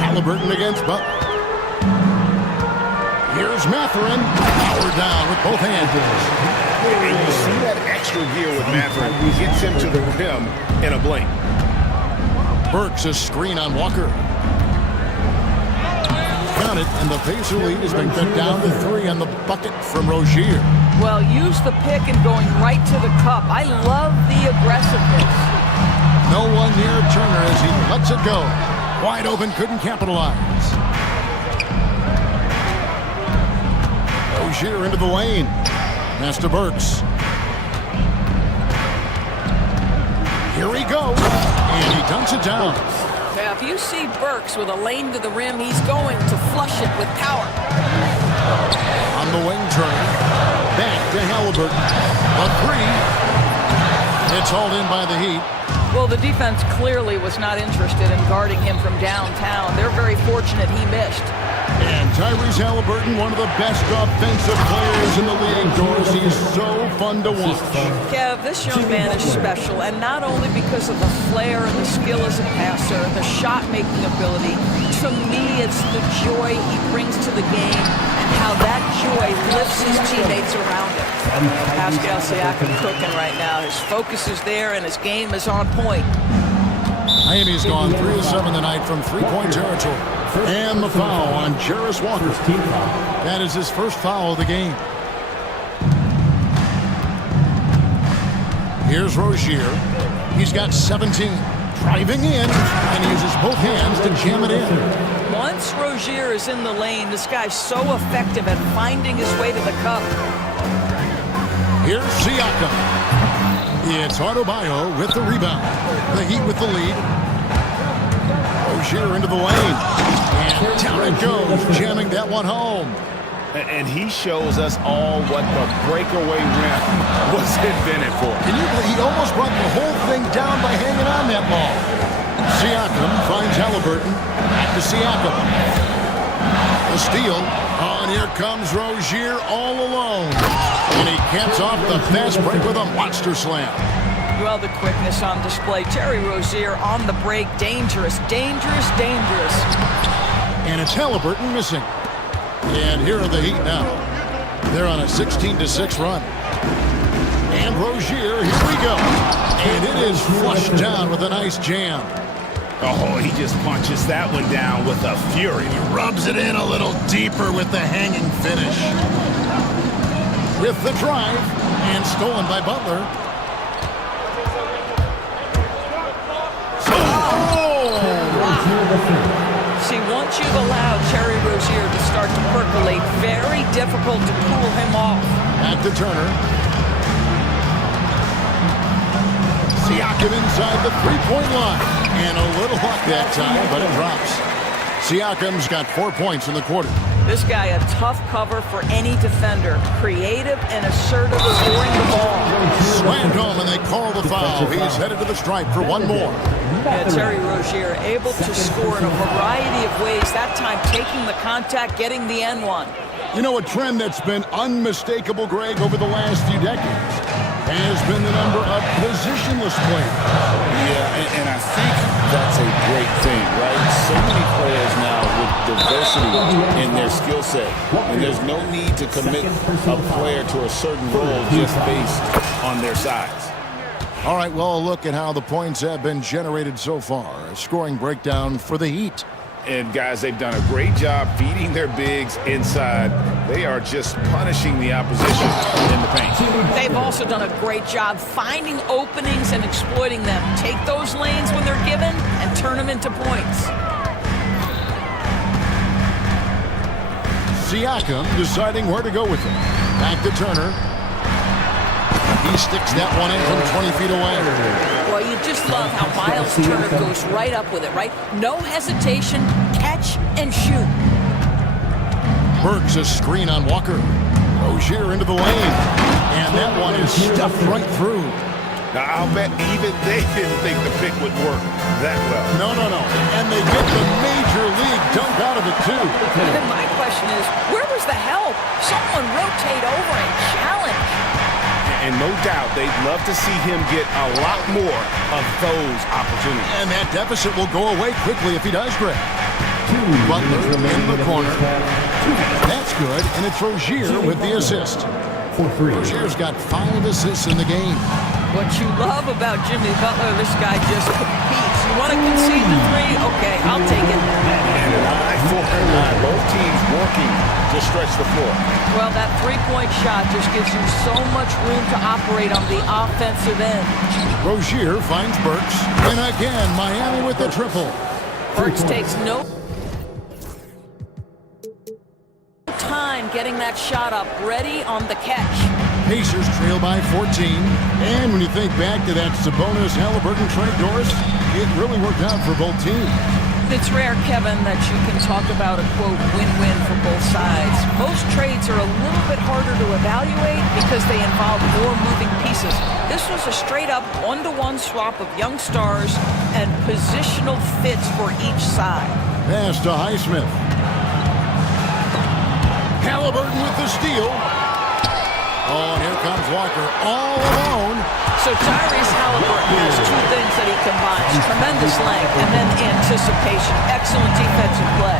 Halliburton against Butler. Here's Mathurin. Power down with both hands. You see that extra gear with Mathurin. He gets him to the rim in a blink. Burks a screen on Walker. Got it, and the Pacer lead has been cut down to 3 on the bucket from Rozier. Well, use the pick and going right to the cup. I love the aggressiveness. No one near Turner as he lets it go. Wide open, couldn't capitalize. Rozier into the lane. Pass to Burks. Here he goes, and he dunks it down. Now, if you see Burks with a lane to the rim, he's going to flush it with power. On the wing turn, back to Halliburton. A 3. It's hauled in by the Heat. Well, the defense clearly was not interested in guarding him from downtown. They're very fortunate he missed. And Tyrese Halliburton, one of the best offensive players in the league, Doris. He's so fun to watch. Kev, this young man is special, and not only because of the flair and the skill as a passer, the shot-making ability. To me, it's the joy he brings to the game and how that joy lifts his teammates around him. Pascal Siakam cooking right now. His focus is there, and his game is on point. Miami's gone 3 of 7 tonight from 3-point territory. And the foul on Jarris Walker. That is his first foul of the game. Here's Rozier. He's got 17. Driving in, and he uses both hands to jam it in. Once Rozier is in the lane, this guy's so effective at finding his way to the cup. Here's Siakam. It's Adebayo with the rebound. The Heat with the lead. Rozier into the lane. And down it goes, jamming that one home. And he shows us all what the breakaway rim was invented for. Can you believe he almost brought the whole thing down by hanging on that ball? Siakam finds Halliburton. Back to Siakam. The steal. Oh, and here comes Rozier all alone. And he gets off the fast break with a monster slam. Well, the quickness on display. Terry Rozier on the break. Dangerous, dangerous, dangerous. And it's Halliburton missing. And here are the Heat now. They're on a 16-6 run. And Rozier, here we go. And it is flushed down with a nice jam. Oh, he just punches that one down with a fury. He rubs it in a little deeper with the hanging finish. With the drive, and stolen by Butler. See, once you've allowed Terry Rozier to start to percolate, very difficult to cool him off. Back to Turner. Siakam inside the three-point line. And a little luck that time, but it drops. Siakam's got 4 points in the quarter. This guy, a tough cover for any defender. Creative and assertive scoring the ball. Slammed home, and they call the foul. He's headed to the stripe for one more. Yeah, Terry Rozier able to score in a variety of ways. That time taking the contact, getting the N1. You know, a trend that's been unmistakable, Greg, over the last few decades has been the number of positionless players. Yeah, and I think that's a great thing, right? So many players now with diversity in their their skill set. And there's no need to commit a player to a certain role just based on their size. All right, well, a look at how the points have been generated so far. A scoring breakdown for the Heat. And guys, they've done a great job feeding their bigs inside. They are just punishing the opposition in the paint. They've also done a great job finding openings and exploiting them. Take those lanes when they're given and turn them into points. Siakam deciding where to go with it. Back to Turner. He sticks that one in from 20 feet away. Well, you just love how Miles Turner goes right up with it, right? No hesitation, catch and shoot. Burks a screen on Walker. Rozier into the lane. And that one is stuffed right through. Now, I'll bet even they didn't think the pick would work that well. No. And they get the major league dunk out of it, too. And my question is, where was the help? Someone rotate over and challenge. And no doubt they'd love to see him get a lot more of those opportunities. And that deficit will go away quickly if he does, Greg. Butler in the corner. That's good, and it's Rozier with the assist. Rozier's got 5 assists in the game. What you love about Jimmy Butler, this guy just competes. You want to concede the 3? Okay, I'll take it. And an eye for an eye. Both teams working to stretch the floor. Well, that three-point shot just gives you so much room to operate on the offensive end. Rozier finds Burks. And again, Miami with the triple. Burks takes no time getting that shot up, ready on the catch. Pacers trail by 14. And when you think back to that Sabonis-Halliburton trade, Doris, it really worked out for both teams. It's rare, Kevin, that you can talk about a, quote, win-win for both sides. Most trades are a little bit harder to evaluate because they involve more moving pieces. This was a straight-up one-to-one swap of young stars and positional fits for each side. Pass to Highsmith. Halliburton with the steal. Oh, and here comes Walker all alone. So Tyrese Halliburton has 2 things that he combines. Tremendous length and then anticipation. Excellent defensive play.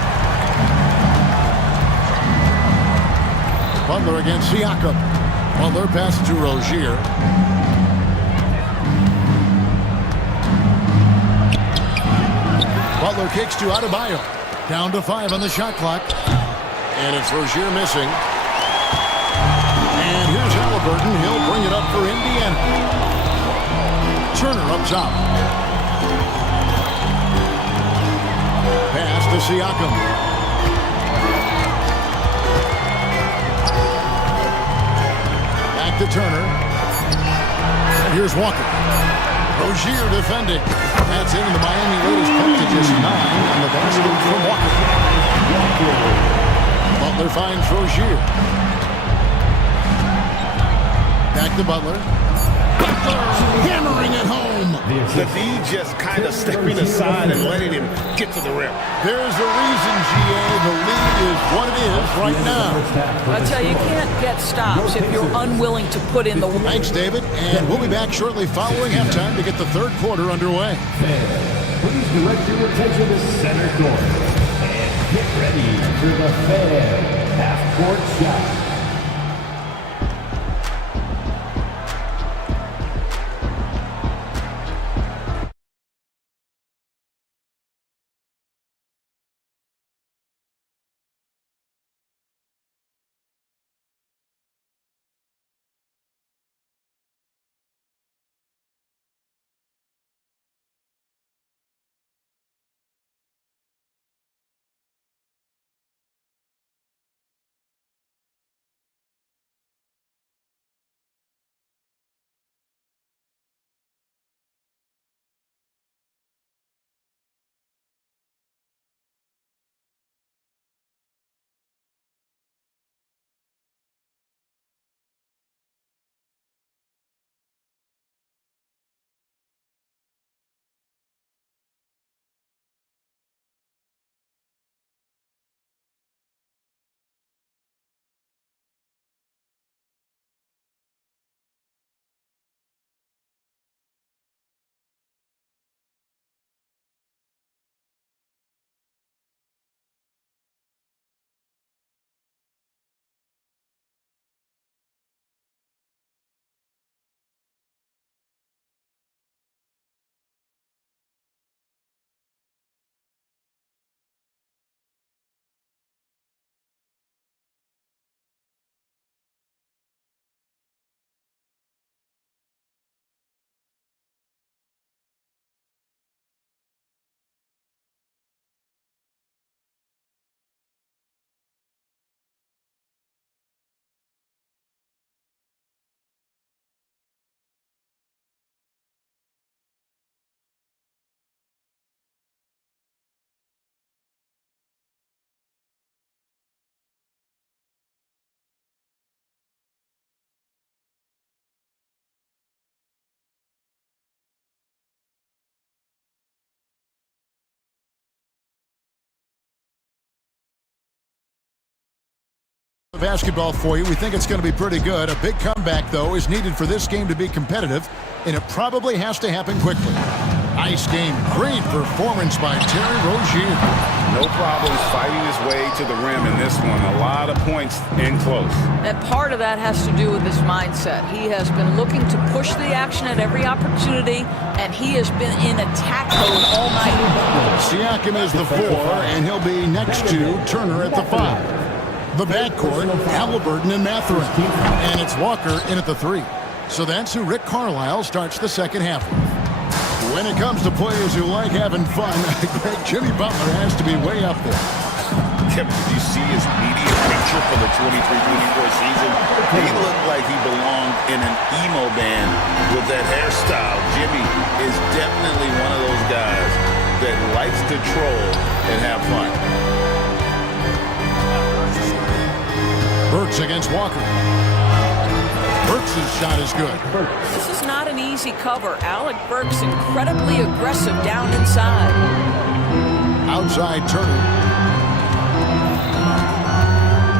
Butler against Siakam. Butler passes to Rozier. Butler kicks to Adebayo. Down to 5 on the shot clock. And it's Rozier missing. And here's Halliburton. He'll bring it up for Indiana. Turner up top. Pass to Siakam. Back to Turner. And here's Walker. Rozier defending. That's in the Miami latest cut to just 9 on the basket from Walker. Butler finds Rozier. Back to Butler. Butler hammering it home. The D just kind of stepping aside and letting him get to the rim. There's a reason, GA. The lead is what it is right now. I tell you, you can't get stops if you're unwilling to put in the work. Thanks, David. And we'll be back shortly following halftime to get the third quarter underway. Please direct your attention to center court. And get ready for the Fan half-court shot. Basketball for you. We think it's going to be pretty good. A big comeback, though, is needed for this game to be competitive, and it probably has to happen quickly. Nice game. Great performance by Terry Rozier. No problems fighting his way to the rim in this one. A lot of points in close. And part of that has to do with his mindset. He has been looking to push the action at every opportunity, and he has been in attack mode all night. Siakam is the 4, and he'll be next to Turner at the 5. The backcourt, Halliburton and Mathurin. And it's Walker in at the 3. So that's who Rick Carlisle starts the second half with. When it comes to players who like having fun, Jimmy Butler has to be way up there. Kevin, did you see his media picture for the 23-24 season? He looked like he belonged in an emo band with that hairstyle. Jimmy is definitely one of those guys that likes to troll and have fun. Burks against Walker. Burks' shot is good. This is not an easy cover. Alec Burks incredibly aggressive down inside. Outside Turner.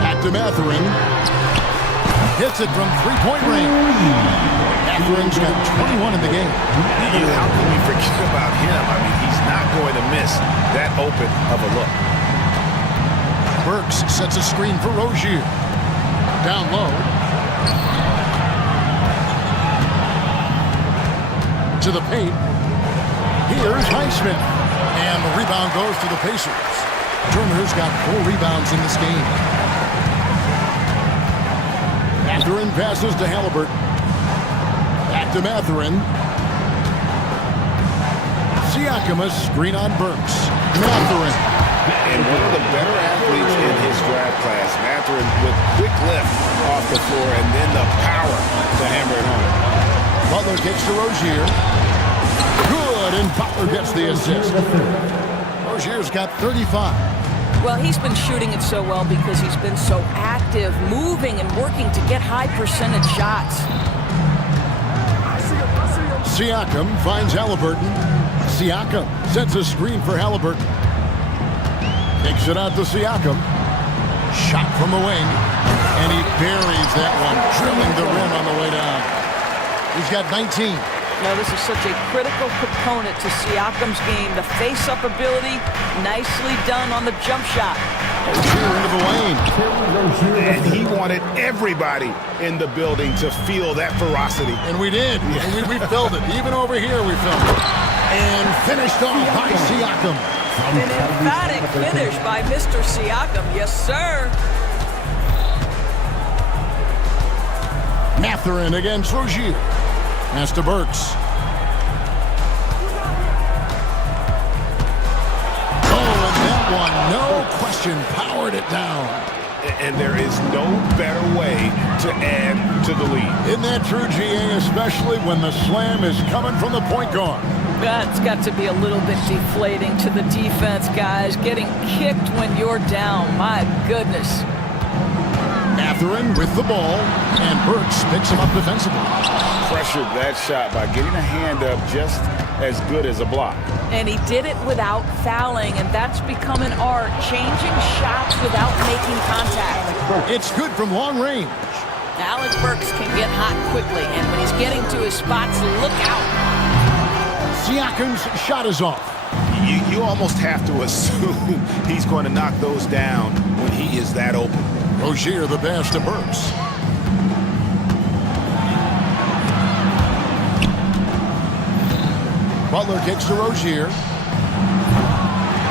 Back to Mathurin. Hits it from three-point range. Mathurin's got 21 in the game. How can you forget about him? I mean, he's not going to miss that open of a look. Burks sets a screen for Rozier. Down low. To the paint. Here's Highsmith. And the rebound goes to the Pacers. Turner's got 4 rebounds in this game. Mathurin passes to Halliburton. Back to Mathurin. Siakam, a screen on Burks. Mathurin. And one of the better athletes in his draft class, Mathurin, with quick lift off the floor and then the power to hammer it home. Butler kicks to Rozier. Good, and Butler gets the assist. Rozier's got 35. Well, he's been shooting it so well because he's been so active, moving and working to get high percentage shots. Siakam finds Halliburton. Siakam sets a screen for Halliburton. Takes it out to Siakam. Shot from the wing. And he buries that one, drilling the rim on the way down. He's got 19. Now, this is such a critical component to Siakam's game. The face-up ability, nicely done on the jump shot. Rozier into the lane. And he wanted everybody in the building to feel that ferocity. And we did. And we felt it. Even over here, we felt it. And finished off by Siakam. An emphatic finish by Mr. Siakam. Yes, sir. Mathurin against Rozier. Pass to Burks. Oh, and that one, no question, powered it down. And there is no better way to add to the lead. Isn't that true, GA, especially when the slam is coming from the point guard? That's got to be a little bit deflating to the defense, guys. Getting kicked when you're down. My goodness. Mathurin with the ball, and Burks picks him up defensively. Pressured that shot by getting a hand up just as good as a block. And he did it without fouling, and that's become an art, changing shots without making contact. It's good from long range. Alec Burks can get hot quickly, and when he's getting to his spots, look out. Siakam's shot is off. You almost have to assume he's going to knock those down when he is that open. Rozier the pass to Burks. Butler kicks to Rozier.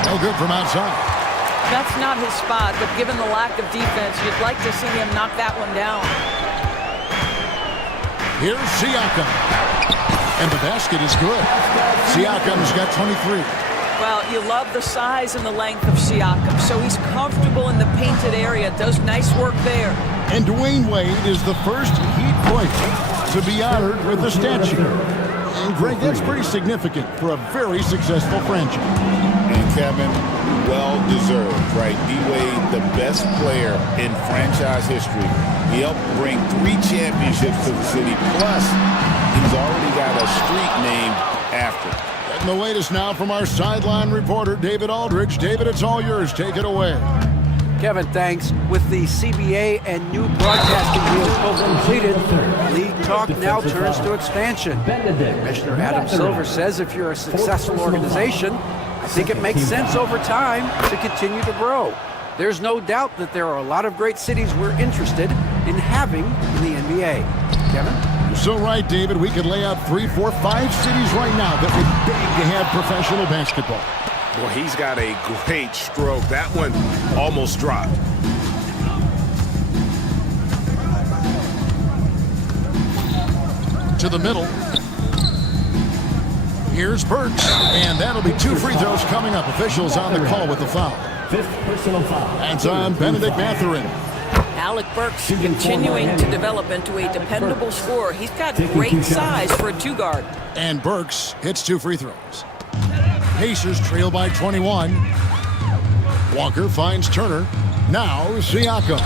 No good from outside. That's not his spot, but given the lack of defense, you'd like to see him knock that one down. Here's Siakam. And the basket is good. Siakam's got 23. Well, you love the size and the length of Siakam, so he's comfortable in the painted area, does nice work there. And Dwayne Wade is the first Heat player to be honored with a statue. And Greg, that's pretty significant for a very successful franchise. And Kevin, well-deserved, right? D-Wade, the best player in franchise history. He helped bring 3 championships to the city, plus he's already got a street named after him. And the latest now from our sideline reporter, David Aldridge. David, it's all yours. Take it away. Kevin, thanks. With the CBA and new broadcasting deals both completed, league talk now turns to expansion. Commissioner Adam Silver says if you're a successful organization, I think it makes sense over time to continue to grow. There's no doubt that there are a lot of great cities we're interested in having in the NBA. Kevin? You're so right, David. We could lay out 3, 4, 5 cities right now that would beg to have professional basketball. Well, he's got a great stroke. That one almost dropped. To the middle. Here's Burks, and that'll be 2 free throws coming up. Officials on the call with the foul. 5th personal foul. That's on Benedict Mathurin. Alec Burks continuing to develop into a dependable scorer. He's got great size for a 2-guard. And Burks hits 2 free throws. Pacers trail by 21. Walker finds Turner. Now Siakam.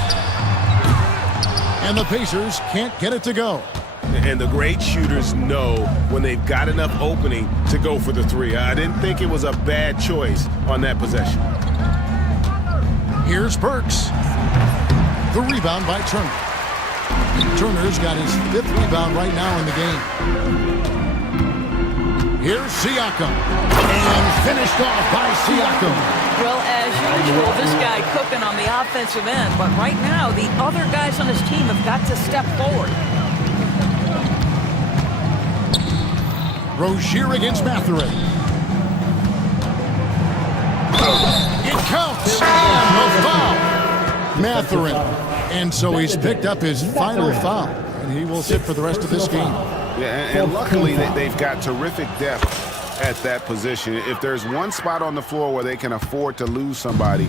And the Pacers can't get it to go. And the great shooters know when they've got enough opening to go for the 3. I didn't think it was a bad choice on that possession. Here's Burks. The rebound by Turner. Turner's got his 5th rebound right now in the game. Here's Siakam. And finished off by Siakam. Well, as usual, this guy cooking on the offensive end. But right now, the other guys on his team have got to step forward. Rozier against Mathurin. It counts. And the foul. Mathurin. And so he's picked up his final foul. And he will sit for the rest of this game. Yeah, and luckily they've got terrific depth at that position. If there's one spot on the floor where they can afford to lose somebody,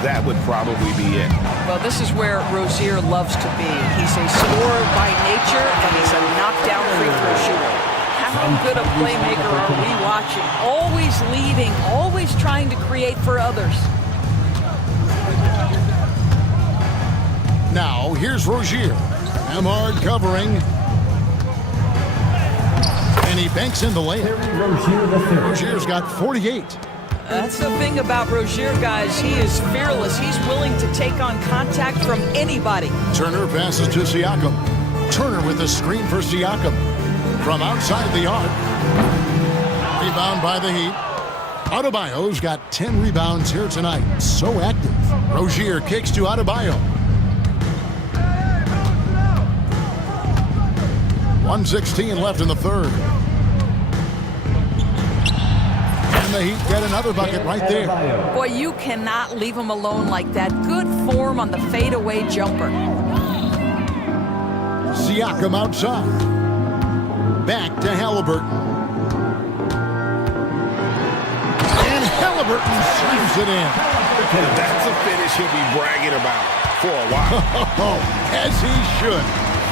that would probably be it. Well, this is where Rozier loves to be. He's a scorer by nature, and he's a knockdown free throw shooter. How good a playmaker are we watching? Always leading, always trying to create for others. Now, here's Rozier. Amard covering. And he banks in the layup. Rozier's got 48. That's the thing about Rozier, guys. He is fearless. He's willing to take on contact from anybody. Turner passes to Siakam. Turner with a screen for Siakam. From outside the arc. Rebound by the Heat. Adebayo's got 10 rebounds here tonight. So active. Rozier kicks to Adebayo. 1:16 left in the 3rd. And the Heat get another bucket right there. Boy, you cannot leave him alone like that. Good form on the fadeaway jumper. Siakam outside. Back to Halliburton. And Halliburton slams it in. That's a finish he'll be bragging about for a while. As he should.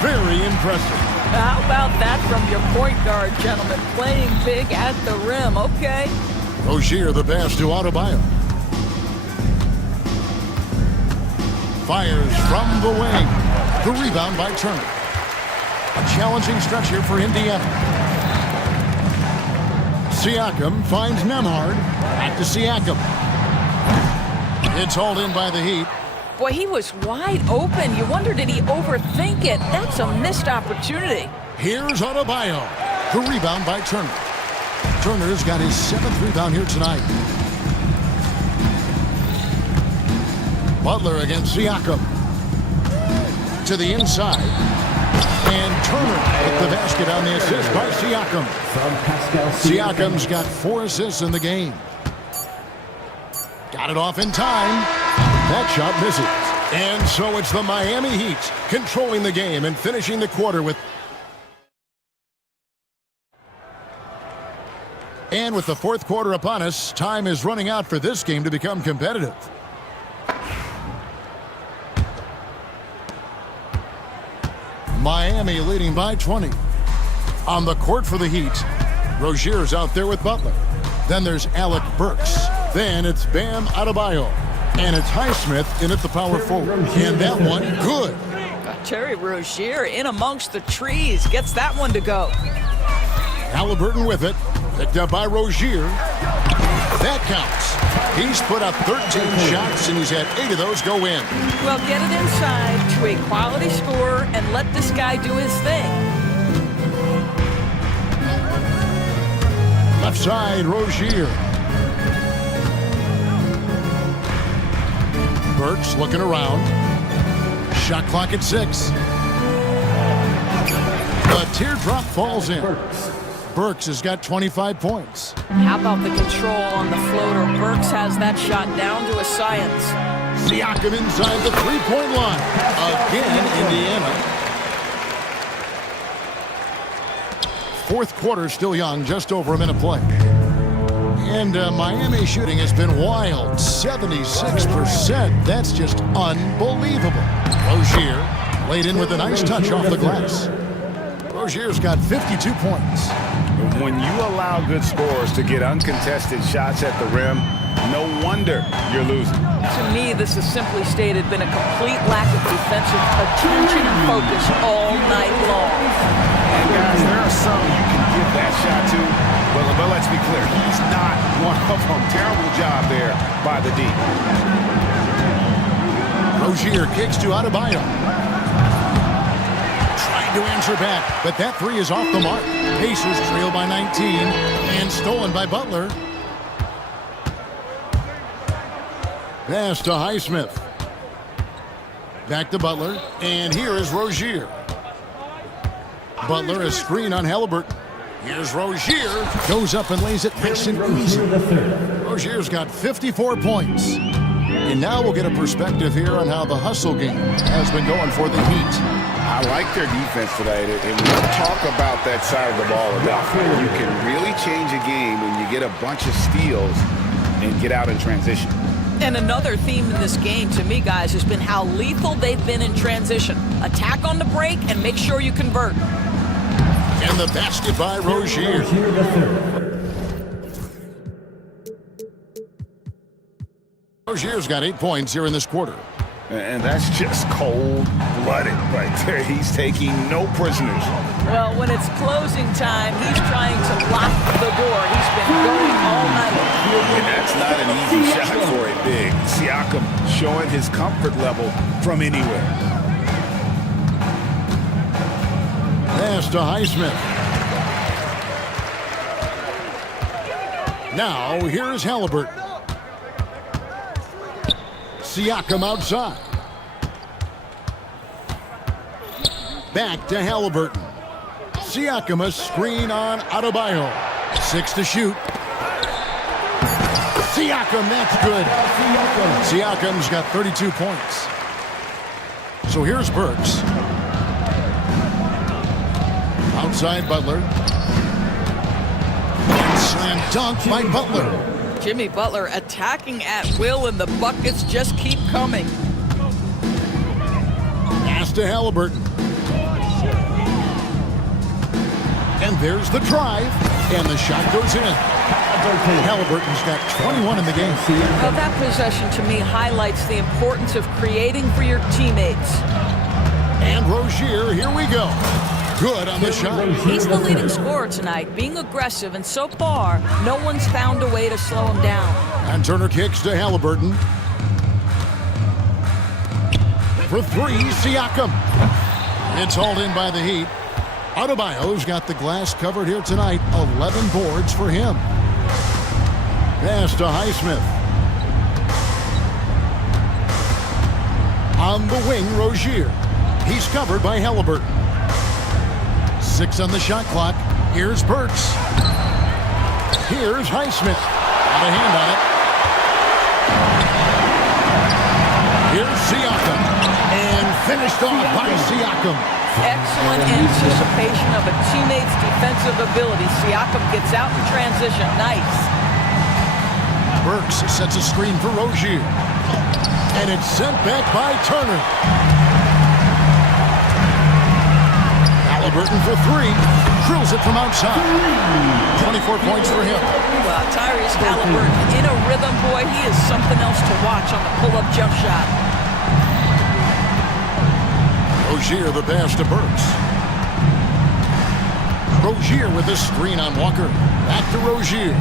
Very impressive. How about that from your point guard, gentlemen? Playing big at the rim, okay? Rozier the pass to Adebayo. Fires from the wing. The rebound by Turner. A challenging stretch here for Indiana. Siakam finds Nemhard. Back to Siakam. It's hauled in by the Heat. Boy, he was wide open. You wonder, did he overthink it? That's a missed opportunity. Here's Adebayo. The rebound by Turner. Turner's got his 7th rebound here tonight. Butler against Siakam. To the inside. And Turner with the basket on the assist by Siakam. Siakam's got 4 assists in the game. Got it off in time. That shot misses. And so it's the Miami Heat controlling the game and finishing the quarter with... And with the 4th quarter upon us, time is running out for this game to become competitive. Miami leading by 20. On the court for the Heat, Rozier's out there with Butler. Then there's Alec Burks. Then it's Bam Adebayo. And it's Highsmith in at the power forward. And that one, good. Terry Rozier in amongst the trees. Gets that one to go. Halliburton with it. Picked up by Rozier. That counts. He's put up 13 shots, and he's had 8 of those go in. Well, get it inside to a quality scorer and let this guy do his thing. Left side, Rozier. Burks looking around. Shot clock at 6. The teardrop falls in. Burks has got 25 points. How about the control on the floater? Burks has that shot down to a science. Siakam inside the three-point line. Again, Indiana. Fourth quarter still young, just over a minute play. And Miami shooting has been wild, 76%. That's just unbelievable. Rozier laid in with a nice touch off the glass. Rozier's got 52 points. When you allow good scorers to get uncontested shots at the rim, no wonder you're losing. To me, this has simply stated been a complete lack of defensive attention and focus all night long. And guys, there are some you can give that shot to, but let's be clear, he's not one of them. Terrible job there by the D. Rozier kicks to Adebayo. To answer back, but that three is off the mark. Pacers trail by 19 and stolen by Butler. Pass to Highsmith. Back to Butler, and here is Rozier. Butler a screen on Halliburton. Here's Rozier. Goes up and lays it nice and easy. Rozier's got 54 points. And now we'll get a perspective here on how the hustle game has been going for the Heat. I like their defense today, and we don't talk about that side of the ball enough. You can really change a game when you get a bunch of steals and get out in transition. And another theme in this game, to me, guys, has been how lethal they've been in transition. Attack on the break and make sure you convert. And the basket by Rozier. Rozier's got 8 points here in this quarter. And that's just cold-blooded right there. He's taking no prisoners. Well, when it's closing time, he's trying to lock the door. He's been going all night. And that's not an easy shot for a big. Siakam showing his comfort level from anywhere. Pass to Highsmith. Now, here's Halliburton. Siakam outside. Back to Halliburton. Siakam a screen on Adebayo. 6 to shoot. Siakam, that's good. Siakam's got 32 points. So here's Burks. Outside Butler. And slam dunk by Butler. Jimmy Butler attacking at will, and the buckets just keep coming. Pass to Halliburton. And there's the drive, and the shot goes in. Halliburton's got 21 in the game. Well, that possession to me highlights the importance of creating for your teammates. And Rozier, here we go. Good on the shot. He's the leading scorer tonight, being aggressive, and so far, no one's found a way to slow him down. And Turner kicks to Halliburton. For 3, Siakam. It's hauled in by the Heat. Adebayo's got the glass covered here tonight. 11 boards for him. Pass to Highsmith. On the wing, Rozier. He's covered by Halliburton. 6 on the shot clock. Here's Burks. Here's Highsmith. Got a hand on it. Here's Siakam. And finished off by Siakam. Excellent anticipation of a teammate's defensive ability. Siakam gets out in transition. Nice. Burks sets a screen for Rozier. And it's sent back by Turner. Halliburton for 3. Drills it from outside. 24 points for him. Well, Tyrese Halliburton in a rhythm, boy. He is something else to watch on the pull-up jump shot. Rozier the pass to Burks. Rozier with a screen on Walker. Back to Rozier.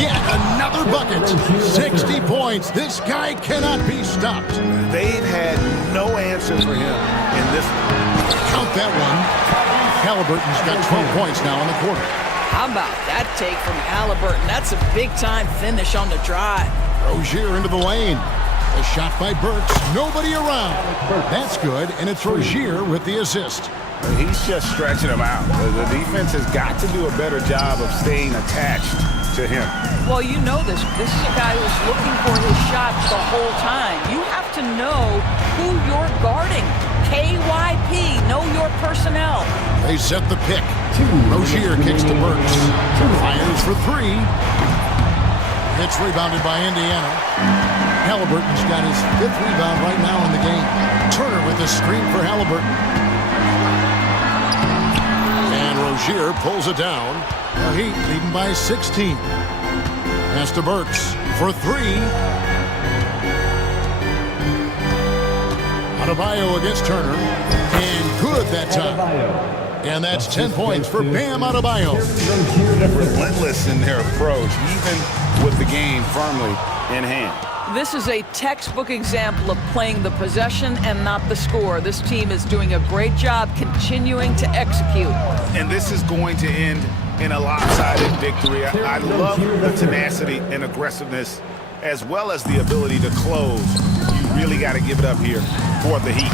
Yet another bucket. 60 points. This guy cannot be stopped. They've had no answer for him in this. Count that one. Halliburton's got 12 points now in the quarter. How about that take from Halliburton? That's a big-time finish on the drive. Rozier into the lane. A shot by Burks. Nobody around. That's good, and it's Rozier with the assist. He's just stretching him out. The defense has got to do a better job of staying attached to him. Well, you know this. This is a guy who's looking for his shots the whole time. You have to know who you're guarding. KYP, know your personnel. They set the pick. Rozier kicks to Burks. Fires for three. It's rebounded by Indiana. Halliburton's got his 5th rebound right now in the game. Turner with the screen for Halliburton. And Rozier pulls it down. The Heat leading by 16. Pass to Burks for three. Adebayo against Turner. And good that time. And that's 10 points for Bam Adebayo. Relentless in their approach, even with the game firmly in hand. This is a textbook example of playing the possession and not the score. This team is doing a great job continuing to execute. And this is going to end in a lopsided victory. I love the tenacity and aggressiveness, as well as the ability to close. You really got to give it up here for the Heat.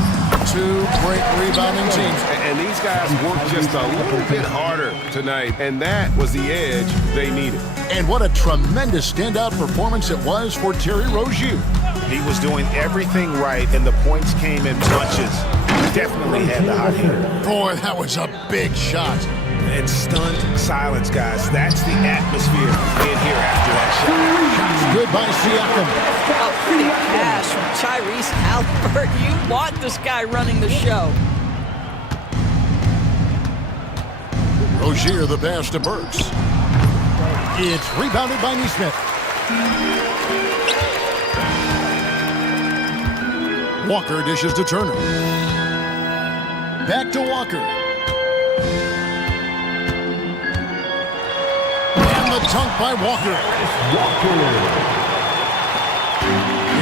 Two great rebounding teams. And these guys worked just a little bit harder tonight, and that was the edge they needed. And what a tremendous standout performance it was for Terry Rozier. He was doing everything right, and the points came in bunches. Definitely had the hot hand. Boy, that was a big shot. And stunned silence, guys. That's the atmosphere in here after that shot. Shots good by Siakam. A pretty pass from Tyrese Halliburton. You want this guy running the show. Rozier the pass to Burks. It's rebounded by Neesmith. Walker dishes to Turner. Back to Walker. And the dunk by Walker.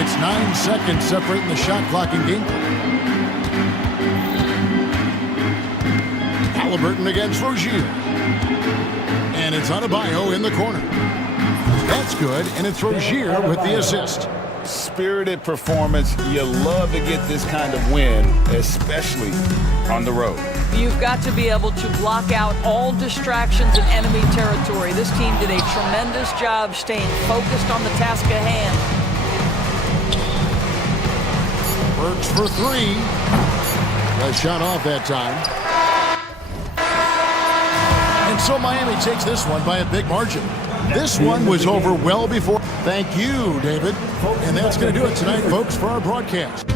It's 9 seconds separating the shot clock and game. Halliburton against Rozier. And it's Adebayo in the corner. That's good, and it's Rozier with the assist. Spirited performance. You love to get this kind of win, especially on the road. You've got to be able to block out all distractions in enemy territory. This team did a tremendous job staying focused on the task at hand. Burks for three. A shot off that time. And so Miami takes this one by a big margin. This one was over well before. Thank you, David. And that's going to do it tonight, folks, for our broadcast.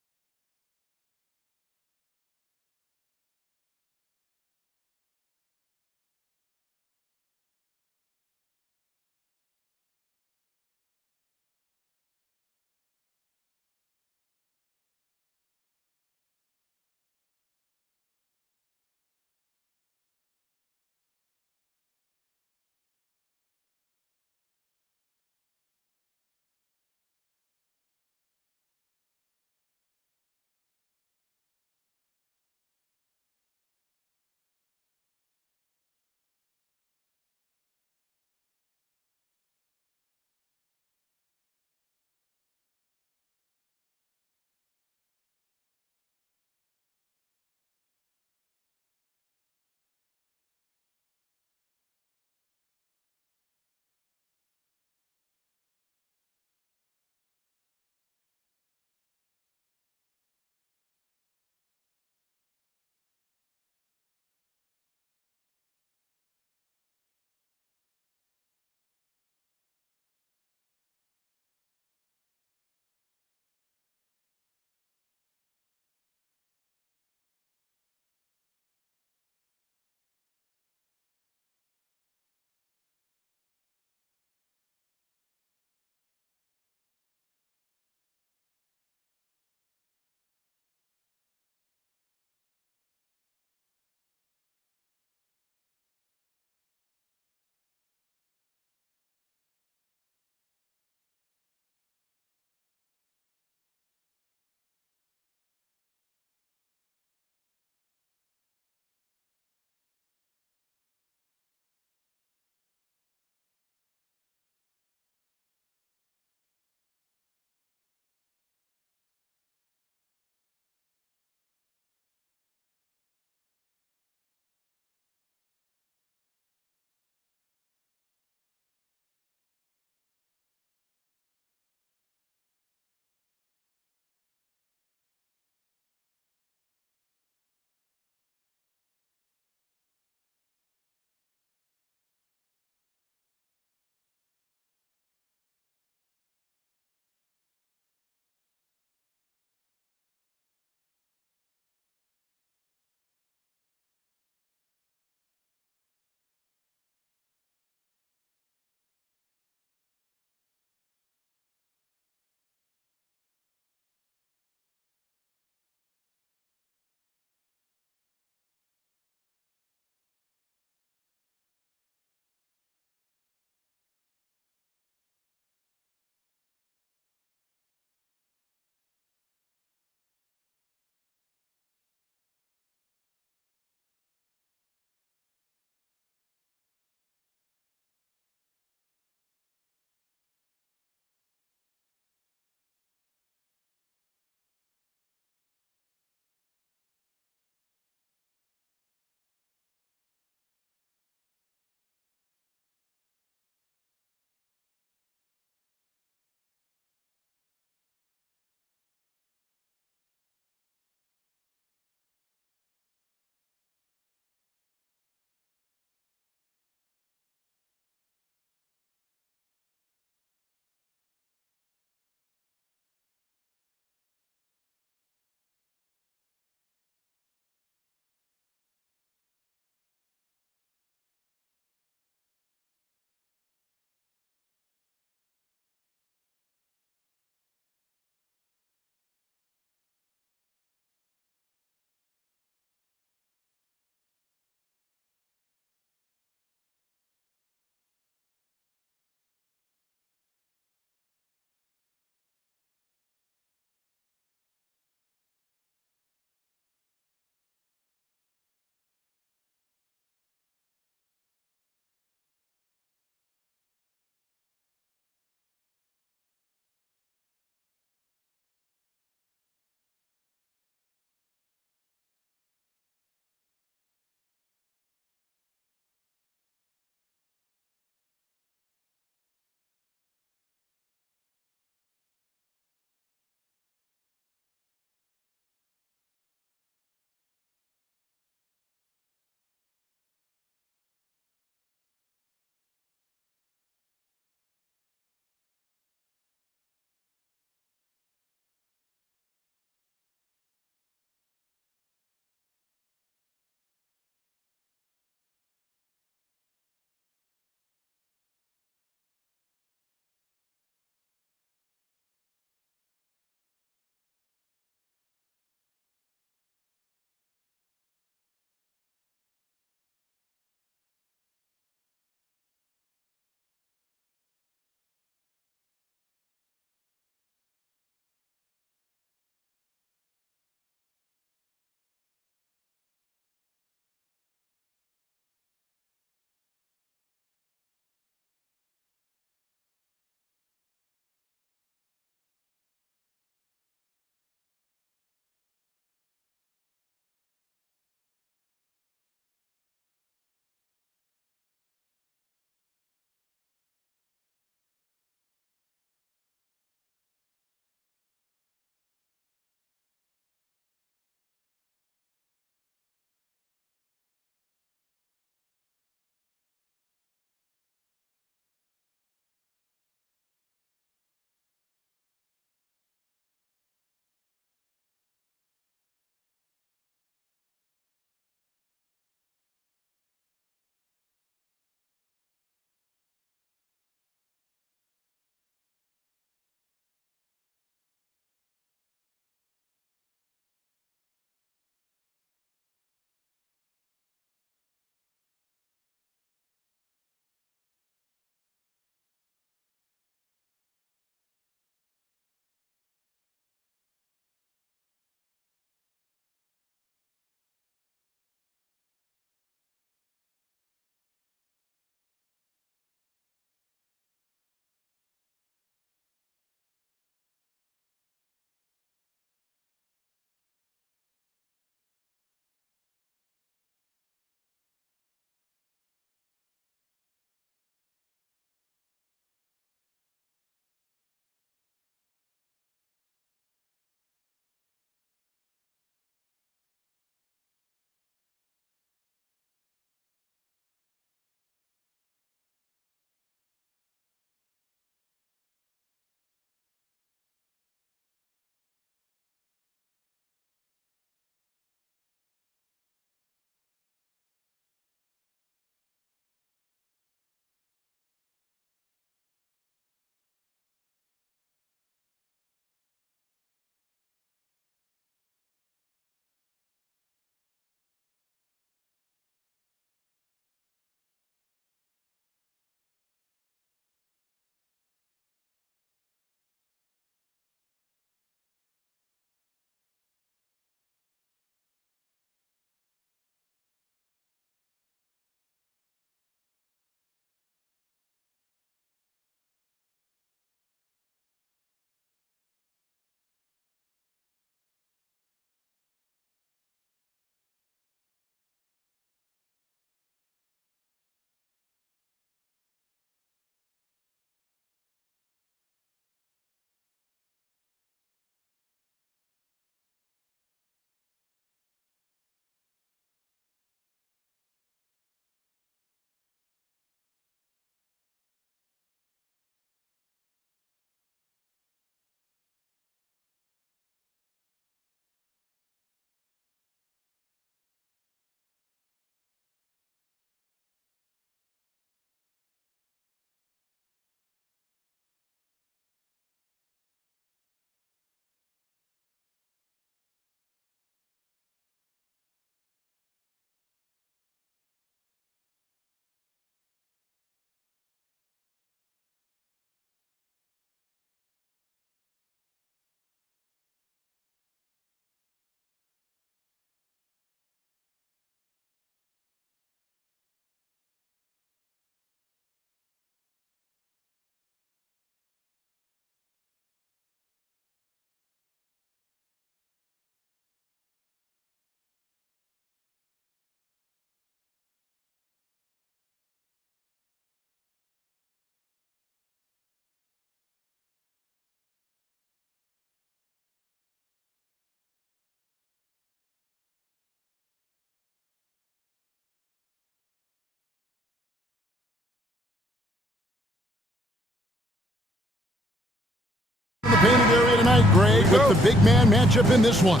right, Greg, with the big man matchup in this one.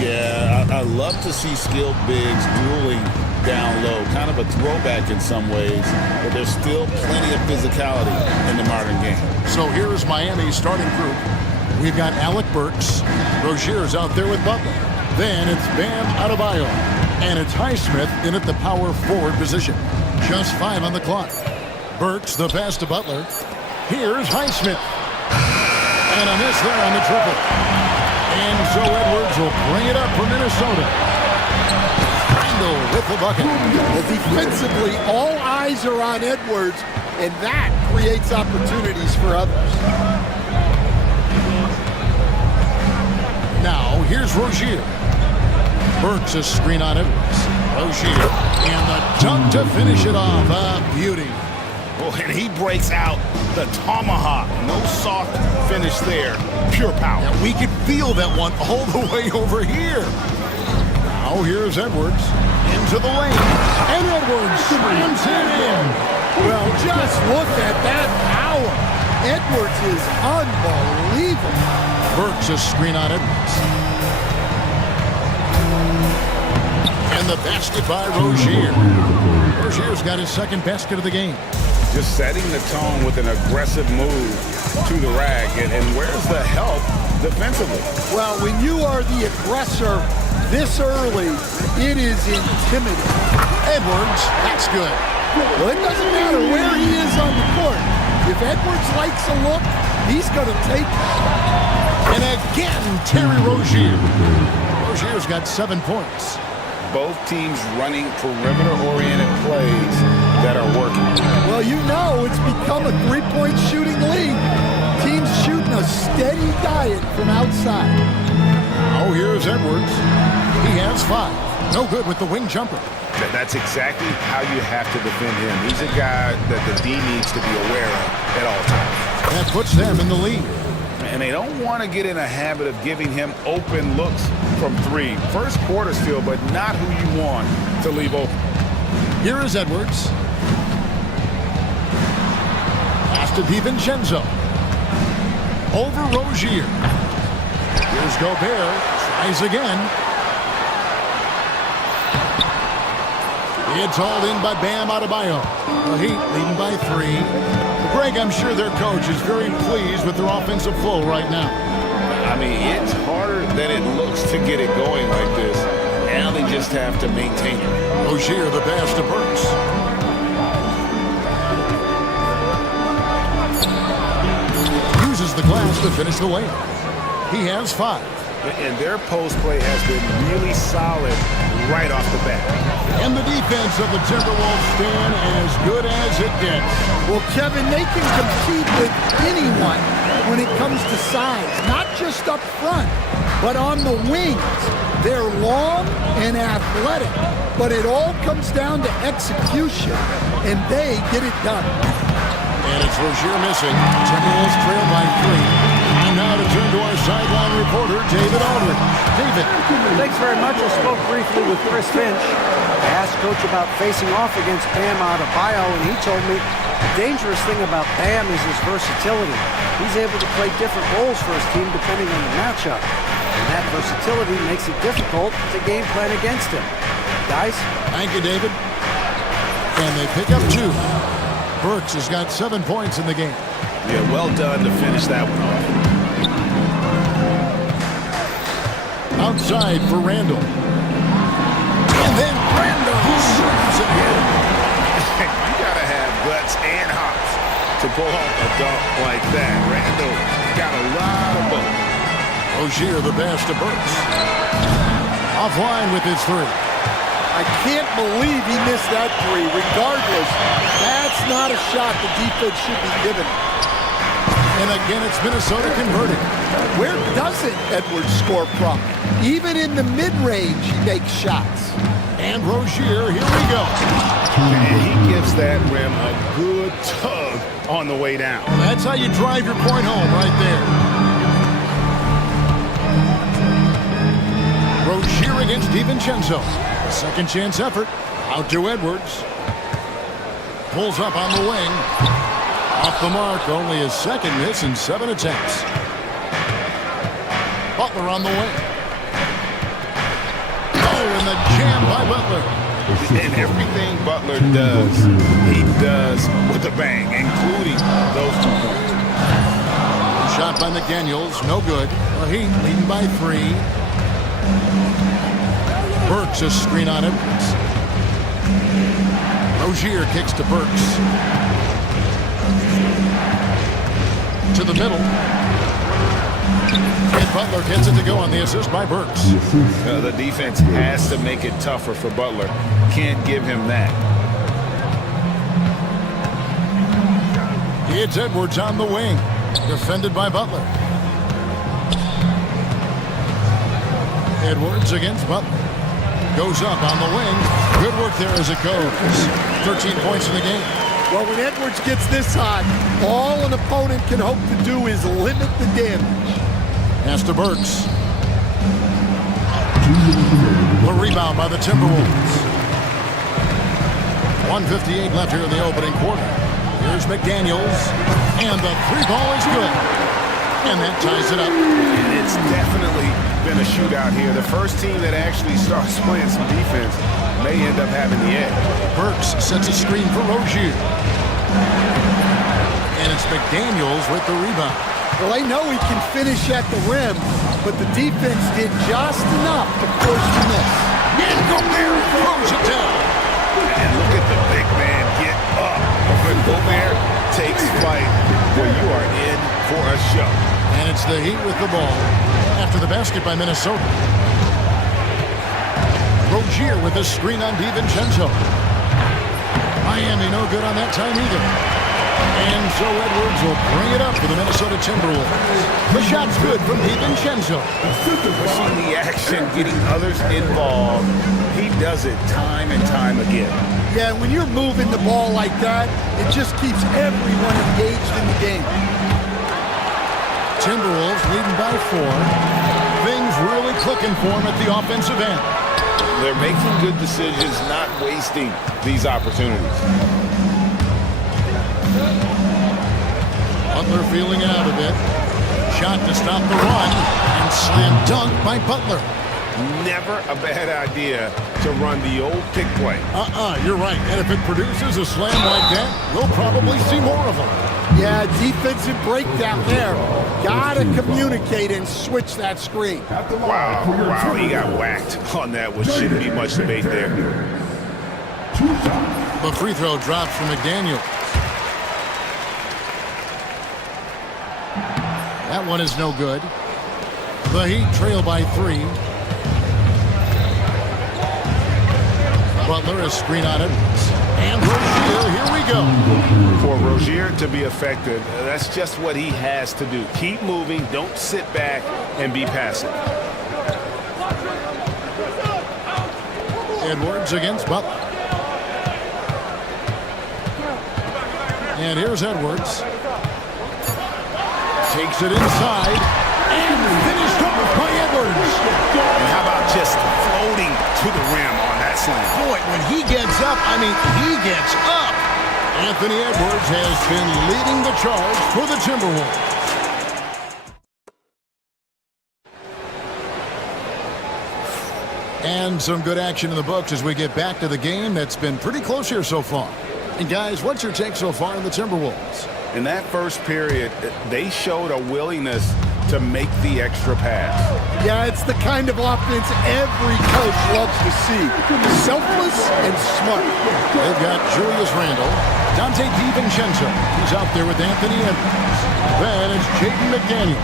Yeah, I love to see skilled bigs dueling down low. Kind of a throwback in some ways, but there's still plenty of physicality in the modern game. So here's Miami's starting group. We've got Alec Burks. Rozier's out there with Butler. Then it's Bam Adebayo. And it's Highsmith in at the power forward position. Just 5 on the clock. Burks the pass to Butler. Here's Highsmith. And a miss there on the triple. And so Edwards will bring it up for Minnesota. Randall with the bucket. Well, defensively, all eyes are on Edwards, and that creates opportunities for others. Now, here's Rozier. Burks a screen on Edwards. Rozier, and the dunk to finish it off. A beauty. Oh, and he breaks out the tomahawk. No soft finish there. Pure power. Yeah, we could feel that one all the way over here. Now, here's Edwards. Into the lane. And Edwards slams it in. Well, just look at that power. Edwards is unbelievable. Burks a screen on Edwards. And the basket by Rozier. Rozier's got his second basket of the game. Just setting the tone with an aggressive move to the rack. And where's the help defensively? Well, when you are the aggressor this early, it is intimidating. Edwards, that's good. Well, it doesn't matter where he is on the court. If Edwards likes a look, he's going to take it. And again, Terry Rozier. Rozier's got 7 points. Both teams running perimeter-oriented plays that are working. Well, you know it's become a three-point shooting league. Teams shooting a steady diet from outside. Now here's Edwards. He has 5. No good with the wing jumper. That's exactly how you have to defend him. He's a guy that the D needs to be aware of at all times. That puts them in the lead. And they don't want to get in a habit of giving him open looks from 3. First quarter still, but not who you want to leave open. Here is Edwards. Pass to DiVincenzo. Over Rozier. Here's Gobert. Tries again. It's hauled in by Bam Adebayo. The Heat leading by 3. Greg, I'm sure their coach is very pleased with their offensive flow right now. I mean, it's harder than it looks to get it going like this. Now they just have to maintain it. Rozier the pass to Burks. Uses the glass to finish the layup. He has 5. And their post play has been really solid right off the bat. And the defense of the Timberwolves stand as good as it gets. Well, Kevin, they can compete with anyone when it comes to size, not just up front, but on the wings. They're long and athletic, but it all comes down to execution, and they get it done. And it's Rozier missing. Timberwolves trail by 3. And now to turn to our sideline reporter, David Aldridge. David. Thanks very much. I spoke briefly with Chris Finch. I asked Coach about facing off against Bam Adebayo, and he told me the dangerous thing about Bam is his versatility. He's able to play different roles for his team depending on the matchup. And that versatility makes it difficult to game plan against him. Guys? Thank you, David. And they pick up 2. Burks has got 7 points in the game. Yeah, well done to finish that one off. Outside for Randall. And then Randall slams it in. You gotta have guts and hops to pull off a dunk like that. Randall got a lot of both. Rozier the pass to Burks. Offline with his 3. I can't believe he missed that 3. Regardless, that's not a shot the defense should be giving. And again, it's Minnesota converting. Where doesn't Edwards score from? Even in the mid-range, he makes shots. And Rozier, here we go. And he gives that rim a good tug on the way down. That's how you drive your point home right there. Rozier against DiVincenzo. A second chance effort. Out to Edwards. Pulls up on the wing. Off the mark, only his second miss in 7 attempts. Butler on the wing. Oh, and the jam by Butler. And everything Butler does, he does with a bang, including those 2 points. Shot by McDaniels, no good. The Heat leading by 3. Burks a screen on him. Rozier kicks to Burks. To the middle. And Butler gets it to go on the assist by Burks. The defense has to make it tougher for Butler. Can't give him that. It's Edwards on the wing. Defended by Butler. Edwards against Butler. Goes up on the wing. Good work there as it goes. 13 points in the game. Well, when Edwards gets this hot, all an opponent can hope to do is limit the damage. Pass to Burks. The rebound by the Timberwolves. 1:58 left here in the opening quarter. Here's McDaniels. And the 3 ball is good. And that ties it up. And it's definitely been a shootout here. The first team that actually starts playing some defense may end up having the edge. Burks sets a screen for Rozier. And it's McDaniels with the rebound. Well, they know he can finish at the rim, but the defense did just enough to force the miss. And Gobert throws it down. And look at the big man get up. When Gobert takes flight, well, you are in for a show. And it's the Heat with the ball after the basket by Minnesota. Rozier with a screen on DiVincenzo. Miami no good on that time either. And so Edwards will bring it up for the Minnesota Timberwolves. The shot's good from DiVincenzo. Pushing the action, getting others involved. He does it time and time again. Yeah, when you're moving the ball like that, it just keeps everyone engaged in the game. Timberwolves leading by 4. Things really clicking for them at the offensive end. They're making good decisions, not wasting these opportunities. Butler feeling it out a bit. Shot to stop the run. And slam dunk by Butler. Never a bad idea to run the old pick play. You're right. And if it produces a slam like that, we'll probably see more of them. Yeah, defensive breakdown there. Gotta communicate and switch that screen. Wow, he got whacked on that, which shouldn't be much debate there. The free throw drops from McDaniel. That one is no good. The Heat trail by 3. Butler is screen on it. And Rozier, here we go. For Rozier to be effective, that's just what he has to do. Keep moving, don't sit back and be passive. Edwards against Butler. And here's Edwards. Takes it inside. And finished off by Edwards. And how about just floating to the rim on that slam? Boy, when he gets up, he gets up. Anthony Edwards has been leading the charge for the Timberwolves. And some good action in the books as we get back to the game that's been pretty close here so far. And guys, what's your take so far on the Timberwolves? In that first period, they showed a willingness to make the extra pass. Yeah, it's the kind of offense every coach loves to see. Selfless and smart. They've got Julius Randle, Dante DiVincenzo. He's out there with Anthony Edwards. Then it's Jaden McDaniel.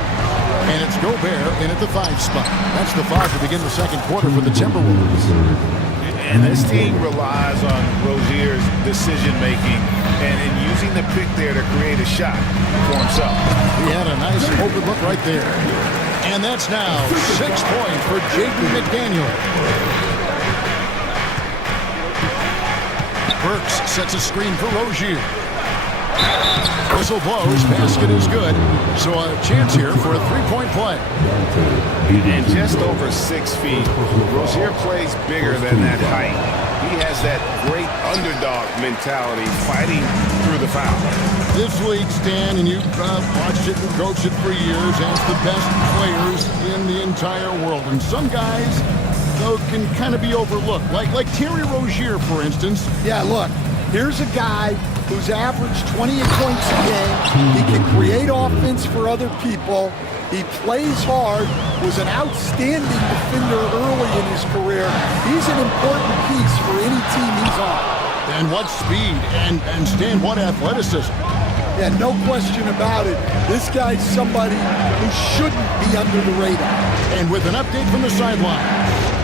And it's Gobert in at the 5 spot. That's the 5 to begin the second quarter for the Timberwolves. And this team relies on Rozier's decision-making and in using the pick there to create a shot for himself. He had a nice open look right there. And that's now 6 points for Jaden McDaniel. Burks sets a screen for Rozier. Whistle blows, basket is good. So a chance here for a 3-point play. And just over 6 feet, Rozier plays bigger than that height. He has that great underdog mentality fighting through the foul. This league, Stan, and you've watched it and coached it for years, has the best players in the entire world. And some guys, though, can kind of be overlooked. Like Terry Rozier, for instance. Yeah, look, here's a guy who's averaged 28 points a game. He can create offense for other people. He plays hard, was an outstanding defender early in his career. He's an important piece for any team he's on. And what speed, and Stan, what athleticism. Yeah, no question about it. This guy's somebody who shouldn't be under the radar. And with an update from the sideline,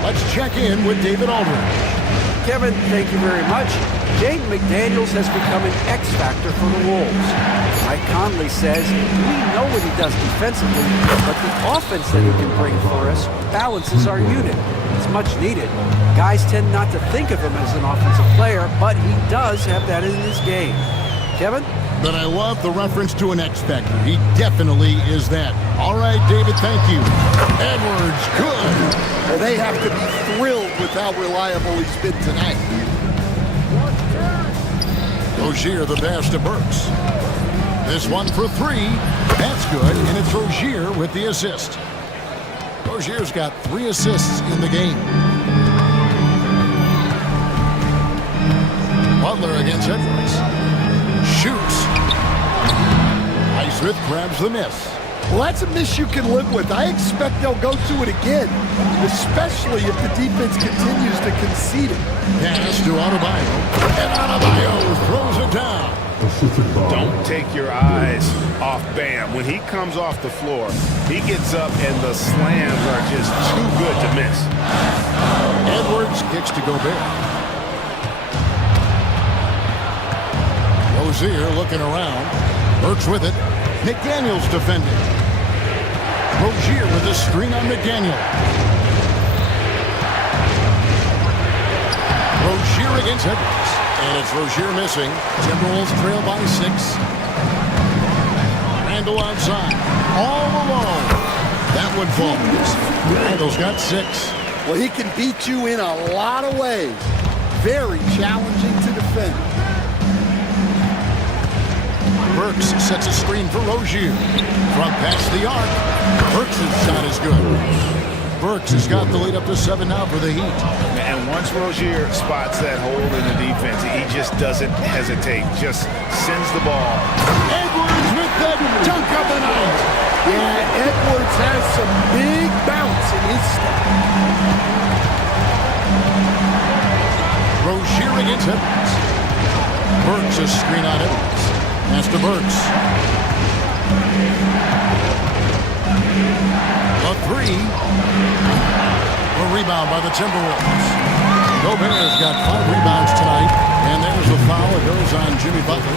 let's check in with David Aldridge. Kevin, thank you very much. Jaden McDaniels has become an X factor for the Wolves. Mike Conley says, we know what he does defensively, but the offense that he can bring for us balances our unit. It's much needed. Guys tend not to think of him as an offensive player, but he does have that in his game. Kevin? But I love the reference to an X factor. He definitely is that. All right, David, thank you. Edwards, good. Well, they have to be thrilled with how reliable he's been tonight. Rozier, the pass to Burks. This one for three. That's good, and it's Rozier with the assist. Rozier's got 3 assists in the game. Butler against Edwards. Shoots. Highsmith grabs the miss. Well, that's a miss you can live with. I expect they'll go to it again, especially if the defense continues to concede it. Pass to Adebayo, and Adebayo throws it down. Don't take your eyes off Bam. When he comes off the floor, he gets up and the slams are just too good to miss. Edwards kicks to Gobert. Rozier looking around. Burks with it. McDaniels defending. Rozier with a screen on McDaniel. Rozier against Edwards. And it's Rozier missing. Timberwolves trail by 6. Randall outside. All alone. That one falls. Randall's got 6. Well, he can beat you in a lot of ways. Very challenging to defend. Burks sets a screen for Rozier. From past the arc. Burks' shot is good. Burks has got the lead up to 7 now for the Heat. And once Rozier spots that hole in the defense, he just doesn't hesitate. Just sends the ball. Edwards with the dunk of the night. Yeah, Edwards has some big bounce in his step. Rozier against Edwards. Burks a screen on Edwards. Pass to Burks. A 3. A rebound by the Timberwolves. Gobert's got 5 rebounds tonight. And there's a foul. It goes on Jimmy Butler.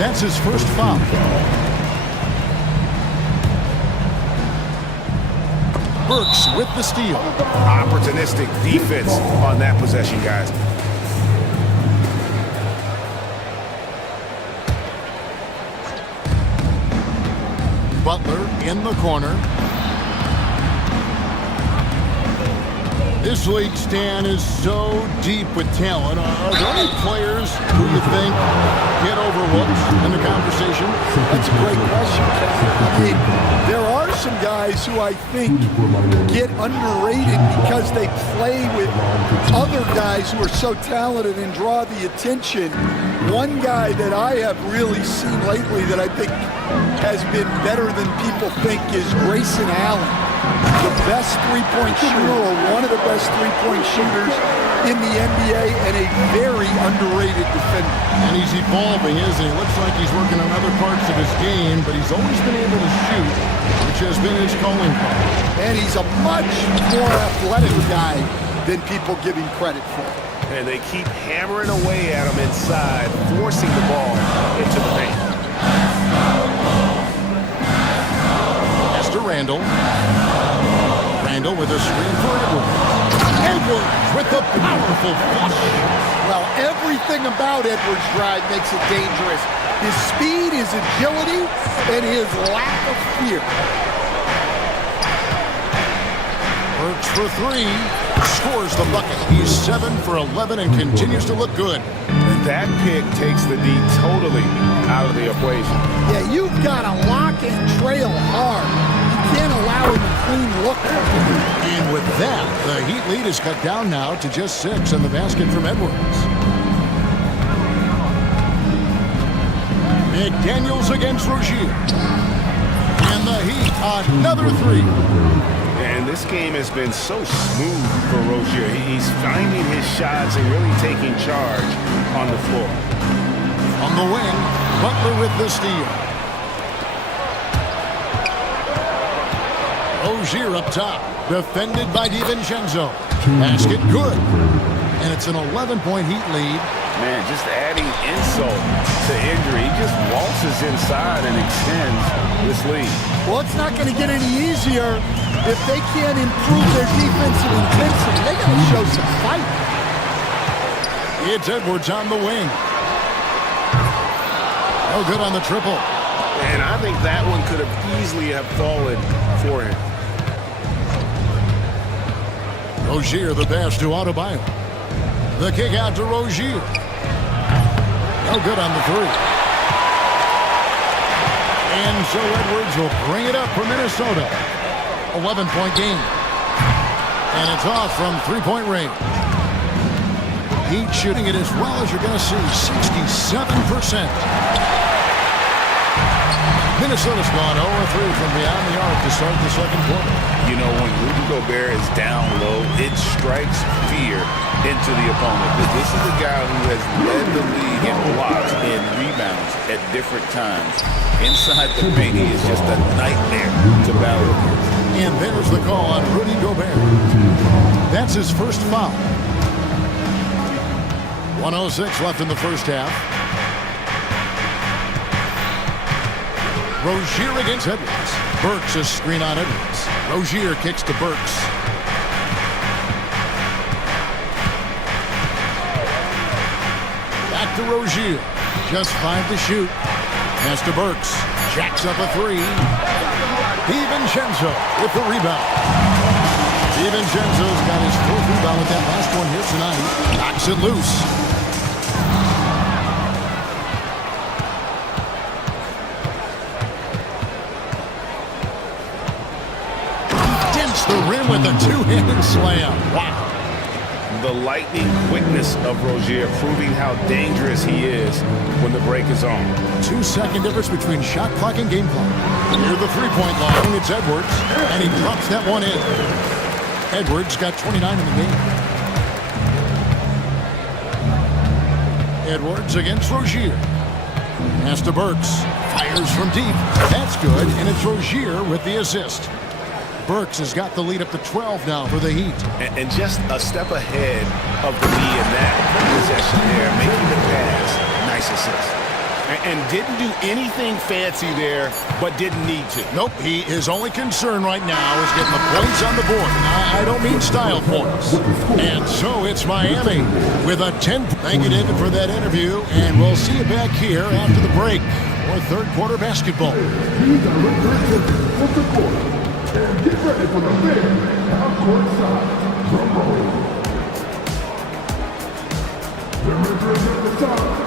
That's his first foul. Burks with the steal. Opportunistic defense on that possession, guys. Butler in the corner. This league, Stan, is so deep with talent. Are there any players who you think get overlooked in the conversation? That's a great question, Cal. I mean, there are some guys who I think get underrated because they play with other guys who are so talented and draw the attention. One guy that I have really seen lately that I think has been better than people think is Grayson Allen. The best three-point shooter, or one of the best three-point shooters in the NBA, and a very underrated defender. And he's evolving, isn't he? Looks like he's working on other parts of his game, but he's always been able to shoot, which has been his calling card. And he's a much more athletic guy than people give him credit for. And they keep hammering away at him inside, forcing the ball into the paint. Pass to Randall. Randall with a screen for Edwards. Edwards with the powerful flush. Well, everything about Edwards' drive makes it dangerous. His speed, his agility, and his lack of fear. Burks for 3. Scores the bucket. He's 7 for 11 and continues to look good. That pick takes the D totally out of the equation. Yeah, you've got to lock and trail hard. You can't allow him a clean look. And with that, the Heat lead is cut down now to just 6 on the basket from Edwards. McDaniels against Rozier. And the Heat, another three. And this game has been so smooth for Rozier. He's finding his shots and really taking charge on the floor. On the wing, Butler with the steal. Rozier up top, defended by DiVincenzo. Basket good. And it's an 11-point Heat lead. Man, just adding insult to injury. He just waltzes inside and extends this lead. Well, it's not going to get any easier if they can't improve their defensive intensity. They got to show some fight. It's Edwards on the wing. No good on the triple. And I think that one could have easily have fallen for him. Rozier, the pass to Adebayo. The kick out to Rozier. No good on the three. And so Edwards will bring it up for Minnesota. 11-point game. And it's off from three-point range. Heat shooting it as well as you're going to see, 67%. Minnesota's gone 0-3 from beyond the arc to start the second quarter. You know, when Rudy Gobert is down low, it strikes fear into the opponent. But this is a guy who has led the league in blocks and rebounds at different times. Inside the paint, he is just a nightmare to battle against. And there's the call on Rudy Gobert. That's his first foul. 1:06 left in the first half. Rozier against Edwards. Burks a screen on Edwards. Rozier kicks to Burks. Back to Rozier. Just 5 to shoot. Pass to Burks. Jacks up a three. DiVincenzo with the rebound. DiVincenzo's got his fourth rebound with that last one here tonight. Knocks it loose. The rim with a two-handed slam. Wow. The lightning quickness of Rozier proving how dangerous he is when the break is on. 2-second difference between shot clock and game clock. Near the three-point line, it's Edwards, and he drops that one in. Edwards got 29 in the game. Edwards against Rozier. Pass to Burks. Fires from deep. That's good, and it's Rozier with the assist. Burks has got the lead up to 12 now for the Heat. And just a step ahead of the lead in that possession there, making the pass. Nice assist. And didn't do anything fancy there, but didn't need to. Nope, his only concern right now is getting the points on the board. I don't mean style points. And so it's Miami with a 10. Thank you, David, for that interview, and we'll see you back here after the break for third quarter basketball. And get ready for the big half-court side. Drum roll. The Rivers of the Sun.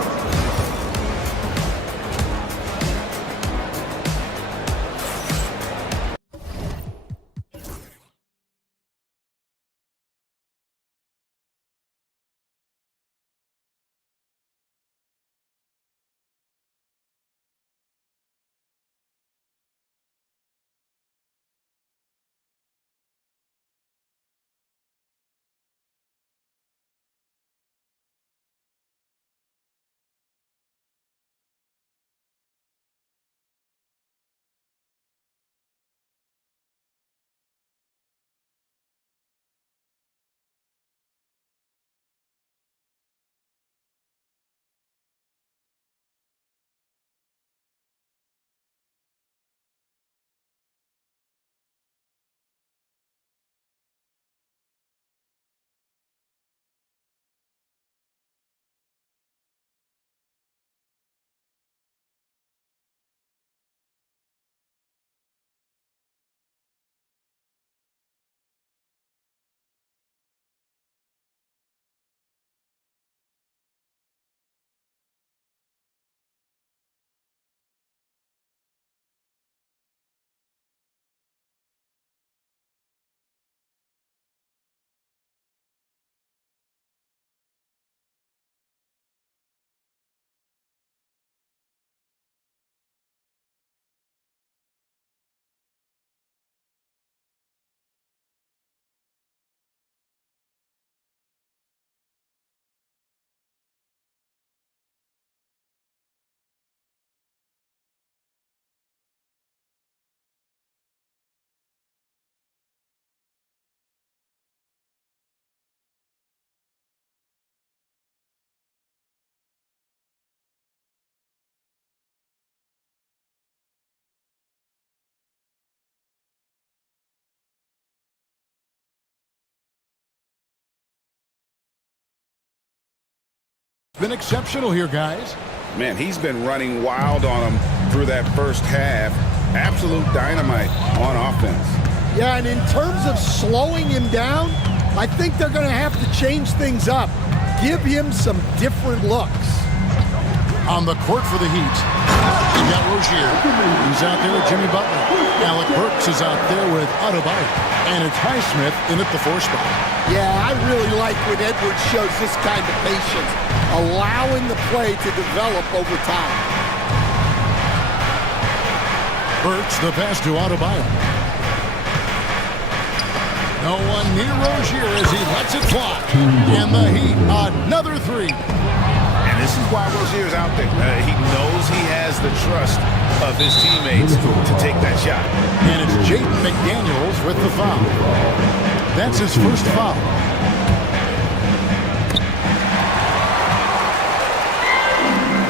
been exceptional here, guys. Man, he's been running wild on them through that first half. Absolute dynamite on offense. Yeah, and in terms of slowing him down, I think they're going to have to change things up. Give him some different looks. On the court for the Heat, you got Rozier. He's out there with Jimmy Butler. Alec Burks is out there with Adebayo. And it's Highsmith in at the 4 spot. Yeah, I really like when Edwards shows this kind of patience, allowing the play to develop over time. Burks, the pass to Adebayo. No one near Rozier as he lets it fly. And the Heat, another 3. And this is why Rozier's out there. He knows he has the trust of his teammates to take that shot. And it's Jaden McDaniels with the foul. That's his first foul.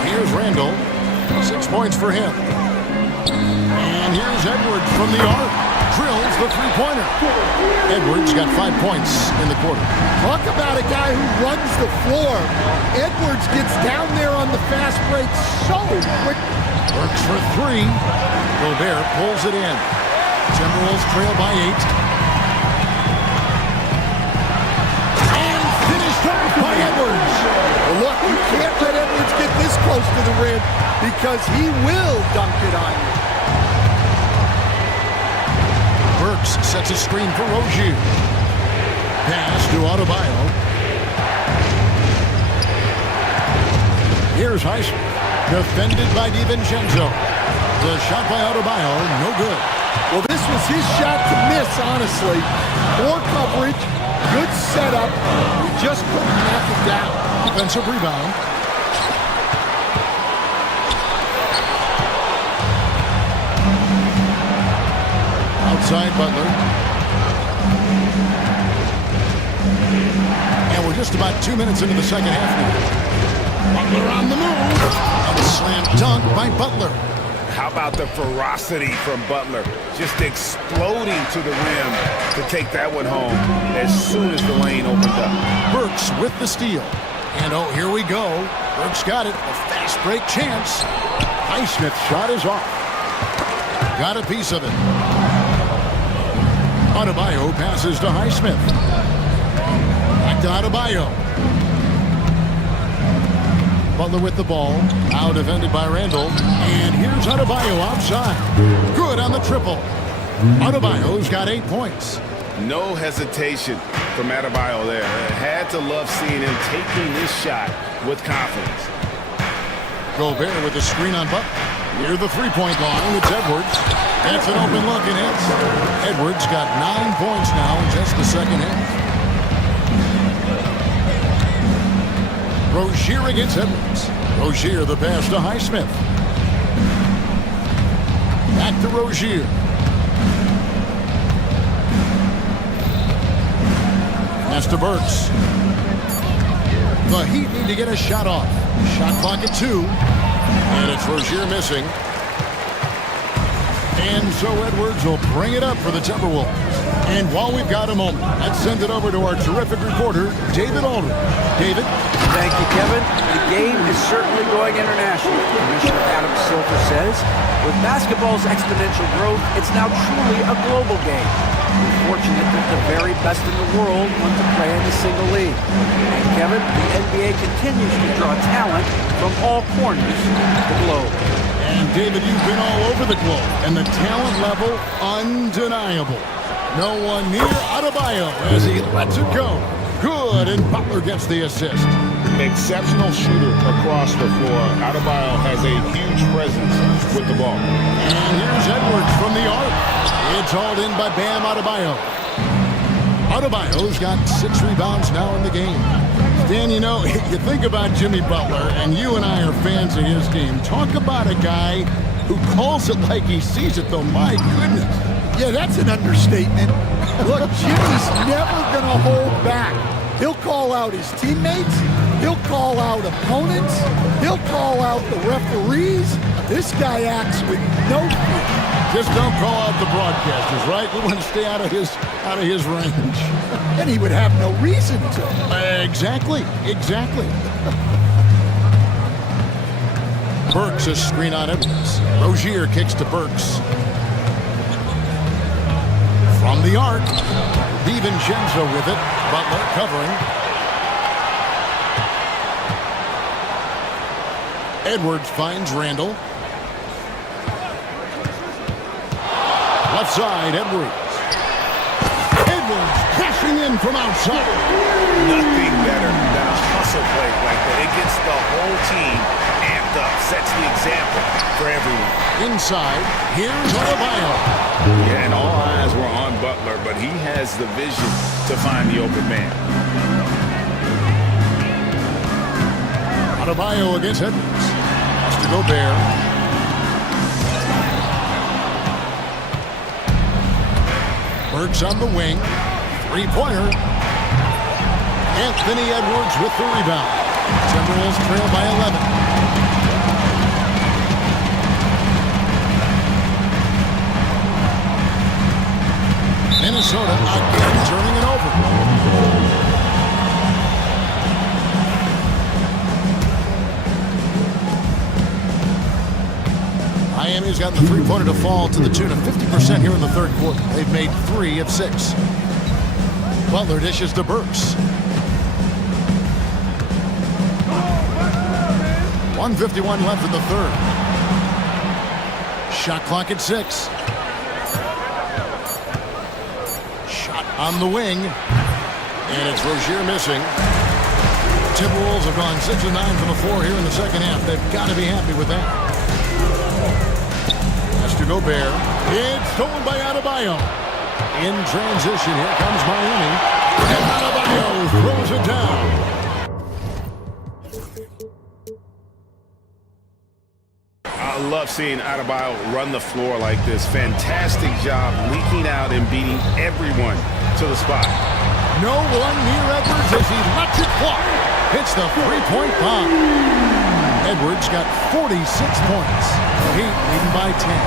Here's Randall. 6 points for him. And here's Edwards from the arc. Drills the three-pointer. Edwards got 5 points in the quarter. Talk about a guy who runs the floor. Edwards gets down there on the fast break so quick. Works for 3. Gobert pulls it in. Timberwolves trail by 8. And finished off by Edwards. Well, look, you can't let Edwards get this close to the rim because he will dunk it on you. Burks sets a screen for Rozier. Pass to Adebayo. Here's Highsmith. Defended by DiVincenzo. The shot by Adebayo, no good. Well, this was his shot to miss, honestly. Poor coverage, good setup. We just couldn't knock it down. Defensive rebound. Outside Butler. And we're just about 2 minutes into the second half now. Butler on the move. And a slam dunk by Butler. How about the ferocity from Butler? Just exploding to the rim to take that one home as soon as the lane opened up. Burks with the steal. And oh, here we go. Burks got it. A fast break chance. Highsmith's shot is off. Got a piece of it. Adebayo passes to Highsmith. Back to Adebayo. Butler with the ball. Now defended by Randall. And here's Adebayo outside. Good on the triple. Adebayo's got 8 points. No hesitation from Adebayo there. Had to love seeing him taking this shot with confidence. Gobert with the screen on Butler. Near the three-point line, it's Edwards. That's an open look and hits. Edwards got 9 points now in just the second half. Rozier against Edwards. Rozier the pass to Highsmith. Back to Rozier. Pass to Burks. The Heat need to get a shot off. Shot clock at 2. And it's Rozier missing. And so Edwards will bring it up for the Timberwolves. And while we've got a moment, let's send it over to our terrific reporter, David Aldridge. David? Thank you, Kevin. The game is certainly going international. Commissioner Adam Silver says, with basketball's exponential growth, it's now truly a global game. We're fortunate that the very best in the world want to play in a single league. And Kevin, the NBA continues to draw talent from all corners of the globe. And David, you've been all over the globe, and the talent level undeniable. No one near Adebayo as he lets it go. Good, and Butler gets the assist. Exceptional shooter across the floor. Adebayo has a huge presence with the ball. And here's Edwards from the arc. It's hauled in by Bam Adebayo. Adebayo's got 6 rebounds now in the game. Dan, you know, you think about Jimmy Butler, and you and I are fans of his game. Talk about a guy who calls it like he sees it, though. My goodness. Yeah, that's an understatement. Look, Jimmy's never going to hold back. He'll call out his teammates. He'll call out opponents. He'll call out the referees. This guy acts with no fear. Just don't call out the broadcasters, right? We want to stay out of his range. And he would have no reason to. Exactly. Burks a screen on Edwards. Rozier kicks to Burks. From the arc, DiVincenzo with it. Butler covering. Edwards finds Randall. Left side, Edwards. Edwards cashing in from outside. Nothing better than a hustle play like that. It gets the whole team amped up, sets the example for everyone. Inside, here's Adebayo. Yeah, and all eyes were on Butler, but he has the vision to find the open man. Adebayo against Edwards. Has to go Bear. Burks on the wing. Three-pointer. Anthony Edwards with the rebound. Timberwolves trail by 11. Minnesota again turning it over. Miami's got the three-pointer to fall to the tune of 50% here in the third quarter. They've made 3 of 6. Butler dishes to Burks. 1:51 left in the third. Shot clock at 6. Shot on the wing. And it's Rozier missing. Timberwolves have gone 6 of 9 from the floor here in the second half. They've got to be happy with that. Has to go Bear. It's stolen by Adebayo. In transition, here comes Miami. And Adebayo throws it down. I love seeing Adebayo run the floor like this. Fantastic job leaking out and beating everyone to the spot. No one near Edwards as he lets it fly. Hits the three-point bomb. Edwards got 46 points. The Heat leading by 10.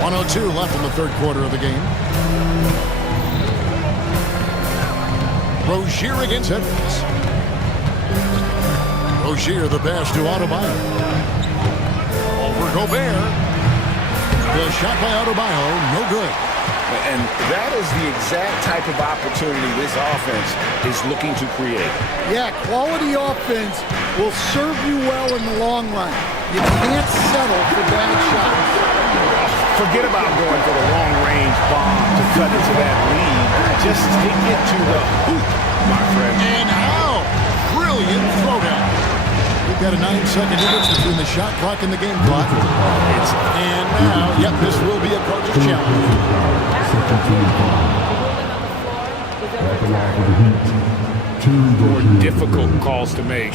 1:02 left in the third quarter of the game. Rozier against Edwards. Rozier the pass to Adebayo. Over Gobert. The shot by Adebayo, no good. And that is the exact type of opportunity this offense is looking to create. Yeah, quality offense will serve you well in the long run. You can't settle for bad shots. Forget about going for the long-range bomb to cut into that lead. Just take it to the hoop, my friend. And how brilliant throwdown. We've got a 9-second difference between the shot clock and the game clock. And now, yep, this will be a coach's challenge. More difficult calls to make.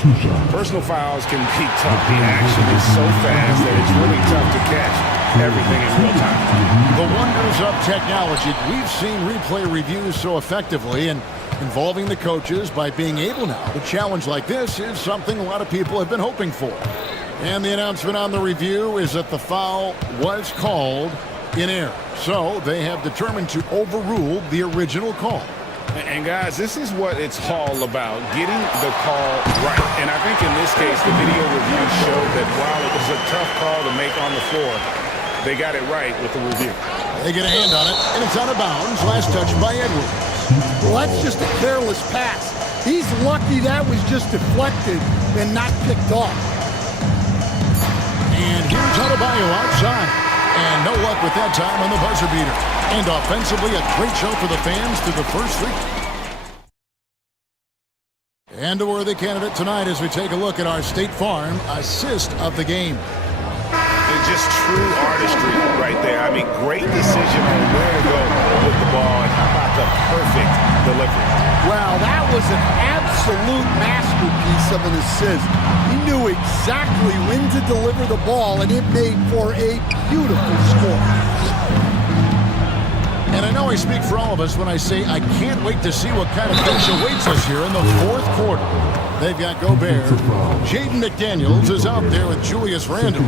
Personal fouls can be tough. The action is so fast that it's really tough to catch everything in real time. The wonders of technology. We've seen replay reviews so effectively, and involving the coaches by being able now to challenge like this is something a lot of people have been hoping for. And the announcement on the review is that the foul was called in error. So they have determined to overrule the original call. And guys, this is what it's all about, getting the call right. And I think in this case, the video review showed that while it was a tough call to make on the floor, they got it right with the review. They get a hand on it, and it's out of bounds. Last touch by Edwards. Well, that's just a careless pass. He's lucky that was just deflected and not picked off. And here's Adebayo outside. And no luck with that time on the buzzer beater. And offensively, a great show for the fans through the first 3. And a worthy candidate tonight as we take a look at our State Farm assist of the game. It's just true artistry right there. I mean, great decision on where to go with the ball, and how about the perfect delivery. Wow, that was an absolute masterpiece of an assist. He knew exactly when to deliver the ball, and it made for a beautiful score. And I know I speak for all of us when I say I can't wait to see what kind of finish awaits us here in the fourth quarter. They've got Gobert. Jaden McDaniels is out there with Julius Randle.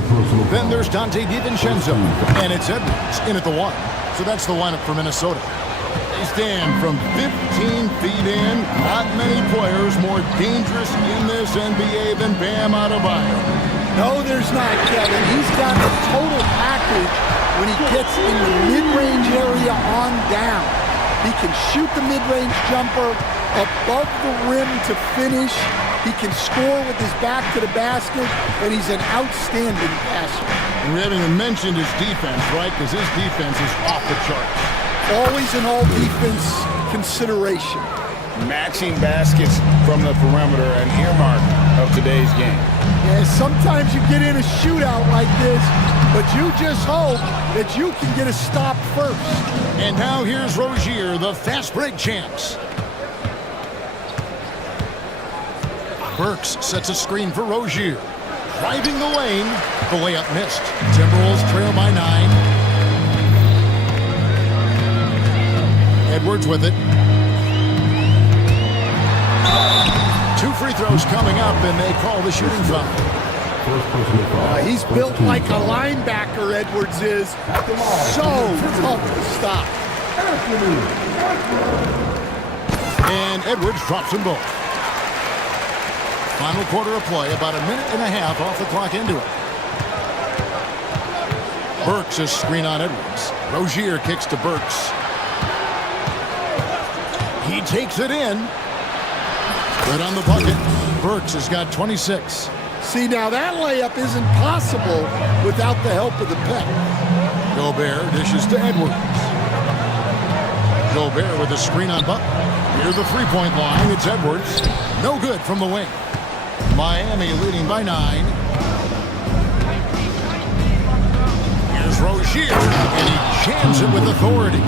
Then there's Dante DiVincenzo. And it's Edwards in at the 1. So that's the lineup for Minnesota. stand from 15 feet in. Not many players more dangerous in this NBA than Bam Adebayo. No, there's not, Kevin. He's got the total package when he gets in the mid-range area on down. He can shoot the mid-range jumper above the rim to finish. He can score with his back to the basket, and he's an outstanding passer. And we haven't even mentioned his defense, right? Because his defense is off the charts. Always an all-defense consideration. Matching baskets from the perimeter, an earmark of today's game. Yeah, sometimes you get in a shootout like this, but you just hope that you can get a stop first. And now here's Rozier, the fast break champs. Burks sets a screen for Rozier. Driving the lane, the layup missed. Timberwolves trail by 9. Edwards with it. 2 free throws coming up, and they call the shooting foul. He's built like a linebacker, Edwards is. So tough to stop. And Edwards drops them both. Final quarter of play, about a minute and a half off the clock into it. Burks is screen on Edwards. Rozier kicks to Burks. He takes it in. Good on the bucket. Burks has got 26. See, now that layup isn't possible without the help of the pep. Gobert dishes to Edwards. Gobert with a screen on Butler. Near the three-point line, it's Edwards. No good from the wing. Miami leading by 9. Here's Rozier, and he jams it with authority.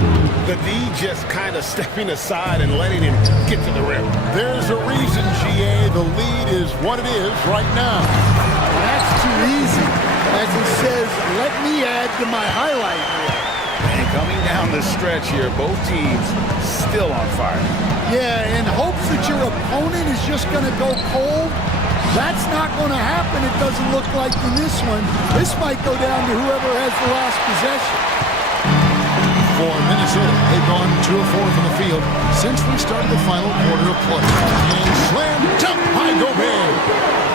The D just kind of stepping aside and letting him get to the rim. There's a reason, GA, the lead is what it is right now. That's too easy. As he says, let me add to my highlight reel. And coming down the stretch here, both teams still on fire. Yeah, in hopes that your opponent is just going to go cold. That's not going to happen, it doesn't look like in this one. This might go down to whoever has the last possession. For Minnesota, they've gone 2 of 4 from the field since we started the final quarter of play. And slam dunk by Gobert.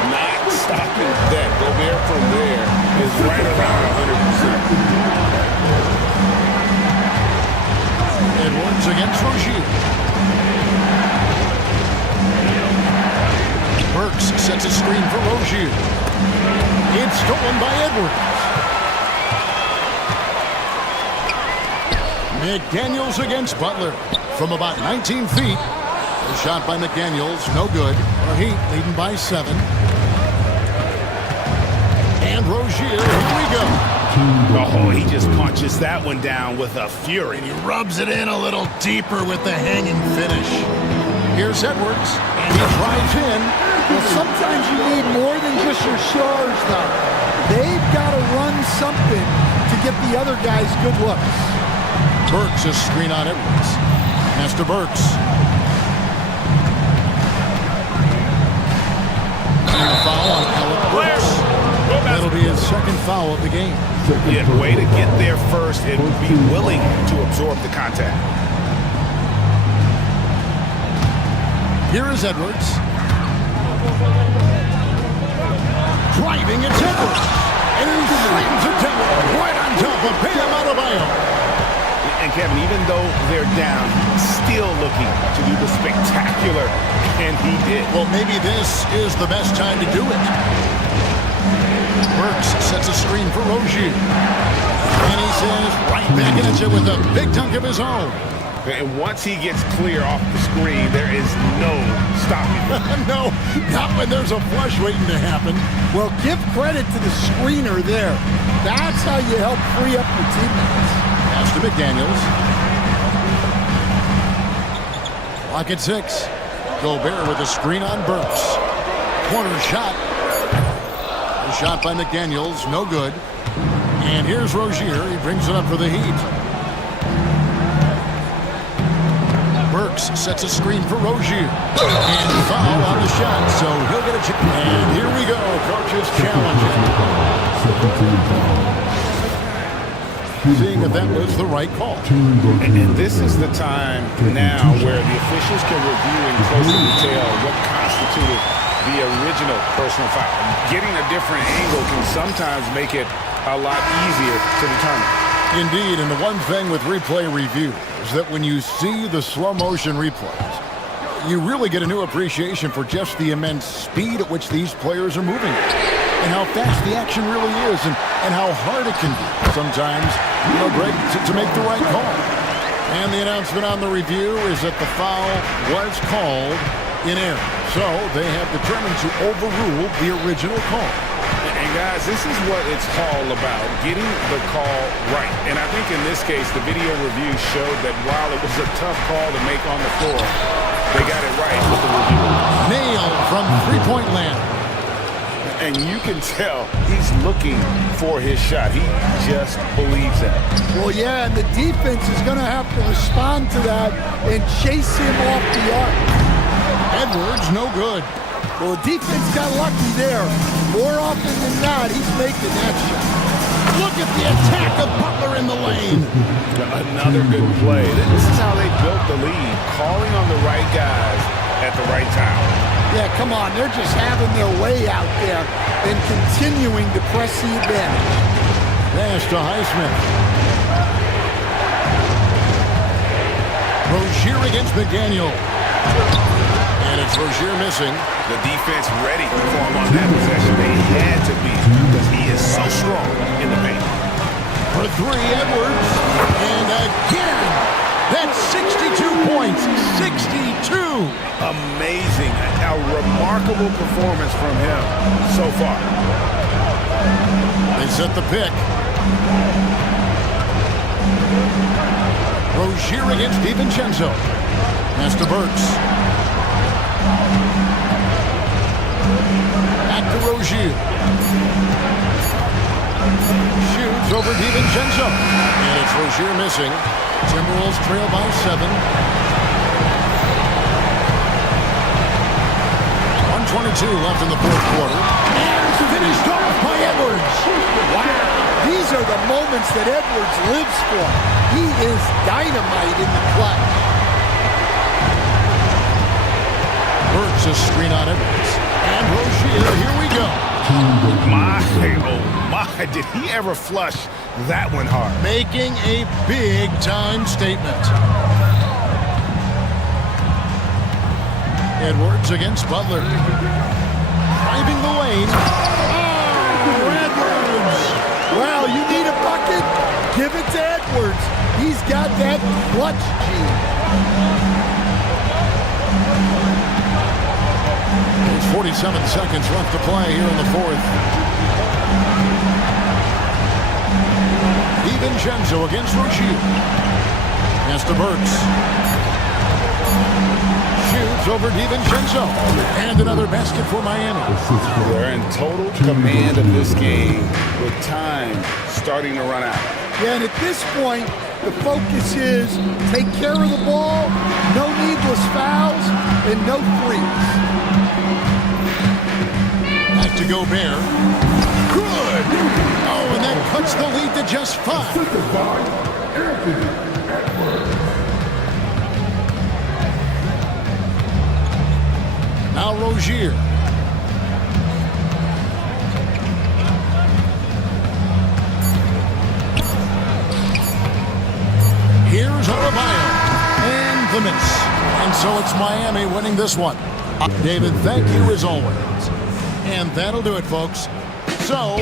Not stopping that. Gobert from there is right around 100%. Edwards against Rozier. Burks sets a screen for Rozier. It's stolen by Edwards. McDaniels against Butler from about 19 feet. A shot by McDaniels, no good. The Heat leading by 7. And Rozier, here we go. Oh, he just punches that one down with a fury. And he rubs it in a little deeper with the hanging finish. Here's Edwards, and he drives in. Well, sometimes you need more than just your charge, though. They've got to run something to get the other guys good looks. Burks is screen on Edwards. Master Burks. And a foul on Alec Burks. That'll be his second foul of the game. Yeah, way to get there first and be willing to absorb the contact. Here is Edwards. Driving, it's Edwards. And he slams it down right on top of Bam Adebayo. And Kevin, even though they're down, still looking to do the spectacular, and he did. Well, maybe this is the best time to do it. Burks sets a screen for Rozier. And he says right back at you with a big dunk of his own. And once he gets clear off the screen, there is no stopping him. No, not when there's a flush waiting to happen. Well, give credit to the screener there. That's how you help free up your teammates. Pass to McDaniels. Clock at 6. Gobert with a screen on Burks. Corner shot. A shot by McDaniels, no good. And here's Rozier. He brings it up for the Heat. Burks sets a screen for Rozier. And foul on the shot, so he'll get a chance. And here we go, coach's challenge. seeing if that was the right call. And this is the time now where the officials can review in closer detail what constituted the original personal foul. Getting a different angle can sometimes make it a lot easier to determine. Indeed, and the one thing with replay review is that when you see the slow motion replays, you really get a new appreciation for just the immense speed at which these players are moving and how fast the action really is and how hard it can be sometimes, Greg, to make the right call. And the announcement on the review is that the foul was called in error. So they have determined to overrule the original call. And guys, this is what it's all about, getting the call right. And I think in this case, the video review showed that while it was a tough call to make on the floor, they got it right with the review. Nailed from three-point land. And you can tell he's looking for his shot. He just believes in it. Well, yeah, and the defense is going to have to respond to that and chase him off the arc. Edwards, no good. Well, the defense got lucky there. More often than not, he's making that shot. Look at the attack of Butler in the lane. Another good play. This is how they built the lead, calling on the right guys at the right time. Yeah, come on. They're just having their way out there and continuing to press the advantage. Pass to Highsmith. Rozier against McDaniel. And it's Rozier missing. The defense ready for him on that possession. They had to be because he is so strong in the paint. For three, Edwards. And again, that's 62 points. 62. Amazing. A remarkable performance from him so far. They set the pick. Rozier against DiVincenzo. Pass to Burks. Back to Rozier. Shoots over DiVincenzo. And it's Rozier missing. Timberwolves trail by 7. 1:22 left in the fourth quarter. And finished off by Edwards. Wow. These are the moments that Edwards lives for. He is dynamite in the clutch. Burks a screen on Edwards. And Rozier, here we go. My, did he ever flush that one hard? Making a big-time statement. Edwards against Butler. Driving the lane. Oh, Edwards! Well, you need a bucket? Give it to Edwards. He's got that clutch gene. There's 47 seconds left to play here in the fourth. DiVincenzo against Rozier. Pass to Burks. Shoots over DiVincenzo. And another basket for Miami. They're in total command of this game with time starting to run out. Yeah, and at this point, the focus is take care of the ball, no needless fouls, and no threes. Back to Gobert. Good! Oh, and that cuts the lead to just 5. Now Rozier. Here's Adebayo. And the miss. And so it's Miami winning this one. David, thank you as always. And that'll do it, folks. So...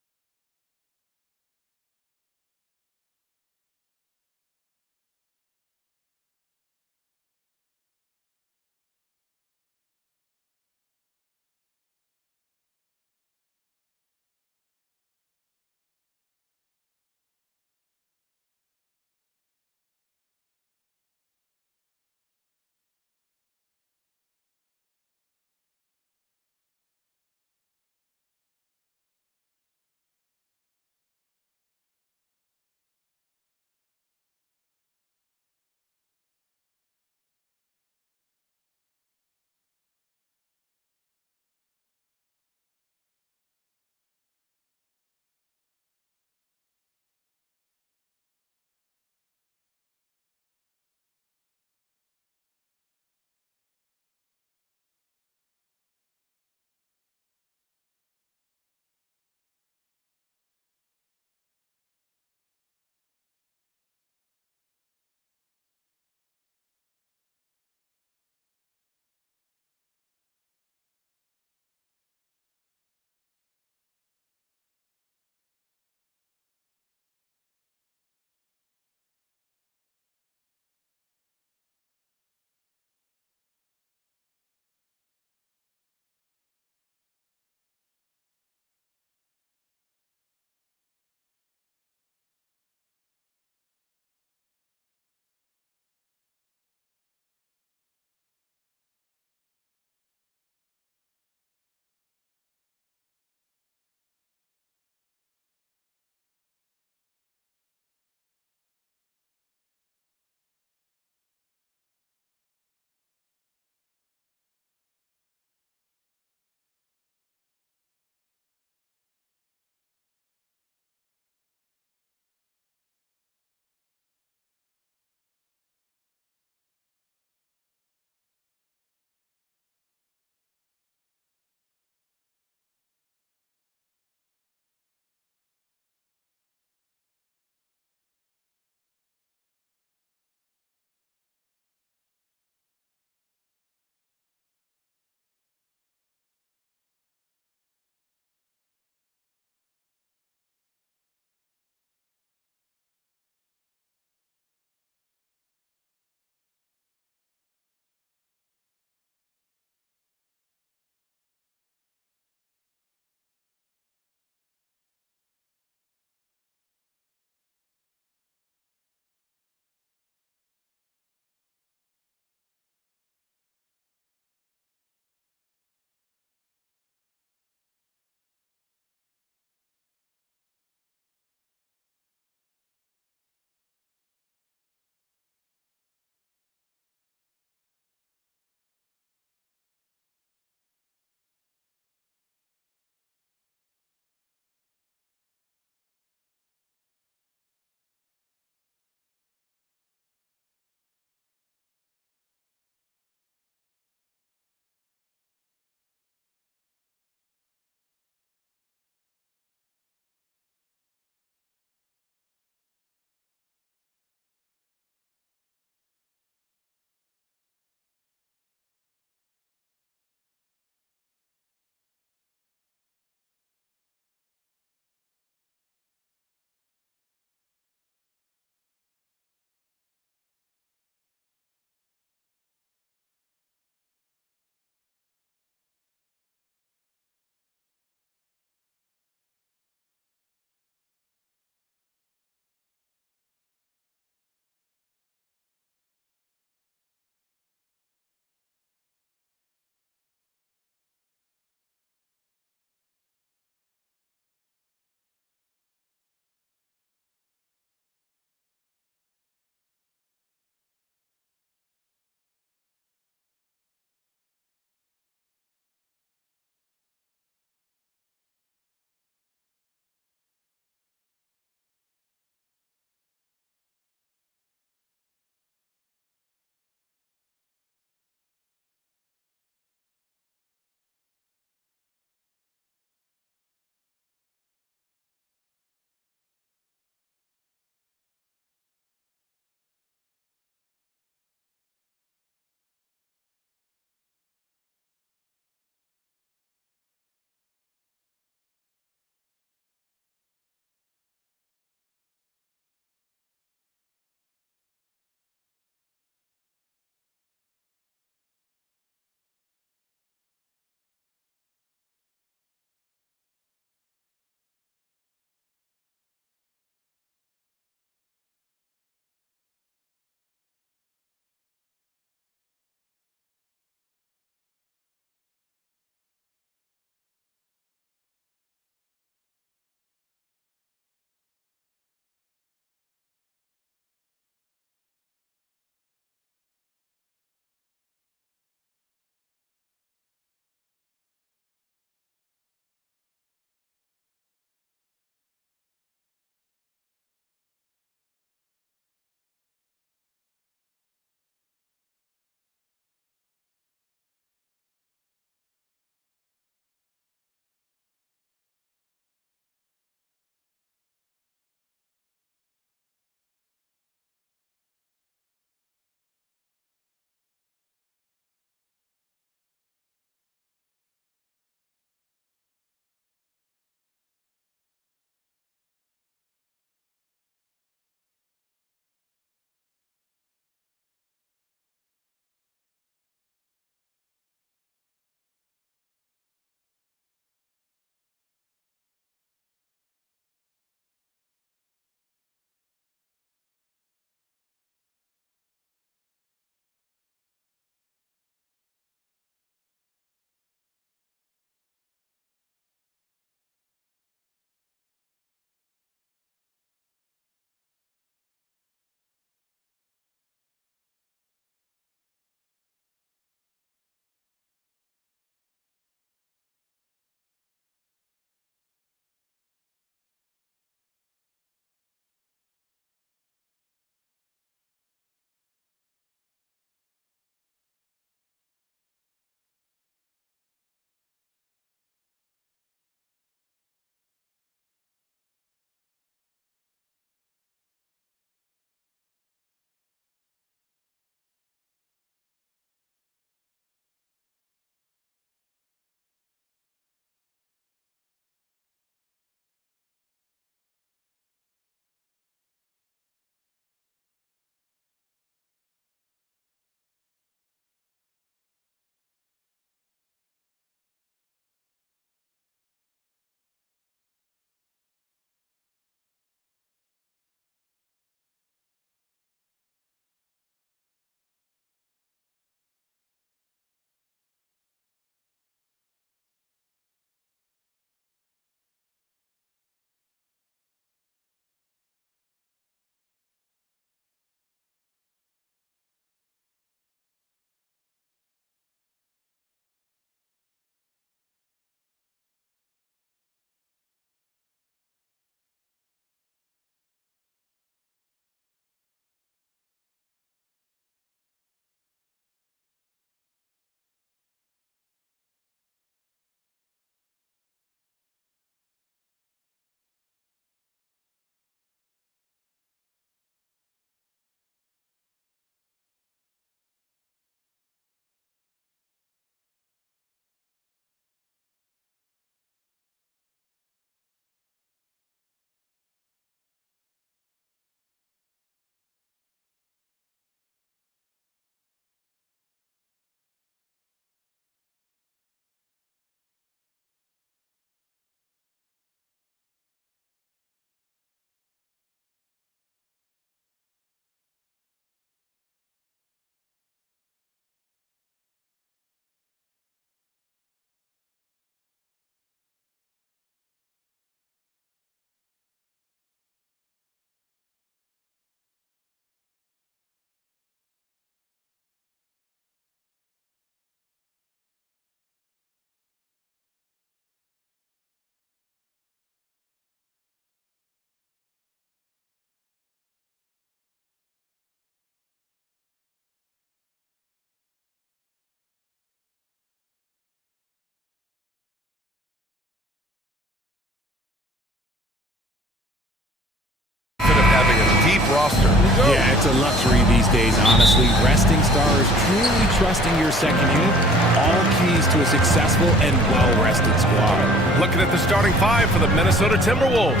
It's a luxury these days, honestly. Resting stars, truly trusting your second unit, all keys to a successful and well-rested squad. Looking at the starting five for the Minnesota Timberwolves.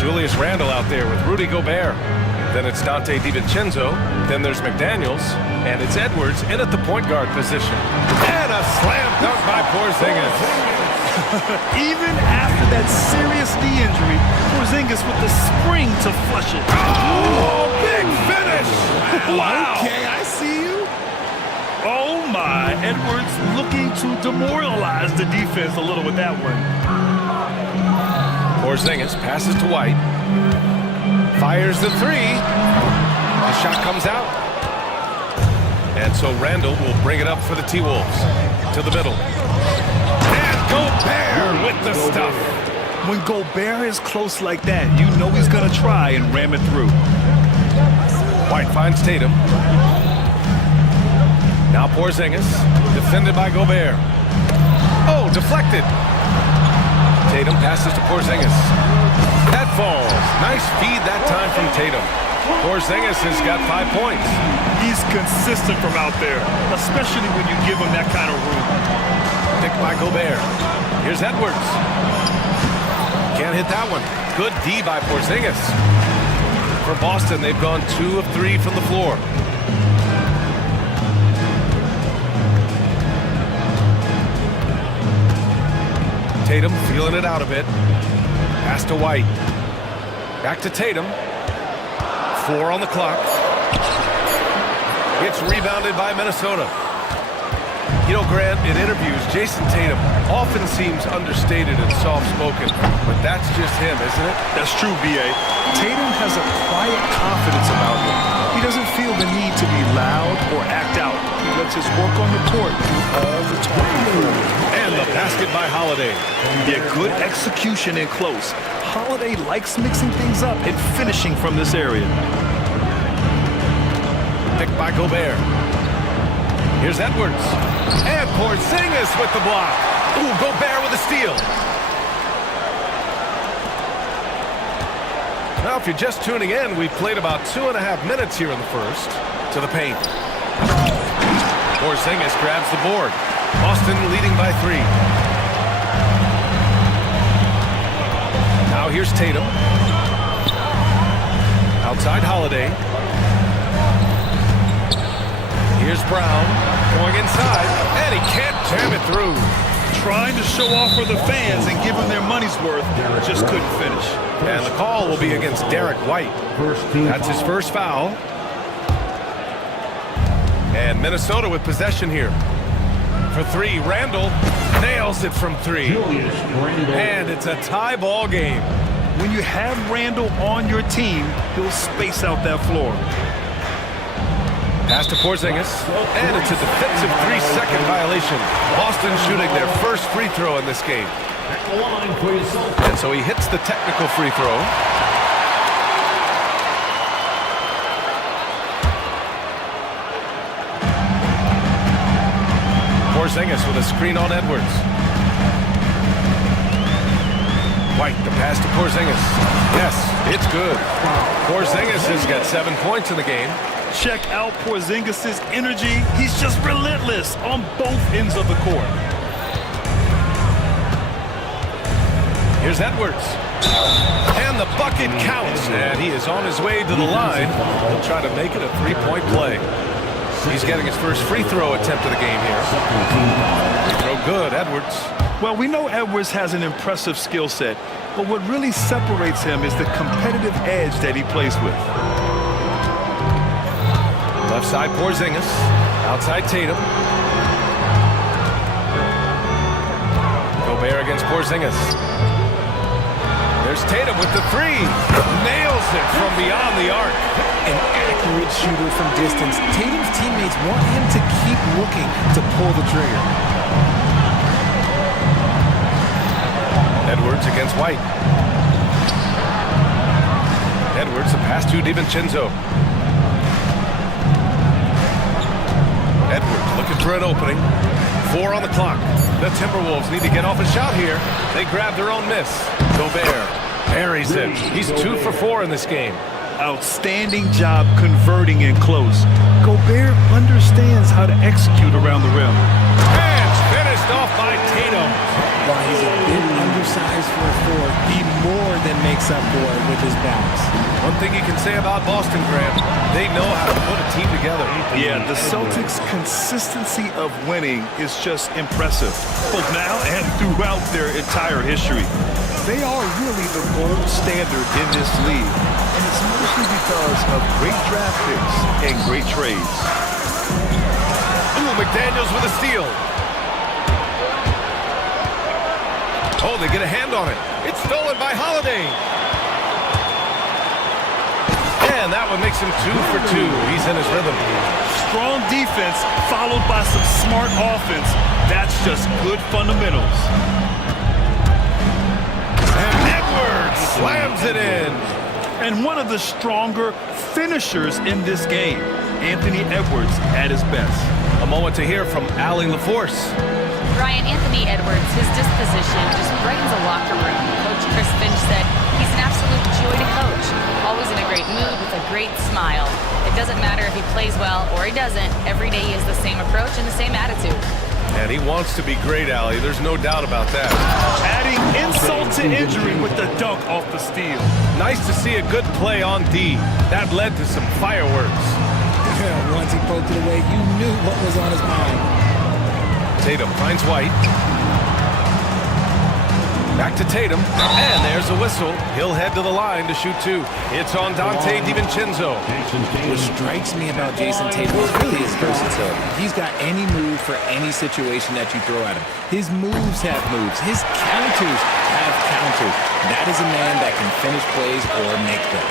Julius Randle out there with Rudy Gobert. Then it's Dante DiVincenzo. Then there's McDaniels. And it's Edwards in at the point guard position. And a slam dunk by Porzingis. Even after that serious knee injury, Porzingis with the spring to flush it. Oh, big finish! Wow! Okay, I see you. Oh my, Edwards looking to demoralize the defense a little with that one. Porzingis passes to White. Fires the three. The shot comes out. And so Randle will bring it up for the T-Wolves. To the middle. And Gobert with the stuff. When Gobert is close like that, you know he's going to try and ram it through. White finds Tatum. Now Porzingis, defended by Gobert. Oh, deflected. Tatum passes to Porzingis. That falls. Nice feed that time from Tatum. Porzingis has got 5 points. He's consistent from out there, especially when you give him that kind of room. Picked by Gobert. Here's Edwards. Can't hit that one. Good D by Porzingis. For Boston, they've gone 2 of 3 from the floor. Tatum feeling it out a bit. Pass to White. Back to Tatum. 4 on the clock. It's rebounded by Minnesota. You know, Grant, in interviews, Jason Tatum often seems understated and soft-spoken, but that's just him, isn't it? That's true, B.A. Tatum has a quiet confidence about him. He doesn't feel the need to be loud or act out. He lets his work on the court do all the talking. And the basket by Holiday. Yeah, good execution in close. Holiday likes mixing things up and finishing from this area. Picked by Gobert. Here's Edwards. And Porzingis with the block. Ooh, Gobert with a steal. Now, if you're just tuning in, we've played about 2.5 minutes here in the first. To the paint. Porzingis grabs the board. Boston leading by 3. Now here's Tatum. Outside Holiday. Here's Brown going inside, and he can't jam it through. Trying to show off for the fans and give them their money's worth, just couldn't finish. And the call will be against Derek White. That's his first foul. And Minnesota with possession here. For 3, Randle nails it from 3. And it's a tie ball game. When you have Randle on your team, he'll space out that floor. Pass to Porzingis, and it's a defensive 3-second violation. Boston shooting their first free throw in this game. And so he hits the technical free throw. Porzingis with a screen on Edwards. White, the pass to Porzingis. Yes, it's good. Porzingis has got 7 points in the game. Check out Porzingis' energy. He's just relentless on both ends of the court. Here's Edwards. And the bucket counts. And he is on his way to the line. He'll try to make it a 3-point play. He's getting his first free throw attempt of the game here. Throw good, Edwards. Well, we know Edwards has an impressive skill set, but what really separates him is the competitive edge that he plays with. Left side, Porzingis. Outside, Tatum. Gobert against Porzingis. There's Tatum with the 3. Nails it from beyond the arc. An accurate shooter from distance. Tatum's teammates want him to keep looking to pull the trigger. Edwards against White. Edwards, the pass to DiVincenzo. Edwards looking for an opening. 4 on the clock. The Timberwolves need to get off a shot here. They grab their own miss. Gobert buries it. He's 2 for 4 in this game. outstanding job converting in close. Gobert understands how to execute around the rim. And finished off by Tatum. While he's a bit undersized for a forward, he more than makes up for it with his balance. One thing you can say about Boston, Grant, they know how to put a team together. Yeah, the Celtics' consistency of winning is just impressive, both now and throughout their entire history. They are really the gold standard in this league, and it's mostly because of great draft picks and great trades. Ooh, McDaniels with a steal. Oh, they get a hand on it. It's stolen by Holiday. And that one makes him 2 for 2. He's in his rhythm. Strong defense followed by some smart offense. That's just good fundamentals. And Edwards slams it in. And one of the stronger finishers in this game, Anthony Edwards at his best. A moment to hear from Allie LaForce. Brian, Anthony Edwards, his disposition just brightens a locker room. Coach Chris Finch said he's an absolute joy to coach. Always in a great mood with a great smile. It doesn't matter if he plays well or he doesn't. Every day he has the same approach and the same attitude. And he wants to be great, Allie. There's no doubt about that. Adding insult to injury with the dunk off the steal. Nice to see a good play on D. That led to some fireworks. Once he poked it away, you knew what was on his mind. Tatum finds White. Back to Tatum, and there's a whistle. He'll head to the line to shoot 2. It's on Dante DiVincenzo. What strikes me about Jason Tatum is really his versatility. He's got any move for any situation that you throw at him. His moves have moves. His counters have counters. That is a man that can finish plays or make them.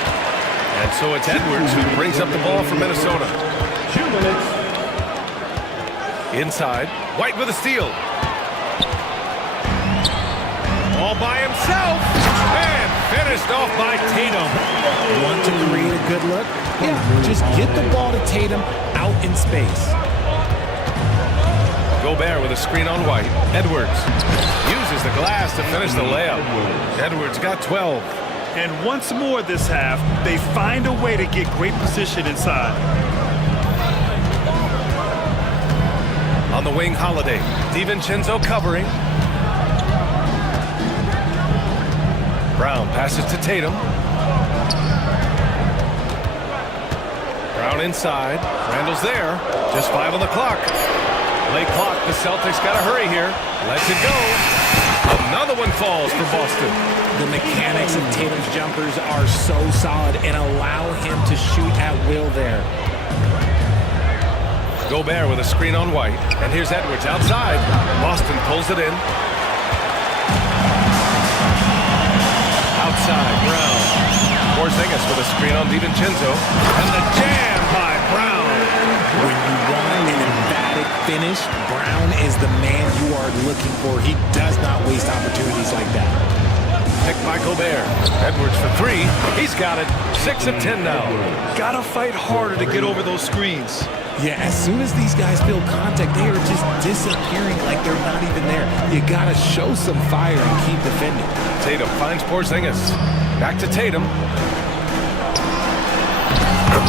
And so it's Edwards who brings up the ball for Minnesota. 2 minutes. Inside, White with a steal. All by himself, and finished off by Tatum. Want to create a good look? Yeah, just get the ball to Tatum out in space. Gobert with a screen on White. Edwards uses the glass to finish the layup. Edwards got 12. And once more this half, they find a way to get great position inside. On the wing, Holiday. DiVincenzo covering. Brown passes to Tatum. Brown inside. Randall's there. Just 5 on the clock. Late clock. The Celtics got to hurry here. Lets it go. Another one falls for Boston. The mechanics of Tatum's jumpers are so solid and allow him to shoot at will there. Gobert with a screen on White. And here's Edwards outside. Boston pulls it in. Outside, Brown. Porzingis with a screen on DiVincenzo. And the jam by Brown. When you want an emphatic finish, Brown is the man you are looking for. He does not waste opportunities like that. Picked by Gobert. Edwards for 3. He's got it. 6 of 10 now. Gotta fight harder to get over those screens. Yeah, as soon as these guys feel contact, they are just disappearing like they're not even there. You gotta show some fire and keep defending. Tatum finds Porzingis. Back to Tatum.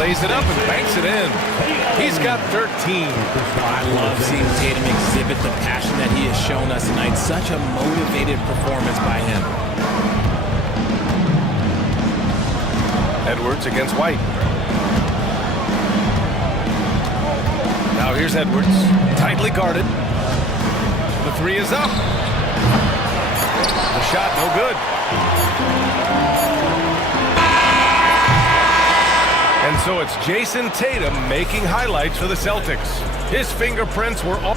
Lays it up and banks it in. He's got 13. I love seeing Tatum exhibit the passion that he has shown us tonight. Such a motivated performance by him. Edwards against White. Now here's Edwards, tightly guarded. The 3 is up. The shot no good. And so it's Jason Tatum making highlights for the Celtics. His fingerprints were all...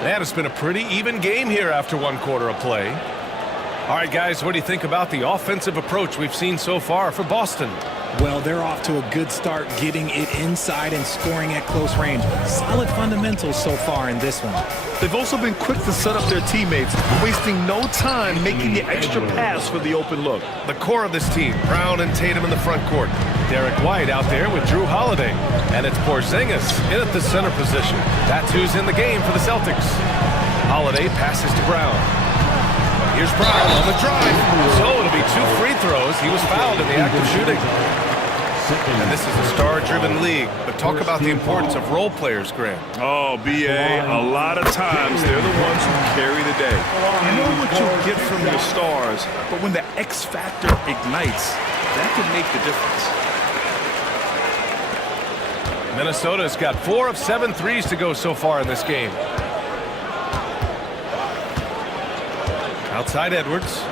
And it's been a pretty even game here after 1 quarter of play. All right, guys, what do you think about the offensive approach we've seen so far for Boston? Well, they're off to a good start getting it inside and scoring at close range. Solid fundamentals so far in this one. They've also been quick to set up their teammates, wasting no time making the extra pass for the open look. The core of this team, Brown and Tatum in the front court. Derek White out there with Drew Holiday. And it's Porzingis in at the center position. That's who's in the game for the Celtics. Holiday passes to Brown. Here's Brown on the drive. So it'll be 2 free throws. He was fouled in the act of shooting. And this is a star-driven league, but talk about the importance of role players, Grant. Oh, B.A., a lot of times they're the ones who carry the day. You know what you'll get from your stars, but when the X factor ignites, that can make the difference. Minnesota's got 4 of 7 threes to go so far in this game. Outside Edwards.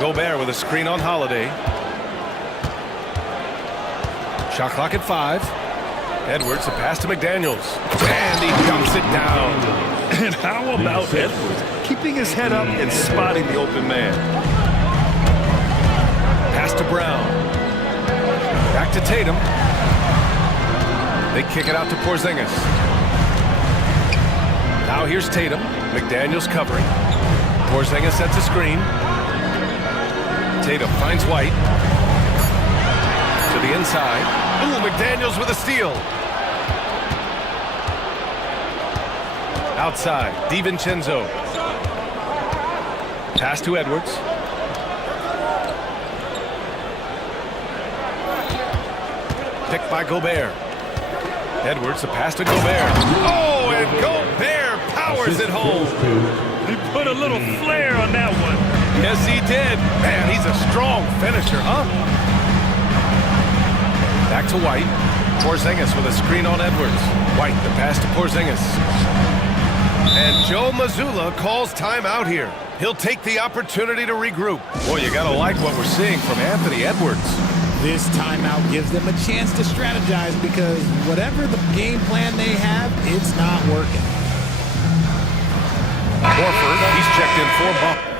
Gobert with a screen on Holiday. Shot clock at 5. Edwards, a pass to McDaniels. And he dumps it down. And how about Edwards keeping his head up and spotting the open man? Pass to Brown. Back to Tatum. They kick it out to Porzingis. Now here's Tatum. McDaniels covering. Porzingis sets a screen. Tatum finds White. To the inside. Ooh, McDaniels with a steal. Outside, DiVincenzo. Pass to Edwards. Picked by Gobert. Edwards, the pass to Gobert. Oh, and Gobert powers it home. He put a little flair on that one. Yes, he did. Man, he's a strong finisher, huh? Back to White. Porzingis with a screen on Edwards. White, the pass to Porzingis. And Joe Mazzulla calls timeout here. He'll take the opportunity to regroup. Boy, you gotta like what we're seeing from Anthony Edwards. This timeout gives them a chance to strategize because whatever the game plan they have, it's not working. Horford, he's checked in for Boston.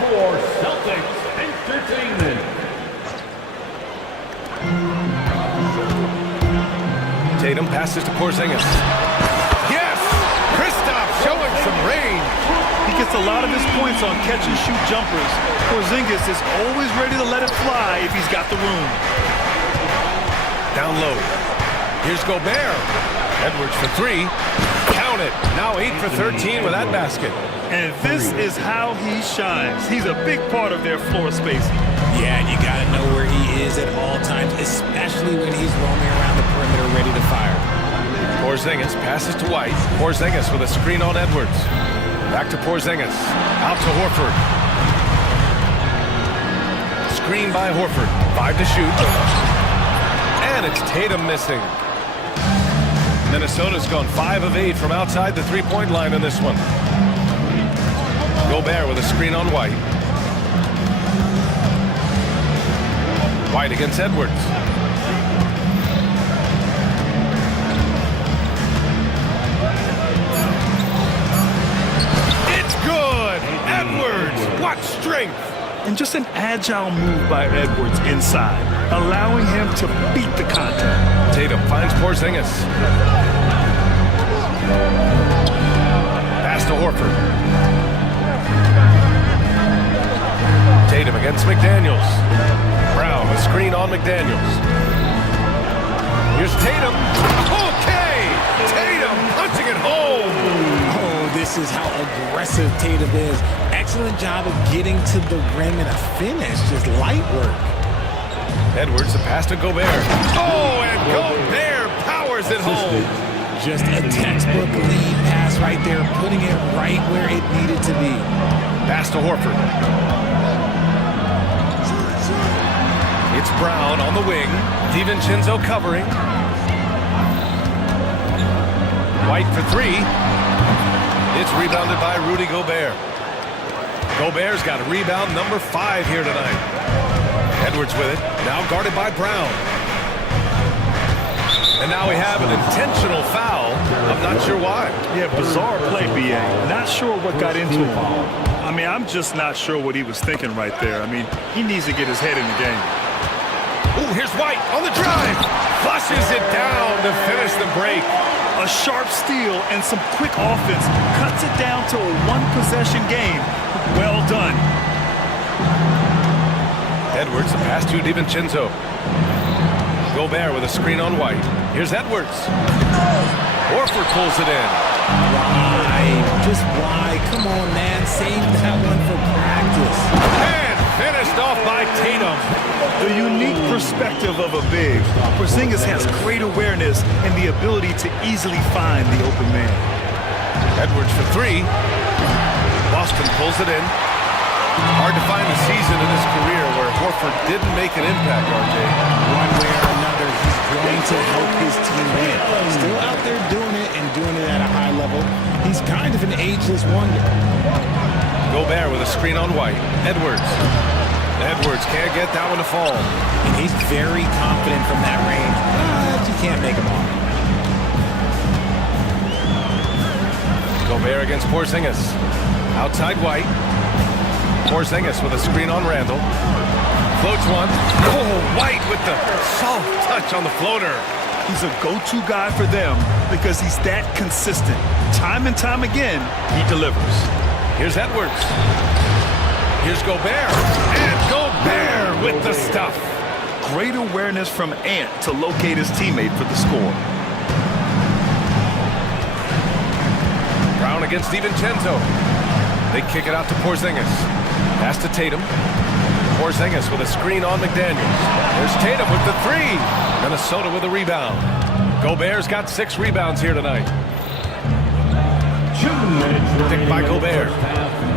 For Celtics Entertainment. Tatum passes to Porzingis. Yes! Kristaps showing some range. He gets a lot of his points on catch-and-shoot jumpers. Porzingis is always ready to let it fly if he's got the room. Down low. Here's Gobert. Edwards for 3. Count it. Now 8 for 13 with that basket. And this is how he shines. He's a big part of their floor spacing. Yeah, and you got to know where he is at all times, especially when he's roaming around the perimeter ready to fire. Porzingis passes to White. Porzingis with a screen on Edwards. Back to Porzingis. Out to Horford. Screen by Horford. 5 to shoot. And it's Tatum missing. Minnesota's gone 5 of 8 from outside the three-point line in this one. Gobert with a screen on White. White against Edwards. It's good! Edwards! What strength! And just an agile move by Edwards inside, allowing him to beat the contact. Tatum finds Porzingis. Pass to Horford. Tatum against McDaniels. Brown, a screen on McDaniels. Here's Tatum. Okay! Tatum punching it home! Oh, this is how aggressive Tatum is. Excellent job of getting to the rim and a finish. Just light work. Edwards, the pass to Gobert. Oh, and Gobert powers it home! Just a textbook lead pass right there, putting it right where it needed to be. Pass to Horford. It's Brown on the wing. DiVincenzo covering. White for 3. It's rebounded by Rudy Gobert. Gobert's got rebound number 5 here tonight. Edwards with it. Now guarded by Brown. And now we have an intentional foul. I'm not sure why. Yeah, bizarre play, B.A. Not sure what got into him. I mean, I'm just not sure what he was thinking right there. I mean, he needs to get his head in the game. Ooh, here's White on the drive. Flushes it down to finish the break. A sharp steal and some quick offense cuts it down to a one-possession game. Well done. Edwards, the pass to DiVincenzo. Gobert with a screen on White. Here's Edwards. Horford pulls it in. Why? Just why? Come on, man. Save that one for practice. And finished off by Tatum. The unique perspective of a big. Porzingis has great awareness and the ability to easily find the open man. Edwards for three. Boston pulls it in. Hard to find a season in his career where Horford didn't make an impact, RJ. One way or another, he's going to help his team win. Still out there doing it and doing it at a high level. He's kind of an ageless wonder. Gobert with a screen on White. Edwards. Edwards can't get that one to fall. And he's very confident from that range, but you can't make him off. Gobert against Porzingis. Outside White. Porzingis with a screen on Randall. Floats one. Oh, White with the soft touch on the floater. He's a go-to guy for them because he's that consistent. Time and time again, he delivers. Here's Edwards. Here's Gobert. And Gobert with the stuff. Great awareness from Ant to locate his teammate for the score. Brown against DiVincenzo. They kick it out to Porzingis. Pass to Tatum. Porzingis with a screen on McDaniels. There's Tatum with the three. Minnesota with a rebound. Gobert's got 6 rebounds here tonight. Picked by Gobert.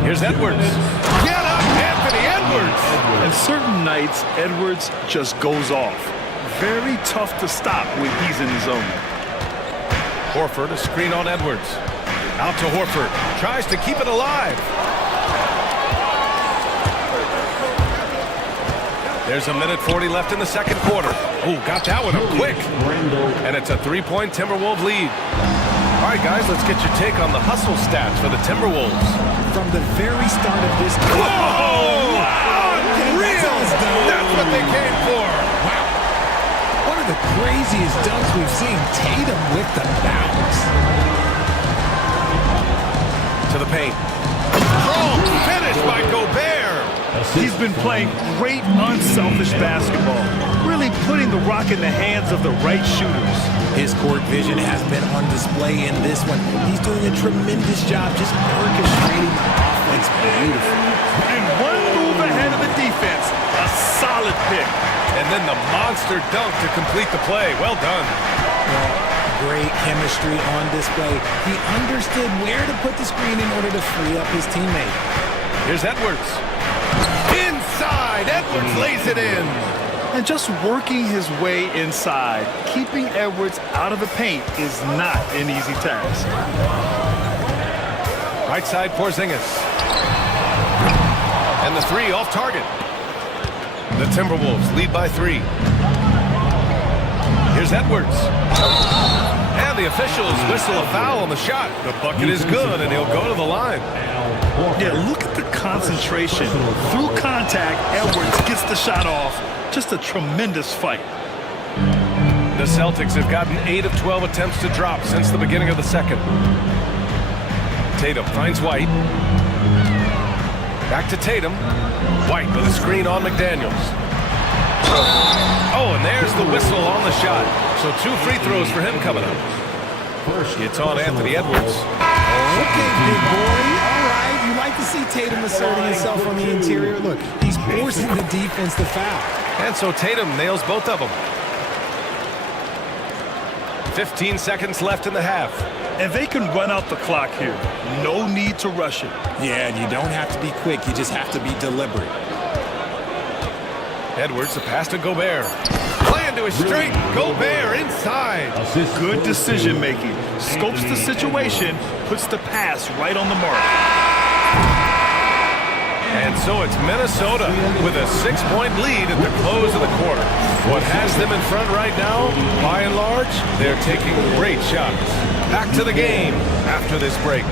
Here's Edwards. Get up, Anthony Edwards! And certain nights, Edwards just goes off. Very tough to stop when he's in his zone. Horford, a screen on Edwards. Out to Horford. Tries to keep it alive. There's a minute 40 left in the second quarter. Ooh, got that one up quick. And it's a 3-point Timberwolves lead. All right, guys, let's get your take on the hustle stats for the Timberwolves. From the very start of this game. Whoa! Unreal! That's what they came for. Wow. One of the craziest dunks we've seen. Tatum with the bounce. To the paint. Strong finish by Gobert. He's been playing great unselfish basketball, really putting the rock in the hands of the right shooters. His court vision has been on display in this one. He's doing a tremendous job just orchestrating the offense beautifully. And one move ahead of the defense, a solid pick. And then the monster dunk to complete the play. Well done. Great chemistry on display. He understood where to put the screen in order to free up his teammate. Here's Edwards. Inside, Edwards lays it in. And just working his way inside, keeping Edwards out of the paint is not an easy task. Right side, Porzingis. And the three off target. The Timberwolves lead by 3. Here's Edwards. And the officials whistle a foul on the shot. The bucket is good, and he'll go to the line. Yeah, look at the concentration. Through contact, Edwards gets the shot off. Just a tremendous fight. The Celtics have gotten 8 of 12 attempts to drop since the beginning of the second. Tatum finds White. Back to Tatum. White with a screen on McDaniels. Oh, and there's the whistle on the shot. So 2 free throws for him coming up. It's on Anthony Edwards. Okay, big boy. All right. You like to see Tatum asserting himself on the interior. Look, he's forcing the defense to foul. And so Tatum nails both of them. 15 seconds left in the half. And they can run out the clock here. No need to rush it. Yeah, and you don't have to be quick. You just have to be deliberate. Edwards, the pass to Gobert. Play into his straight. Gobert inside. Good decision making. Scopes the situation, puts the pass right on the mark. And so it's Minnesota with a 6-point lead at the close of the quarter. What has them in front right now, by and large, they're taking great shots. Back to the game after this break.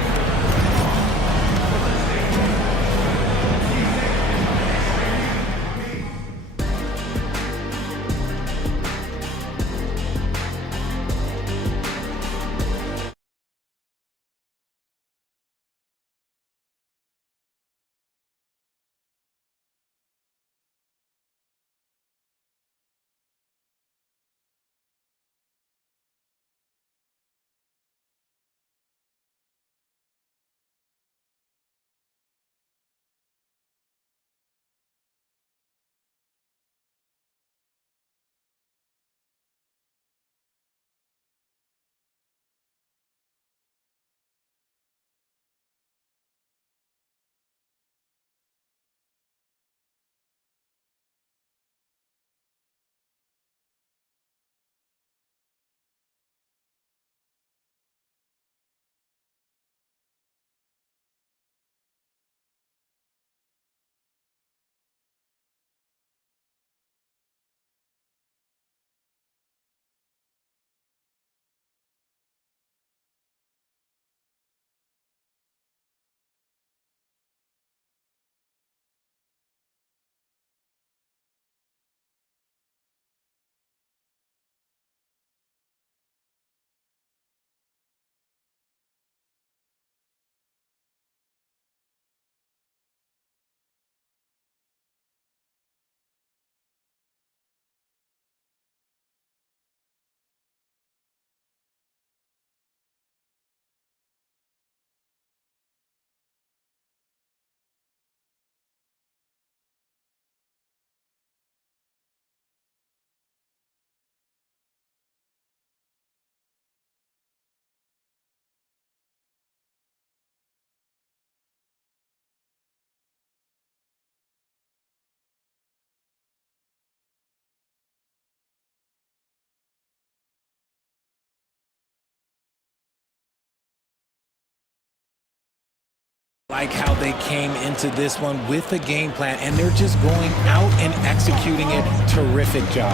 Like how they came into this one with a game plan, and they're just going out and executing it. Terrific job.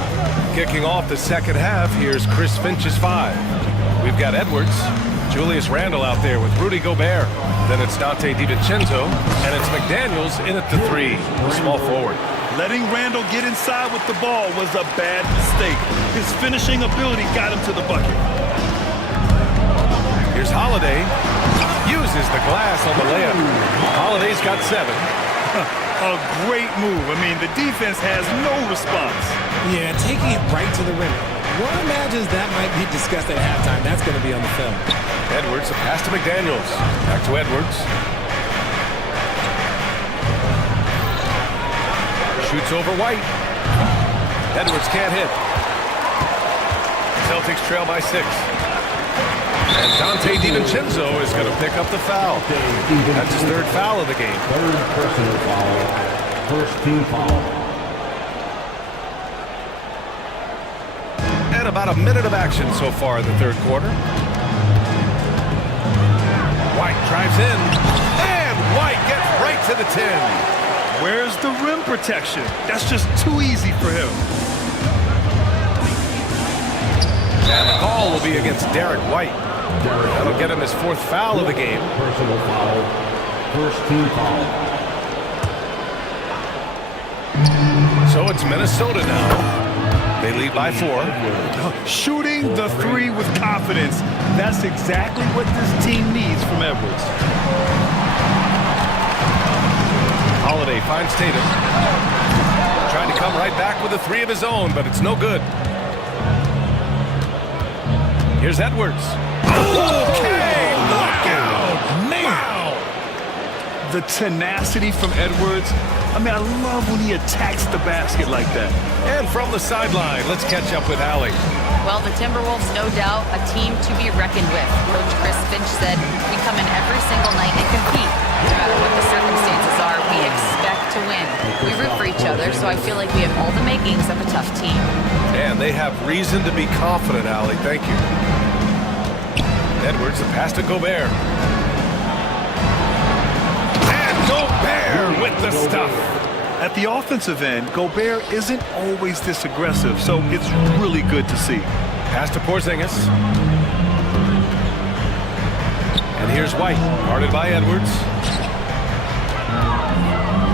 Kicking off the second half, here's Chris Finch's 5. We've got Edwards, Julius Randle out there with Rudy Gobert. Then it's Dante DiVincenzo, and it's McDaniels in at the 3, the small forward. Letting Randle get inside with the ball was a bad mistake. His finishing ability got him to the bucket. Here's Holiday. Uses the glass on the layup. Holiday's got 7. A great move. I mean, the defense has no response. Yeah, taking it right to the rim. One imagines that might be discussed at halftime. That's going to be on the film. Edwards, a pass to McDaniels. Back to Edwards. Shoots over White. Edwards can't hit. Celtics trail by 6. And Dante DiVincenzo is going to pick up the foul. That's his 3rd foul of the game. 3rd personal foul. First team foul. And about a minute of action so far in the 3rd quarter. White drives in. And White gets right to the 10. Where's the rim protection? That's just too easy for him. And the call will be against Derek White. That'll get him his 4th foul of the game. Personal foul. First team foul. So it's Minnesota now. They lead by 4. Shooting the 3 with confidence. That's exactly what this team needs from Edwards. Holiday finds Tatum. Trying to come right back with a 3 of his own, but it's no good. Here's Edwards. Okay, knockout. Wow. The tenacity from Edwards. I mean, I love when he attacks the basket like that. And from the sideline, let's catch up with Allie. Well, the Timberwolves, no doubt, a team to be reckoned with. Coach Chris Finch said, we come in every single night and compete. No matter what the circumstances are, we expect to win. We root for each other, so I feel like we have all the makings of a tough team. And they have reason to be confident, Allie. Thank you. Edwards, the pass to Gobert. And Gobert with the stuff. At the offensive end, Gobert isn't always this aggressive, so it's really good to see. Pass to Porzingis. And here's White, guarded by Edwards.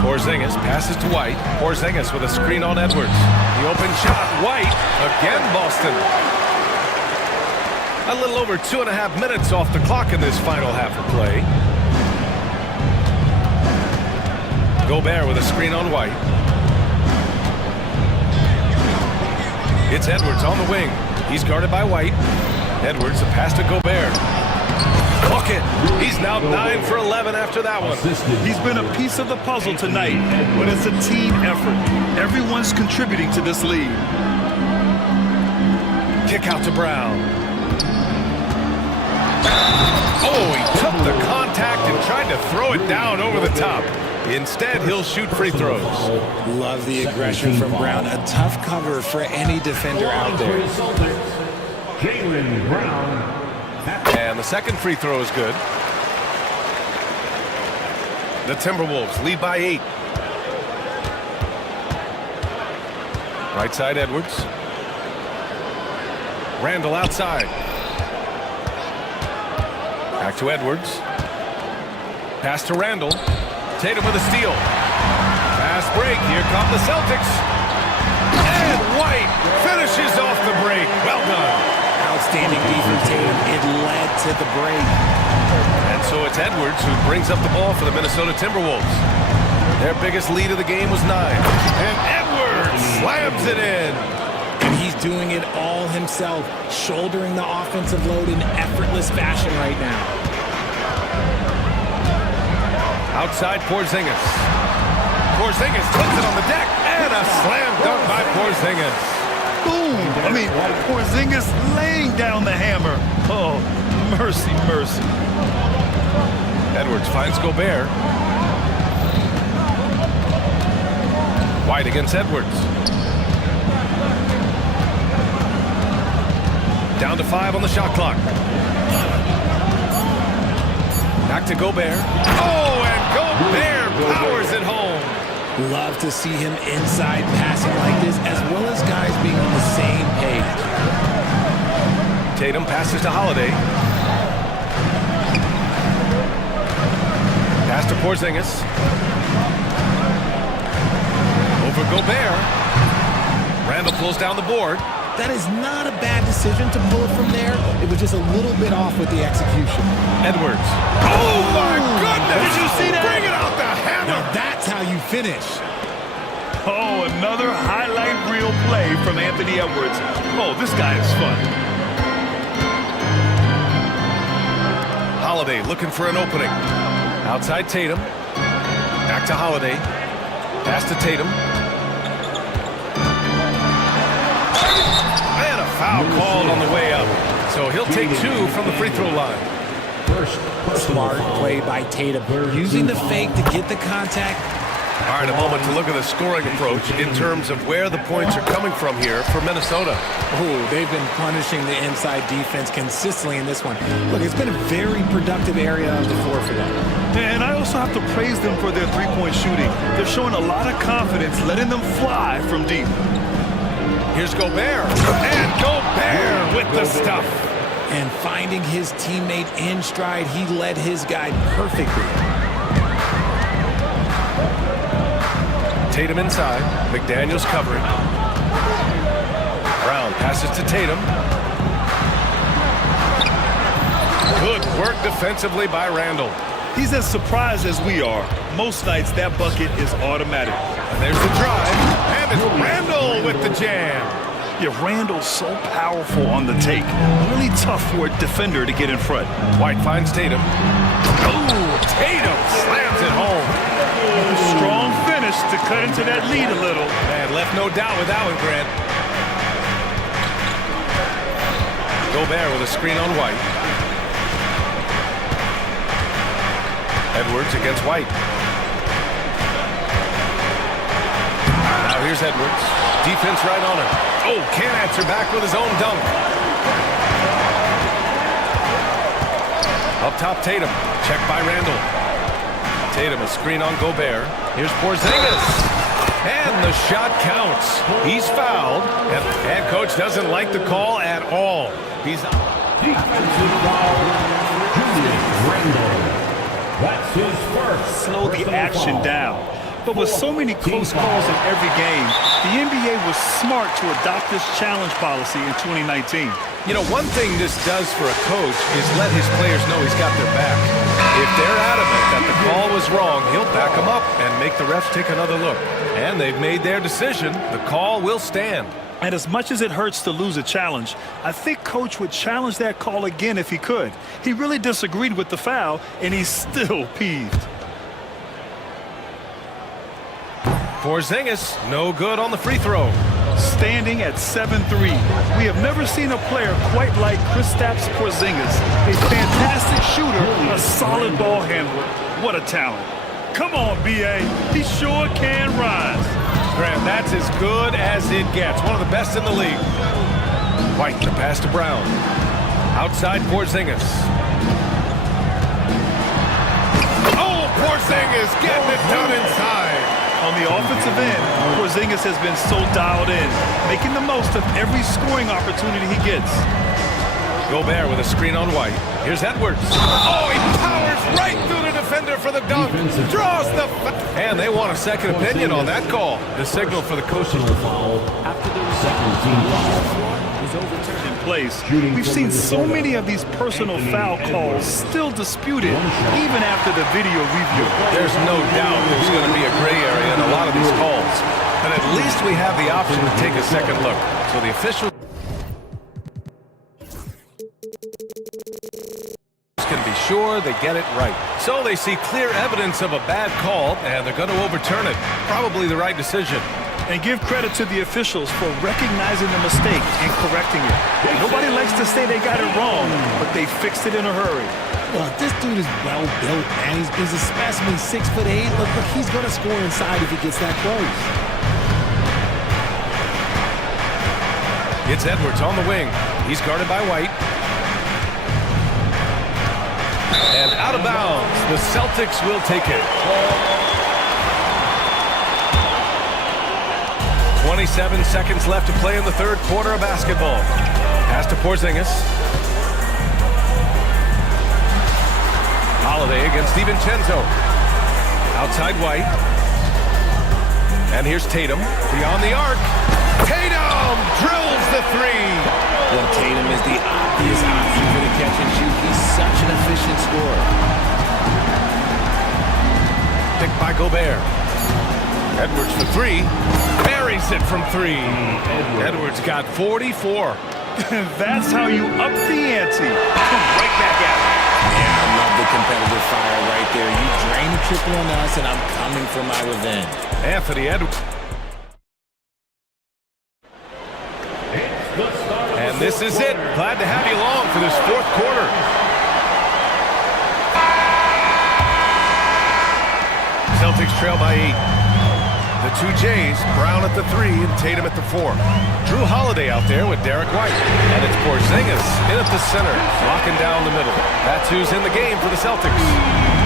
Porzingis passes to White. Porzingis with a screen on Edwards. The open shot, White, again Boston. A little over 2.5 minutes off the clock in this final half of play. Gobert with a screen on White. It's Edwards on the wing. He's guarded by White. Edwards, a pass to Gobert. Bucket. He's now 9 for 11 after that one. He's been a piece of the puzzle tonight, but it's a team effort. Everyone's contributing to this lead. Kick out to Brown. Oh, he took the contact and tried to throw it down over the top. Instead, he'll shoot free throws. Love the aggression from Brown. A tough cover for any defender out there. Jaylen Brown. And the second free throw is good. The Timberwolves lead by 8. Right side, Edwards. Randle outside. Back to Edwards. Pass to Randle. Tatum with a steal. Fast break. Here come the Celtics. And White finishes off the break. Well done. Outstanding defense, Tatum. It led to the break. And so it's Edwards who brings up the ball for the Minnesota Timberwolves. Their biggest lead of the game was 9. And Edwards slams it in. And he's doing it all himself, shouldering the offensive load in effortless fashion right now. Outside Porzingis. Porzingis puts it on the deck. And a slam dunk by Porzingis. Boom! I mean, Porzingis laying down the hammer. Oh, mercy, mercy. Edwards finds Gobert. White against Edwards. Down to 5 on the shot clock. Back to Gobert. Oh, and Gobert powers it home. Love to see him inside passing like this, as well as guys being on the same page. Tatum passes to Holiday. Pass to Porzingis. Over Gobert. Randall pulls down the board. That is not a bad decision to pull it from there. It was just a little bit off with the execution. Edwards. Oh, my goodness! Did you see that? Bring it out the hammer! Now that's how you finish. Oh, another highlight reel play from Anthony Edwards. Oh, this guy is fun. Holiday looking for an opening. Outside Tatum. Back to Holiday. Pass to Tatum. And a foul called on the way up. So he'll take 2 from the free throw line. Smart play by Tatum. Using the fake to get the contact. All right, a moment to look at the scoring approach in terms of where the points are coming from here for Minnesota. Oh, they've been punishing the inside defense consistently in this one. Look, it's been a very productive area of the floor for them. And I also have to praise them for their three-point shooting. They're showing a lot of confidence, letting them fly from deep. Here's Gobert. And Gobert with the stuff. And finding his teammate in stride, he led his guy perfectly. Tatum inside. McDaniels covering. Brown passes to Tatum. Good work defensively by Randall. He's as surprised as we are. Most nights, that bucket is automatic. And there's the drive. And it's Randall with the jam. Yeah, Randall's so powerful on the take. Really tough for a defender to get in front. White finds Tatum. Oh, Tatum slams it home. Strong finish to cut into that lead a little. And left no doubt with that one, Grant. Gobert with a screen on White. Edwards against White. Now here's Edwards. Defense right on him. Oh, can't answer back with his own dunk. Up top, Tatum. Check by Randall. Tatum, a screen on Gobert. Here's Porzingis. And the shot counts. He's fouled. And coach doesn't like the call at all. He's defensive foul. Julius Randall. That's his first. Slow the action down. But with so many close calls in every game, the NBA was smart to adopt this challenge policy in 2019. You know, one thing this does for a coach is let his players know he's got their back. If they're adamant that the call was wrong, he'll back them up and make the refs take another look. And they've made their decision. The call will stand. And as much as it hurts to lose a challenge, I think Coach would challenge that call again if he could. He really disagreed with the foul, and he's still peeved. Porzingis, no good on the free throw. Standing at 7-3. We have never seen a player quite like Kristaps Porzingis. A fantastic shooter, a solid ball handler. What a talent. Come on, B.A. He sure can rise. Grant, that's as good as it gets. One of the best in the league. White, the pass to Brown. Outside Porzingis. Oh, Porzingis getting it done inside. On the offensive end, Porzingis has been so dialed in, making the most of every scoring opportunity he gets. Gobert with a screen on White. Here's Edwards. Oh, he powers right through the defender for the dunk. Draws the... And they want a second opinion on that call. The signal for the coaches to follow. After the second team foul is overturned in place. We've seen so many of these personal foul calls still disputed, even after the video review. There's no doubt there's going to be a gray area in a lot of these calls. But at least we have the option to take a second look. So the official can be sure they get it right. So they see clear evidence of a bad call, and they're going to overturn it. Probably the right decision. And give credit to the officials for recognizing the mistake and correcting it. Nobody likes to say they got it wrong, but they fixed it in a hurry. Look, this dude is well built, man. He's a specimen, 6'8". Look, he's going to score inside if he gets that close. It's Edwards on the wing. He's guarded by White. And out of bounds. The Celtics will take it. 27 seconds left to play in the third quarter of basketball. Pass to Porzingis. Holiday against DiVincenzo. Outside White. And here's Tatum. Beyond the arc. Tatum drills the three. Well, Tatum is the obvious option for the catch and shoot. He's such an efficient scorer. Picked by Gobert. Edwards for three. Buries it from three. Edwards got 44. That's how you up the ante. Right back at it. Yeah, I love the competitive fire right there. You drain the triple on us, and I'm coming for my revenge. Anthony Edwards. And this is it. Glad to have you along for this fourth quarter. Celtics trail by 8. The two Jays, Brown at the 3 and Tatum at the 4. Drew Holiday out there with Derek White. And it's Porzingis in at the center, locking down the middle. That's who's in the game for the Celtics.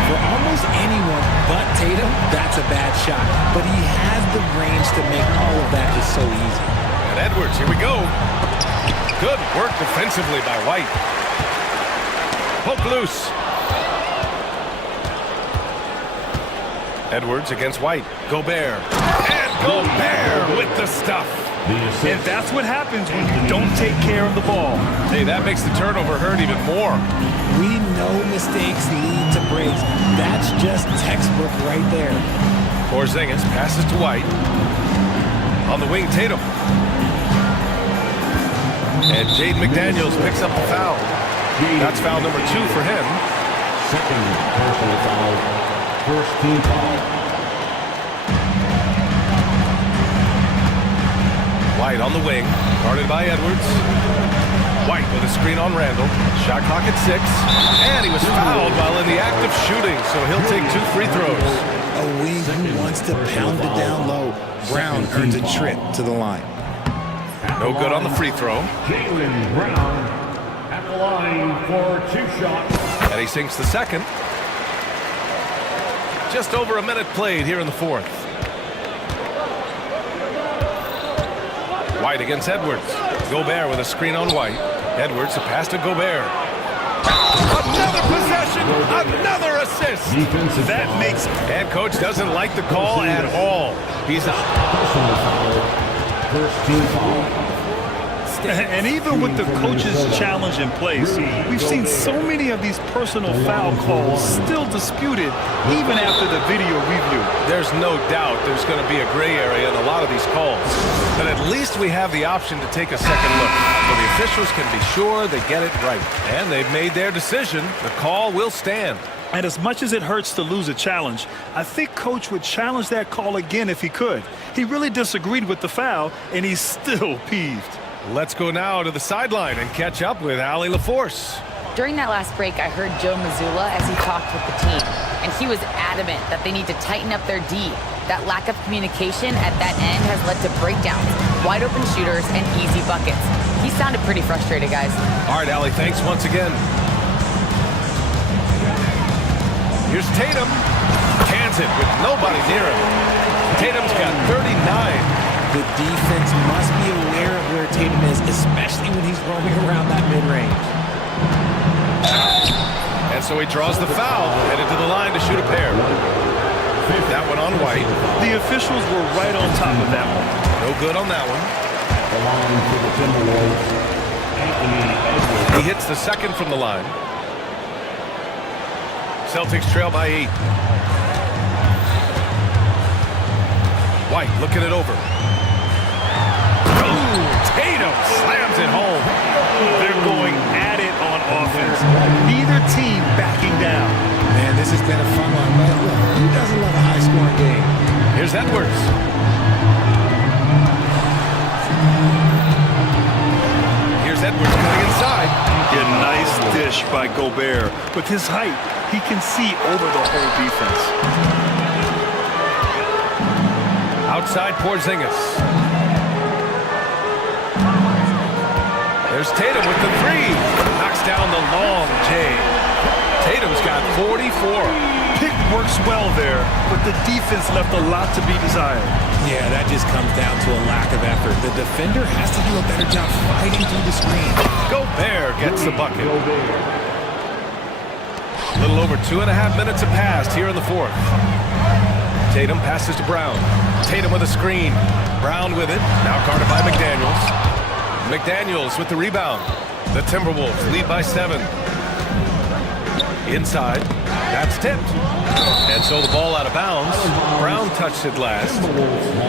For almost anyone but Tatum, that's a bad shot. But he has the range to make all of that just so easy. And Edwards, here we go. Good work defensively by White. Poke loose. Edwards against White. Gobert. And Gobert with the stuff. And that's what happens when you don't take care of the ball. Hey, that makes the turnover hurt even more. We know mistakes lead to breaks. That's just textbook right there. Porzingis passes to White. On the wing, Tatum. And Jaden McDaniels picks up the foul. That's foul number 2 for him. Second personal foul. First team foul. White on the wing, guarded by Edwards. White with a screen on Randall. Shot clock at 6. And he was fouled while in the act of shooting, so he'll take 2 free throws. A wing who wants to pound it down low. Brown earns a trip to the line. No good on the free throw. Jaylen Brown at the line for 2 shots. And he sinks the second. Just over a minute played here in the fourth. White against Edwards. Gobert with a screen on White. Edwards, a pass to Gobert. Another possession, another assist. That makes... And coach doesn't like the call at all. He's a... Personal foul. First team foul. And even with the coach's challenge in place, we've seen so many of these personal foul calls still disputed even after the video review. There's no doubt there's going to be a gray area in a lot of these calls. But at least we have the option to take a second look, so the officials can be sure they get it right. And they've made their decision. The call will stand. And as much as it hurts to lose a challenge, I think Coach would challenge that call again if he could. He really disagreed with the foul, and he's still peeved. Let's go now to the sideline and catch up with Allie LaForce. During that last break, I heard Joe Mazzulla as he talked with the team, and he was adamant that they need to tighten up their D. That lack of communication at that end has led to breakdowns, wide open shooters, and easy buckets. He sounded pretty frustrated, guys. All right, Allie, thanks once again. Here's Tatum. Cans it with nobody near him. Tatum's got 39. The defense must be aware of where Tatum is, especially when he's roaming around that mid-range. And so he draws the foul, headed to the line to shoot a pair. That one on White. The officials were right on top of that one. No good on that one. The line for the Timberwolves. Anthony Edwards. He hits the second from the line. Celtics trail by 8. White looking it over. Tatum slams it home. They're going at it on offense. Neither team backing down. Man, this has been a fun one, but look, who doesn't love a high-scoring game? Here's Edwards. Here's Edwards coming inside. A nice dish by Gobert. With his height, he can see over the whole defense. Outside Porzingis. There's Tatum with the 3. Knocks down the long J. Tatum's before. Pick works well there, but the defense left a lot to be desired. Yeah, that just comes down to a lack of effort. The defender has to do a better job fighting through the screen. Gobert gets the bucket. A little over 2.5 minutes have passed here in the fourth. Tatum passes to Brown. Tatum with a screen. Brown with it. Now guarded by McDaniels. McDaniels with the rebound. The Timberwolves lead by 7. Inside. That's tipped. And so the ball out of bounds. Brown touched it last.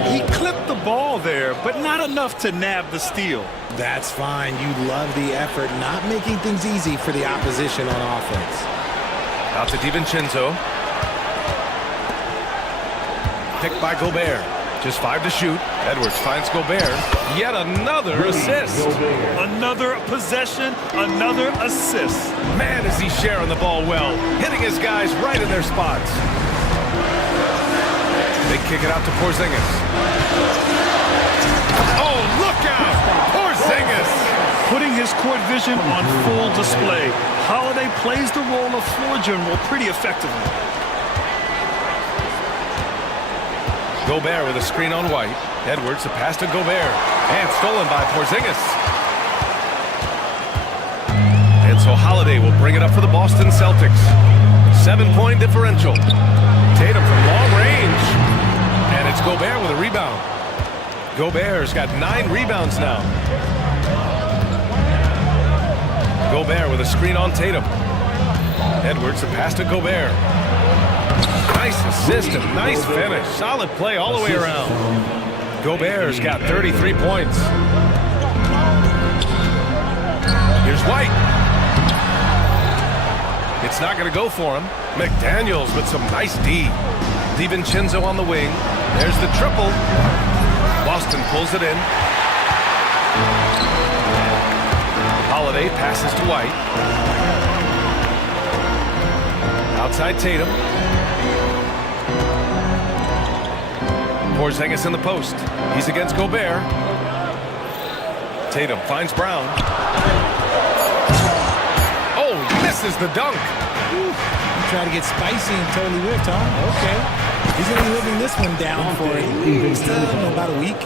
He clipped the ball there, but not enough to nab the steal. That's fine. You love the effort, not making things easy for the opposition on offense. Out to DiVincenzo. Picked by Gobert. Just 5 to shoot. Edwards finds Gobert. Yet another assist. Another possession, another assist. Man, is he sharing the ball well. Hitting his guys right in their spots. They kick it out to Porzingis. Oh, look out! Porzingis! Putting his court vision on full display. Holiday plays the role of floor general pretty effectively. Gobert with a screen on White. Edwards, a pass to Gobert. And stolen by Porzingis. And so Holiday will bring it up for the Boston Celtics. 7-point differential. Tatum from long range. And it's Gobert with a rebound. Gobert's got 9 rebounds now. Gobert with a screen on Tatum. Edwards, a pass to Gobert. Nice assist and nice finish. Solid play all the way around. Gobert's got 33 points. Here's White. It's not going to go for him. McDaniels with some nice D. DiVincenzo on the wing. There's the triple. Boston pulls it in. Holiday passes to White. Outside Tatum. Porzingis in the post. He's against Gobert. Tatum finds Brown. Oh, misses the dunk. Try to get spicy and totally whipped, huh? Okay. He's going to be living this one down for about a week.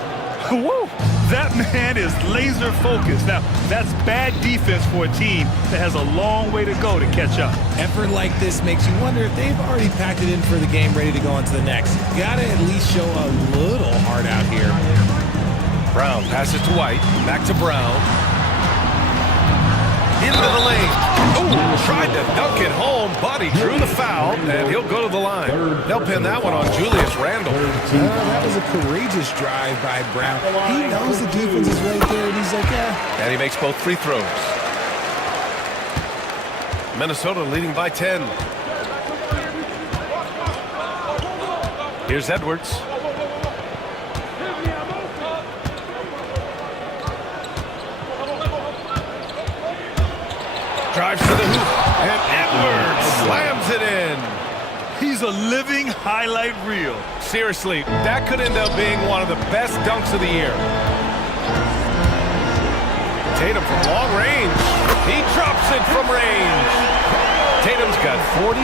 Woo! That man is laser focused. Now, that's bad defense for a team that has a long way to go to catch up. Effort like this makes you wonder if they've already packed it in for the game, ready to go on to the next. Gotta at least show a little heart out here. Brown passes to White. Back to Brown. Into the lane. Ooh, tried to dunk it home, but he drew the foul, and he'll go to the line. They'll pin that one on Julius Randle. That was a courageous drive by Brown. He knows the defense is right there, and he's like, yeah. And he makes both free throws. Minnesota leading by 10. Here's Edwards. Drives to the hoop, and Edwards slams it in. He's a living highlight reel. Seriously, that could end up being one of the best dunks of the year. Tatum from long range. He drops it from range. Tatum's got 47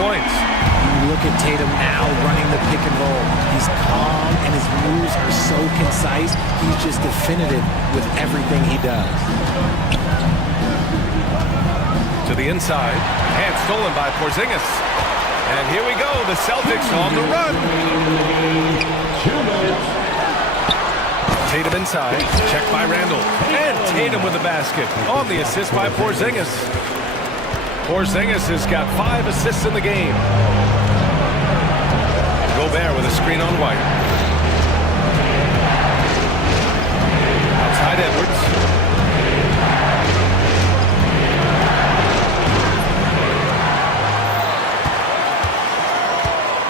points. You look at Tatum now running the pick and roll. He's calm, and his moves are so concise. He's just definitive with everything he does. To the inside, and stolen by Porzingis. And here we go, the Celtics on the run. Tatum inside, checked by Randle. And Tatum with the basket on the assist by Porzingis. Porzingis has got 5 assists in the game. Gobert with a screen on White. Outside Edwards.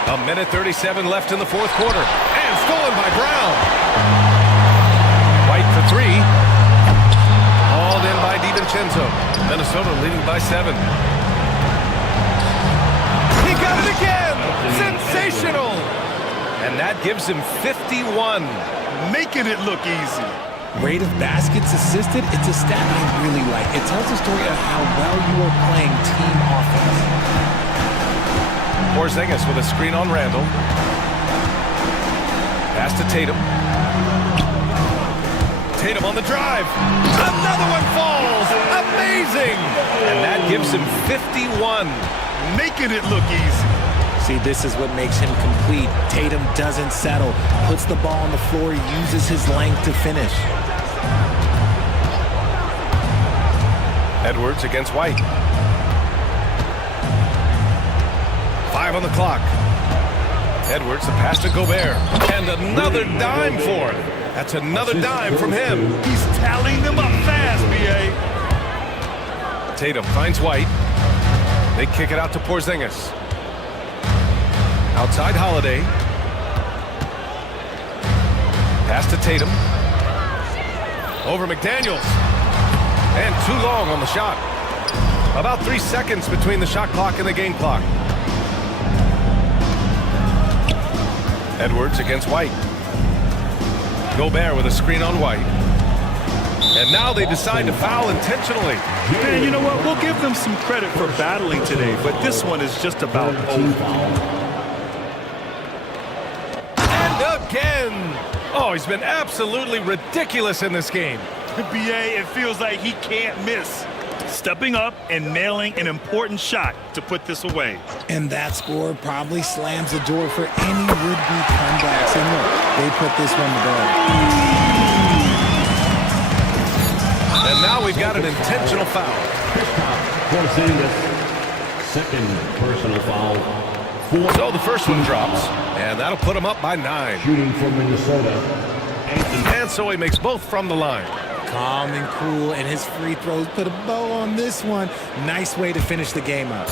A minute 37 left in the fourth quarter. And stolen by Brown. White for 3. Hauled in by DiVincenzo. Minnesota leading by 7. He got it again. Sensational. And that gives him 51. Making it look easy. Rate of baskets assisted, it's a stat I really like. It tells a story of how well you are playing team offense. Porzingis with a screen on Randall. Pass to Tatum. Tatum on the drive. Another one falls. Amazing. And that gives him 51. Making it look easy. See, this is what makes him complete. Tatum doesn't settle, puts the ball on the floor, uses his length to finish. Edwards against White. 5 on the clock. Edwards, the pass to Gobert. And another dime for him. That's another dime from him. He's tallying them up fast, B.A. Tatum finds White. They kick it out to Porzingis. Outside Holiday. Pass to Tatum. Over McDaniels. And too long on the shot. About 3 seconds between the shot clock and the game clock. Edwards against White. Gobert with a screen on White. And now they decide to foul intentionally. Man, you know what? We'll give them some credit for battling today, but this one is just about over. And again! Oh, he's been absolutely ridiculous in this game. BA, it feels like he can't miss. Stepping up and nailing an important shot to put this away. And that score probably slams the door for any would-be comebacks. And look, they put this one to bed. And now we've got an intentional foul. Second personal foul. So the first one drops, and that'll put him up by 9. Shooting from Minnesota. And so he makes both from the line. Calm and cool, and his free throws put a bow on this one. Nice way to finish the game out.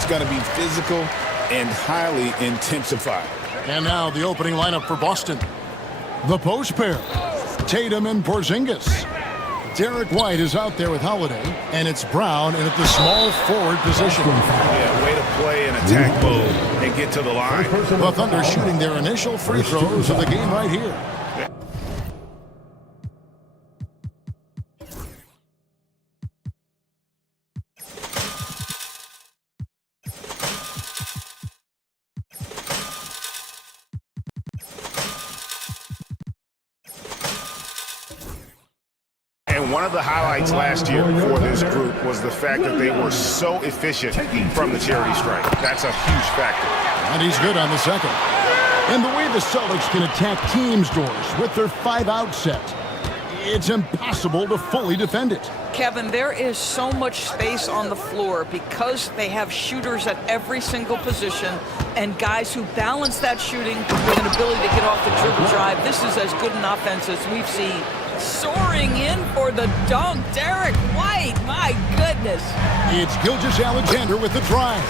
It's going to be physical and highly intensified. And now the opening lineup for Boston. The post pair, Tatum and Porzingis. Derek White is out there with Holiday, and it's Brown in at the small forward position. Yeah, way to play in attack mode and get to the line. The Thunder shooting their initial free throws of the game right here. One of the highlights last year for this group was the fact that they were so efficient from the charity stripe. That's a huge factor. And he's good on the second. And the way the Celtics can attack teams' doors with their 5-out set, it's impossible to fully defend it. Kevin, there is so much space on the floor because they have shooters at every single position and guys who balance that shooting with an ability to get off the dribble drive. This is as good an offense as we've seen. Soaring in for the dunk, Derek White, my goodness. It's Gilgeous-Alexander with the drive.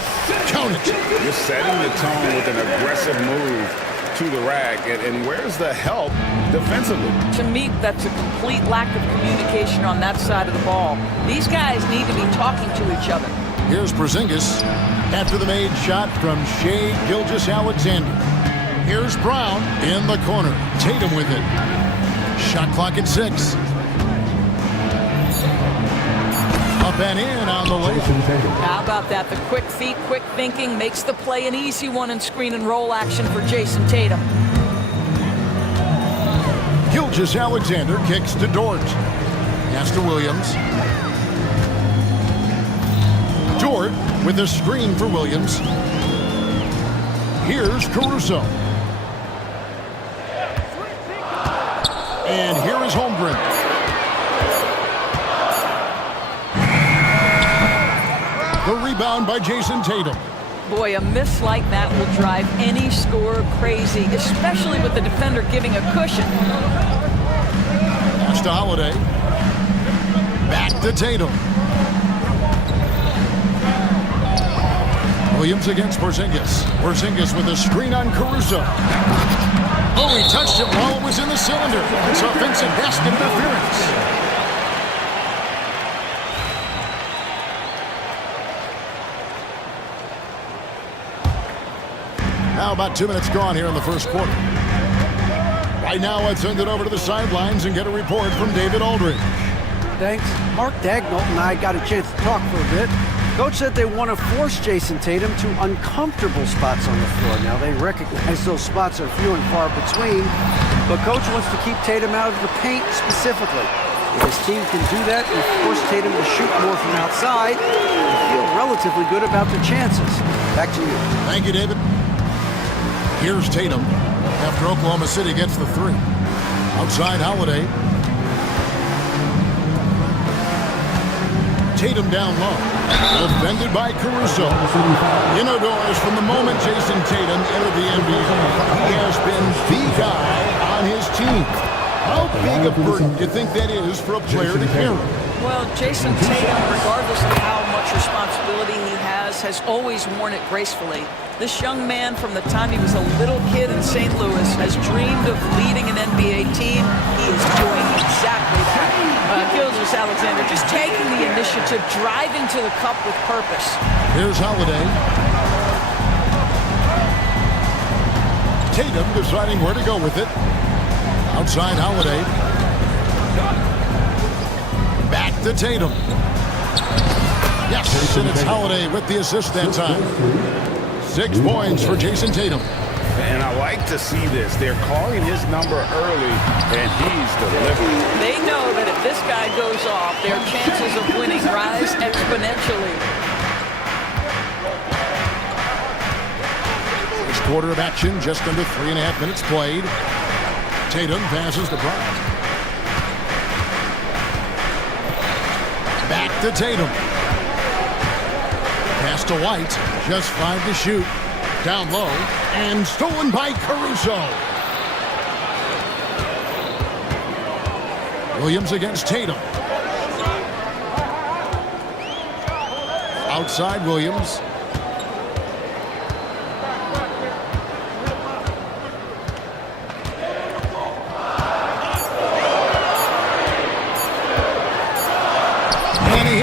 Count it. You're setting the tone with an aggressive move to the rack, and where's the help defensively? To me, that's a complete lack of communication on that side of the ball. These guys need to be talking to each other. Here's Porzingis after the made shot from Shai Gilgeous-Alexander. Here's Brown in the corner. Tatum with it. Shot clock at 6. Up and in on the layup. How about that? The quick feet, quick thinking makes the play an easy one in screen and roll action for Jason Tatum. Gilgeous-Alexander kicks to Dort. Pass to Williams. Dort with a screen for Williams. Here's Caruso. And here is Holmgren. The rebound by Jason Tatum. Boy, a miss like that will drive any scorer crazy, especially with the defender giving a cushion. Pass to Holiday. Back to Tatum. Williams against Porzingis. Porzingis with a screen on Caruso. Oh, he touched it while it was in the cylinder. It's offensive basket interference. Now about 2 minutes gone here in the first quarter. Right now, let's send it over to the sidelines and get a report from David Aldridge. Thanks. Mark Dagnall and I got a chance to talk for a bit. Coach said they want to force Jason Tatum to uncomfortable spots on the floor. Now, they recognize those spots are few and far between, but Coach wants to keep Tatum out of the paint specifically. If his team can do that and force Tatum to shoot more from outside, they feel relatively good about their chances. Back to you. Thank you, David. Here's Tatum after Oklahoma City gets the 3. Outside Holiday. Tatum down low. Defended by Caruso. Indoors, from the moment Jason Tatum entered the NBA, he has been the guy on his team. How big a burden do you think that is for a player to carry? Well, Jason Tatum, regardless of how much responsibility he has always worn it gracefully. This young man, from the time he was a little kid in St. Louis, has dreamed of leading an NBA team. He is doing exactly that. Gilgeous-Alexander just taking the initiative, driving to the cup with purpose. Here's Holiday. Tatum deciding where to go with it. Outside Holiday. Back to Tatum. Yes, and it's Holiday with the assist that time. 6 points for Jason Tatum. And I like to see this. They're calling his number early, and he's delivering. They know that if this guy goes off, their chances of winning rise exponentially. First quarter of action, just under 3.5 minutes played. Tatum passes to Brown. Back to Tatum. Pass to White. Just 5 to shoot. Down low. And stolen by Caruso. Williams against Tatum. Outside Williams.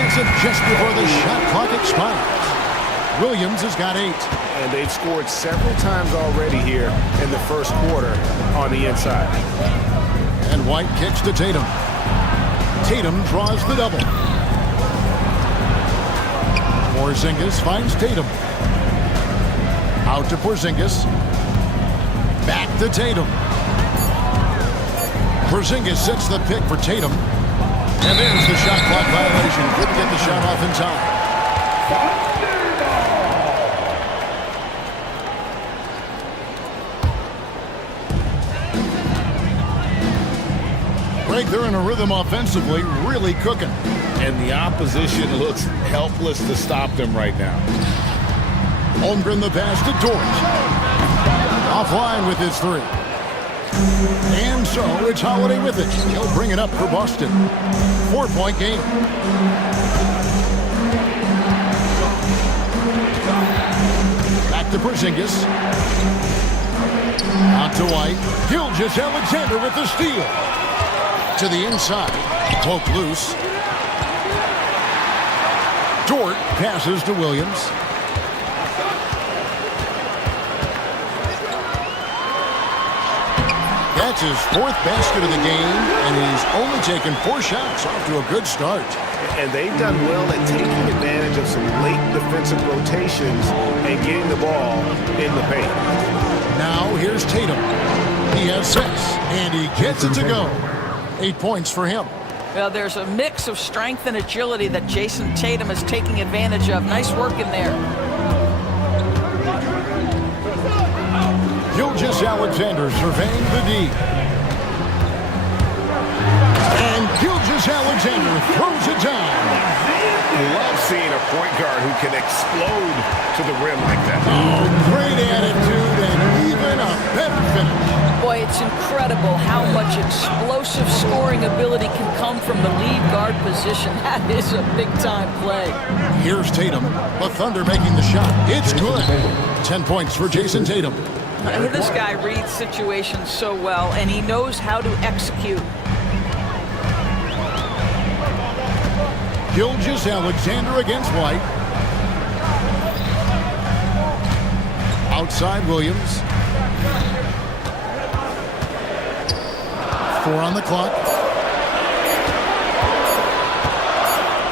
Makes it just before the shot clock expires. Williams has got 8. And they've scored several times already here in the first quarter on the inside. And White kicks to Tatum. Tatum draws the double. Porzingis finds Tatum. Out to Porzingis. Back to Tatum. Porzingis sets the pick for Tatum. And there's the shot clock violation. Couldn't get the shot off in time. Greg, they're in a rhythm offensively, really cooking. And the opposition looks helpless to stop them right now. Holmgren the pass to Dort. Offline with his 3. And so it's Holiday with it. He'll bring it up for Boston. 4-point game. Back to Porzingis. Out to White. Gilgeous-Alexander with the steal. To the inside. Poked loose. Dort passes to Williams. That's his 4th basket of the game, and he's only taken 4 shots. Off to a good start. And they've done well at taking advantage of some late defensive rotations and getting the ball in the paint. Now here's Tatum. He has 6, and he gets it to go. 8 points for him. Well, there's a mix of strength and agility that Jason Tatum is taking advantage of. Nice work in there. Gilgeous-Alexander surveying the D. And Gilgeous-Alexander throws it down. Love seeing a point guard who can explode to the rim like that. Oh, great attitude and even a better finish. Boy, it's incredible how much explosive scoring ability can come from the lead guard position. That is a big-time play. Here's Tatum. The Thunder making the shot. It's good. 10 points for Jason Tatum. This guy reads situations so well, and he knows how to execute. Gilgeous-Alexander against White. Outside Williams. 4 on the clock.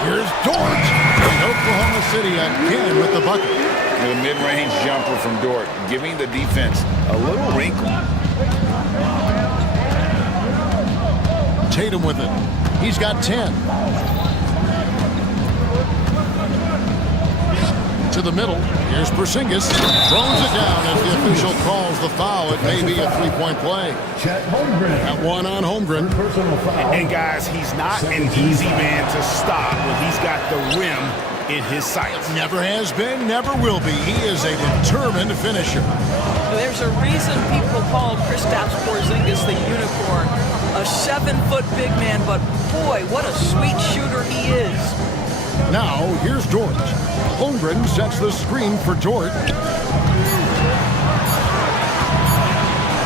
Here's Dort. And Oklahoma City again with the bucket. The mid-range jumper from Dort, giving the defense a little wrinkle. Tatum with it. He's got 10. To the middle. Here's Porzingis. Throws it down as the official calls the foul. It may be a 3-point play. That one on Holmgren. And guys, he's not an easy man to stop when he's got the rim in his sights. Never has been, never will be. He is a determined finisher. There's a reason people call Kristaps Porzingis the unicorn. A 7-foot big man, but boy, what a sweet shooter he is. Now, here's Dort. Holmgren sets the screen for Dort.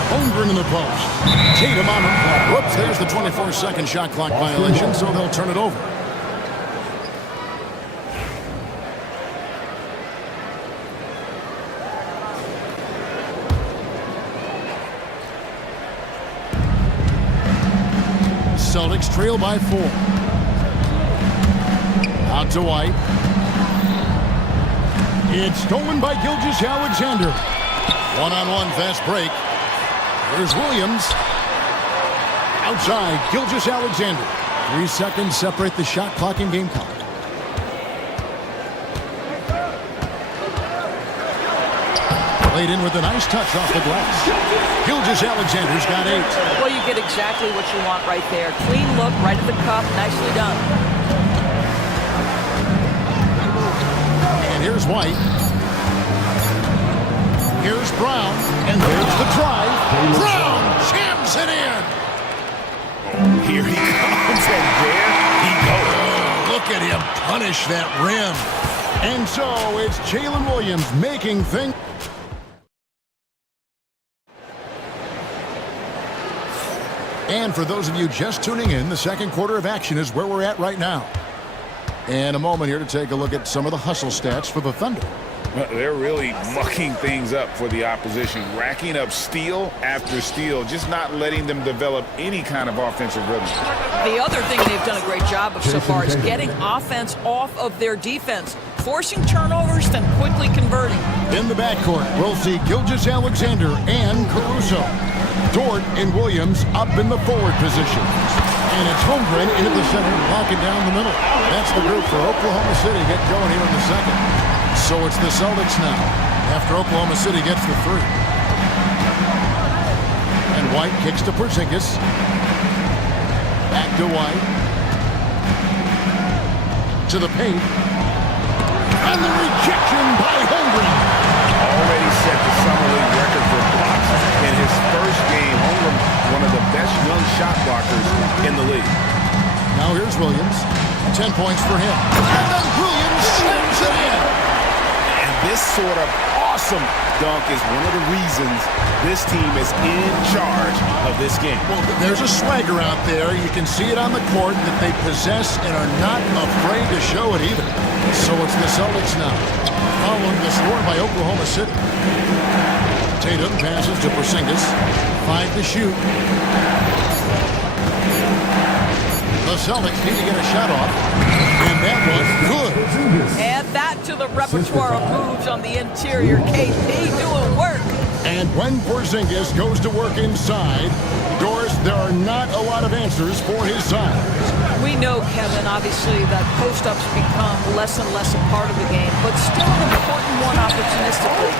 Holmgren in the post. Tatum on him. Whoops, there's the 24-second shot clock violation, so they'll turn it over. Celtics trail by 4. Out to White. It's stolen by Gilgeous-Alexander. One-on-one fast break. Here's Williams. Outside, Gilgeous-Alexander. 3 seconds separate the shot clock and game clock. Played in with a nice touch off the glass. Gilgeous-Alexander's got 8. Well, you get exactly what you want right there. Clean look, right at the cup, nicely done. And here's White. Here's Brown. And there's the drive. Brown jams it in. Here he comes, and there he goes. Look at him punish that rim. And so it's Jalen Williams making things. And for those of you just tuning in, the second quarter of action is where we're at right now. And a moment here to take a look at some of the hustle stats for the Thunder. They're really mucking things up for the opposition, racking up steal after steal, just not letting them develop any kind of offensive rhythm. The other thing they've done a great job of so far is getting offense off of their defense, forcing turnovers, then quickly converting. In the backcourt, we'll see Gilgeous-Alexander and Caruso. Dort and Williams up in the forward positions. And it's Holmgren into the center, locking down the middle. That's the group for Oklahoma City. Get going here in the second. So it's the Celtics now, after Oklahoma City gets the three. And White kicks to Porzingis. Back to White. To the paint. And the rejection by Holmgren. Already set the summer league record for blocks in his first game. Holmgren, one of the best young shot blockers in the league. Now here's Williams. 10 points for him. And then Williams slams it in. And this sort of awesome dunk is one of the reasons this team is in charge of this game. Well, there's a swagger out there. You can see it on the court that they possess and are not afraid to show it either. So it's the Celtics now, following the score by Oklahoma City. Tatum passes to Porzingis. 5 to shoot. The Celtics need to get a shot off. And that was good. Add that to the repertoire of moves on the interior. KP doing work. And when Porzingis goes to work inside, Doris, there are not a lot of answers for his side. We know, Kevin, obviously, that post-ups become less and less a part of the game, but still an important one opportunistically.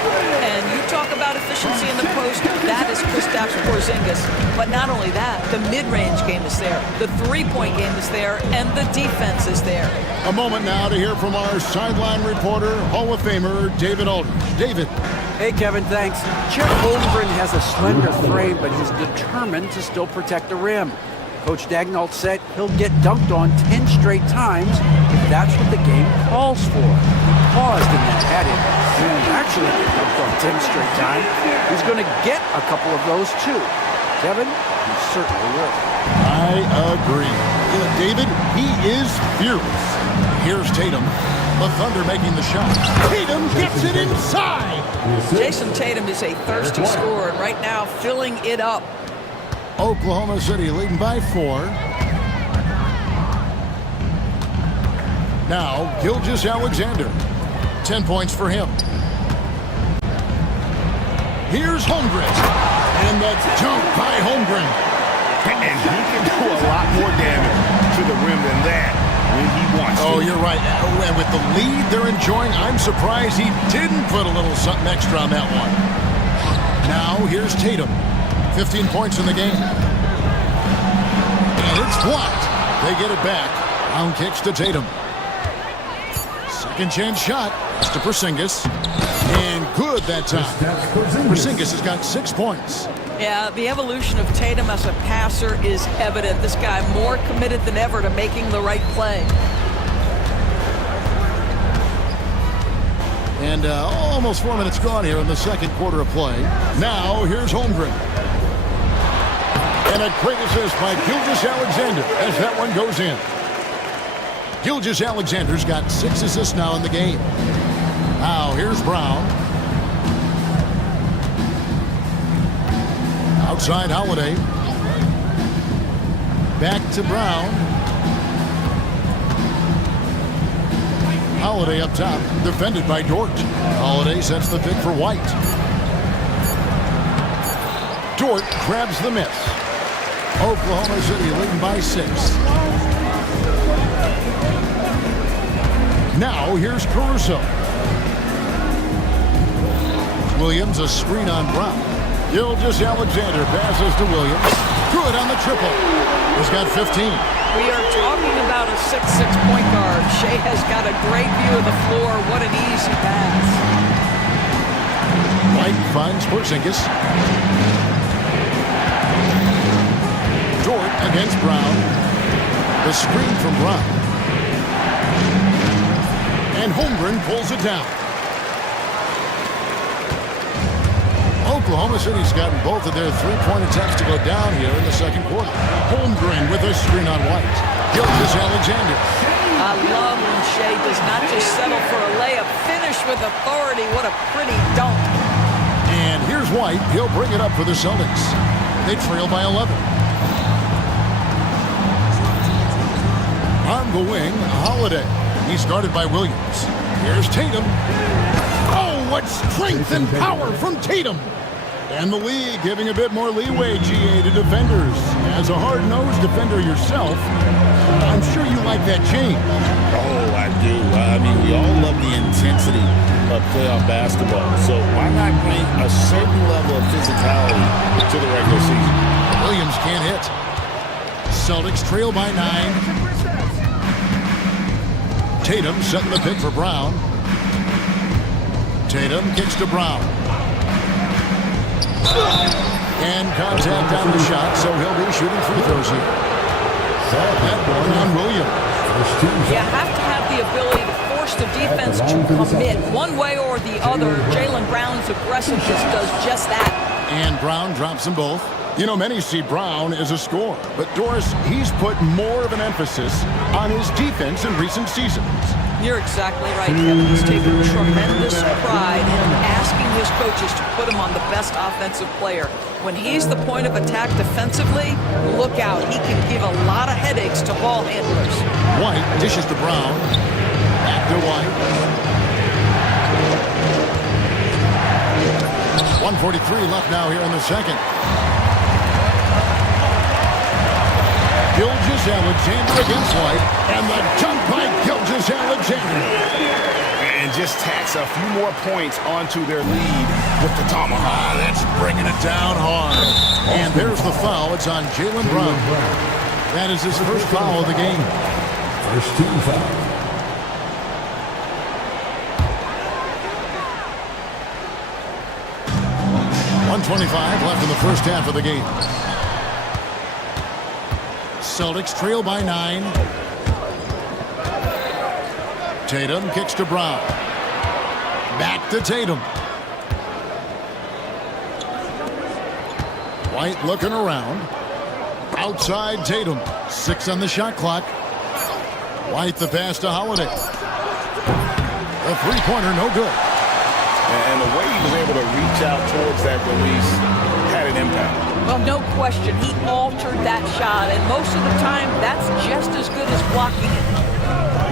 And you talk about efficiency in the post, that is Kristaps Porzingis. But not only that, the mid-range game is there, the three-point game is there, and the defense is there. A moment now to hear from our sideline reporter, Hall of Famer David Aldridge. David. Hey, Kevin, thanks. Chet Holmgren has a slender frame, but he's determined to still protect the rim. Coach Dagnall said he'll get dunked on 10 straight times if that's what the game calls for. He paused in that added, actually get dunked on 10 straight times. He's going to get a couple of those too. Kevin, he certainly will. I agree. David, he is fearless. Here's Tatum. The Thunder making the shot. Tatum gets it inside. Jason Tatum is a thirsty scorer, and right now filling it up. Oklahoma City leading by 4. Now, Gilgeous-Alexander. 10 points for him. Here's Holmgren. And the dunk by Holmgren. And he can do a lot more damage to the rim than that when he wants to. Oh, you're right. And with the lead they're enjoying, I'm surprised he didn't put a little something extra on that one. Now, here's Tatum. 15 points in the game. And it's blocked. They get it back. Round kicks to Tatum. Second chance shot. It's to Porzingis. And good that time. Porzingis has got 6 points. Yeah, the evolution of Tatum as a passer is evident. This guy more committed than ever to making the right play. And almost 4 minutes gone here in the second quarter of play. Now, here's Holmgren. And a great assist by Gilgeous-Alexander as that one goes in. Gilgeous-Alexander's got 6 assists now in the game. Now, here's Brown. Outside Holiday. Back to Brown. Holiday up top, defended by Dort. Holiday sets the pick for White. Dort grabs the miss. Oklahoma City leading by 6. Now here's Caruso. Williams a screen on Brown. Gilgeous-Alexander passes to Williams. Good on the triple. He's got 15. We are talking about a 6'6" point guard. Shea has got a great view of the floor. What an easy pass. White finds Porzingis. Dort against Brown. The screen from Brown. And Holmgren pulls it down. Oklahoma City's gotten both of their three-point attempts to go down here in the second quarter. Holmgren with a screen on White. Gilgeous-Alexander. I love when Shea does not just settle for a layup, finish with authority. What a pretty dunk. And here's White. He'll bring it up for the Celtics. They trail by 11. On the wing, Holiday. He's guarded by Williams. Here's Tatum. Oh, what strength and power from Tatum. And the league giving a bit more leeway, GA, to defenders. As a hard-nosed defender yourself, I'm sure you like that change. Oh, I do. I mean, we all love the intensity of playoff basketball. So why not bring a certain level of physicality to the regular season? Williams can't hit. Celtics trail by 9. Tatum setting the pick for Brown. Tatum kicks to Brown. And contact on the shot, so he'll be shooting free throws here. That one on Williams. You have to have the ability to force the defense to commit one way or the other. Jaylen Brown's aggressiveness does just that. And Brown drops them both. You know, many see Brown as a scorer, but Doris, he's put more of an emphasis on his defense in recent seasons. You're exactly right, Kevin. He's taken tremendous pride in asking his coaches to put him on the best offensive player. When he's the point of attack defensively, look out. He can give a lot of headaches to ball handlers. White dishes to Brown. Back to White. 1:43 left now here in the second. Gilgeous-Alexander against White, and the jump by Gilgeous-Alexander. And just tacks a few more points onto their lead with the tomahawk. That's bringing it down hard. And there's the foul. It's on Jaylen Brown. That is his first foul of the game. First team foul. .125 left in the first half of the game. Celtics trail by 9. Tatum kicks to Brown. Back to Tatum. White looking around. Outside Tatum. 6 on the shot clock. White the pass to Holiday. The three-pointer no good. And the way he was able to reach out towards that release had an impact. Well, no question. He altered that shot, and most of the time, that's just as good as blocking it.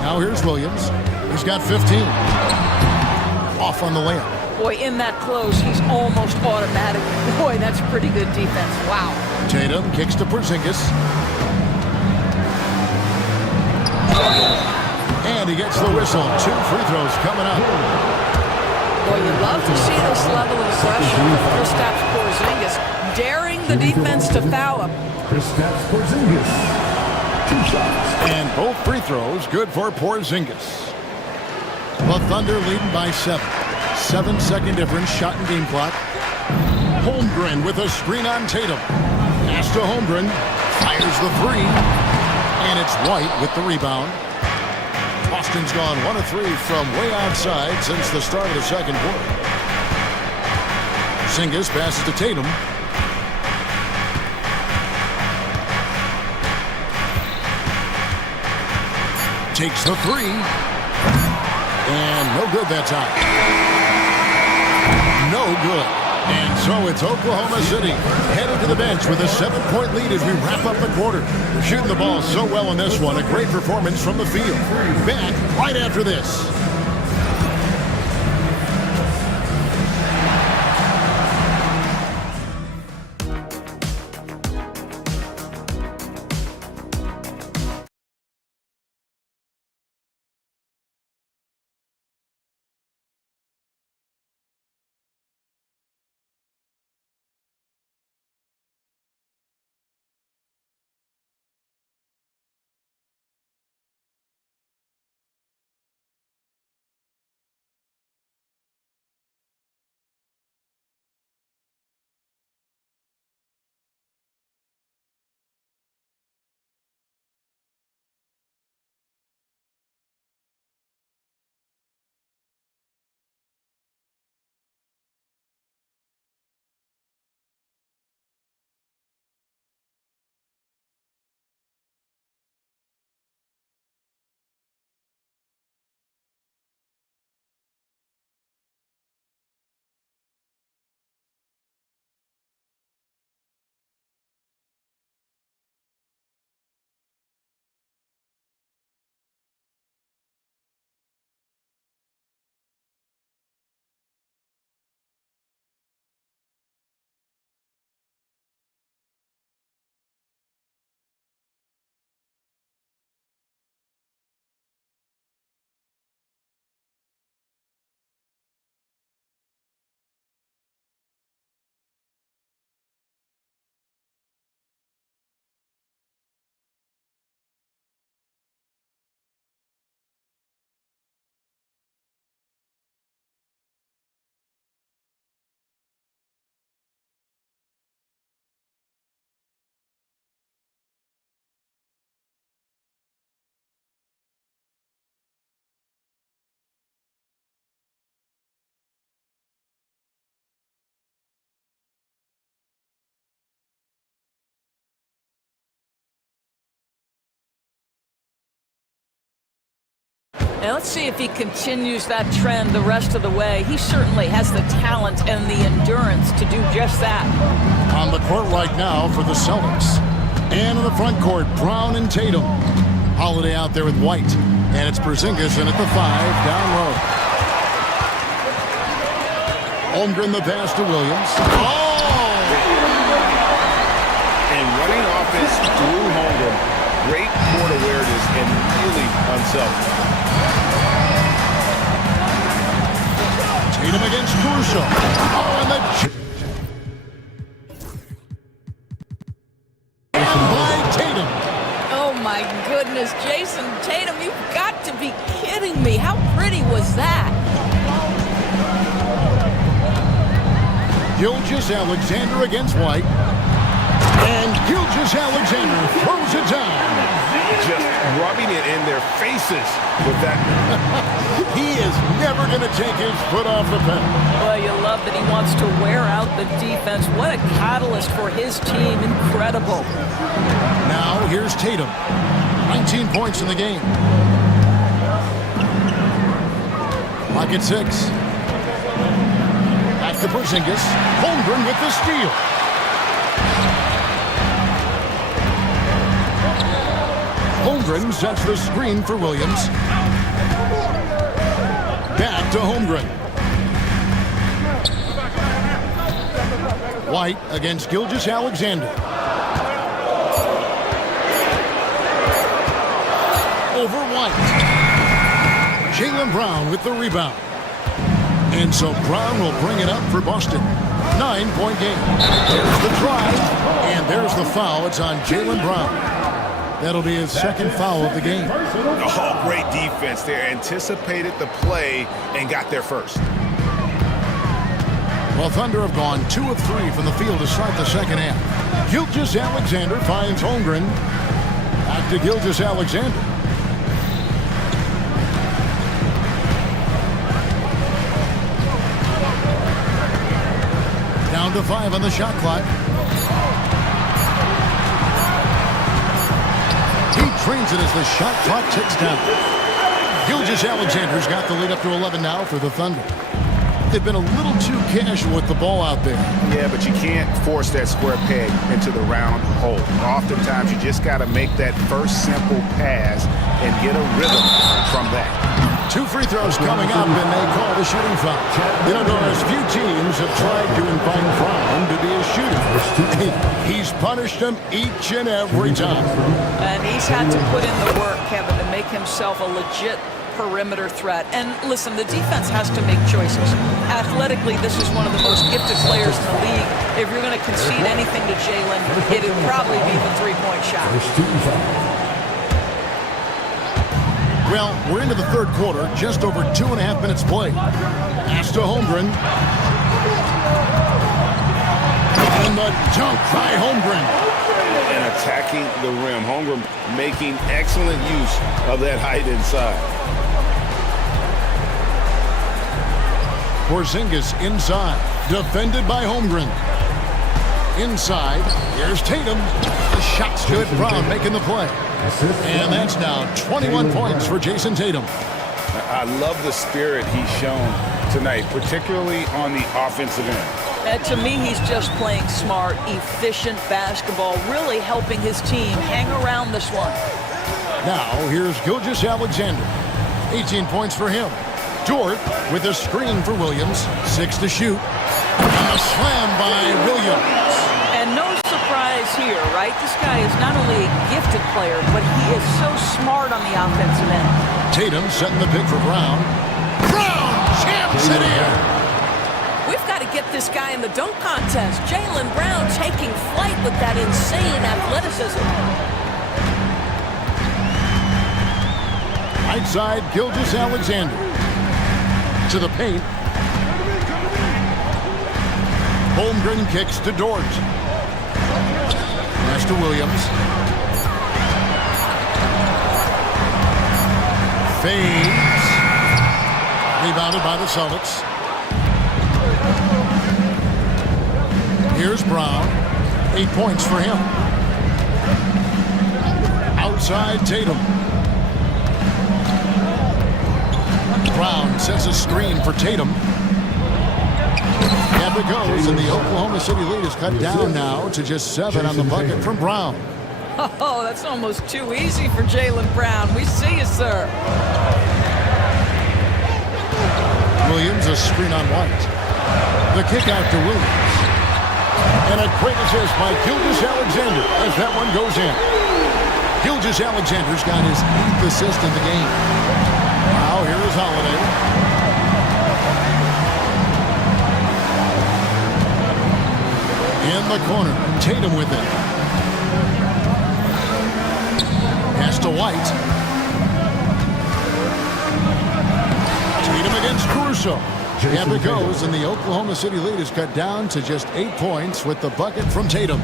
Now here's Williams. He's got 15. Off on the layup. Boy, in that close, he's almost automatic. Boy, that's pretty good defense. Wow. Tatum kicks to Porzingis. And he gets the whistle. 2 free throws coming up. Boy, you'd love to see this level of aggression from Kristaps Porzingis, daring the defense to foul him. Kristaps Porzingis. 2 shots. And both free throws good for Porzingis. The Thunder leading by 7. 7-second difference, shot and game clock. Holmgren with a screen on Tatum. Pass to Holmgren. Fires the 3. And it's White with the rebound. Boston's gone 1 of 3 from way outside since the start of the second quarter. Porzingis passes to Tatum. Takes the 3. And no good that time. No good. And so it's Oklahoma City headed to the bench with a 7-point lead as we wrap up the quarter. They're shooting the ball so well in this one. A great performance from the field. Back right after this. And let's see if he continues that trend the rest of the way. He certainly has the talent and the endurance to do just that. On the court right now for the Celtics. And in the front court, Brown and Tatum. Holiday out there with White. And it's Porzingis in at the 5, down low. Holmgren the pass to Williams. Oh! And running offense through Holmgren. Great court awareness and really unselfish. Tatum against Caruso. Oh, and the... by Tatum. Oh, my goodness. Jason Tatum, you've got to be kidding me. How pretty was that? Gilgeous-Alexander against White. And Gilgeous-Alexander throws it down. Just rubbing it in their faces with that. He is never going to take his foot off the pedal. Well, you love that he wants to wear out the defense. What a catalyst for his team. Incredible. Now, here's Tatum. 19 points in the game. Clock at 6. Back to Porzingis. Holmgren with the steal. Holmgren sets the screen for Williams. Back to Holmgren. White against Gilgeous-Alexander. Over White. Jaylen Brown with the rebound. And so Brown will bring it up for Boston. 9-point game. There's the drive, and there's the foul. It's on Jaylen Brown. That'll be his second foul of the game. Oh, great defense there. Anticipated the play and got there first. Well, Thunder have gone 2 of 3 from the field to start the second half. Gilgeous-Alexander finds Holmgren. Back to Gilgeous-Alexander. Down to 5 on the shot clock. Trains it as the shot clock ticks down. Gilgeous-Alexander's got the lead up to 11 now for the Thunder. They've been a little too casual with the ball out there. Yeah, but you can't force that square peg into the round hole. Oftentimes, you just got to make that first simple pass and get a rhythm from that. 2 free throws coming up, and they call the shooting foul. You know, Doris, few teams have tried to invite Brown to be a shooter. He's punished them each and every time. And he's had to put in the work, Kevin, to make himself a legit perimeter threat. And listen, the defense has to make choices. Athletically, this is one of the most gifted players in the league. If you're going to concede anything to Jaylen, it'd probably be the three-point shot. Well, we're into the third quarter, just over 2.5 minutes played. Pass to Holmgren. And the dunk by Holmgren. And attacking the rim. Holmgren making excellent use of that height inside. Porzingis inside. Defended by Holmgren. Inside. Here's Tatum. The shot's good. Brown making the play. And that's now 21 points for Jason Tatum. I love the spirit he's shown tonight, particularly on the offensive end. To me, he's just playing smart, efficient basketball, really helping his team hang around this one. Now, here's Gilgeous-Alexander. 18 points for him. Dort with a screen for Williams. 6 to shoot. And a slam by Williams. And no surprise here, right? This guy is not only a gifted player, but he is so smart on the offensive end. Tatum setting the pick for Brown. Brown jams it in. We've got to get this guy in the dunk contest. Jaylen Brown taking flight with that insane athleticism. Right side, Gilgeous-Alexander. To the paint. Holmgren kicks to Dort. Pass to Williams. Fades. Rebounded by the Celtics. Here's Brown. 8 points for him. Outside Tatum. Brown sets a screen for Tatum. And it goes, and the Oklahoma City lead is cut down now to just 7 on the bucket from Brown. Oh, that's almost too easy for Jaylen Brown. We see you, sir. Williams, a screen on White. The kick out to Williams. And a great assist by Gilgeous-Alexander as that one goes in. Gilgeous-Alexander's got his 8th assist in the game. Now here is Holiday. In the corner, Tatum with it. Pass to White. Tatum against Caruso. And it goes, and the Oklahoma City lead is cut down to just 8 points with the bucket from Tatum.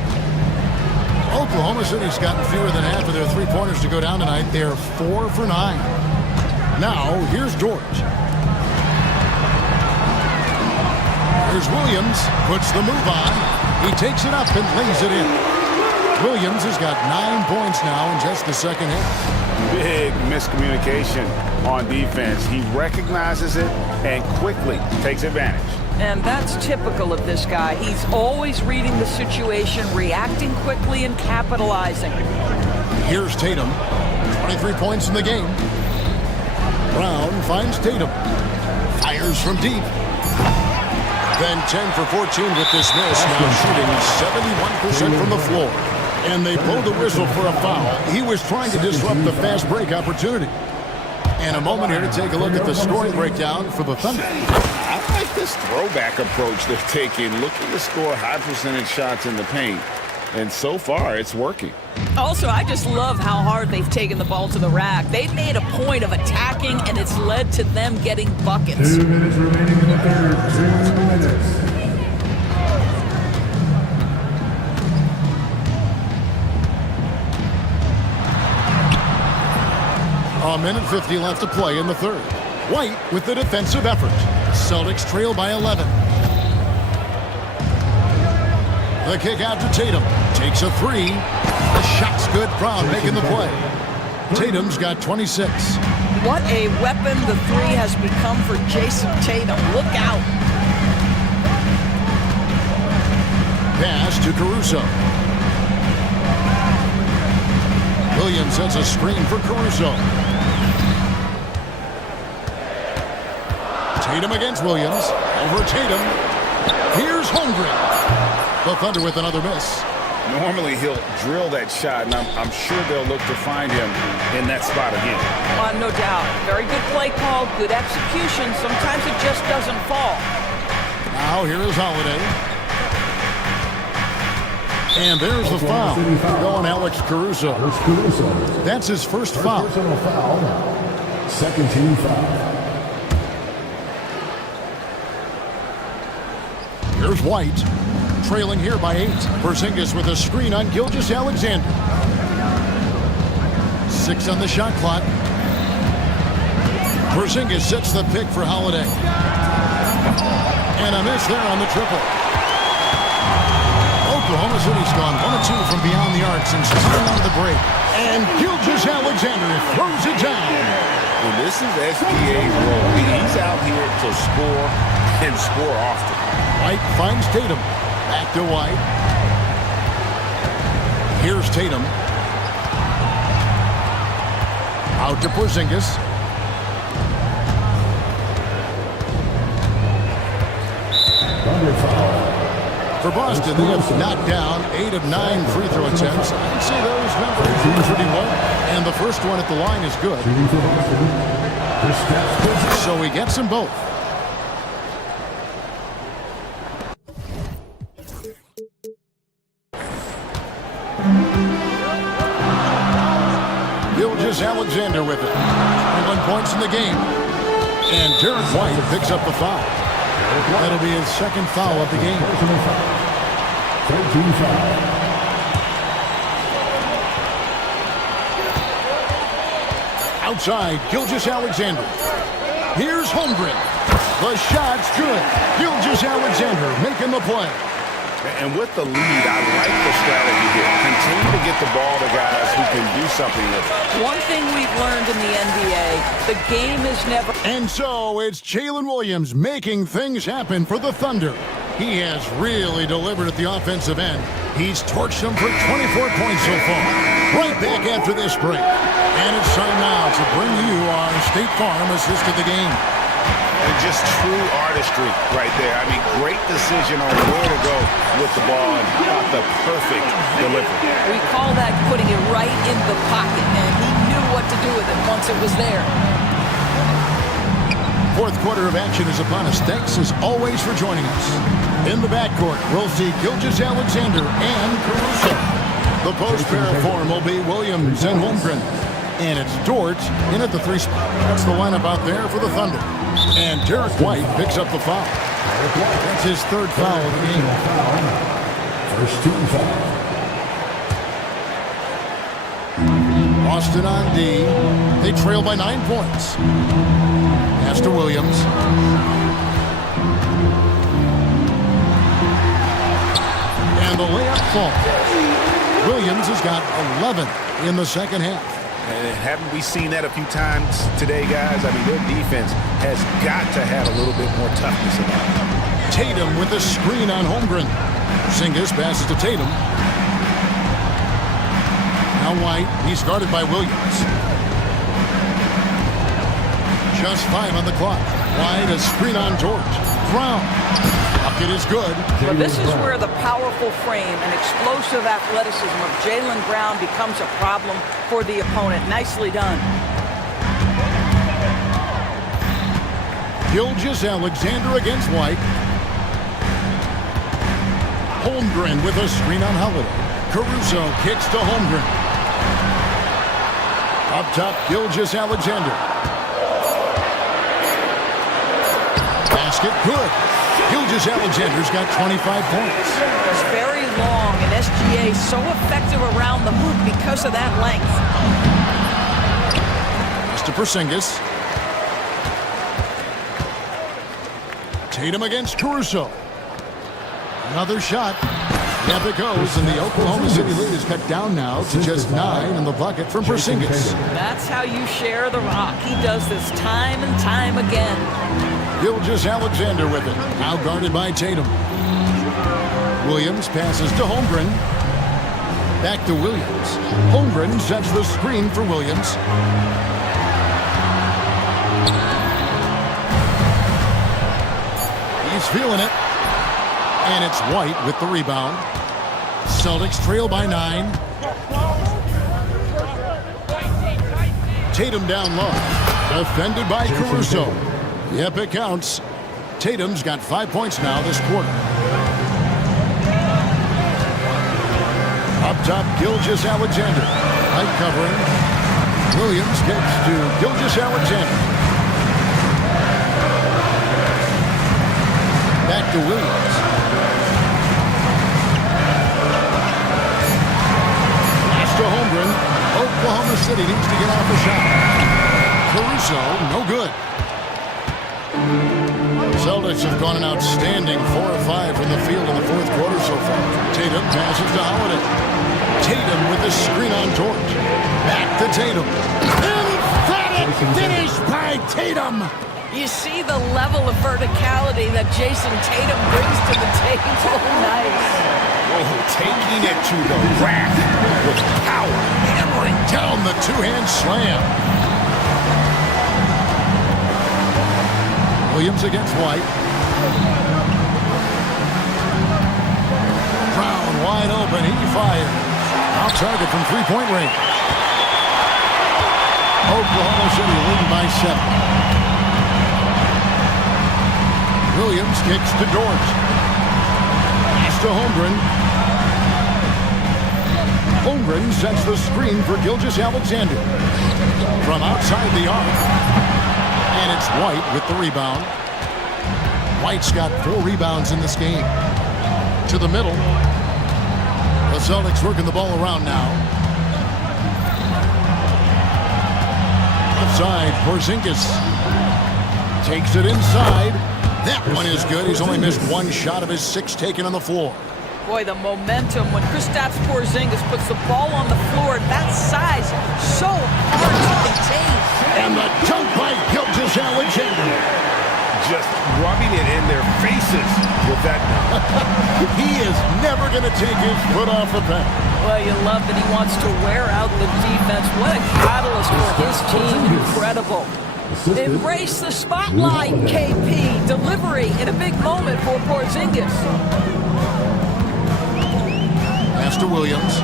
Oklahoma City's gotten fewer than half of their three-pointers to go down tonight. They're 4 for 9. Now, here's George. Here's Williams, puts the move on. He takes it up and lays it in. Williams has got 9 points now in just the second half. Big miscommunication on defense. He recognizes it and quickly takes advantage. And that's typical of this guy. He's always reading the situation, reacting quickly, and capitalizing. Here's Tatum. 23 points in the game. Brown finds Tatum. Fires from deep. Then 10 for 14 with this miss. Now shooting 71% from the floor. And they blow the whistle for a foul. He was trying to disrupt the fast break opportunity. And a moment here to take a look at the scoring breakdown for the Thunder. I like this throwback approach they're taking, looking to score high percentage shots in the paint. And so far, it's working. Also, I just love how hard they've taken the ball to the rack. They've made a point of attacking, and it's led to them getting buckets. 2 minutes remaining in the third. 2 minutes. A minute 50 left to play in the third. White with the defensive effort. Celtics trail by 11. The kick out to Tatum. Takes a three. The shot's good. Brown making the play. Tatum's got 26. What a weapon the three has become for Jason Tatum. Look out. Pass to Caruso. Williams sets a screen for Caruso. Tatum against Williams. Over Tatum. Here's Holmgren. The Thunder with another miss. Normally he'll drill that shot, and I'm sure they'll look to find him in that spot again. No doubt. Very good play call, good execution. Sometimes it just doesn't fall. Now here is Holiday. And there's the foul. Going Alex Caruso. That's his first foul. Personal foul. Second team foul. Here's White, trailing here by 8. Porzingis with a screen on Gilgeous-Alexander. 6 on the shot clock. Porzingis sets the pick for Holiday. And a miss there on the triple. Oklahoma City's gone 1 of 2 from beyond the arc since turning on the break. And Gilgeous-Alexander throws it down. And this is SGA's role. He's out here to score and score often. White finds Tatum. Back to White. Here's Tatum. Out to Porzingis. For Boston, they have knocked down 8 of 9 free throw attempts. I'd say those numbers are pretty low. And the first one at the line is good. So he gets them both. Gilgeous-Alexander with it. 21 points in the game. And Derek White picks up the foul. That'll be his second foul of the game. 13 foul. Outside, Gilgeous-Alexander. Here's Holmgren. The shot's good. Gilgeous-Alexander making the play. And with the lead, I like the strategy here. Continue to get the ball to guys who can do something with it. One thing we've learned in the NBA, the game is never... And so it's Jalen Williams making things happen for the Thunder. He has really delivered at the offensive end. He's torched them for 24 points so far. Right back after this break. And it's time now to bring you our State Farm assist of the game. And just true artistry right there. I mean, great decision on where to go with the ball and how about the perfect delivery. We call that putting it right in the pocket, and he knew what to do with it once it was there. Fourth quarter of action is upon us. Thanks as always for joining us. In the backcourt, we'll see Gilgeous-Alexander and Caruso. The post pair of form will be Williams and Holmgren. And it's Dort in at the three spot. That's the lineup out there for the Thunder. And Derek White picks up the foul. That's his third foul of the game. First team foul. Boston on D. They trail by 9 points. Pass to Williams. And the layup falls. Williams has got 11 in the second half. And haven't we seen that a few times today, guys? I mean, their defense has got to have a little bit more toughness about it. Tatum with a screen on Holmgren. Porzingis passes to Tatum. Now White, he's guarded by Williams. Just 5 on the clock. White, a screen on George. Brown. Bucket is good. Well, this is where the powerful frame and explosive athleticism of Jaylen Brown becomes a problem for the opponent. Nicely done. Gilgeous-Alexander against White. Holmgren with a screen on Holiday. Caruso kicks to Holmgren. Up top, Gilgeous-Alexander. Basket good. Gilgeous-Alexander's got 25 points. He's very long, and SGA so effective around the hoop because of that length. Pass to Porzingis. Tatum against Caruso. Another shot. Yep, it goes, and the Oklahoma City lead is cut down now to just 9 in the bucket from Porzingis. That's how you share the rock. He does this time and time again. Gilgeous-Alexander with it. Now guarded by Tatum. Williams passes to Holmgren. Back to Williams. Holmgren sets the screen for Williams. He's feeling it. And it's White with the rebound. Celtics trail by 9. Tatum down low. Defended by Caruso. Yep, it counts. Tatum's got 5 points now this quarter. Up top, Gilgeous-Alexander. Tight covering. Williams gets to Gilgeous-Alexander. Back to Williams. Pass to Holmgren. Oklahoma City needs to get off the shot. Caruso, no good. Celtics have gone an outstanding 4 of 5 from the field in the fourth quarter so far. Tatum passes to Holiday. Tatum with the screen on George. Back to Tatum. Emphatic finish by Tatum. You see the level of verticality that Jason Tatum brings to the table. Nice. Oh, taking it to the rack with power. Hammering down the two-hand slam. Williams against White. Brown wide open. He fires. Off target from three-point range. Oklahoma City leading by 7. Williams kicks to Dort. Pass to Holmgren. Holmgren sets the screen for Gilgeous-Alexander. From outside the arc. And it's White with the rebound. White's got 4 rebounds in this game. To the middle. The Celtics working the ball around now. Left side, Porzingis takes it inside. That one is good. He's only missed 1 shot of his 6 taken on the floor. Boy, the momentum when Kristaps Porzingis puts the ball on the floor at that size. The jump by Gilgeous Alexander. Just rubbing it in their faces with that. He is never going to take his foot off the pedal. Well, you love that he wants to wear out the defense. What a catalyst for his team. Incredible. Embrace the spotlight, KP. Delivery in a big moment for Porzingis. Pass to Williams.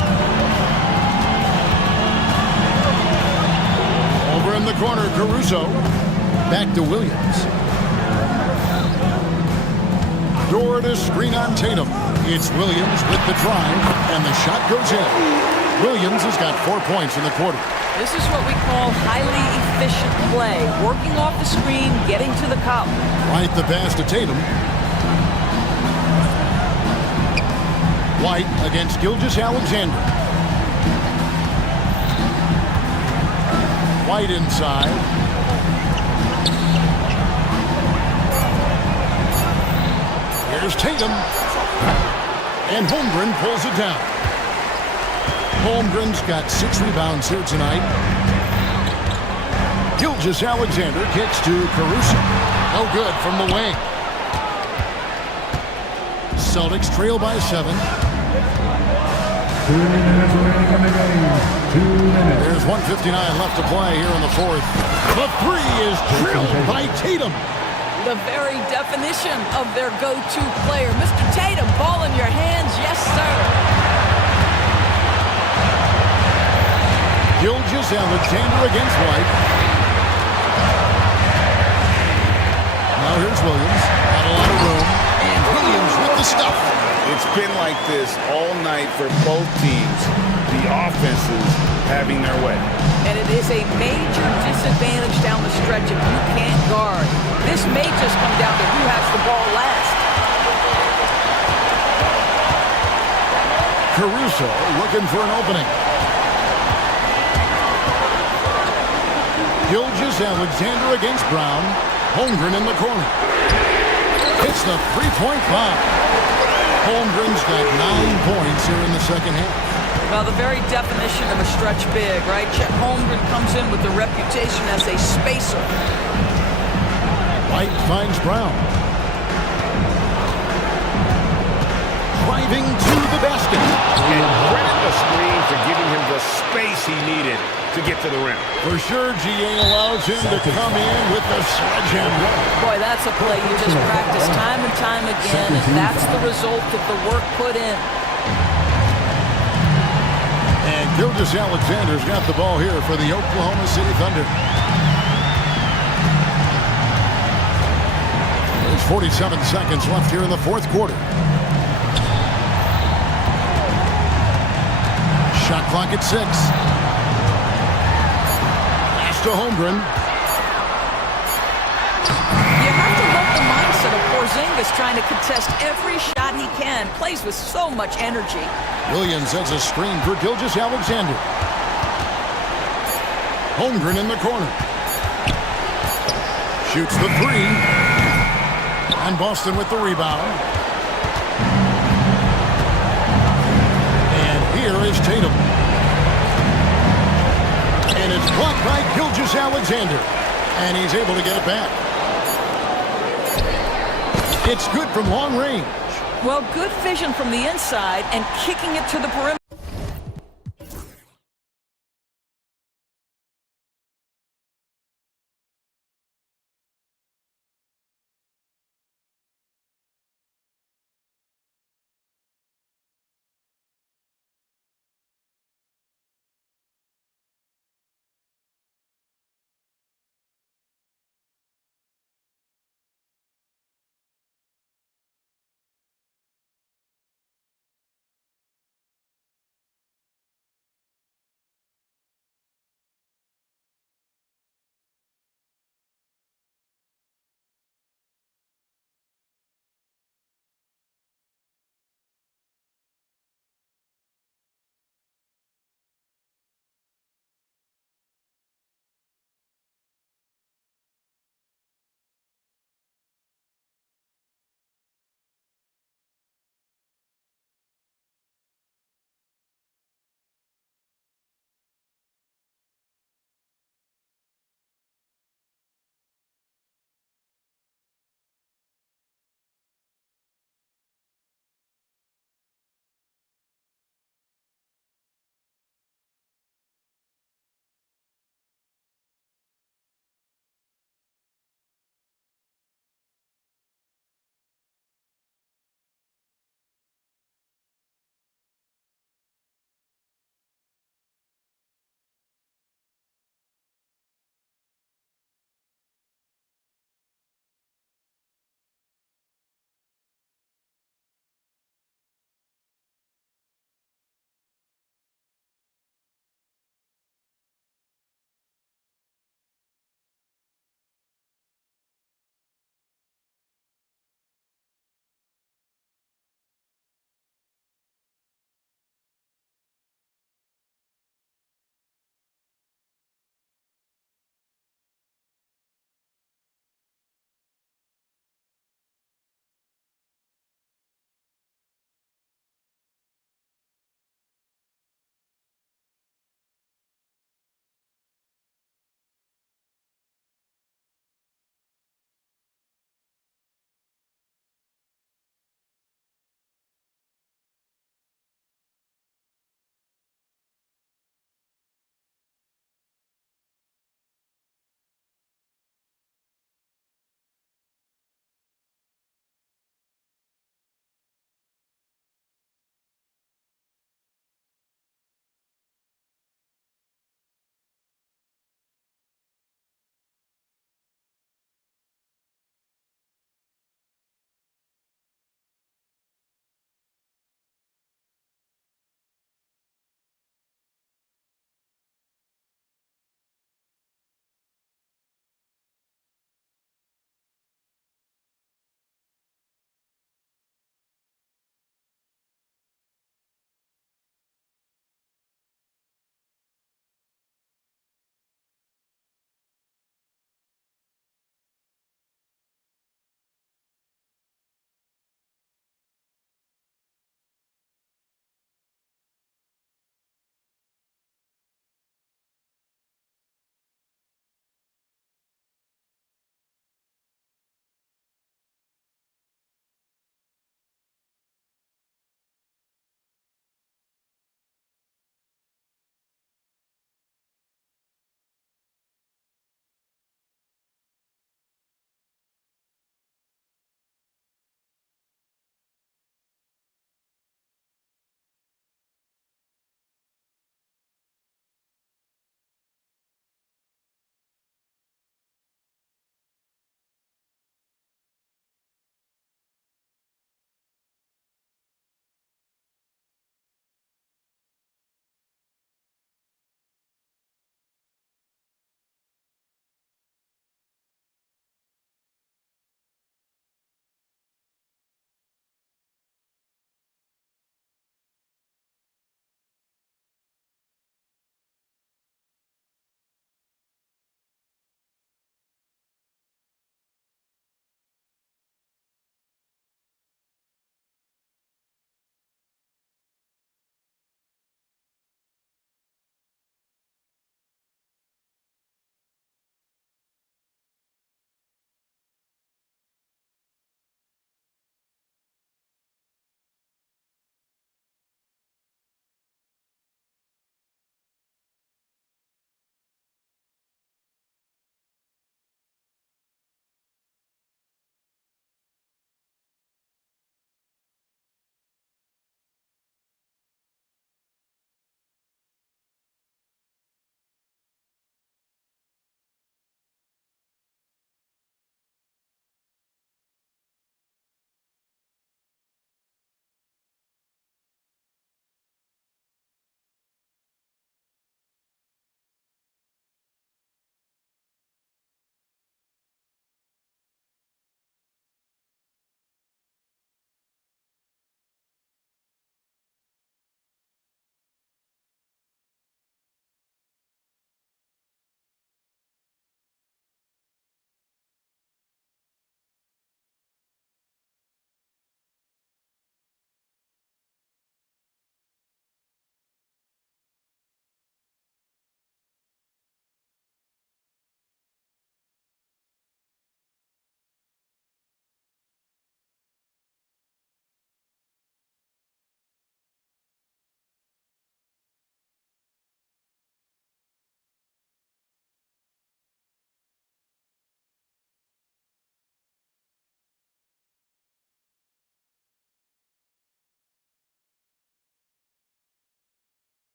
Over in the corner, Caruso. Back to Williams. Door to screen on Tatum. It's Williams with the drive, and the shot goes in. Williams has got 4 points in the quarter. This is what we call highly efficient play. Working off the screen, getting to the cup. White the pass to Tatum. White against Gilgeous Alexander. White inside. Here's Tatum. And Holmgren pulls it down. Holmgren's got 6 rebounds here tonight. Gilgeous Alexander kicks to Caruso. No good from the wing. Celtics trail by 7. 2 minutes remaining in the game. 2 minutes. There's 1:59 left to play here in the fourth. The three is drilled by Tatum. The very definition of their go-to player. Mr. Tatum, ball in your hands. Yes, sir. Gilgeous Alexander against White. Now here's Williams. Not a lot of room. And Williams with the stuff. It's been like this all night for both teams. The offenses having their way. And it is a major disadvantage down the stretch if you can't guard. This may just come down to who has the ball last. Caruso looking for an opening. Gilgeous Alexander against Brown. Holmgren in the corner. It's the three-point bomb. Holmgren's got 9 points here in the second half. Well, the very definition of a stretch big, right? Chet Holmgren comes in with the reputation as a spacer. White finds Brown. Driving to the basket. And credit the screen for giving him the space he needed to get to the rim. For sure, GA allows him to come in with the sledgehammer. Boy, that's a play you just practice time and time again, and that's the result of the work put in. And Gilgeous Alexander's got the ball here for the Oklahoma City Thunder. There's 47 seconds left here in the fourth quarter. Shot clock at 6. Pass to Holmgren. You have to love the mindset of Porzingis trying to contest every shot he can. Plays with so much energy. Williams has a screen for Gilgeous Alexander. Holmgren in the corner. Shoots the three. And Boston with the rebound. And here is Tatum. And it's blocked by Gilgeous Alexander. And he's able to get it back. It's good from long range. Well, good vision from the inside and kicking it to the perimeter.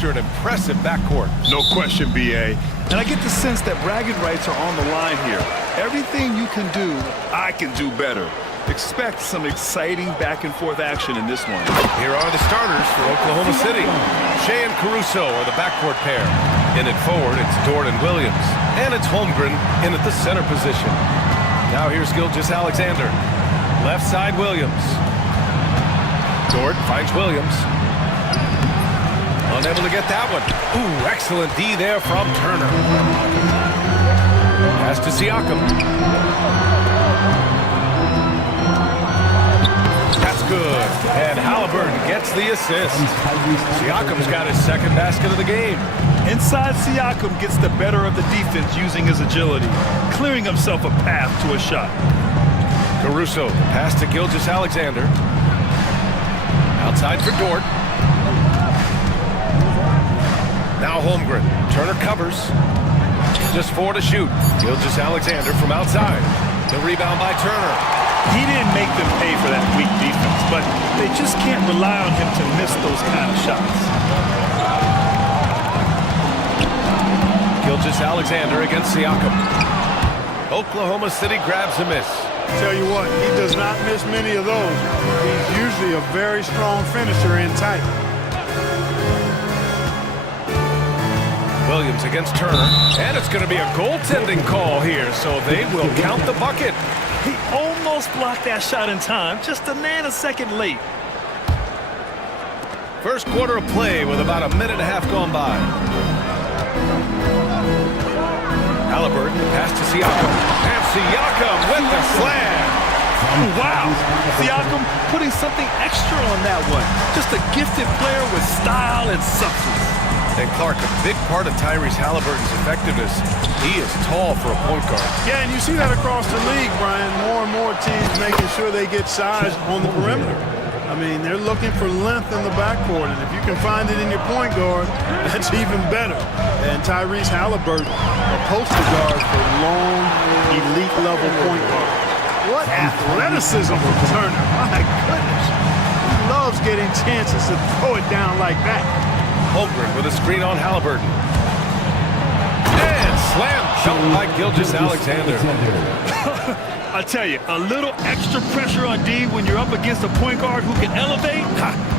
You're an impressive backcourt. No question, B.A. And I get the sense that bragging rights are on the line here. Everything you can do, I can do better. Expect some exciting back-and-forth action in this one. Here are the starters for Oklahoma City. Shea and Caruso are the backcourt pair. In it forward, it's Dort and Williams. And it's Holmgren in at the center position. Now here's Gilgeous-Alexander. Left side, Williams. Dort finds Williams. Unable to get that one. Ooh, excellent D there from Turner. Pass to Siakam. That's good. And Halliburton gets the assist. Siakam's got his second basket of the game. Inside, Siakam gets the better of the defense using his agility, clearing himself a path to a shot. Caruso, pass to Gilgeous-Alexander. Outside for Dort. Now Holmgren. Turner covers. Just 4 to shoot. Gilgeous-Alexander from outside. The rebound by Turner. He didn't make them pay for that weak defense, but they just can't rely on him to miss those kind of shots. Gilgeous-Alexander against Siakam. Oklahoma City grabs a miss. Tell you what, he does not miss many of those. He's usually a very strong finisher in tight. Williams against Turner, and it's going to be a goaltending call here, so they will count the bucket. He almost blocked that shot in time, just a nanosecond late. First quarter of play with about a minute and a half gone by. Halliburton, pass to Siakam, and Siakam with the slam. Wow, Siakam putting something extra on that one. Just a gifted player with style and substance. And Clark, a big part of Tyrese Halliburton's effectiveness, he is tall for a point guard. Yeah, and you see that across the league, Brian. More and more teams making sure they get size on the perimeter. I mean, they're looking for length in the backcourt, and if you can find it in your point guard, that's even better. And Tyrese Halliburton, a poster guard for long, elite-level point guard. What athleticism from Turner. My goodness. He loves getting chances to throw it down like that. Holmgren with a screen on Halliburton. And slam dunk by Gilgeous-Alexander. I tell you, a little extra pressure on D when you're up against a point guard who can elevate.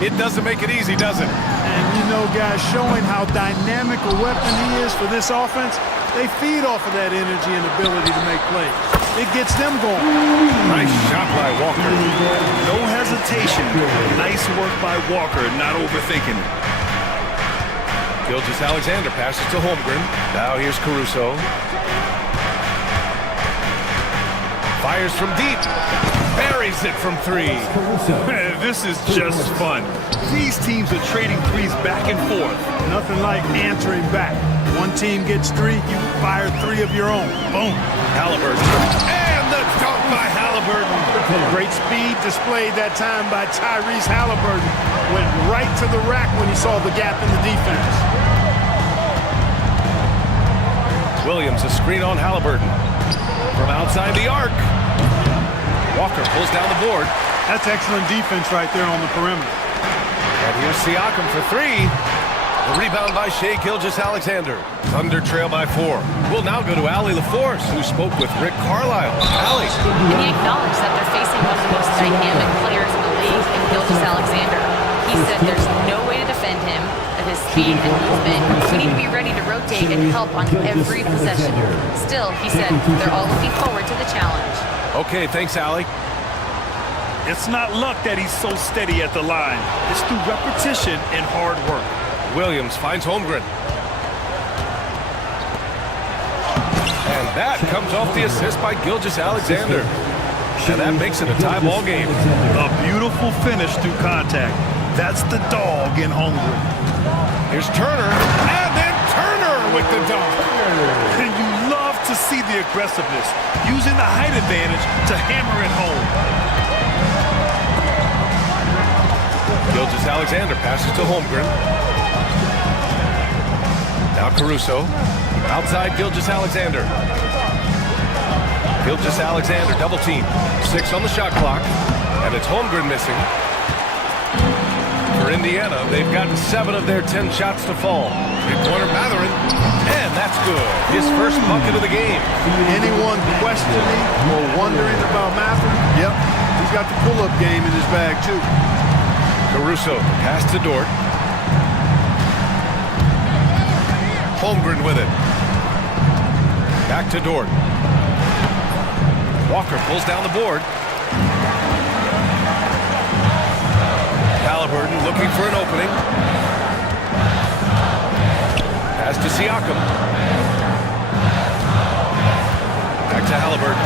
It doesn't make it easy, does it? And you know, guys, showing how dynamic a weapon he is for this offense, they feed off of that energy and ability to make plays. It gets them going. Nice shot by Walker. No hesitation. Nice work by Walker, not overthinking it. Gilgeous-Alexander passes to Holmgren. Now here's Caruso. Fires from deep. Buries it from 3. This is just fun. These teams are trading threes back and forth. Nothing like answering back. One team gets 3, you fire 3 of your own. Boom. Halliburton. And the dunk by Halliburton. Great speed displayed that time by Tyrese Halliburton. Went right to the rack when he saw the gap in the defense. Williams, a screen on Halliburton. From outside the arc. Walker pulls down the board. That's excellent defense right there on the perimeter. And here's Siakam for 3. The rebound by Shea Gilgeous-Alexander. Thunder trail by 4. We'll now go to Allie LaForce, who spoke with Rick Carlisle. Allie. And he acknowledged that they're facing one of the most dynamic players in the league in Gilgeous-Alexander. He said there's no way to defend him, that his speed and movement, we need to be ready to rotate and help on every possession. Still, he said they're all looking forward to the challenge. Okay, thanks, Allie. It's not luck that he's so steady at the line. It's through repetition and hard work. Williams finds Holmgren. And that comes off the assist by Gilgeous-Alexander. And that makes it a tie ball game. A beautiful finish through contact. That's the dog in Holmgren. Here's Turner. And then Turner with the dunk. And you love to see the aggressiveness, using the height advantage to hammer it home. Gilgeous-Alexander passes to Holmgren. Now Caruso. Outside Gilgeous-Alexander. Gilgeous-Alexander double team. 6 on the shot clock. And it's Holmgren missing. For Indiana, they've gotten 7 of their 10 shots to fall. Three-pointer Matherin, and that's good. His first bucket of the game. Anyone questioning or wondering about Matherin? Yep, he's got the pull-up game in his bag, too. Caruso, pass to Dort. Holmgren with it. Back to Dort. Walker pulls down the board. Halliburton looking for an opening. Pass to Siakam. Back to Halliburton.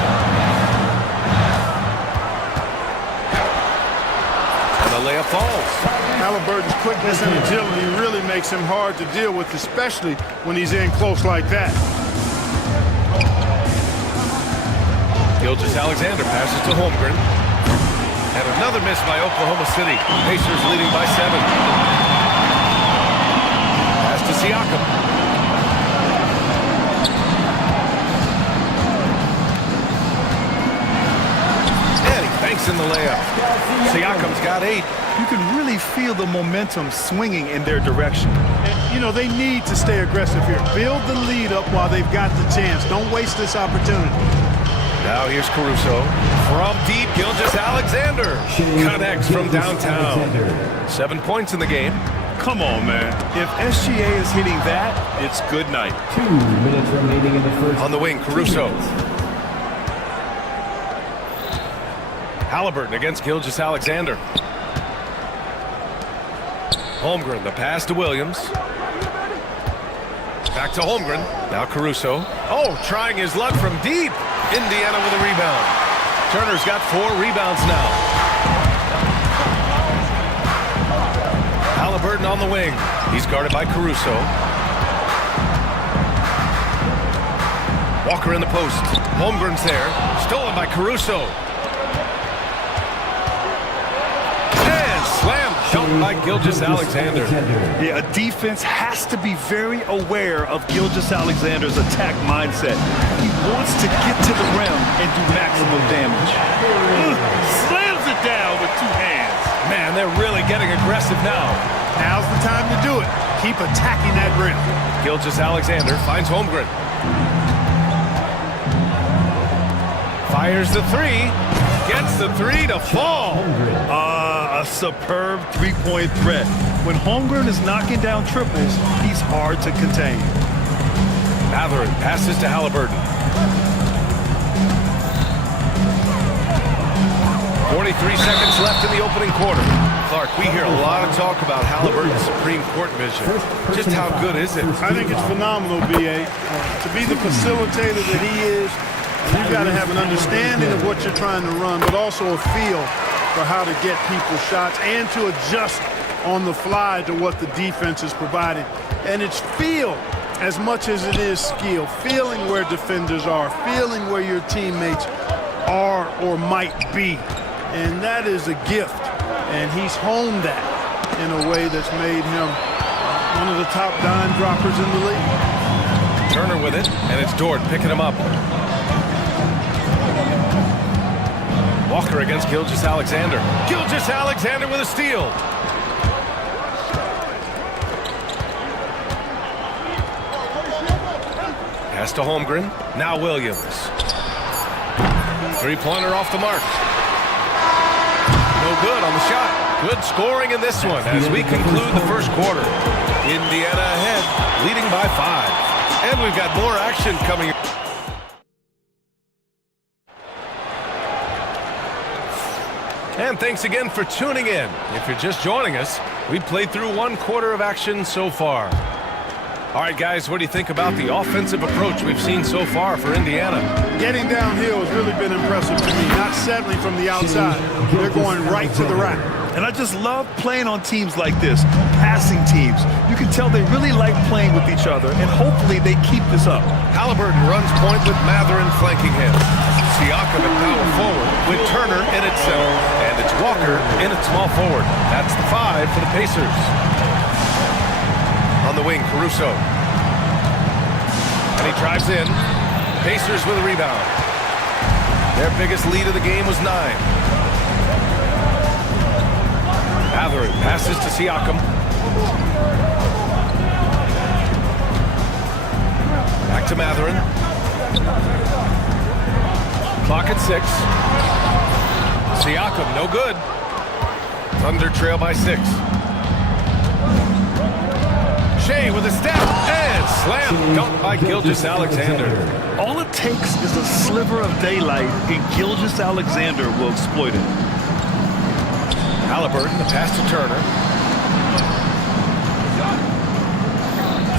And the layup falls. Halliburton's quickness and agility really makes him hard to deal with, especially when he's in close like that. Gilgeous-Alexander passes to Holmgren. And another miss by Oklahoma City. Pacers leading by 7. Pass to Siakam. And he banks in the layup. Siakam's got 8. You can really feel the momentum swinging in their direction. And, you know, they need to stay aggressive here. Build the lead up while they've got the chance. Don't waste this opportunity. Now here's Caruso. From deep, Gilgeous-Alexander connects from downtown. 7 points in the game. Come on, man. If SGA is hitting that, it's good night. 2 minutes remaining in the first. On the wing, Caruso. Halliburton against Gilgeous-Alexander. Holmgren, the pass to Williams. Back to Holmgren. Now Caruso. Oh, trying his luck from deep. Indiana with a rebound. Turner's got 4 rebounds now. Halliburton on the wing. He's guarded by Caruso. Walker in the post. Holmgren's there. Stolen by Caruso. And slam shot by Gilgeous-Alexander. Yeah, a defense has to be very aware of Gilgeous-Alexander's attack mindset. He wants to get to the rim and do maximum damage. Slams it down with 2 hands. Man, they're really getting aggressive now. Now's the time to do it. Keep attacking that rim. Gilgeous-Alexander finds Holmgren. Fires the 3. Gets the 3 to fall. A superb three-point threat. When Holmgren is knocking down triples, he's hard to contain. Matherin passes to Halliburton. 43 seconds left in the opening quarter. Clark, we hear a lot of talk about Halliburton's Supreme Court vision. Just how good is it? I think it's phenomenal, B.A. To be the facilitator that he is, you've got to have an understanding of what you're trying to run, but also a feel for how to get people's shots and to adjust on the fly to what the defense is providing. And it's feel as much as it is skill. Feeling where defenders are, feeling where your teammates are or might be. And that is a gift. And he's honed that in a way that's made him one of the top dime droppers in the league. Turner with it, and it's Dort picking him up. Walker against Gilgeous-Alexander. Gilgeous-Alexander with a steal. Pass to Holmgren. Now Williams. Three-pointer off the mark. No good on the shot. Good scoring in this one as we conclude the first quarter. Indiana ahead, leading by 5. And we've got more action coming. And thanks again for tuning in. If you're just joining us, we played through 1 quarter of action so far. All right, guys, what do you think about the offensive approach we've seen so far for Indiana? Getting downhill has really been impressive to me, not settling from the outside. They're going right to the rack. And I just love playing on teams like this, passing teams. You can tell they really like playing with each other, and hopefully they keep this up. Halliburton runs point with Matherin flanking him. Siakam at power forward with Turner in at center. And it's Walker in at small forward. That's the 5 for the Pacers. On the wing, Caruso. And he drives in. Pacers with a rebound. Their biggest lead of the game was 9. Mathurin passes to Siakam. Back to Mathurin. Clock at 6. Siakam, no good. Thunder trail by 6. Shea with a step and slam dunk by Gilgeous-Alexander. All it takes is a sliver of daylight, and Gilgeous-Alexander will exploit it. Halliburton, the pass to Turner.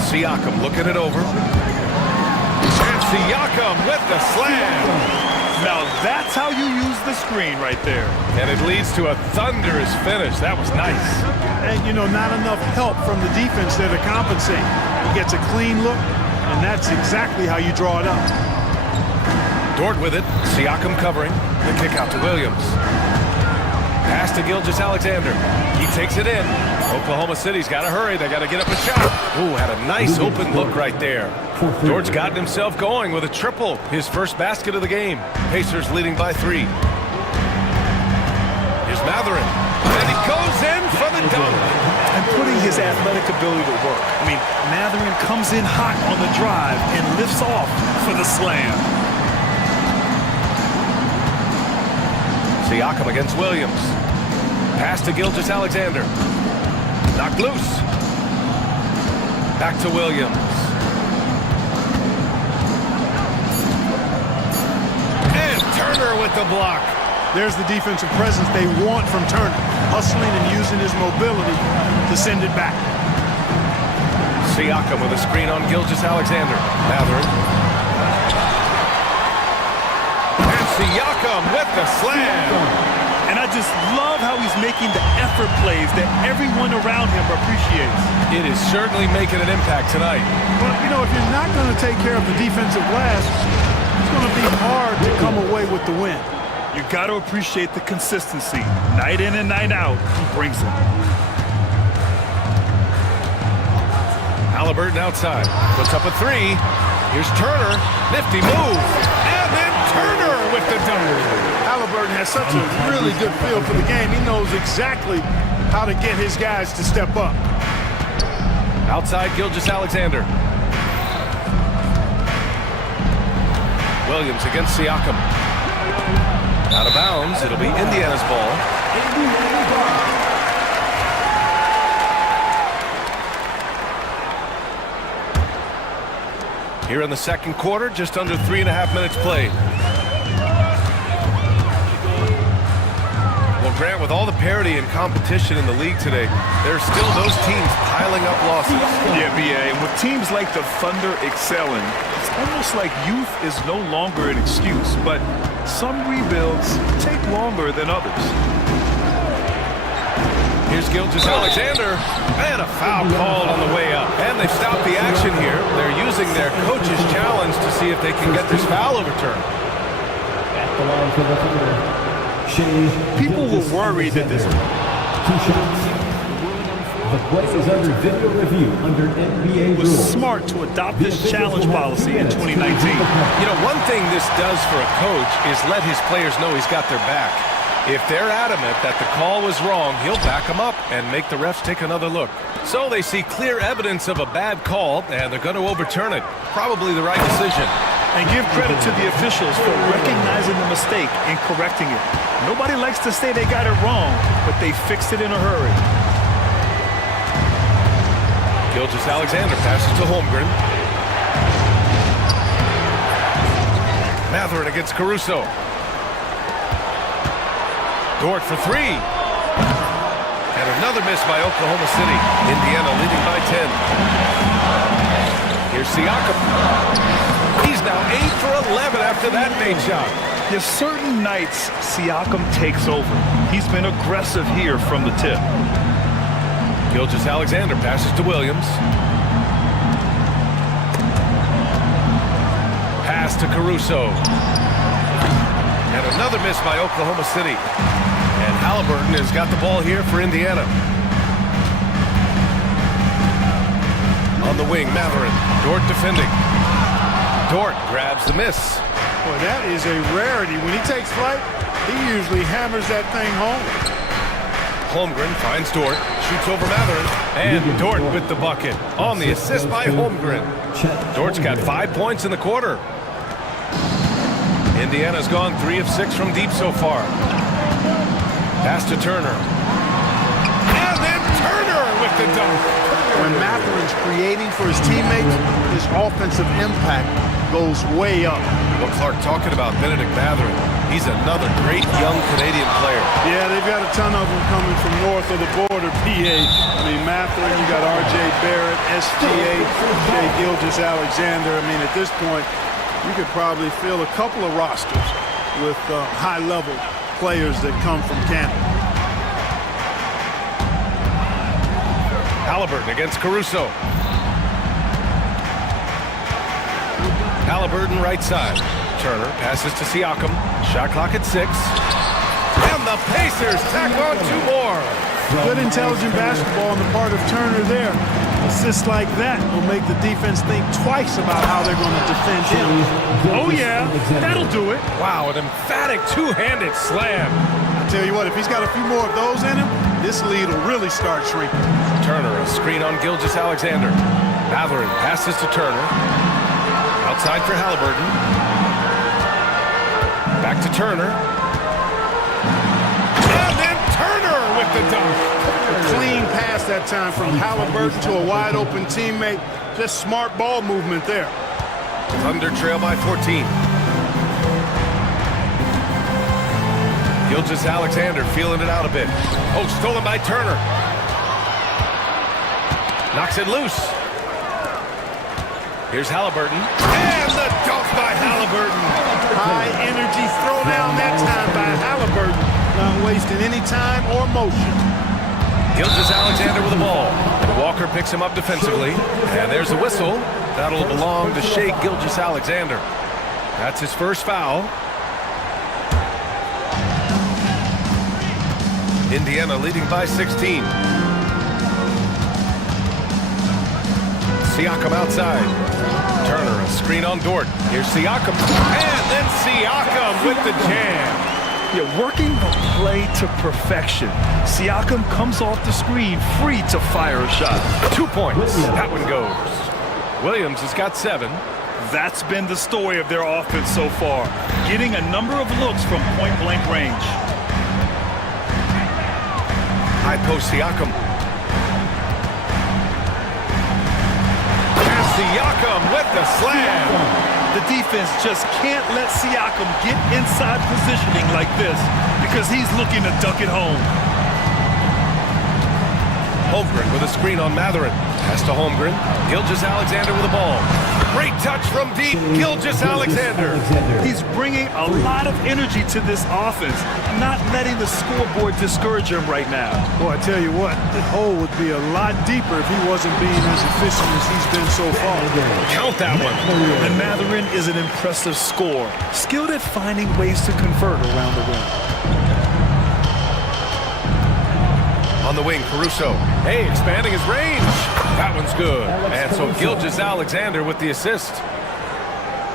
Siakam looking it over. And Siakam with the slam. Now that's how you use the screen right there. And it leads to a thunderous finish. That was nice. And, you know, not enough help from the defense there to compensate. He gets a clean look, and that's exactly how you draw it up. Dort with it. Siakam covering. The kick out to Williams. Pass to Gilgeous-Alexander. He takes it in. Oklahoma City's got to hurry. They got to get up a shot. Ooh, had a nice open look right there. Dort's gotten himself going with a triple. His first basket of the game. Pacers leading by 3. Here's Mathurin. And he goes in for the dunk. And putting his athletic ability to work. I mean, Mathurin comes in hot on the drive and lifts off for the slam. Siakam against Williams. Pass to Gilgeous-Alexander. Knocked loose. Back to Williams. And Turner with the block. There's the defensive presence they want from Turner. Hustling and using his mobility to send it back. Siakam with a screen on Gilgeous-Alexander. Mathurin. And Siakam with the slam. And I just love how he's making the effort plays that everyone around him appreciates. It is certainly making an impact tonight. Well, you know, if you're not going to take care of the defensive glass, it's going to be hard to come away with the win. You got to appreciate the consistency. Night in and night out, he brings it. Halliburton outside. Puts up a 3. Here's Turner. Nifty move. And then Turner with the dunk. Halliburton has such a really good feel for the game. He knows exactly how to get his guys to step up. Outside Gilgeous-Alexander. Williams against Siakam. Out of bounds. It'll be Indiana's ball. Here in the second quarter, just under 3.5 minutes played. Well, Grant, with all the parity and competition in the league today, there's still those teams piling up losses. Yeah, B.A., and with teams like the Thunder excelling, it's almost like youth is no longer an excuse, but some rebuilds take longer than others. Here's Gilgeous-Alexander, and a foul called on the way up. And they've stopped the action here. They're using their coach's challenge to see if they can get this foul overturned. At the line for the Thunder. People were worried that this... 2 shots. The play is under video review under NBA rules. It was rules. Smart to adopt this challenge policy in 2019. You know, one thing this does for a coach is let his players know he's got their back. If they're adamant that the call was wrong, he'll back them up and make the refs take another look. So they see clear evidence of a bad call, and they're going to overturn it. Probably the right decision. And give credit to the officials for recognizing the mistake and correcting it. Nobody likes to say they got it wrong, but they fixed it in a hurry. Gilgeous-Alexander passes to Holmgren. Mathurin against Caruso. Dort for 3. And another miss by Oklahoma City. Indiana leading by 10. Here's Siakam. He's now 8 for 11 after that made shot. There's certain nights Siakam takes over. He's been aggressive here from the tip. Gilgeous-Alexander passes to Williams. Pass to Caruso. And another miss by Oklahoma City. And Halliburton has got the ball here for Indiana. On the wing, Mathurin. Dort defending. Dort grabs the miss. Boy, that is a rarity. When he takes flight, he usually hammers that thing home. Holmgren finds Dort, shoots over Matherin, and Dort with the bucket on the assist by Holmgren. Dort's got 5 points in the quarter. Indiana's gone 3 of 6 from deep so far. Pass to Turner. And then Turner with the dunk. When Matherin's creating for his teammates, his offensive impact goes way up. Well, Clark, talking about Benedict Matherin, he's another great young Canadian player. Yeah, they've got a ton of them coming from north of the border, PA. I mean, Matherin, you got R.J. Barrett, SGA, Shea Gilgeous-Alexander. I mean, at this point, you could probably fill a couple of rosters with high-level players that come from Canada. Halliburton against Caruso. Halliburton right side. Turner passes to Siakam. Shot clock at 6. And the Pacers tack on 2 more. Good intelligent basketball on the part of Turner there. Assists like that will make the defense think twice about how they're going to defend him. Oh, yeah, that'll do it. Wow, an emphatic two-handed slam. I tell you what, if he's got a few more of those in him, this lead will really start shrinking. Turner, a screen on Gilgeous-Alexander. Matherin passes to Turner. Outside for Halliburton. Back to Turner. And then Turner with the dunk. A clean pass that time from Halliburton to a wide-open teammate. Just smart ball movement there. Thunder trail by 14. Gilgeous-Alexander feeling it out a bit. Oh, stolen by Turner. Knocks it loose. Here's Halliburton. And the dunk by Halliburton. High energy throwdown that time by Halliburton. Not wasting any time or motion. Gilgeous-Alexander with the ball. Walker picks him up defensively. And there's a whistle. That'll belong to Shea Gilgeous-Alexander. That's his first foul. Indiana leading by 16. Siakam outside. Turner, a screen on Dort. Here's Siakam. And then Siakam with the jam. Yeah, working the play to perfection. Siakam comes off the screen free to fire a shot. 2 points. That one goes. Williams has got 7. That's been the story of their offense so far. Getting a number of looks from point-blank range. High post Siakam. And Siakam with the slam. The defense just can't let Siakam get inside positioning like this because he's looking to dunk it home. Holmgren with a screen on Matherin. Pass to Holmgren. Gilgeous-Alexander with the ball. Great touch from deep. Gilgeous-Alexander. He's bringing a lot of energy to this offense, not letting the scoreboard discourage him right now. Boy, I tell you what, the hole would be a lot deeper if he wasn't being as efficient as he's been so far. Count that one. And Matherin is an impressive scorer, skilled at finding ways to convert around the rim. On the wing, Caruso. Hey, expanding his range. That one's good. And so Gilgeous-Alexander with the assist.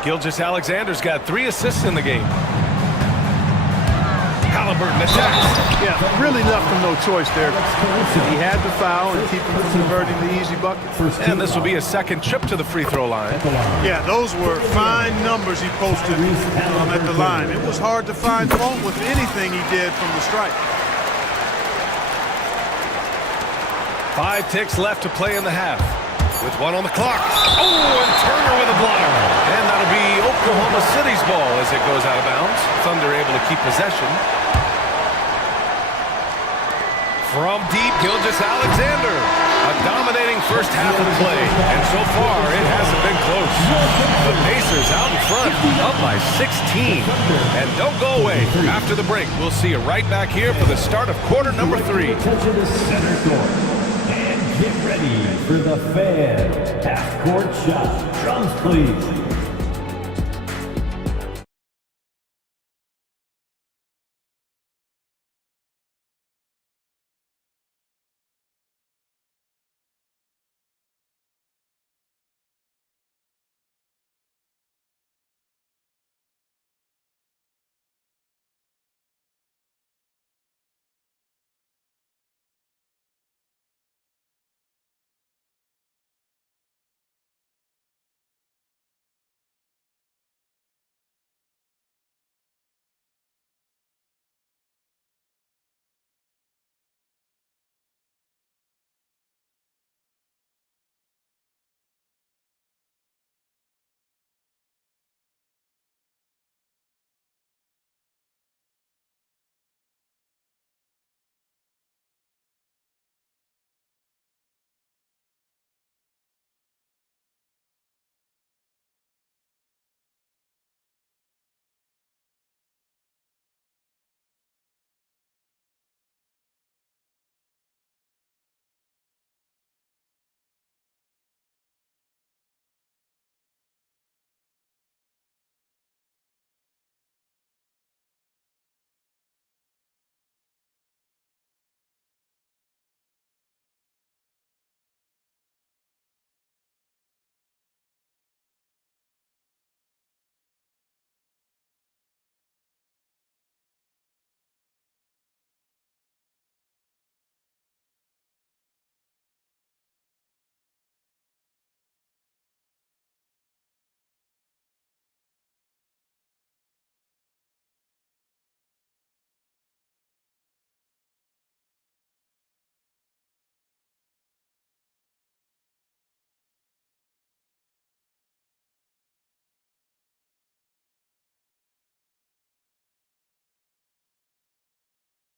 Gilgeous-Alexander's got 3 assists in the game. Halliburton attacks. Yeah, really left him no choice there. He had the foul and keep him from converting the easy bucket. And this will be a second trip to the free throw line. Yeah, those were fine numbers he posted at the line. It was hard to find fault with anything he did from the stripe. 5 ticks left to play in the half. With 1 on the clock. Oh, and Turner with a block. And that'll be Oklahoma City's ball as it goes out of bounds. Thunder able to keep possession. From deep, Gilgeous-Alexander. A dominating first half of play. And so far, it hasn't been close. The Pacers out in front, up by 16. And don't go away. After the break, we'll see you right back here for the start of quarter number 3. Attention to center court. And get ready for the fan half-court shot. Drums, please.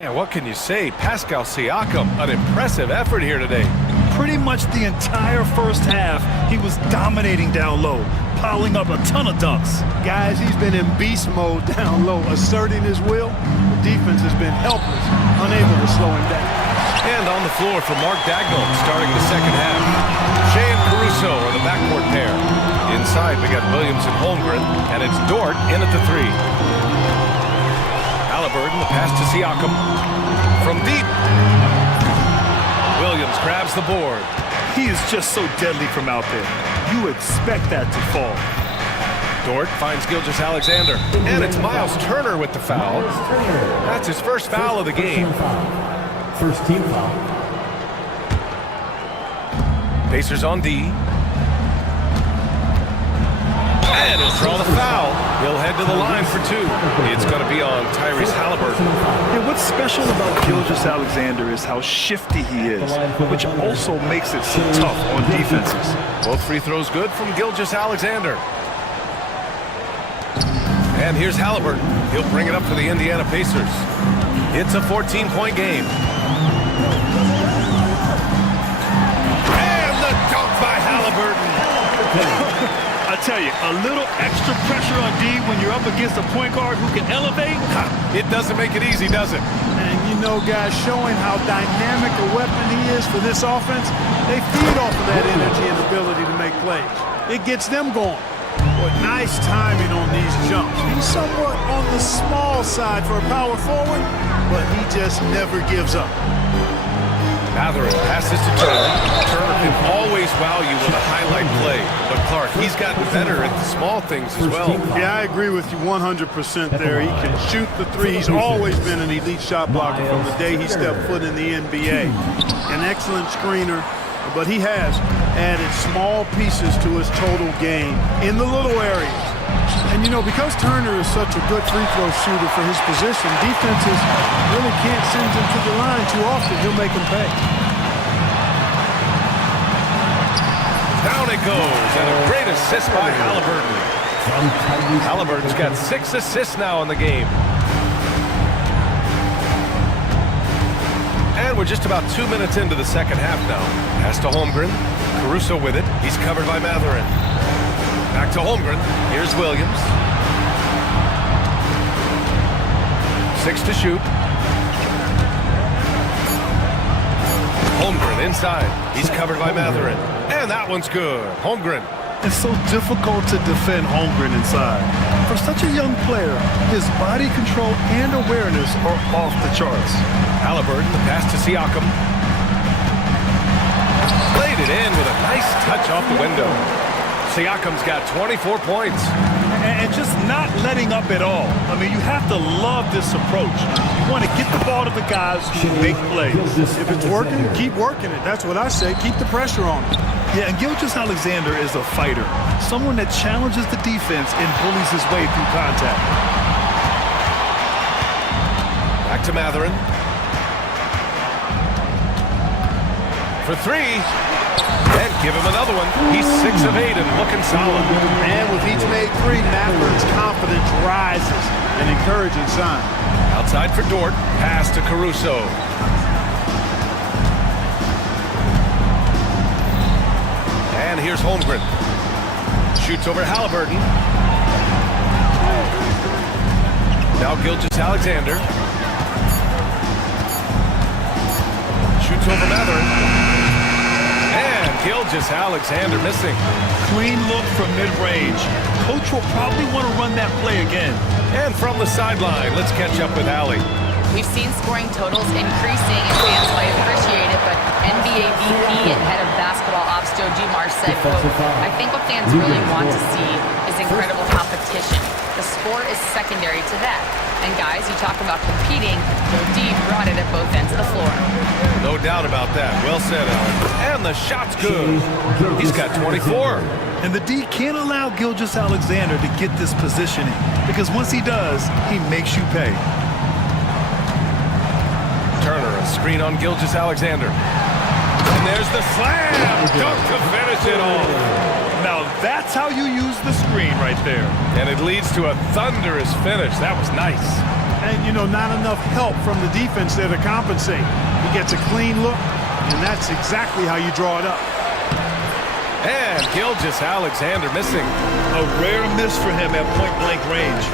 Yeah, what can you say? Pascal Siakam, an impressive effort here today. Pretty much the entire first half, he was dominating down low, piling up a ton of dunks. Guys, he's been in beast mode down low, asserting his will. The defense has been helpless, unable to slow him down. And on the floor for Mark Dagnall, starting the second half. Shea and Caruso are the backcourt pair. Inside, we got Williams and Holmgren, and it's Dort in at the three. Halliburton, the pass to Siakam. From deep. Williams grabs the board. He is just so deadly from out there. You expect that to fall. Dort finds Gilgeous-Alexander. And it's Miles Turner with the foul. That's his first foul of the game. First team foul. Pacers on D. And he'll draw the foul. He'll head to the line for two. It's going to be on Tyrese Halliburton. Yeah, what's special about Gilgeous-Alexander is how shifty he is, which also makes it so tough on defenses. Both free throws good from Gilgeous-Alexander. And here's Halliburton. He'll bring it up for the Indiana Pacers. It's a 14-point game. And the dunk by Halliburton. I tell you, a little extra pressure on D when you're up against a point guard who can elevate. It doesn't make it easy, does it? And you know, guys, showing how dynamic a weapon he is for this offense, they feed off of that energy and ability to make plays. It gets them going. Boy, nice timing on these jumps. He's somewhat on the small side for a power forward, but he just never gives up. Mathurin passes to Turner. Turner can always wow you with a highlight play. But Clark, he's gotten better at the small things as well. Yeah, I agree with you 100% there. He can shoot the three. He's always been an elite shot blocker from the day he stepped foot in the NBA. An excellent screener, but he has added small pieces to his total game in the little areas. And, you know, because Turner is such a good free throw shooter for his position, defenses really can't send him to the line too often. He'll make them pay. Down it goes, and a great assist by Halliburton. Halliburton's got 6 assists now in the game. And we're just about 2 minutes into the second half now. Pass to Holmgren. Caruso with it. He's covered by Mathurin. Back to Holmgren. Here's Williams. 6 to shoot. Holmgren inside. He's covered by Mathurin. And that one's good. Holmgren. It's so difficult to defend Holmgren inside. For such a young player, his body control and awareness are off the charts. Halliburton, the pass to Siakam. Laid it in with a nice touch off the window. Siakam's got 24 points. And just not letting up at all. I mean, you have to love this approach. You want to get the ball to the guys who make plays. If it's working, keep working it. That's what I say. Keep the pressure on him. Yeah, and Gilgeous-Alexander is a fighter. Someone that challenges the defense and bullies his way through contact. Back to Mathurin. For three. And give him another one. He's 6 of 8 and looking solid. And with each made three, Mathurin's confidence rises. An encouraging sign. Outside for Dort. Pass to Caruso. And here's Holmgren. Shoots over Halliburton. Now Gilgeous-Alexander. Shoots over Mathurin. And Gilgeous-Alexander missing. Clean look from mid-range. Coach will probably want to run that play again. And from the sideline, let's catch up with Allie. We've seen scoring totals increasing, and fans might appreciate it, but NBA VP and head of basketball ops Joe Dumars said, quote, "I think what fans really want to see is incredible competition. The score is secondary to that. And guys, you talk about competing, Joe D brought it at both ends of the floor." No doubt about that. Well said, Alan. And the shot's good. He's got 24. And the D can't allow Gilgeous-Alexander to get this positioning, because once he does, he makes you pay. Turner, a screen on Gilgeous-Alexander. And there's the slam! Dunk to finish it off. Now that's how you use the screen right there. And it leads to a thunderous finish. That was nice. And, you know, not enough help from the defense there to compensate. He gets a clean look, and that's exactly how you draw it up. And Gilgeous-Alexander missing. A rare miss for him at point-blank range.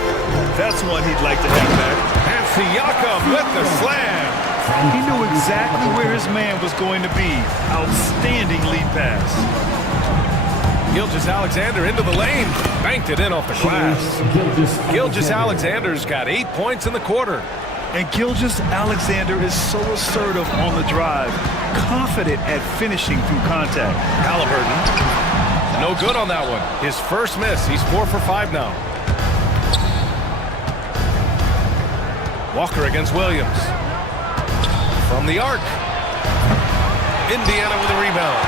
That's one he'd like to have back. And Siakam with the slam. He knew exactly where his man was going to be. Outstanding lead pass. Gilgeous-Alexander into the lane. Banked it in off the glass. Gilgeous-Alexander's got 8 points in the quarter. And Gilgeous-Alexander is so assertive on the drive, confident at finishing through contact. Halliburton, no good on that one. His first miss. He's 4 for 5 now. Walker against Williams. From the arc. Indiana with a rebound.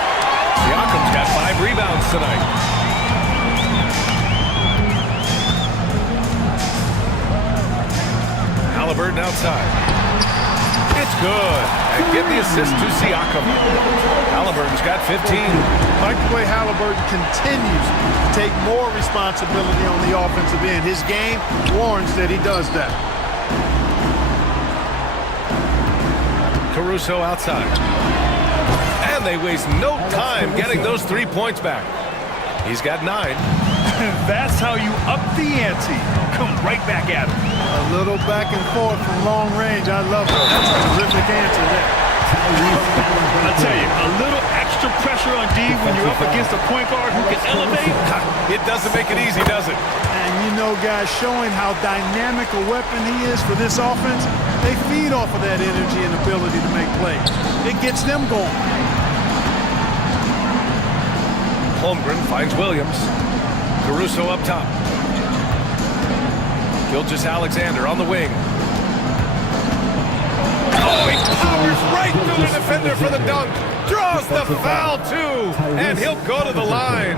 Siakam's got 5 rebounds tonight. Halliburton outside. It's good. And give the assist to Siakam. Halliburton's got 15. I like the way Halliburton continues to take more responsibility on the offensive end. His game warrants that he does that. Caruso outside. And they waste no time getting those 3 points back. He's got 9. That's how you up the ante. Come right back at him. A little back and forth from long range. I love that. That's a terrific answer there. I tell you, a little extra pressure on D when you're up against a point guard who can elevate. It doesn't make it easy, does it? And you know, guys, showing how dynamic a weapon he is for this offense, they feed off of that energy and ability to make plays. It gets them going. Holmgren finds Williams. Caruso up top. Gilgeous-Alexander on the wing. Oh, he powers right through the defender for the dunk. Draws the foul, too. And he'll go to the line.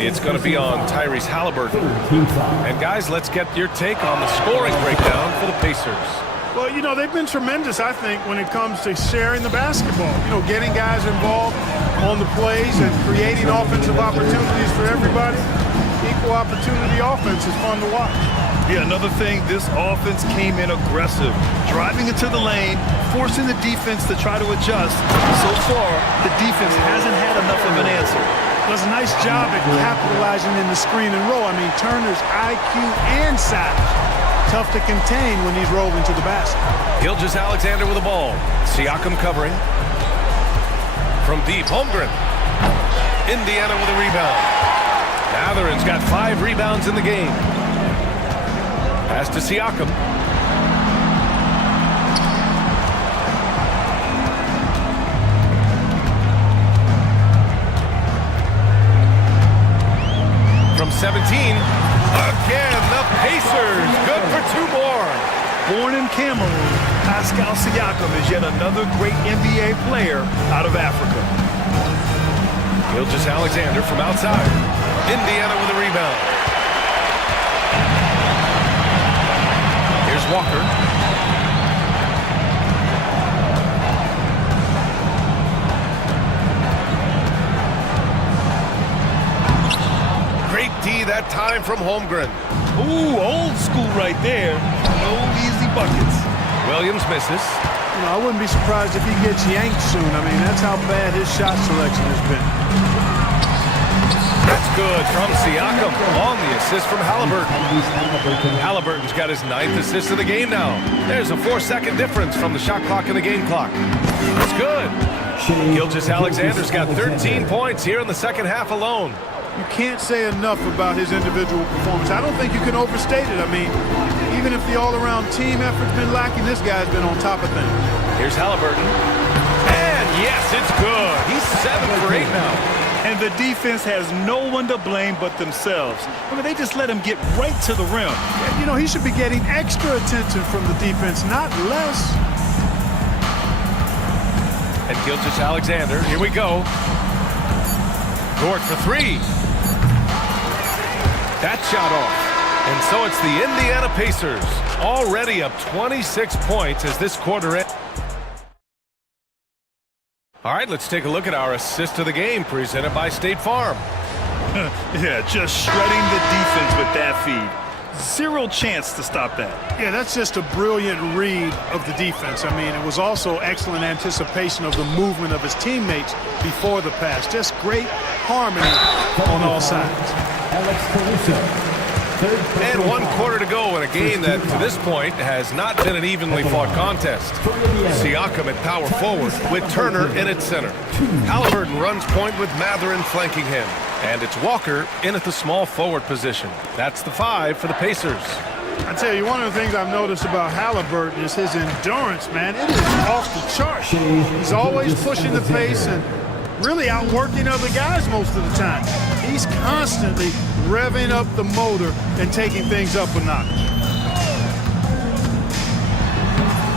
It's going to be on Tyrese Halliburton. And, guys, let's get your take on the scoring breakdown for the Pacers. Well, you know, they've been tremendous, I think, when it comes to sharing the basketball. You know, getting guys involved on the plays and creating offensive opportunities for everybody. Equal opportunity offense is fun to watch. Yeah, another thing, this offense came in aggressive, driving into the lane, forcing the defense to try to adjust. So far, the defense hasn't had enough of an answer. Does a nice job at capitalizing in the screen and roll. I mean, Turner's IQ and size. Tough to contain when he's rolling to the basket. Gilgeous-Alexander with the ball. Siakam covering. From deep, Holmgren. Indiana with a rebound. Matherin's got 5 rebounds in the game. Pass to Siakam. From 17. Again, the Pacers. Good for 2 more. Born in Cameroon, Pascal Siakam is yet another great NBA player out of Africa. Gilgeous-Alexander from outside. Indiana with a rebound. Here's Walker. Great D that time from Holmgren. Ooh, old school right there. No easy buckets. Williams misses. You know, I wouldn't be surprised if he gets yanked soon. I mean, that's how bad his shot selection has been. That's good from Siakam on the assist from Halliburton. Halliburton's got his 9th assist of the game now. There's a 4-second difference from the shot clock and the game clock. It's good. Gilgeous-Alexander's got 13 points here in the second half alone. You can't say enough about his individual performance. I don't think you can overstate it. I mean, even if the all-around team effort's been lacking, this guy's been on top of things. Here's Halliburton. And yes, it's good. He's 7 for 8 now. And the defense has no one to blame but themselves. I mean, they just let him get right to the rim. Yeah, you know, he should be getting extra attention from the defense, not less. And Gilgeous-Alexander, here we go. Dort for 3. That shot off. And so it's the Indiana Pacers, already up 26 points as this quarter ends. All right, let's take a look at our assist of the game presented by State Farm. Yeah, just shredding the defense with that feed. Zero chance to stop that. Yeah, that's just a brilliant read of the defense. I mean, it was also excellent anticipation of the movement of his teammates before the pass. Just great harmony on all sides. And 1 quarter to go in a game that, to this point, has not been an evenly fought contest. Siakam at power forward with Turner in at center. Halliburton runs point with Matherin flanking him. And it's Walker in at the small forward position. That's the 5 for the Pacers. I tell you, one of the things I've noticed about Halliburton is his endurance, man. It is off the chart. He's always pushing the pace and really outworking other guys most of the time. He's constantly revving up the motor and taking things up a notch.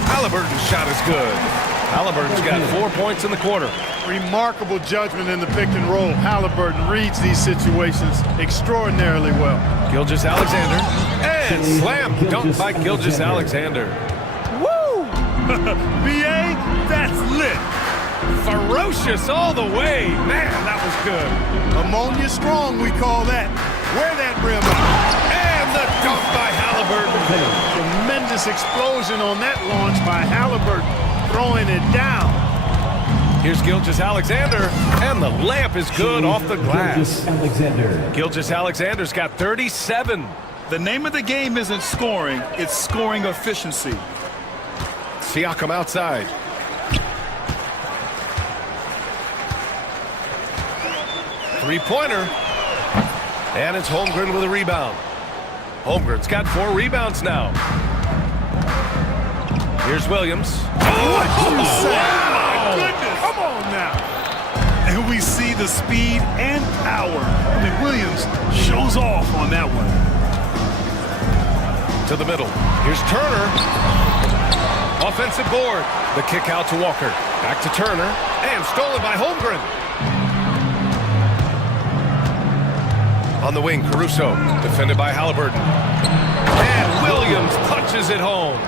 Halliburton's shot is good. Halliburton's got 4 points in the quarter. Remarkable judgment in the pick and roll. Halliburton reads these situations extraordinarily well. Gilgeous-Alexander, and slam dunk by Gilgeous-Alexander. Woo! BA, that's lit. Ferocious all the way. Man, that was good. Ammonia strong, we call that. Wear that rim out. And the dunk by Halliburton. Tremendous explosion on that launch by Halliburton, throwing it down. Here's Gilgeous-Alexander, and the layup is good off the glass. Gilgeous-Alexander's got 37. The name of the game isn't scoring, it's scoring efficiency. Siakam outside. Three-pointer. And it's Holmgren with a rebound. Holmgren's got 4 rebounds now. Here's Williams. What you say? Oh, my goodness. Come on now. And we see the speed and power. I mean, Williams shows off on that one. To the middle. Here's Turner. Offensive board. The kick out to Walker. Back to Turner. And stolen by Holmgren. On the wing, Caruso. Defended by Halliburton. And Williams punches it home.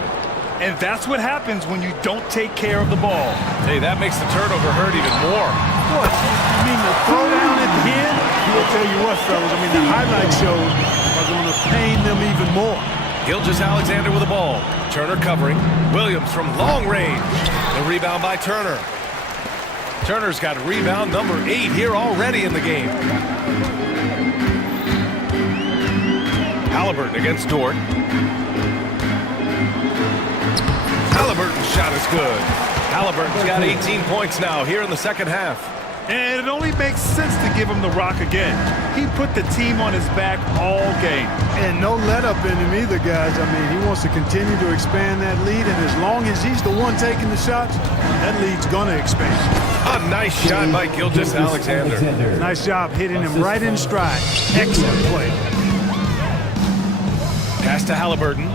And that's what happens when you don't take care of the ball. Hey, that makes the turnover hurt even more. What? You mean the throwdown at the end? I'll tell you what, fellas. I mean, the highlight shows are going to pain them even more. Gilgeous-Alexander with the ball. Turner covering. Williams from long range. The rebound by Turner. Turner's got rebound number 8 here already in the game. Halliburton against Dort. Halliburton's shot is good. Halliburton's got 18 points now here in the second half. And it only makes sense to give him the rock again. He put the team on his back all game. And no let up in him either, guys. I mean, he wants to continue to expand that lead, and as long as he's the one taking the shots, that lead's going to expand. A nice shot by Gilgeous-Alexander. Nice job hitting him right in stride. Excellent play. Pass to Halliburton.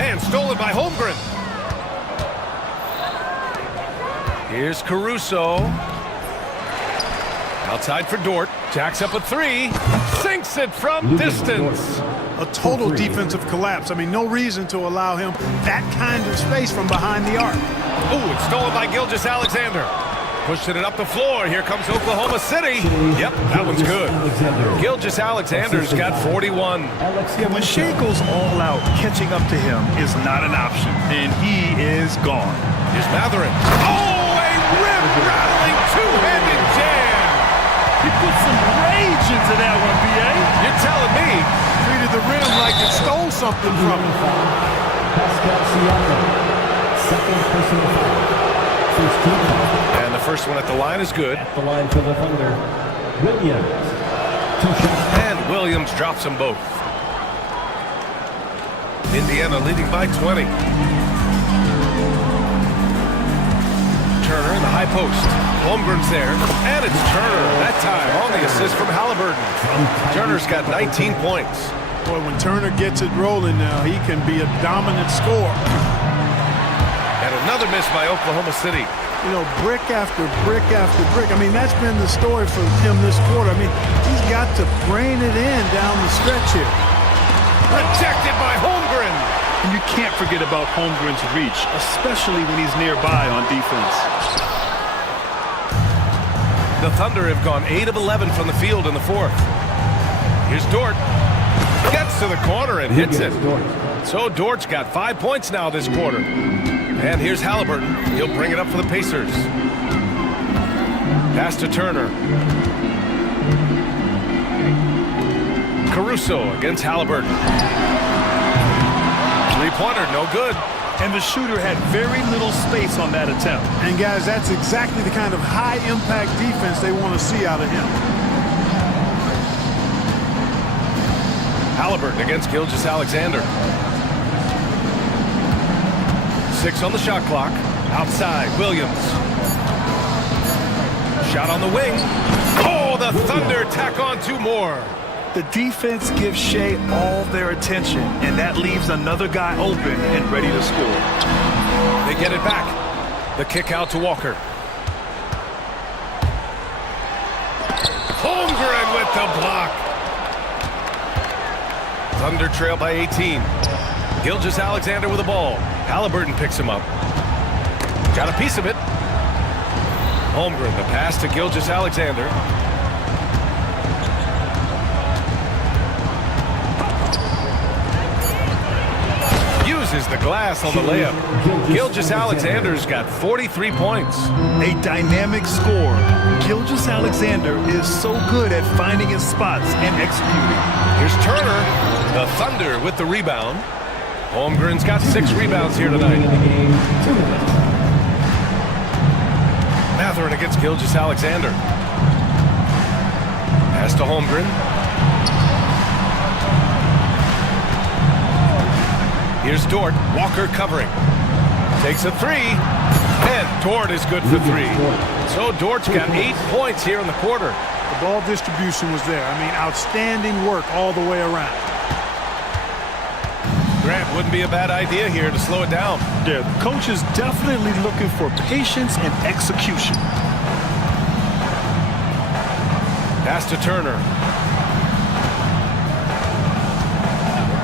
And stolen by Holmgren. Here's Caruso. Outside for Dort. Jacks up a 3. Sinks it from distance. A total defensive collapse. I mean, no reason to allow him that kind of space from behind the arc. Ooh, it's stolen by Gilgeous-Alexander. Pushing it up the floor. Here comes Oklahoma City. Yep, that one's good. Gilgeous-Alexander's got 41. Yeah, when Shea goes all out, catching up to him is not an option, and he is gone. Here's Matherin. Oh, a rim-rattling two-handed jam. He put some rage into that one, B.A. You're telling me. Treated the rim like it stole something from him. Second personal foul. And the first one at the line is good. At the line for the Thunder, Williams. 2 shots. And Williams drops them both. Indiana leading by 20. Turner in the high post. Holmgren's there. And it's Turner. That time on the assist from Halliburton. Turner's got 19 points. Boy, when Turner gets it rolling now, he can be a dominant scorer. And another miss by Oklahoma City. You know, brick after brick after brick. I mean, that's been the story for him this quarter. I mean, he's got to brain it in down the stretch here. Rejected by Holmgren. And you can't forget about Holmgren's reach, especially when he's nearby on defense. The Thunder have gone 8 of 11 from the field in the fourth. Here's Dort. Gets to the corner and hits it. So Dort's got 5 points now this quarter. And here's Halliburton. He'll bring it up for the Pacers. Pass to Turner. Caruso against Halliburton. Three-pointer, no good. And the shooter had very little space on that attempt. And guys, that's exactly the kind of high-impact defense they want to see out of him. Halliburton against Gilgeous-Alexander. 6 on the shot clock. Outside, Williams. Shot on the wing. Oh, the Thunder tack on 2 more. The defense gives Shea all their attention, and that leaves another guy open and ready to score. They get it back. The kick out to Walker. Holmgren with the block. Thunder trail by 18. Gilgeous-Alexander with the ball. Halliburton picks him up. Got a piece of it. Holmgren, the pass to Gilgeous-Alexander. Uses the glass on the layup. Gilgeous-Alexander's got 43 points. A dynamic scorer. Gilgeous-Alexander is so good at finding his spots and executing. Here's Turner. The Thunder with the rebound. Holmgren's got 6 rebounds here tonight. Mathurin against Gilgeous-Alexander. Pass to Holmgren. Here's Dort. Walker covering. Takes a 3. And Dort is good for 3. So Dort's got 8 points here in the quarter. The ball distribution was there. I mean, outstanding work all the way around. Grant, wouldn't be a bad idea here to slow it down. Yeah, the coach is definitely looking for patience and execution. Pass to Turner.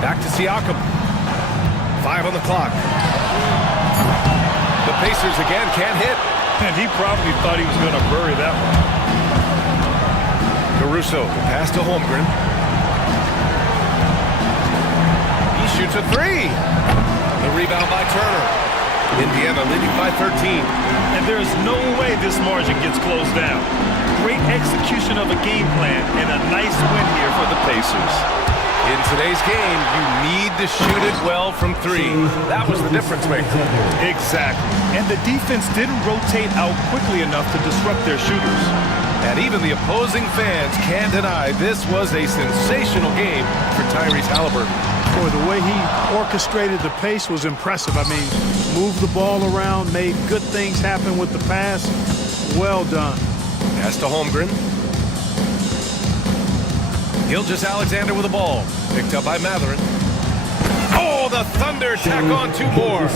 Back to Siakam. 5 on the clock. The Pacers again can't hit. And he probably thought he was going to bury that one. Caruso, the pass to Holmgren. He shoots a 3. The rebound by Turner. Indiana leading by 13. And there's no way this margin gets closed down. Great execution of a game plan and a nice win here for the Pacers. In today's game, you need to shoot it well from 3. That was the difference maker. Exactly. And the defense didn't rotate out quickly enough to disrupt their shooters. And even the opposing fans can't deny this was a sensational game for Tyrese Halliburton. Boy, the way he orchestrated the pace was impressive. I mean, moved the ball around, made good things happen with the pass. Well done. Pass to Holmgren. Gilgeous-Alexander with the ball. Picked up by Mathurin. Oh, the Thunder tack on 2 more.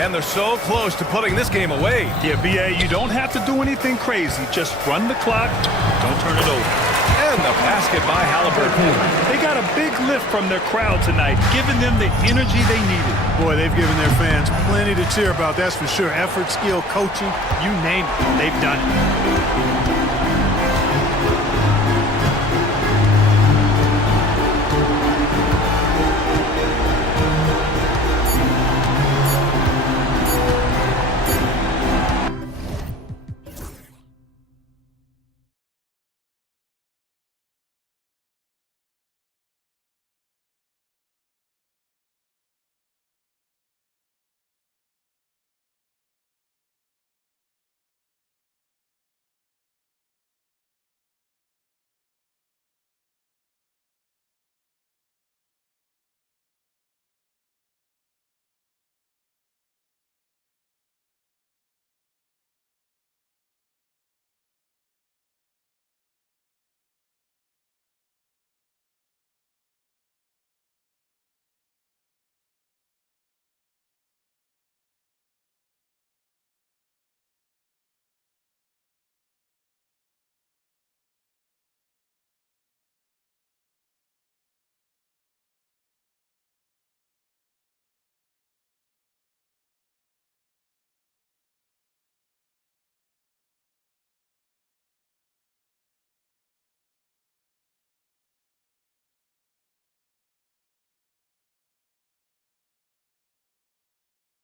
And they're so close to putting this game away. Yeah, B.A., you don't have to do anything crazy. Just run the clock. Don't turn it over. And the basket by Halliburton. They got a big lift from their crowd tonight, giving them the energy they needed. Boy, they've given their fans plenty to cheer about, that's for sure. Effort, skill, coaching, you name it, they've done it.